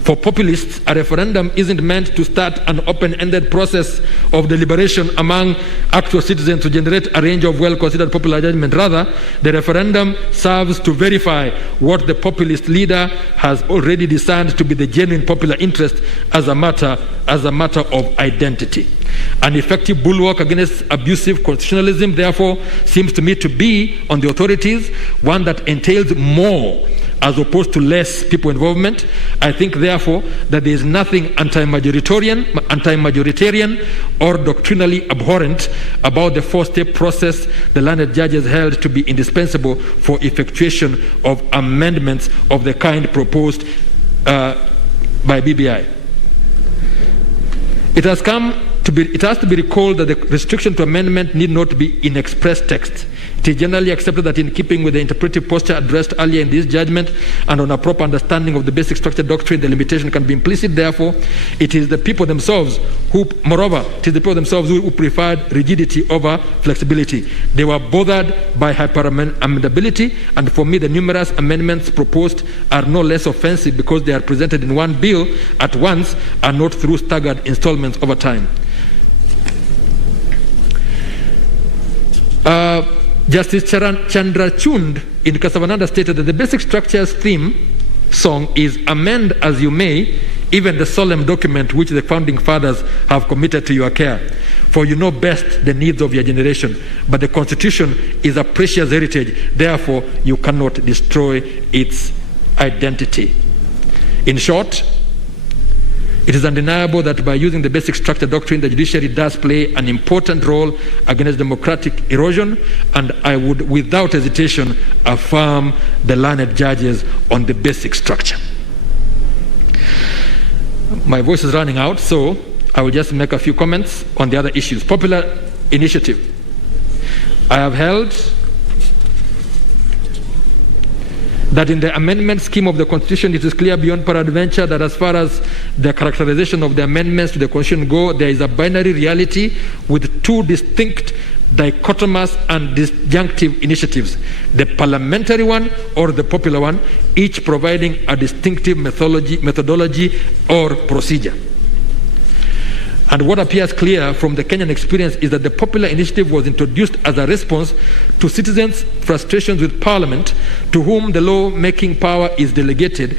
for populists, a referendum isn't meant to start an open-ended process of deliberation among actual citizens to generate a range of well-considered popular judgment. Rather, the referendum serves to verify what the populist leader has already discerned to be the genuine popular interest as a matter of identity. An effective bulwark against abusive constitutionalism, therefore, seems to me to be on the authorities, one that entails more as opposed to less people involvement. I think, therefore, that there is nothing anti-majoritarian or doctrinally abhorrent about the four-step process the learned judges held to be indispensable for effectuation of amendments of the kind proposed by BBI. It has to be recalled that the restriction to amendment need not be in express text. It is generally accepted that in keeping with the interpretive posture addressed earlier in this judgment and on a proper understanding of the basic structure doctrine, the limitation can be implicit. Therefore, it is the people themselves who preferred rigidity over flexibility. They were bothered by hyper-amendability, and for me, the numerous amendments proposed are no less offensive because they are presented in one bill at once and not through staggered installments over time. Justice Chandrachund in Casavananda stated that the basic structure's theme song is "Amend as you may, even the solemn document which the founding fathers have committed to your care. For you know best the needs of your generation. But the Constitution is a precious heritage. Therefore, you cannot destroy its identity." In short, it is undeniable that by using the basic structure doctrine, the judiciary does play an important role against democratic erosion, and I would, without hesitation, affirm the learned judges on the basic structure. My voice is running out, so I will just make a few comments on the other issues. Popular initiative. I have held that in the amendment scheme of the Constitution, it is clear beyond peradventure that as far as the characterization of the amendments to the Constitution go, there is a binary reality with two distinct, dichotomous and disjunctive initiatives, the parliamentary one or the popular one, each providing a distinctive methodology or procedure. And what appears clear from the Kenyan experience is that the popular initiative was introduced as a response to citizens' frustrations with Parliament, to whom the law-making power is delegated.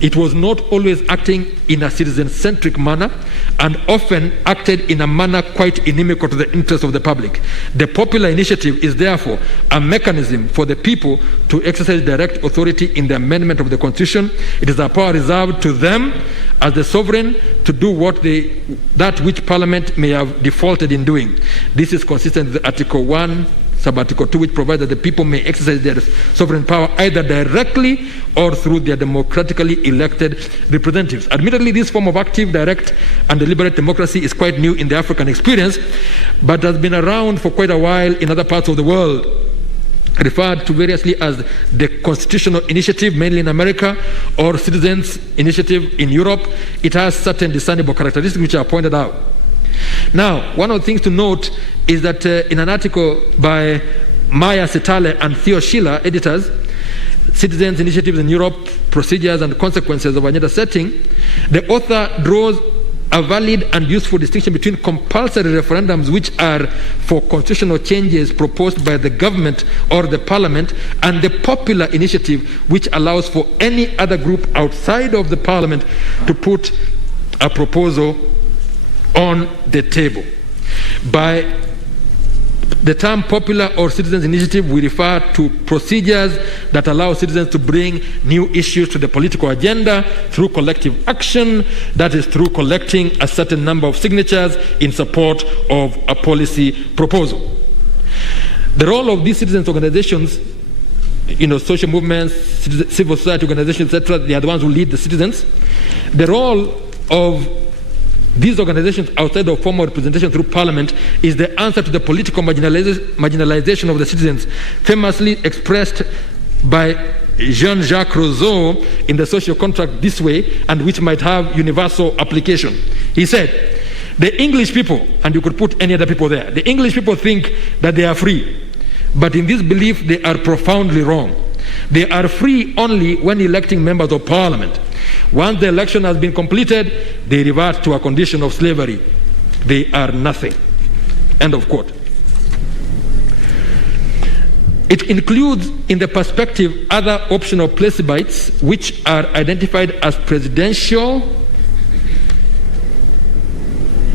It was not always acting in a citizen-centric manner and often acted in a manner quite inimical to the interests of the public. The popular initiative is therefore a mechanism for the people to exercise direct authority in the amendment of the Constitution. It is a power reserved to them as the sovereign to do that which Parliament may have defaulted in doing. This is consistent with Article 1, Sub-Article 2, which provides that the people may exercise their sovereign power either directly or through their democratically elected representatives. Admittedly, this form of active, direct, and deliberate democracy is quite new in the African experience, but has been around for quite a while in other parts of the world. Referred to variously as the constitutional initiative, mainly in America, or citizens' initiative in Europe, it has certain discernible characteristics which are pointed out. Now, one of the things to note is that in an article by Maya Setale and Theo Schiller, editors, Citizens' Initiatives in Europe, Procedures and Consequences of Agenda Setting, the author draws a valid and useful distinction between compulsory referendums, which are for constitutional changes proposed by the government or the parliament, and the popular initiative, which allows for any other group outside of the parliament to put a proposal on the table. By the term popular or citizens' initiative, we refer to procedures that allow citizens to bring new issues to the political agenda through collective action, that is, through collecting a certain number of signatures in support of a policy proposal. The role of these citizens' organizations, social movements, civil society organizations, etc., they are the ones who lead the citizens. The role of these organizations outside of formal representation through parliament is the answer to the political marginalization of the citizens, famously expressed by Jean-Jacques Rousseau in the Social Contract this way, and which might have universal application. He said, the English people, and you could put any other people there, the English people think that they are free, but in this belief they are profoundly wrong. They are free only when electing members of parliament. Once the election has been completed, they revert to a condition of slavery. They are nothing. End of quote. It includes in the perspective other optional plebiscites which are identified as presidential,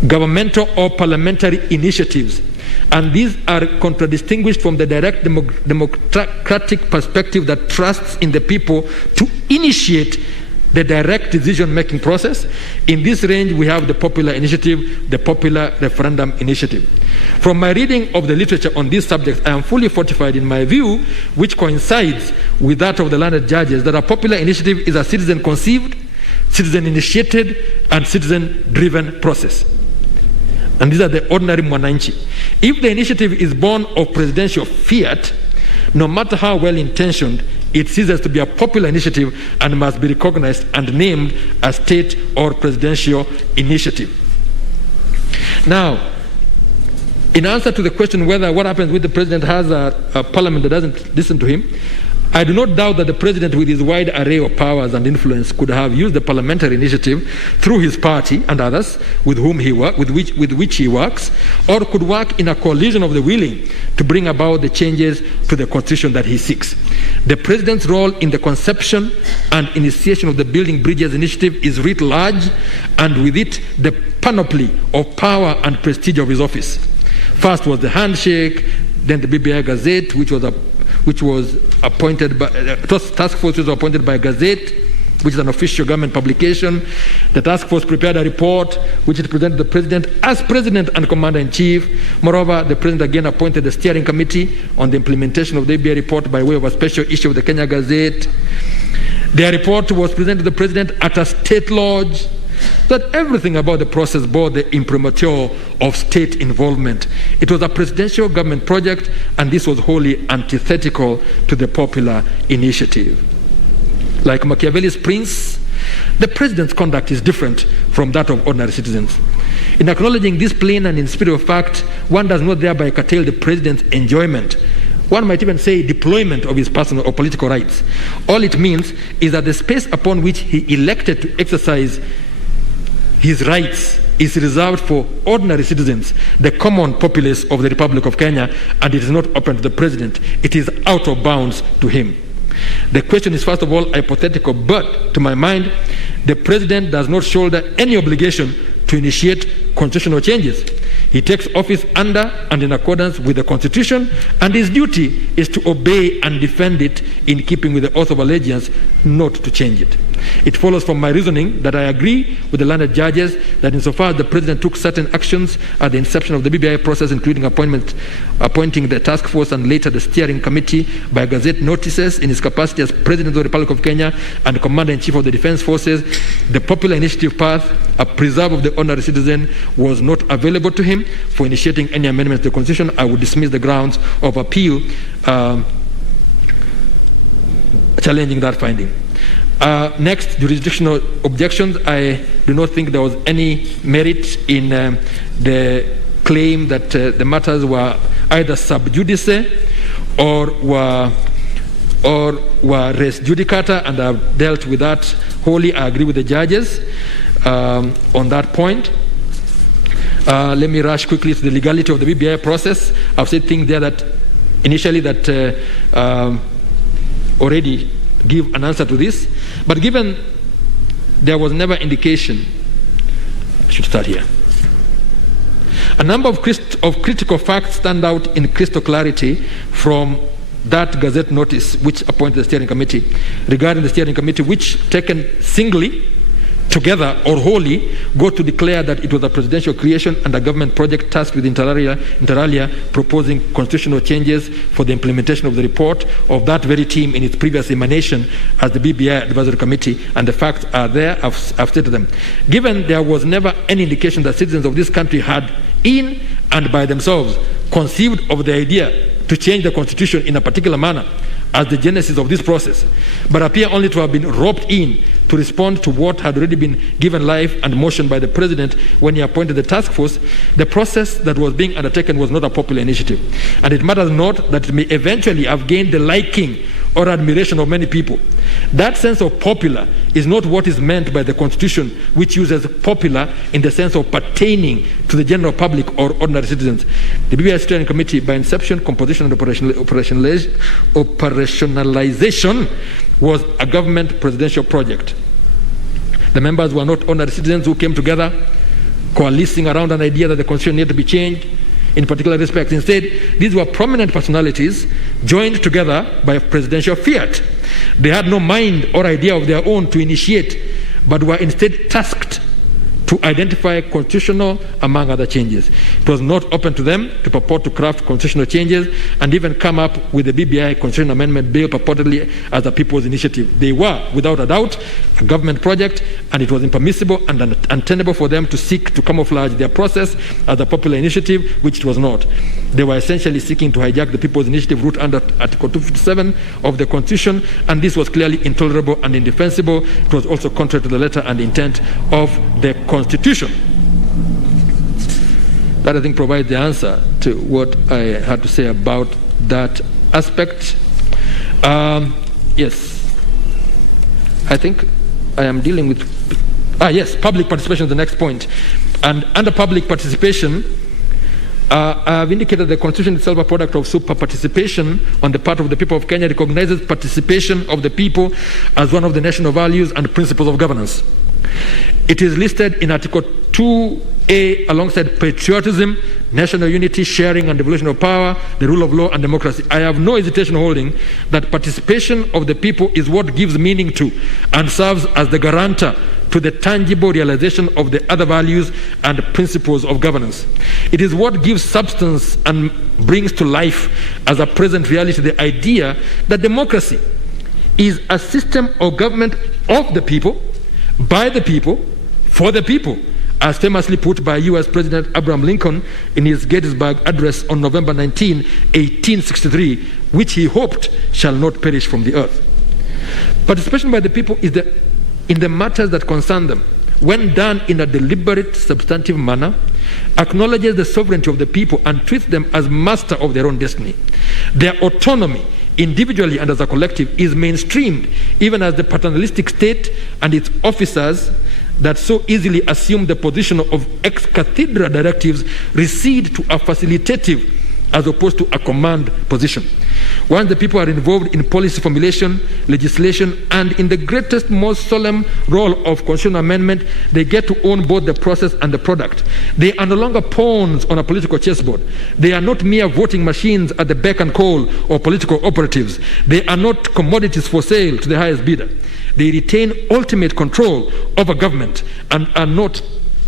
governmental or parliamentary initiatives. And these are contradistinguished from the direct democratic perspective that trusts in the people to initiate the direct decision-making process. In this range, we have the popular initiative, the popular referendum initiative. From my reading of the literature on these subjects, I am fully fortified in my view, which coincides with that of the learned judges, that a popular initiative is a citizen-conceived, citizen-initiated, and citizen-driven process. And these are the ordinary mwananchi. If the initiative is born of presidential fiat, no matter how well-intentioned, it ceases to be a popular initiative and must be recognized and named a state or presidential initiative. Now, in answer to the question whether what happens when the president has a parliament that doesn't listen to him, I do not doubt that the president, with his wide array of powers and influence, could have used the parliamentary initiative through his party and others with which he works, or could work in a coalition of the willing to bring about the changes to the constitution that he seeks. The president's role in the conception and initiation of the Building Bridges initiative is writ large, and with it the panoply of power and prestige of his office. First was the handshake, then the BBI Gazette, which was appointed by task force was appointed by Gazette, which is an official government publication. The task force prepared a report which it presented to the president as president and commander-in-chief. Moreover, the president again appointed the steering committee on the implementation of the BBI report by way of a special issue of the Kenya Gazette. Their report was presented to the president at a state lodge. That everything about the process bore the imprimatur of state involvement. It was a presidential government project, and this was wholly antithetical to the popular initiative. Like Machiavelli's prince, the president's conduct is different from that of ordinary citizens. In acknowledging this plain and in spirit of fact, one does not thereby curtail the president's enjoyment, one might even say deployment, of his personal or political rights. All it means is that the space upon which he elected to exercise his rights is reserved for ordinary citizens, the common populace of the Republic of Kenya, and it is not open to the president. It is out of bounds to him. The question is, first of all, hypothetical, but to my mind, the president does not shoulder any obligation to initiate constitutional changes. He takes office under and in accordance with the Constitution, and his duty is to obey and defend it in keeping with the oath of allegiance, not to change it. It follows from my reasoning that I agree with the learned judges that insofar as the president took certain actions at the inception of the BBI process, including appointing the task force and later the steering committee by Gazette notices in his capacity as President of the Republic of Kenya and Commander-in-Chief of the Defense Forces, the popular initiative path, a preserve of the ordinary citizen, was not available to him for initiating any amendments to the Constitution. I would dismiss the grounds of appeal challenging that finding. Next, jurisdictional objections. I do not think there was any merit in the claim that the matters were either sub judice or were res judicata, and I've dealt with that wholly. I agree with the judges on that point. Let me rush quickly to the legality of the BBI process. I've said things there that initially that already give an answer to this, but given there was never indication, I should start here. A number of critical facts stand out in crystal clarity from that Gazette notice which appointed the steering committee, regarding the steering committee, which taken singly, together or wholly, go to declare that it was a presidential creation and a government project tasked with inter alia proposing constitutional changes for the implementation of the report of that very team in its previous emanation as the BBI Advisory Committee, and the facts are there. I've stated them. Given there was never any indication that citizens of this country had, in and by themselves, conceived of the idea to change the constitution in a particular manner as the genesis of this process, but appear only to have been roped in to respond to what had already been given life and motion by the president when he appointed the task force, the process that was being undertaken was not a popular initiative. And it matters not that it may eventually have gained the liking or admiration of many people. That sense of popular is not what is meant by the Constitution, which uses popular in the sense of pertaining to the general public or ordinary citizens. The BBI Steering Committee, by inception, composition, and operationalization, was a government presidential project. The members were not ordinary citizens who came together coalescing around an idea that the Constitution needed to be changed in particular respects. Instead, these were prominent personalities joined together by presidential fiat. They had no mind or idea of their own to initiate, but were instead tasked to identify constitutional, among other changes. It was not open to them to purport to craft constitutional changes and even come up with the BBI Constitutional Amendment Bill purportedly as a people's initiative. They were, without a doubt, a government project, and it was impermissible and untenable for them to seek to camouflage their process as a popular initiative, which it was not. They were essentially seeking to hijack the people's initiative route under Article 257 of the Constitution, and this was clearly intolerable and indefensible. It was also contrary to the letter and intent of the Constitution. That, I think, provides the answer to what I had to say about that aspect. Yes, I think I am dealing with, yes, public participation is the next point. And under public participation, I have indicated the Constitution itself, a product of super participation on the part of the people of Kenya, recognizes participation of the people as one of the national values and principles of governance. It is listed in Article 2A alongside patriotism, national unity, sharing and devolution of power, the rule of law and democracy. I have no hesitation holding that participation of the people is what gives meaning to and serves as the guarantor to the tangible realization of the other values and principles of governance. It is what gives substance and brings to life as a present reality the idea that democracy is a system of government of the people, by the people, for the people, as famously put by U.S. President Abraham Lincoln in his Gettysburg Address on November 19, 1863, which he hoped shall not perish from the earth. Participation by the people is in the matters that concern them, when done in a deliberate, substantive manner, acknowledges the sovereignty of the people and treats them as master of their own destiny. Their autonomy, individually and as a collective, is mainstreamed, even as the paternalistic state and its officers that so easily assume the position of ex cathedra directives recede to a facilitative as opposed to a command position. Once the people are involved in policy formulation, legislation, and in the greatest, most solemn role of constitutional amendment, they get to own both the process and the product. They are no longer pawns on a political chessboard. They are not mere voting machines at the beck and call of political operatives. They are not commodities for sale to the highest bidder. They retain ultimate control over government and are not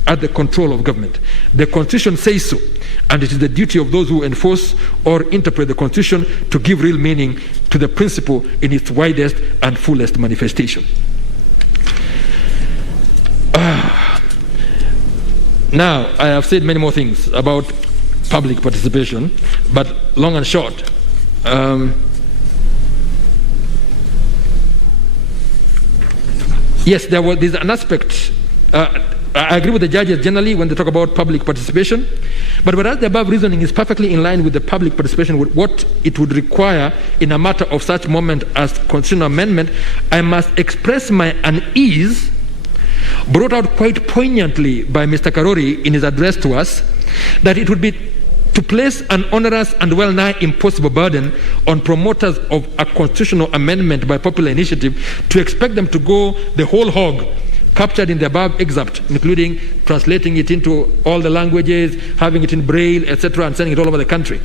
at the control of government. The Constitution says so, and it is the duty of those who enforce or interpret the Constitution to give real meaning to the principle in its widest and fullest manifestation. Now, I have said many more things about public participation, but long and short, yes, there's an aspect. I agree with the judges generally when they talk about public participation, but whereas the above reasoning is perfectly in line with the public participation, with what it would require in a matter of such moment as constitutional amendment, I must express my unease, brought out quite poignantly by Mr. Karori in his address to us, that it would be to place an onerous and well-nigh impossible burden on promoters of a constitutional amendment by popular initiative to expect them to go the whole hog captured in the above excerpt, including translating it into all the languages, having it in Braille, etc., and sending it all over the country.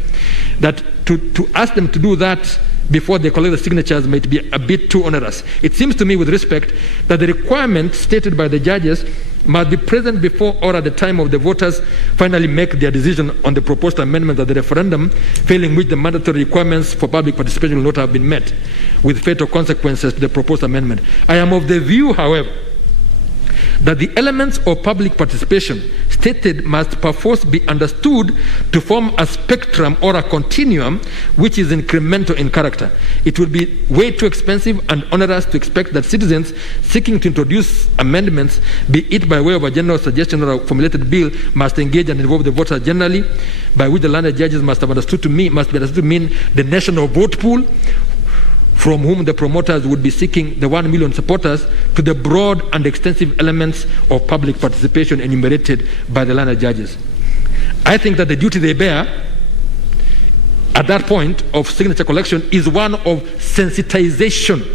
That to ask them to do that before they collect the signatures might be a bit too onerous. It seems to me, with respect, that the requirement stated by the judges must be present before or at the time of the voters finally make their decision on the proposed amendment of the referendum, failing which the mandatory requirements for public participation will not have been met, with fatal consequences to the proposed amendment. I am of the view, however, that the elements of public participation stated must perforce be understood to form a spectrum or a continuum which is incremental in character. It would be way too expensive and onerous to expect that citizens seeking to introduce amendments, be it by way of a general suggestion or a formulated bill, must engage and involve the voters generally, by which the landed judges must be understood to mean the national vote pool, from whom the promoters would be seeking the 1 million supporters, to the broad and extensive elements of public participation enumerated by the landed judges. I think that the duty they bear at that point of signature collection is one of sensitization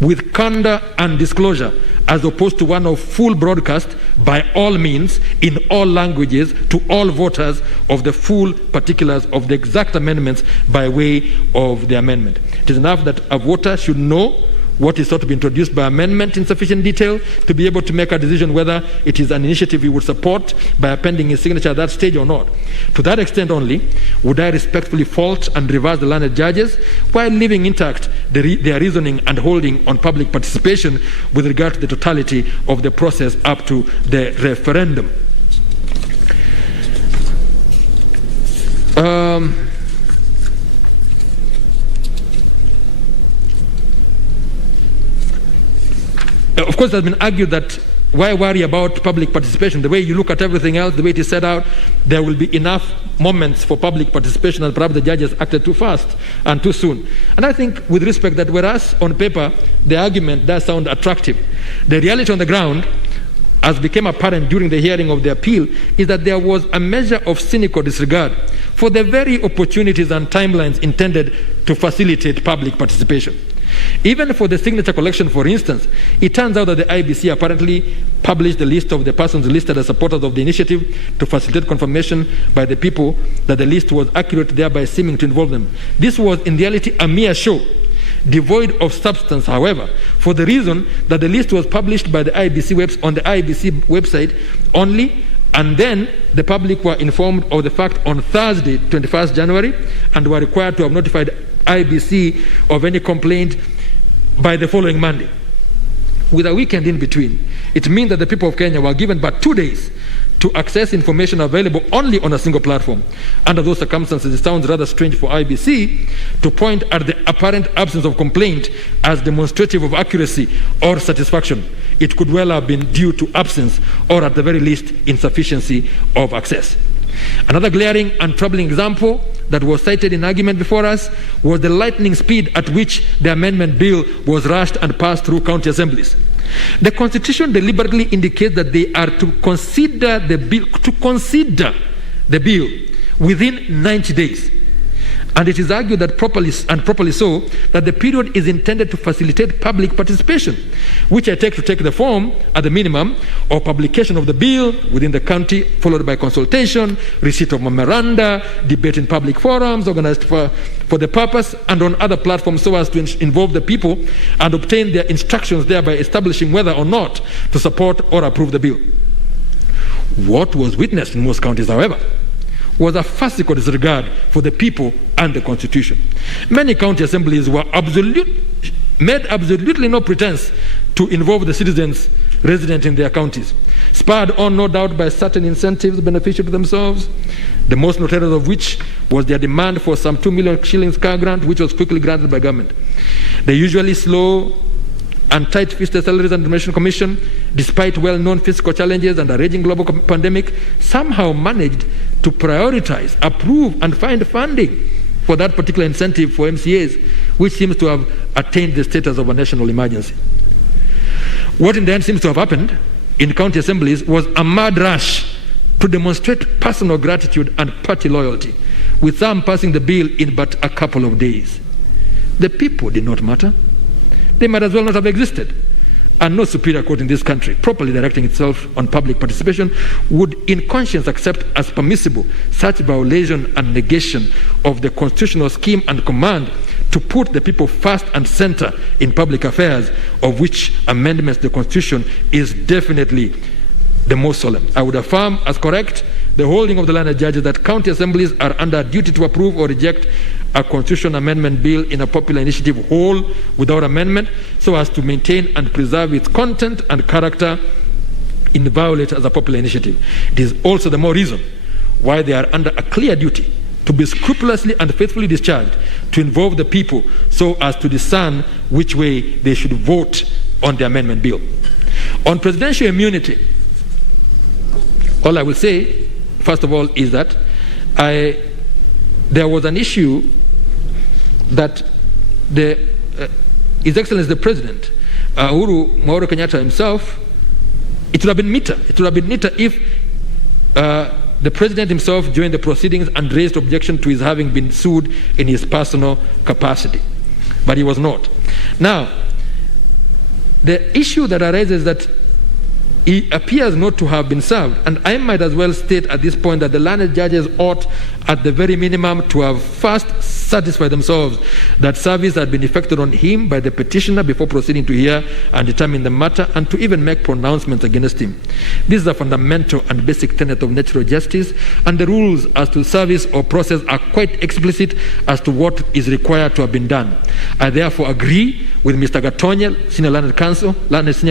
with candor and disclosure, as opposed to one of full broadcast by all means in all languages to all voters of the full particulars of the exact amendments by way of the amendment. It is enough that a voter should know what is sought to be introduced by amendment in sufficient detail to be able to make a decision whether it is an initiative he would support by appending his signature at that stage or not. To that extent only would I respectfully fault and reverse the landed judges, while leaving intact their reasoning and holding on public participation with regard to the totality of the process up to the referendum. Of course, it has been argued that why worry about public participation? The way you look at everything else, the way it is set out, there will be enough moments for public participation, and perhaps the judges acted too fast and too soon. And I think, with respect, that whereas on paper the argument does sound attractive, the reality on the ground, as became apparent during the hearing of the appeal, is that there was a measure of cynical disregard for the very opportunities and timelines intended to facilitate public participation. Even for the signature collection, for instance, it turns out that the IBC apparently published the list of the persons listed as supporters of the initiative to facilitate confirmation by the people that the list was accurate, thereby seeming to involve them. This was in reality a mere show, devoid of substance, however, for the reason that the list was published by the IBC on the IBC website only, and then the public were informed of the fact on Thursday, 21st January, and were required to have notified IBC of any complaint by the following Monday, with a weekend in between. It means that the people of Kenya were given but 2 days to access information available only on a single platform. Under those circumstances, it sounds rather strange for IBC to point at the apparent absence of complaint as demonstrative of accuracy or satisfaction. It could well have been due to absence or, at the very least, insufficiency of access. Another glaring and troubling example that was cited in argument before us was the lightning speed at which the amendment bill was rushed and passed through county assemblies. The Constitution deliberately indicates that they are to consider the bill within 90 days. And it is argued that properly so, that the period is intended to facilitate public participation, which I take to take the form, at the minimum, of publication of the bill within the county, followed by consultation, receipt of memoranda, debate in public forums organized for the purpose, and on other platforms so as to involve the people and obtain their instructions, thereby establishing whether or not to support or approve the bill. What was witnessed in most counties, however, was a farcical disregard for the people and the Constitution. Many county assemblies were made absolutely no pretense to involve the citizens resident in their counties, spurred on no doubt by certain incentives beneficial to themselves, the most notorious of which was their demand for some 2 million shillings car grant, which was quickly granted by government. The usually slow and tight-fisted salaries and remuneration commission, despite well-known fiscal challenges and a raging global pandemic, somehow managed to prioritize, approve, and find funding for that particular incentive for MCAs, which seems to have attained the status of a national emergency. What in the end seems to have happened in county assemblies was a mad rush to demonstrate personal gratitude and party loyalty, with some passing the bill in but a couple of days. The people did not matter. They might as well not have existed. And no superior court in this country, properly directing itself on public participation, would in conscience accept as permissible such violation and negation of the constitutional scheme and command to put the people first and center in public affairs, of which amendments to the Constitution is definitely the most solemn. I would affirm as correct the holding of the learned judges that county assemblies are under duty to approve or reject a constitutional amendment bill in a popular initiative whole without amendment, so as to maintain and preserve its content and character inviolate as a popular initiative. It is also the more reason why they are under a clear duty to be scrupulously and faithfully discharged, to involve the people so as to discern which way they should vote on the amendment bill. On presidential immunity, all I will say, first of all, is that there was an issue that His Excellency the President, Uhuru Muigai Kenyatta himself, it would have been neater if the President himself joined the proceedings and raised objection to his having been sued in his personal capacity. But he was not. Now, the issue that arises that he appears not to have been served, and I might as well state at this point that the learned judges ought at the very minimum to have first satisfied themselves that service had been effected on him by the petitioner before proceeding to hear and determine the matter, and to even make pronouncements against him. This is a fundamental and basic tenet of natural justice, and the rules as to service or process are quite explicit as to what is required to have been done. I therefore agree with Mr. Gatonyel, Senior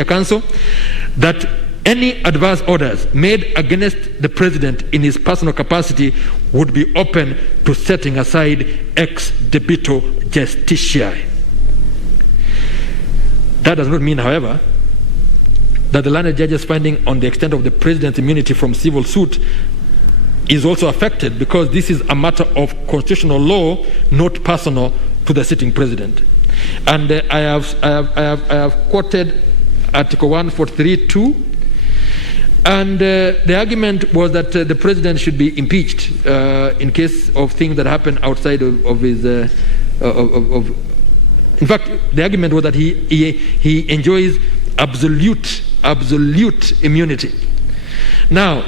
Counsel, that any adverse orders made against the President in his personal capacity would be open to setting aside ex debito justitiae. That does not mean, however, that the learned judge's finding on the extent of the President's immunity from civil suit is also affected, because this is a matter of constitutional law, not personal to the sitting President. And I have quoted Article 143(2). And the argument was that the President should be impeached in case of things that happen outside of his. In fact, the argument was that he enjoys absolute immunity. Now,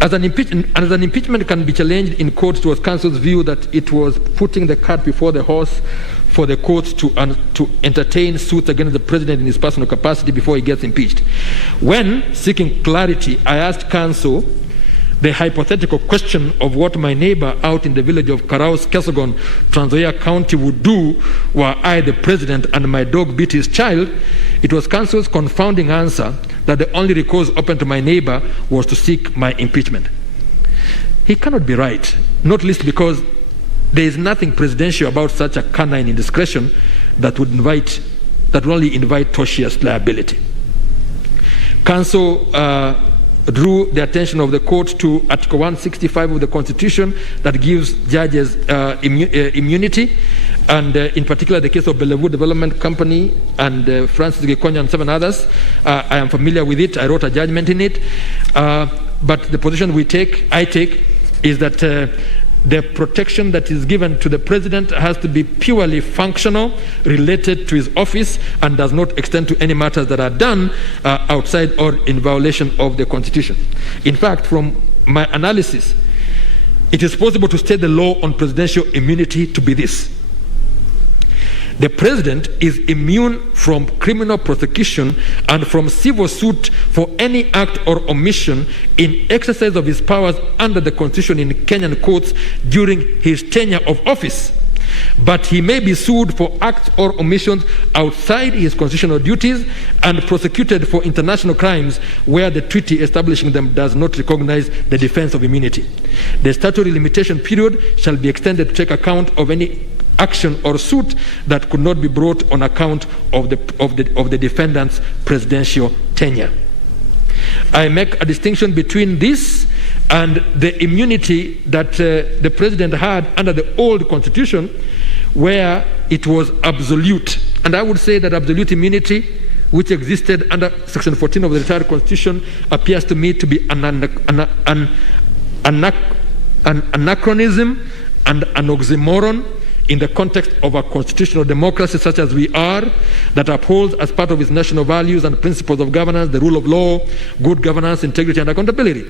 as an impeachment can be challenged in court, was counsel's view that it was putting the cart before the horse for the courts to entertain suits against the President in his personal capacity before he gets impeached. When seeking clarity, I asked counsel the hypothetical question of what my neighbor out in the village of Karaos, Kesogon, Nzoia County would do were I the President and my dog beat his child. It was counsel's confounding answer that the only recourse open to my neighbor was to seek my impeachment. He cannot be right, not least because there is nothing presidential about such a canine indiscretion that would only invite tortious liability. Counsel drew the attention of the court to Article 165 of the Constitution that gives judges immunity, and in particular the case of Bellevue Development Company and Francis Gikonya and 7 others. I am familiar with it. I wrote a judgment in it. But the position I take is that the protection that is given to the President has to be purely functional, related to his office, and does not extend to any matters that are done outside or in violation of the Constitution. In fact, from my analysis, it is possible to state the law on presidential immunity to be this: the President is immune from criminal prosecution and from civil suit for any act or omission in exercise of his powers under the Constitution in Kenyan courts during his tenure of office. But he may be sued for acts or omissions outside his constitutional duties and prosecuted for international crimes where the treaty establishing them does not recognize the defense of immunity. The statutory limitation period shall be extended to take account of any action or suit that could not be brought on account of the defendant's presidential tenure. I make a distinction between this and the immunity that the president had under the old constitution, where it was absolute. And I would say that absolute immunity, which existed under Section 14 of the retired constitution, appears to me to be an anachronism and an oxymoron in the context of a constitutional democracy such as we are, that upholds as part of its national values and principles of governance the rule of law, good governance, integrity, and accountability.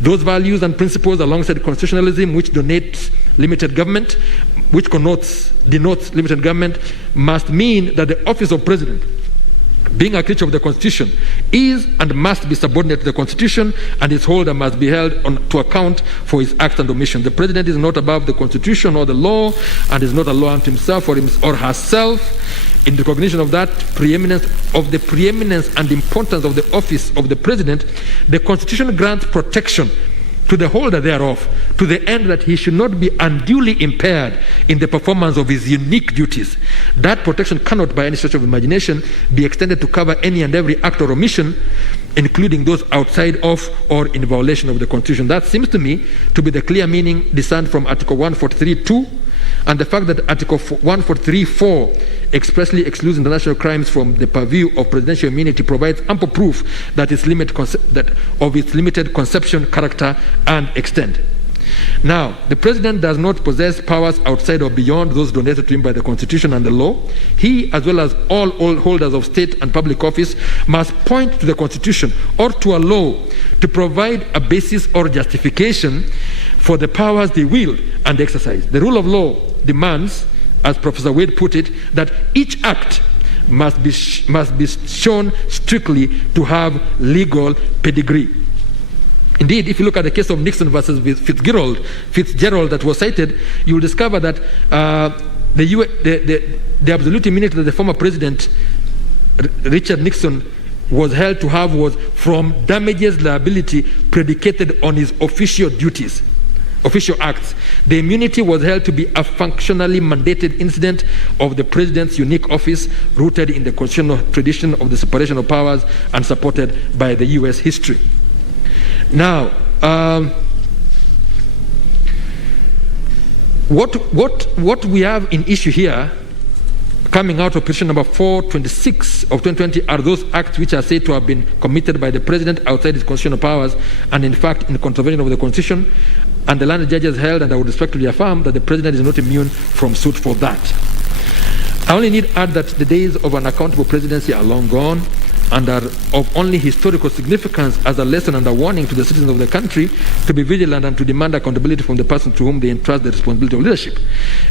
Those values and principles, alongside constitutionalism, which denotes limited government, denotes limited government, must mean that the office of president, being a creature of the Constitution, is and must be subordinate to the Constitution, and its holder must be held to account for his acts and omissions. The president is not above the Constitution or the law, and is not a law unto himself or herself. In recognition of that preeminence and importance of the office of the president, the Constitution grants protection to the holder thereof, to the end that he should not be unduly impaired in the performance of his unique duties. That protection cannot, by any stretch of imagination, be extended to cover any and every act or omission, including those outside of or in violation of the Constitution. That seems to me to be the clear meaning discerned from Article 143.2, and the fact that Article 143.4 expressly excludes international crimes from the purview of presidential immunity provides ample proof that its limited conception, character, and extent. Now, the president does not possess powers outside or beyond those donated to him by the Constitution and the law. He, as well as all holders of state and public office, must point to the Constitution or to a law to provide a basis or justification for the powers they wield and exercise. The rule of law demands, as Professor Wade put it, that each act must be shown strictly to have legal pedigree. Indeed, if you look at the case of Nixon versus Fitzgerald that was cited, you will discover that the absolute immunity that the former president, Richard Nixon, was held to have was from damages liability predicated on his official duties, official acts. The immunity was held to be a functionally mandated incident of the president's unique office, rooted in the constitutional tradition of the separation of powers and supported by the U.S. history. Now, what we have in issue here, coming out of petition number 426 of 2020, are those acts which are said to have been committed by the president outside his constitutional powers and in fact in contravention of the Constitution, and the landed judges held, and I would respectfully affirm, that the president is not immune from suit for that. I only need to add that the days of an accountable presidency are long gone and are of only historical significance as a lesson and a warning to the citizens of the country to be vigilant and to demand accountability from the person to whom they entrust the responsibility of leadership.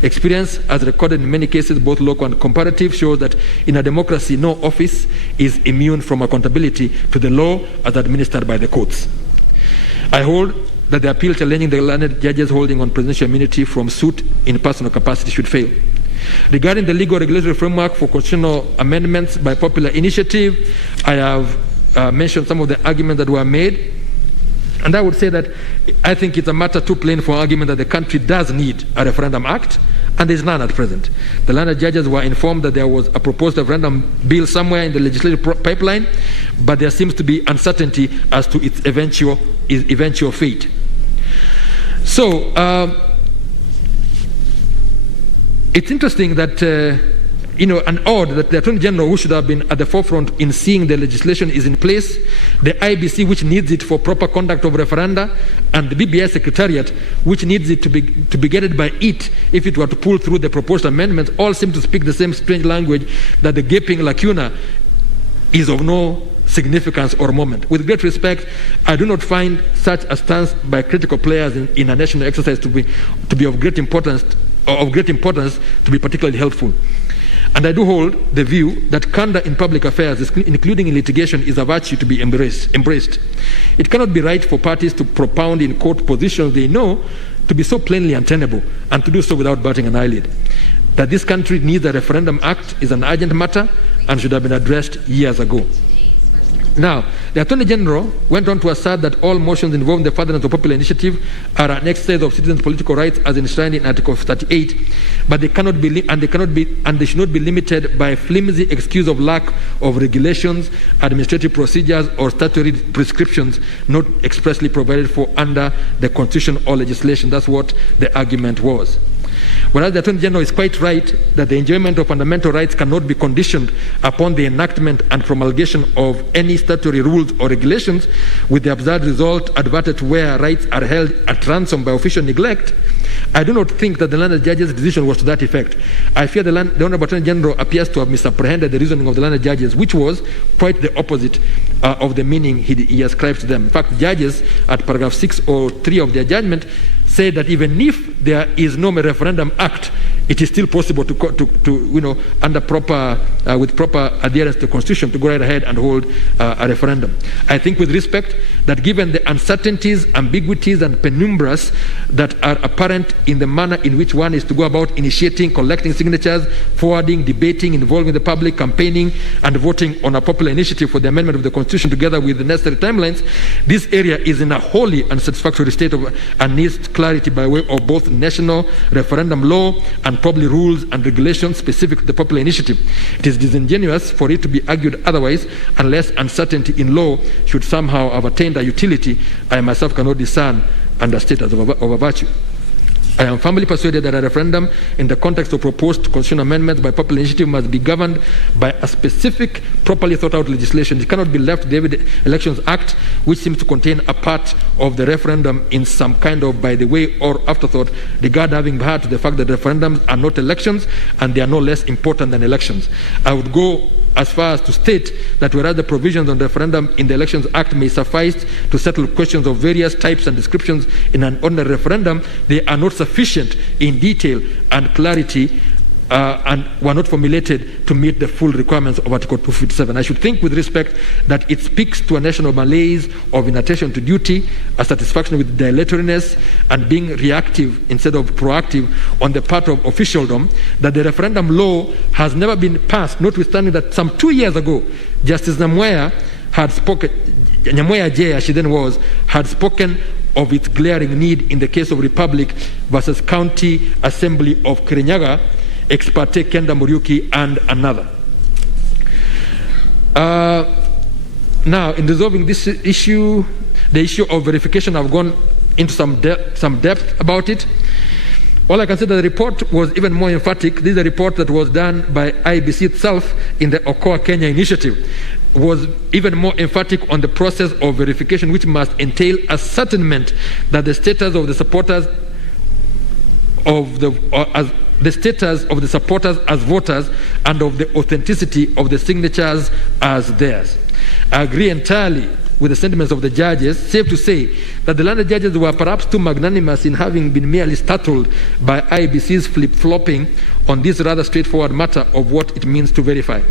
Experience, as recorded in many cases, both local and comparative, shows that in a democracy, no office is immune from accountability to the law as administered by the courts. I hold that the appeal challenging the landed judges holding on presidential immunity from suit in personal capacity should fail. Regarding the legal regulatory framework for constitutional amendments by popular initiative, I have mentioned some of the arguments that were made, and I would say that I think it's a matter too plain for argument that the country does need a referendum act, and there is none at present. The landed judges were informed that there was a proposed referendum bill somewhere in the legislative pipeline, but there seems to be uncertainty as to its eventual fate. So, it's interesting that, and odd that the Attorney General, who should have been at the forefront in seeing the legislation is in place, the IBC, which needs it for proper conduct of referenda, and the BBI Secretariat, which needs it to be guided by it if it were to pull through the proposed amendments, all seem to speak the same strange language, that the gaping lacuna is of no significance or moment. With great respect, I do not find such a stance by critical players in a national exercise to be of great importance to be particularly helpful. And I do hold the view that candor in public affairs, including in litigation, is a virtue to be embraced. It cannot be right for parties to propound in court positions they know to be so plainly untenable, and to do so without batting an eyelid. That this country needs a referendum act is an urgent matter and should have been addressed years ago. Now, the Attorney General went on to assert that all motions involving the furtherance of popular initiative are an exercise of citizens' political rights as enshrined in Article 38, but they should not be limited by flimsy excuse of lack of regulations, administrative procedures, or statutory prescriptions not expressly provided for under the Constitution or legislation. That's what the argument was. Whereas the Attorney General is quite right that the enjoyment of fundamental rights cannot be conditioned upon the enactment and promulgation of any statutory rules or regulations, with the absurd result adverted where rights are held at ransom by official neglect, I do not think that the learned judge's decision was to that effect. I fear the Honourable Attorney General appears to have misapprehended the reasoning of the learned judges, which was quite the opposite of the meaning he ascribes to them. In fact, judges at paragraph 6 or 3 of their judgment say that even if there is no referendum act, it is still possible to under proper with proper adherence to the Constitution, to go right ahead and hold a referendum. I think, with respect, that given the uncertainties, ambiguities, and penumbras that are apparent in the manner in which one is to go about initiating, collecting signatures, forwarding, debating, involving the public, campaigning, and voting on a popular initiative for the amendment of the Constitution, together with the necessary timelines, this area is in a wholly unsatisfactory state and needs clarity by way of both national referendum law and probably rules and regulations specific to the popular initiative. It is disingenuous for it to be argued otherwise, unless uncertainty in law should somehow have attained a utility I myself cannot discern under status of a virtue. I am firmly persuaded that a referendum in the context of proposed constitutional amendments by popular initiative must be governed by a specific, properly thought out legislation. It cannot be left to the Elections Act, which seems to contain a part of the referendum in some kind of by the way or afterthought, regard having heard to the fact that referendums are not elections and they are no less important than elections. I would go as far as to state that whereas the provisions on referendum in the Elections Act may suffice to settle questions of various types and descriptions in an ordinary referendum, they are not sufficient in detail and clarity and were not formulated to meet the full requirements of Article 257. I should think, with respect, that it speaks to a national malaise of inattention to duty, a satisfaction with dilatoriness, and being reactive instead of proactive on the part of officialdom, that the referendum law has never been passed, notwithstanding that some 2 years ago, Justice Nzoia had spoken, Nzoia J, as she then was, had spoken of its glaring need in the case of Republic versus County Assembly of Kirinyaga, ex parte Kenda Muriuki, and another. Now, in resolving this issue, the issue of verification, I've gone into some depth about it. All I can say that the report was even more emphatic. This is a report that was done by IBC itself in the Okoa Kenya initiative, was even more emphatic on the process of verification, which must entail ascertainment that the status of the supporters of the status of the supporters as voters and of the authenticity of the signatures as theirs. I agree entirely with the sentiments of the judges, safe to say that the learned judges were perhaps too magnanimous in having been merely startled by IBC's flip-flopping on this rather straightforward matter of what it means to verify.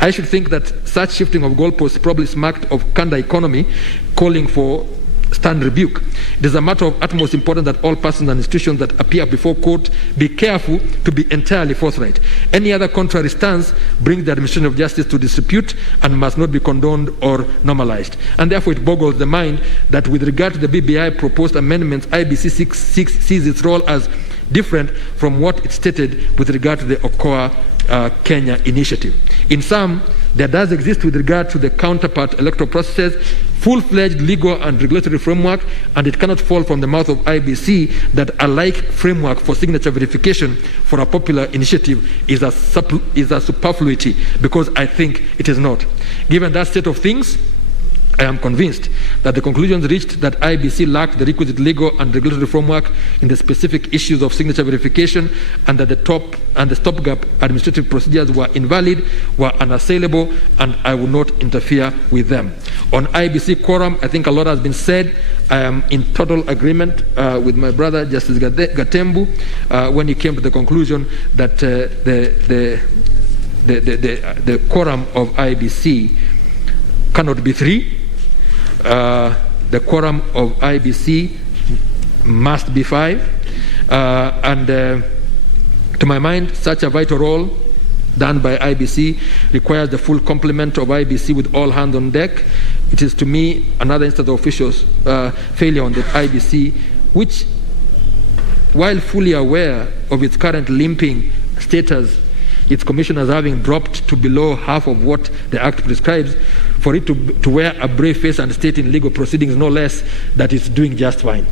I should think that such shifting of goalposts probably smacked of Kanda economy, calling for stern rebuke. It is a matter of utmost importance that all persons and institutions that appear before court be careful to be entirely forthright. Any other contrary stance brings the administration of justice to disrepute and must not be condoned or normalized. And therefore it boggles the mind that with regard to the BBI proposed amendments, IBC sees its role as different from what it stated with regard to the Okoa Kenya initiative. In sum, there does exist, with regard to the counterpart electoral processes, full-fledged legal and regulatory framework, and it cannot fall from the mouth of IBC that a like framework for signature verification for a popular initiative is a superfluity, because I think it is not. Given that state of things, I am convinced that the conclusions reached that IBC lacked the requisite legal and regulatory framework in the specific issues of signature verification, and that the stopgap administrative procedures were invalid, were unassailable, and I will not interfere with them. On IBC quorum, I think a lot has been said. I am in total agreement with my brother Justice Gatembu when he came to the conclusion that the quorum of IBC cannot be 3. The quorum of IBC must be 5, and to my mind, such a vital role done by IBC requires the full complement of IBC with all hands on deck. It is to me another instance of officials' failure on the IBC, which, while fully aware of its current limping status, its commissioners having dropped to below half of what the Act prescribes, for it to wear a brave face and state in legal proceedings no less that it's doing just fine.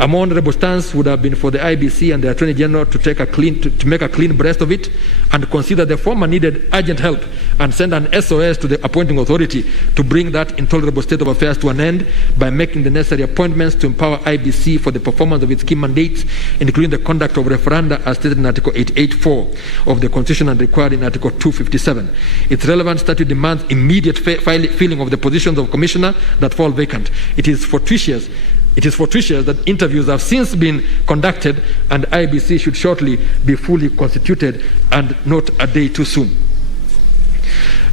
A more honorable stance would have been for the IBC and the Attorney General to take to make a clean breast of it and consider the former needed urgent help and send an SOS to the appointing authority to bring that intolerable state of affairs to an end by making the necessary appointments to empower IBC for the performance of its key mandates, including the conduct of referenda as stated in Article 884 of the Constitution and required in Article 257. Its relevant statute demands immediate filling of the positions of commissioner that fall vacant. It is fortuitous that interviews have since been conducted and IBC should shortly be fully constituted and not a day too soon.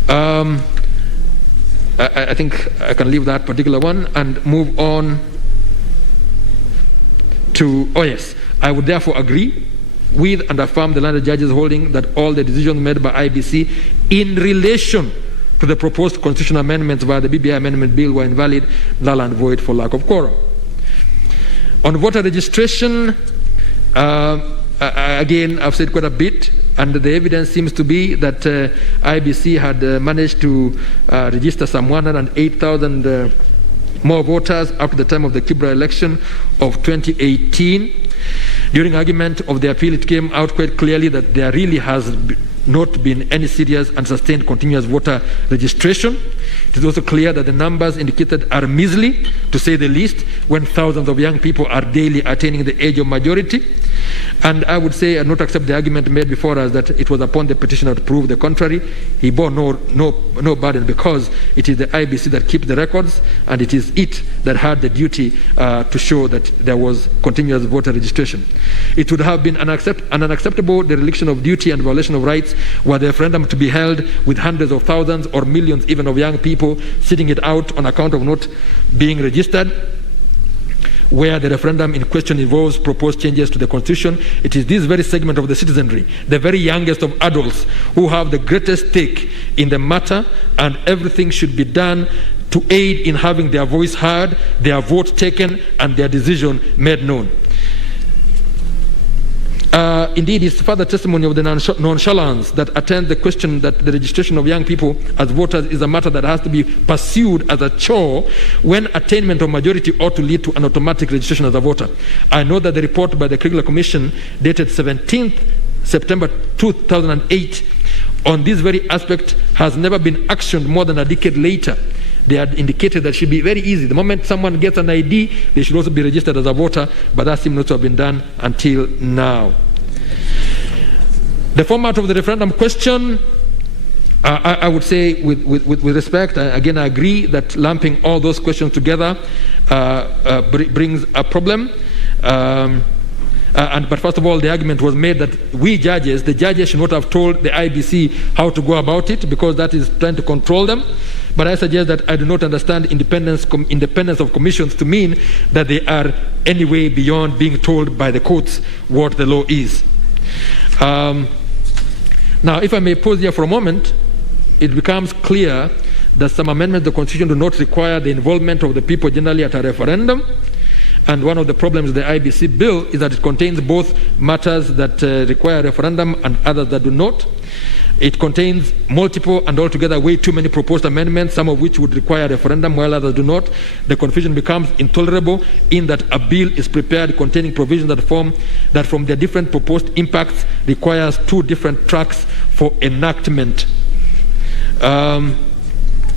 I think I can leave that particular one and move on to, I would therefore agree with and affirm the landed judges holding that all the decisions made by IBC in relation to the proposed constitutional amendments via the BBI amendment bill were invalid, null and void for lack of quorum. On voter registration, again, I've said quite a bit, and the evidence seems to be that IBC had managed to register some 108,000 more voters up to the time of the Kibra election of 2018. During argument of the appeal, it came out quite clearly that there really has not been any serious and sustained continuous voter registration. It is also clear that the numbers indicated are measly, to say the least, when thousands of young people are daily attaining the age of majority. And I would say, and not accept the argument made before us that it was upon the petitioner to prove the contrary. He bore no burden, because it is the IBC that keeps the records, and it is it that had the duty to show that there was continuous voter registration. It would have been an unacceptable dereliction of duty and violation of rights were the referendum to be held with hundreds of thousands or millions even of young people sitting it out on account of not being registered. Where the referendum in question involves proposed changes to the Constitution, it is this very segment of the citizenry, the very youngest of adults, who have the greatest stake in the matter, and everything should be done to aid in having their voice heard, their vote taken, and their decision made known. Indeed, it's further testimony of the nonchalance that attends the question that the registration of young people as voters is a matter that has to be pursued as a chore, when attainment of majority ought to lead to an automatic registration as a voter. I know that the report by the Kericho Commission dated 17th September 2008 on this very aspect has never been actioned more than a decade later. They had indicated that it should be very easy. The moment someone gets an ID, they should also be registered as a voter, but that seems not to have been done until now. The format of the referendum question, I would say with respect, again, I agree that lumping all those questions together brings a problem. But first of all, the argument was made that we judges, the judges should not have told the IBC how to go about it, because that is trying to control them. But I suggest that I do not understand independence of commissions to mean that they are anyway beyond being told by the courts what the law is. Now, if I may pause here for a moment, it becomes clear that some amendments to the Constitution do not require the involvement of the people generally at a referendum. And one of the problems of the IBC bill is that it contains both matters that require a referendum and others that do not. It contains multiple and altogether way too many proposed amendments, some of which would require a referendum while others do not. The confusion becomes intolerable in that a bill is prepared containing provisions that from their different proposed impacts requires two different tracks for enactment.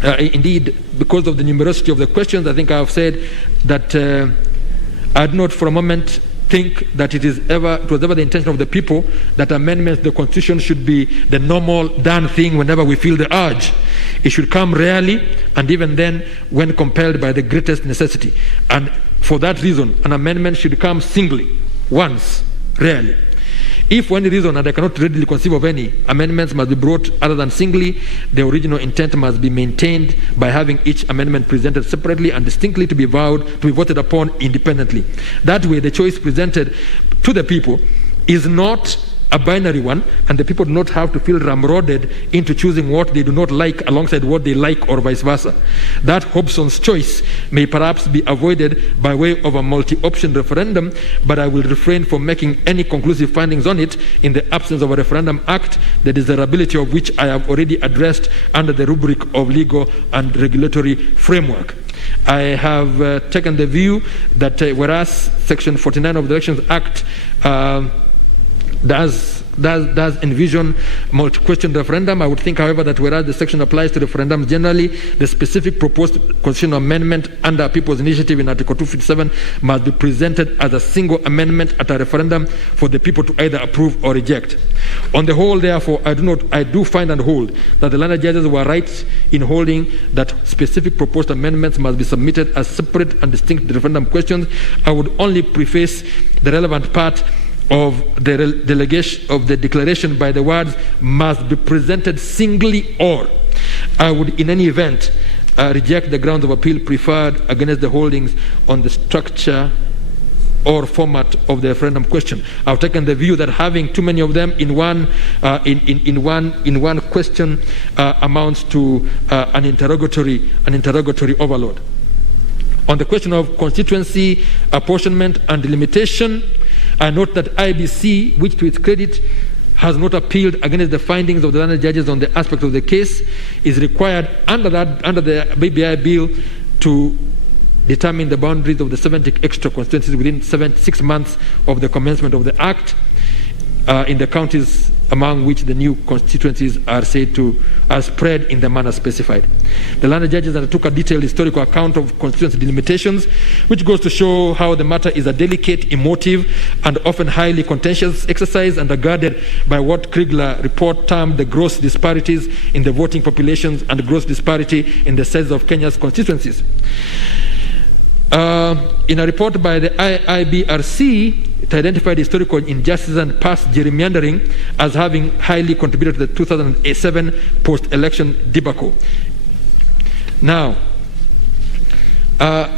Indeed, because of the numerosity of the questions, I think I have said that I do not for a moment think that it was ever the intention of the people that amendments to the Constitution should be the normal done thing whenever we feel the urge. It should come rarely, and even then when compelled by the greatest necessity. And for that reason, an amendment should come singly, once, rarely. If for any reason, and I cannot readily conceive of any, amendments must be brought other than singly, the original intent must be maintained by having each amendment presented separately and distinctly to be voted upon independently. That way, the choice presented to the people is not a binary one, and the people do not have to feel ramroded into choosing what they do not like alongside what they like, or vice versa. That Hobson's choice may perhaps be avoided by way of a multi-option referendum, but I will refrain from making any conclusive findings on it in the absence of a referendum act, the desirability of which I have already addressed under the rubric of legal and regulatory framework. I have taken the view that whereas Section 49 of the Elections Act does envision multi-question referendum, I would think, however, that whereas the section applies to referendums generally, the specific proposed constitutional amendment under People's Initiative in Article 257 must be presented as a single amendment at a referendum for the people to either approve or reject. On the whole, therefore, I do find and hold that the learned judges were right in holding that specific proposed amendments must be submitted as separate and distinct referendum questions. I would only preface the relevant part of the declaration by the words must be presented singly, or I would in any event reject the grounds of appeal preferred against the holdings on the structure or format of the referendum question. I've taken the view that having too many of them in one question amounts to an interrogatory overload. On the question of constituency apportionment and delimitation, I note that IBC, which to its credit has not appealed against the findings of the learned judges on the aspect of the case, is required under the BBI bill to determine the boundaries of the 70 extra constituencies within 6 months of the commencement of the Act in the counties among which the new constituencies are spread in the manner specified. The learned judges undertook a detailed historical account of constituency delimitations, which goes to show how the matter is a delicate, emotive, and often highly contentious exercise undergirded by what Kriegler report termed the gross disparities in the voting populations and gross disparity in the size of Kenya's constituencies. In a report by the IIBRC, it identified historical injustices and past gerrymandering as having highly contributed to the 2007 post-election debacle. Now, I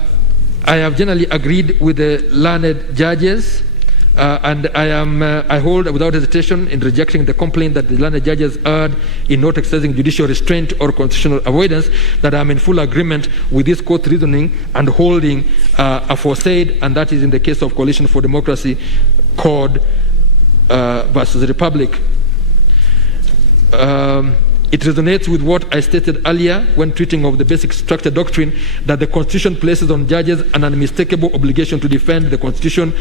have generally agreed with the learned judges, and I hold without hesitation in rejecting the complaint that the learned judges erred in not exercising judicial restraint or constitutional avoidance, that I am in full agreement with this court reasoning and holding aforesaid, and that is in the case of Coalition for Democracy, CORD versus Republic. It resonates with what I stated earlier when treating of the basic structure doctrine, that the Constitution places on judges an unmistakable obligation to defend the Constitution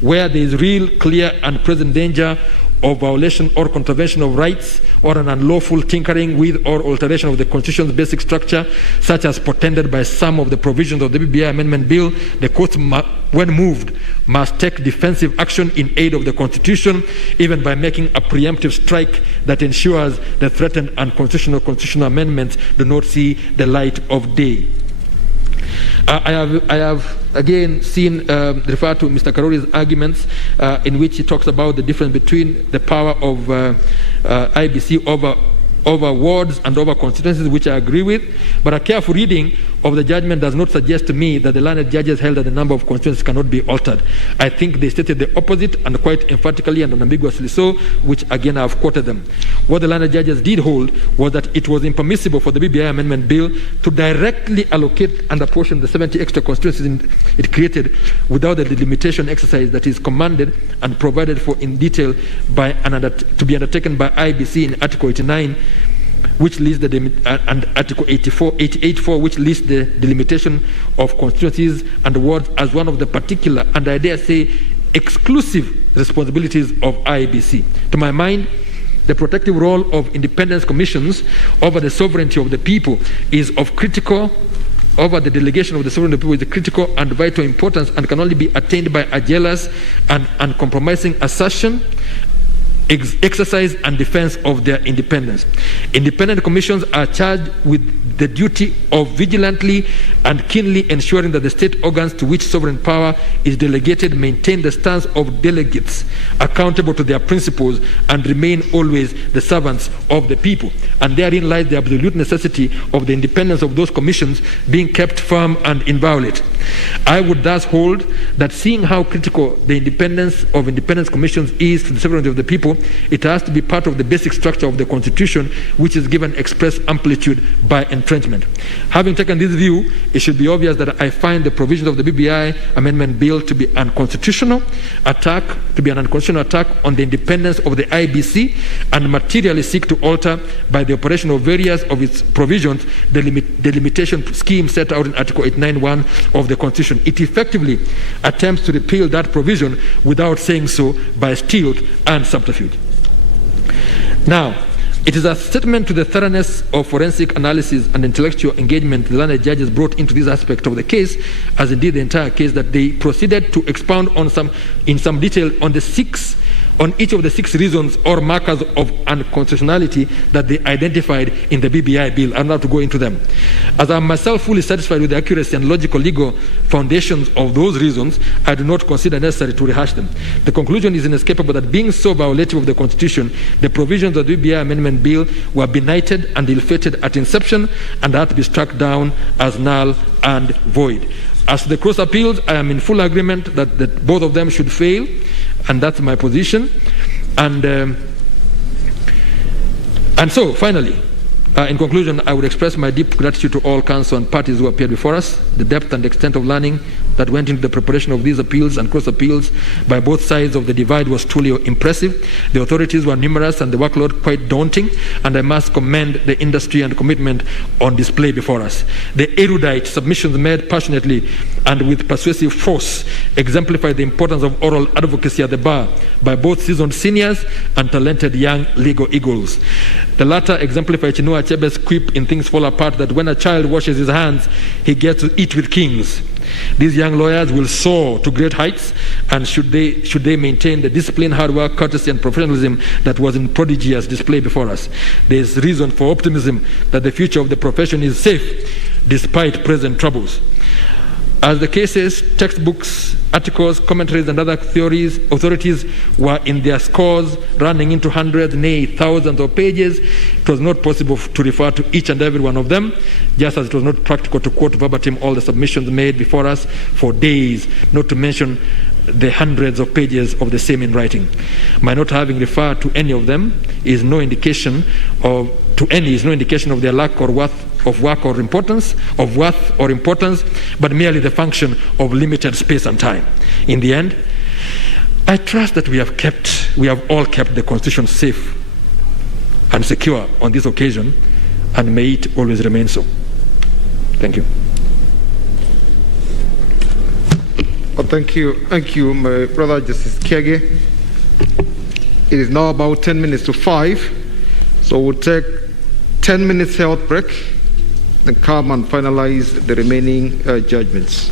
where there is real, clear, and present danger of violation or contravention of rights, or an unlawful tinkering with or alteration of the Constitution's basic structure, such as portended by some of the provisions of the BBI Amendment Bill. The courts, when moved, must take defensive action in aid of the Constitution, even by making a preemptive strike that ensures the threatened constitutional amendments do not see the light of day. I have again seen refer to Mr. Karori's arguments in which he talks about the difference between the power of IBC over wards and over constituencies, which I agree with, but a careful reading of the judgment does not suggest to me that the learned judges held that the number of constituencies cannot be altered. I think they stated the opposite, and quite emphatically and unambiguously so, which again I have quoted them. What the learned judges did hold was that it was impermissible for the BBI Amendment Bill to directly allocate and apportion the 70 extra constituencies it created without the delimitation exercise that is commanded and provided for in detail to be undertaken by IBC in Article 89, which lists and Article 88.4, which lists the delimitation of constituencies and wards as one of the particular, and I dare say exclusive, responsibilities of IBC. To my mind, the protective role of independence commissions over the sovereignty of the people is of critical over the delegation of the sovereignty of the people is critical and vital importance, and can only be attained by a jealous and uncompromising assertion, exercise, and defense of their independence. Independent commissions are charged with the duty of vigilantly and keenly ensuring that the state organs to which sovereign power is delegated maintain the stance of delegates accountable to their principles and remain always the servants of the people. And therein lies the absolute necessity of the independence of those commissions being kept firm and inviolate. I would thus hold that, seeing how critical the independence of independence commissions is to the sovereignty of the people, it has to be part of the basic structure of the Constitution, which is given express amplitude by entrenchment. Having taken this view, it should be obvious that I find the provisions of the BBI Amendment Bill to be an unconstitutional attack on the independence of the IBC, and materially seek to alter by the operation of various of its provisions the limitation scheme set out in Article 891 of the Constitution. It effectively attempts to repeal that provision without saying so by stealth and subterfuge. Now, it is a statement to the thoroughness of forensic analysis and intellectual engagement the learned judges brought into this aspect of the case, as indeed the entire case, that they proceeded to expound in some detail on each of the 6 reasons or markers of unconstitutionality that they identified in the BBI bill. I'm not to go into them. As I'm myself fully satisfied with the accuracy and logical legal foundations of those reasons, I do not consider necessary to rehash them. The conclusion is inescapable that being so violative of the Constitution, the provisions of the BBI Amendment Bill were benighted and ill-fated at inception and had to be struck down as null and void. As to the cross appeals, I am in full agreement that both of them should fail, and that's my position. And so, finally, in conclusion, I would express my deep gratitude to all counsel and parties who appeared before us. The depth and extent of learning that went into the preparation of these appeals and cross appeals by both sides of the divide was truly impressive. The authorities were numerous and the workload quite daunting, and I must commend the industry and commitment on display before us. The erudite submissions made passionately and with persuasive force exemplify the importance of oral advocacy at the bar by both seasoned seniors and talented young legal eagles. The latter exemplify Chinua Achebe's quip in Things Fall Apart that when a child washes his hands, he gets to eat with kings. These young lawyers will soar to great heights, and should they maintain the discipline, hard work, courtesy, and professionalism that was in prodigious display before us. There is reason for optimism that the future of the profession is safe despite present troubles. As the cases, textbooks, articles, commentaries, and other authorities were in their scores, running into hundreds, nay, thousands of pages, it was not possible to refer to each and every one of them, just as it was not practical to quote verbatim all the submissions made before us for days, not to mention the hundreds of pages of the same in writing. My not having referred to any of them is no indication of their lack or worth of work or importance, but merely the function of limited space and time. In the end, I trust that we have all kept the Constitution safe and secure on this occasion, and may it always remain so. Thank you. Well, thank you, my brother Justice Kiage. It is now about 10 minutes to 5, so we'll take 10 minutes health break and come and finalize the remaining judgments.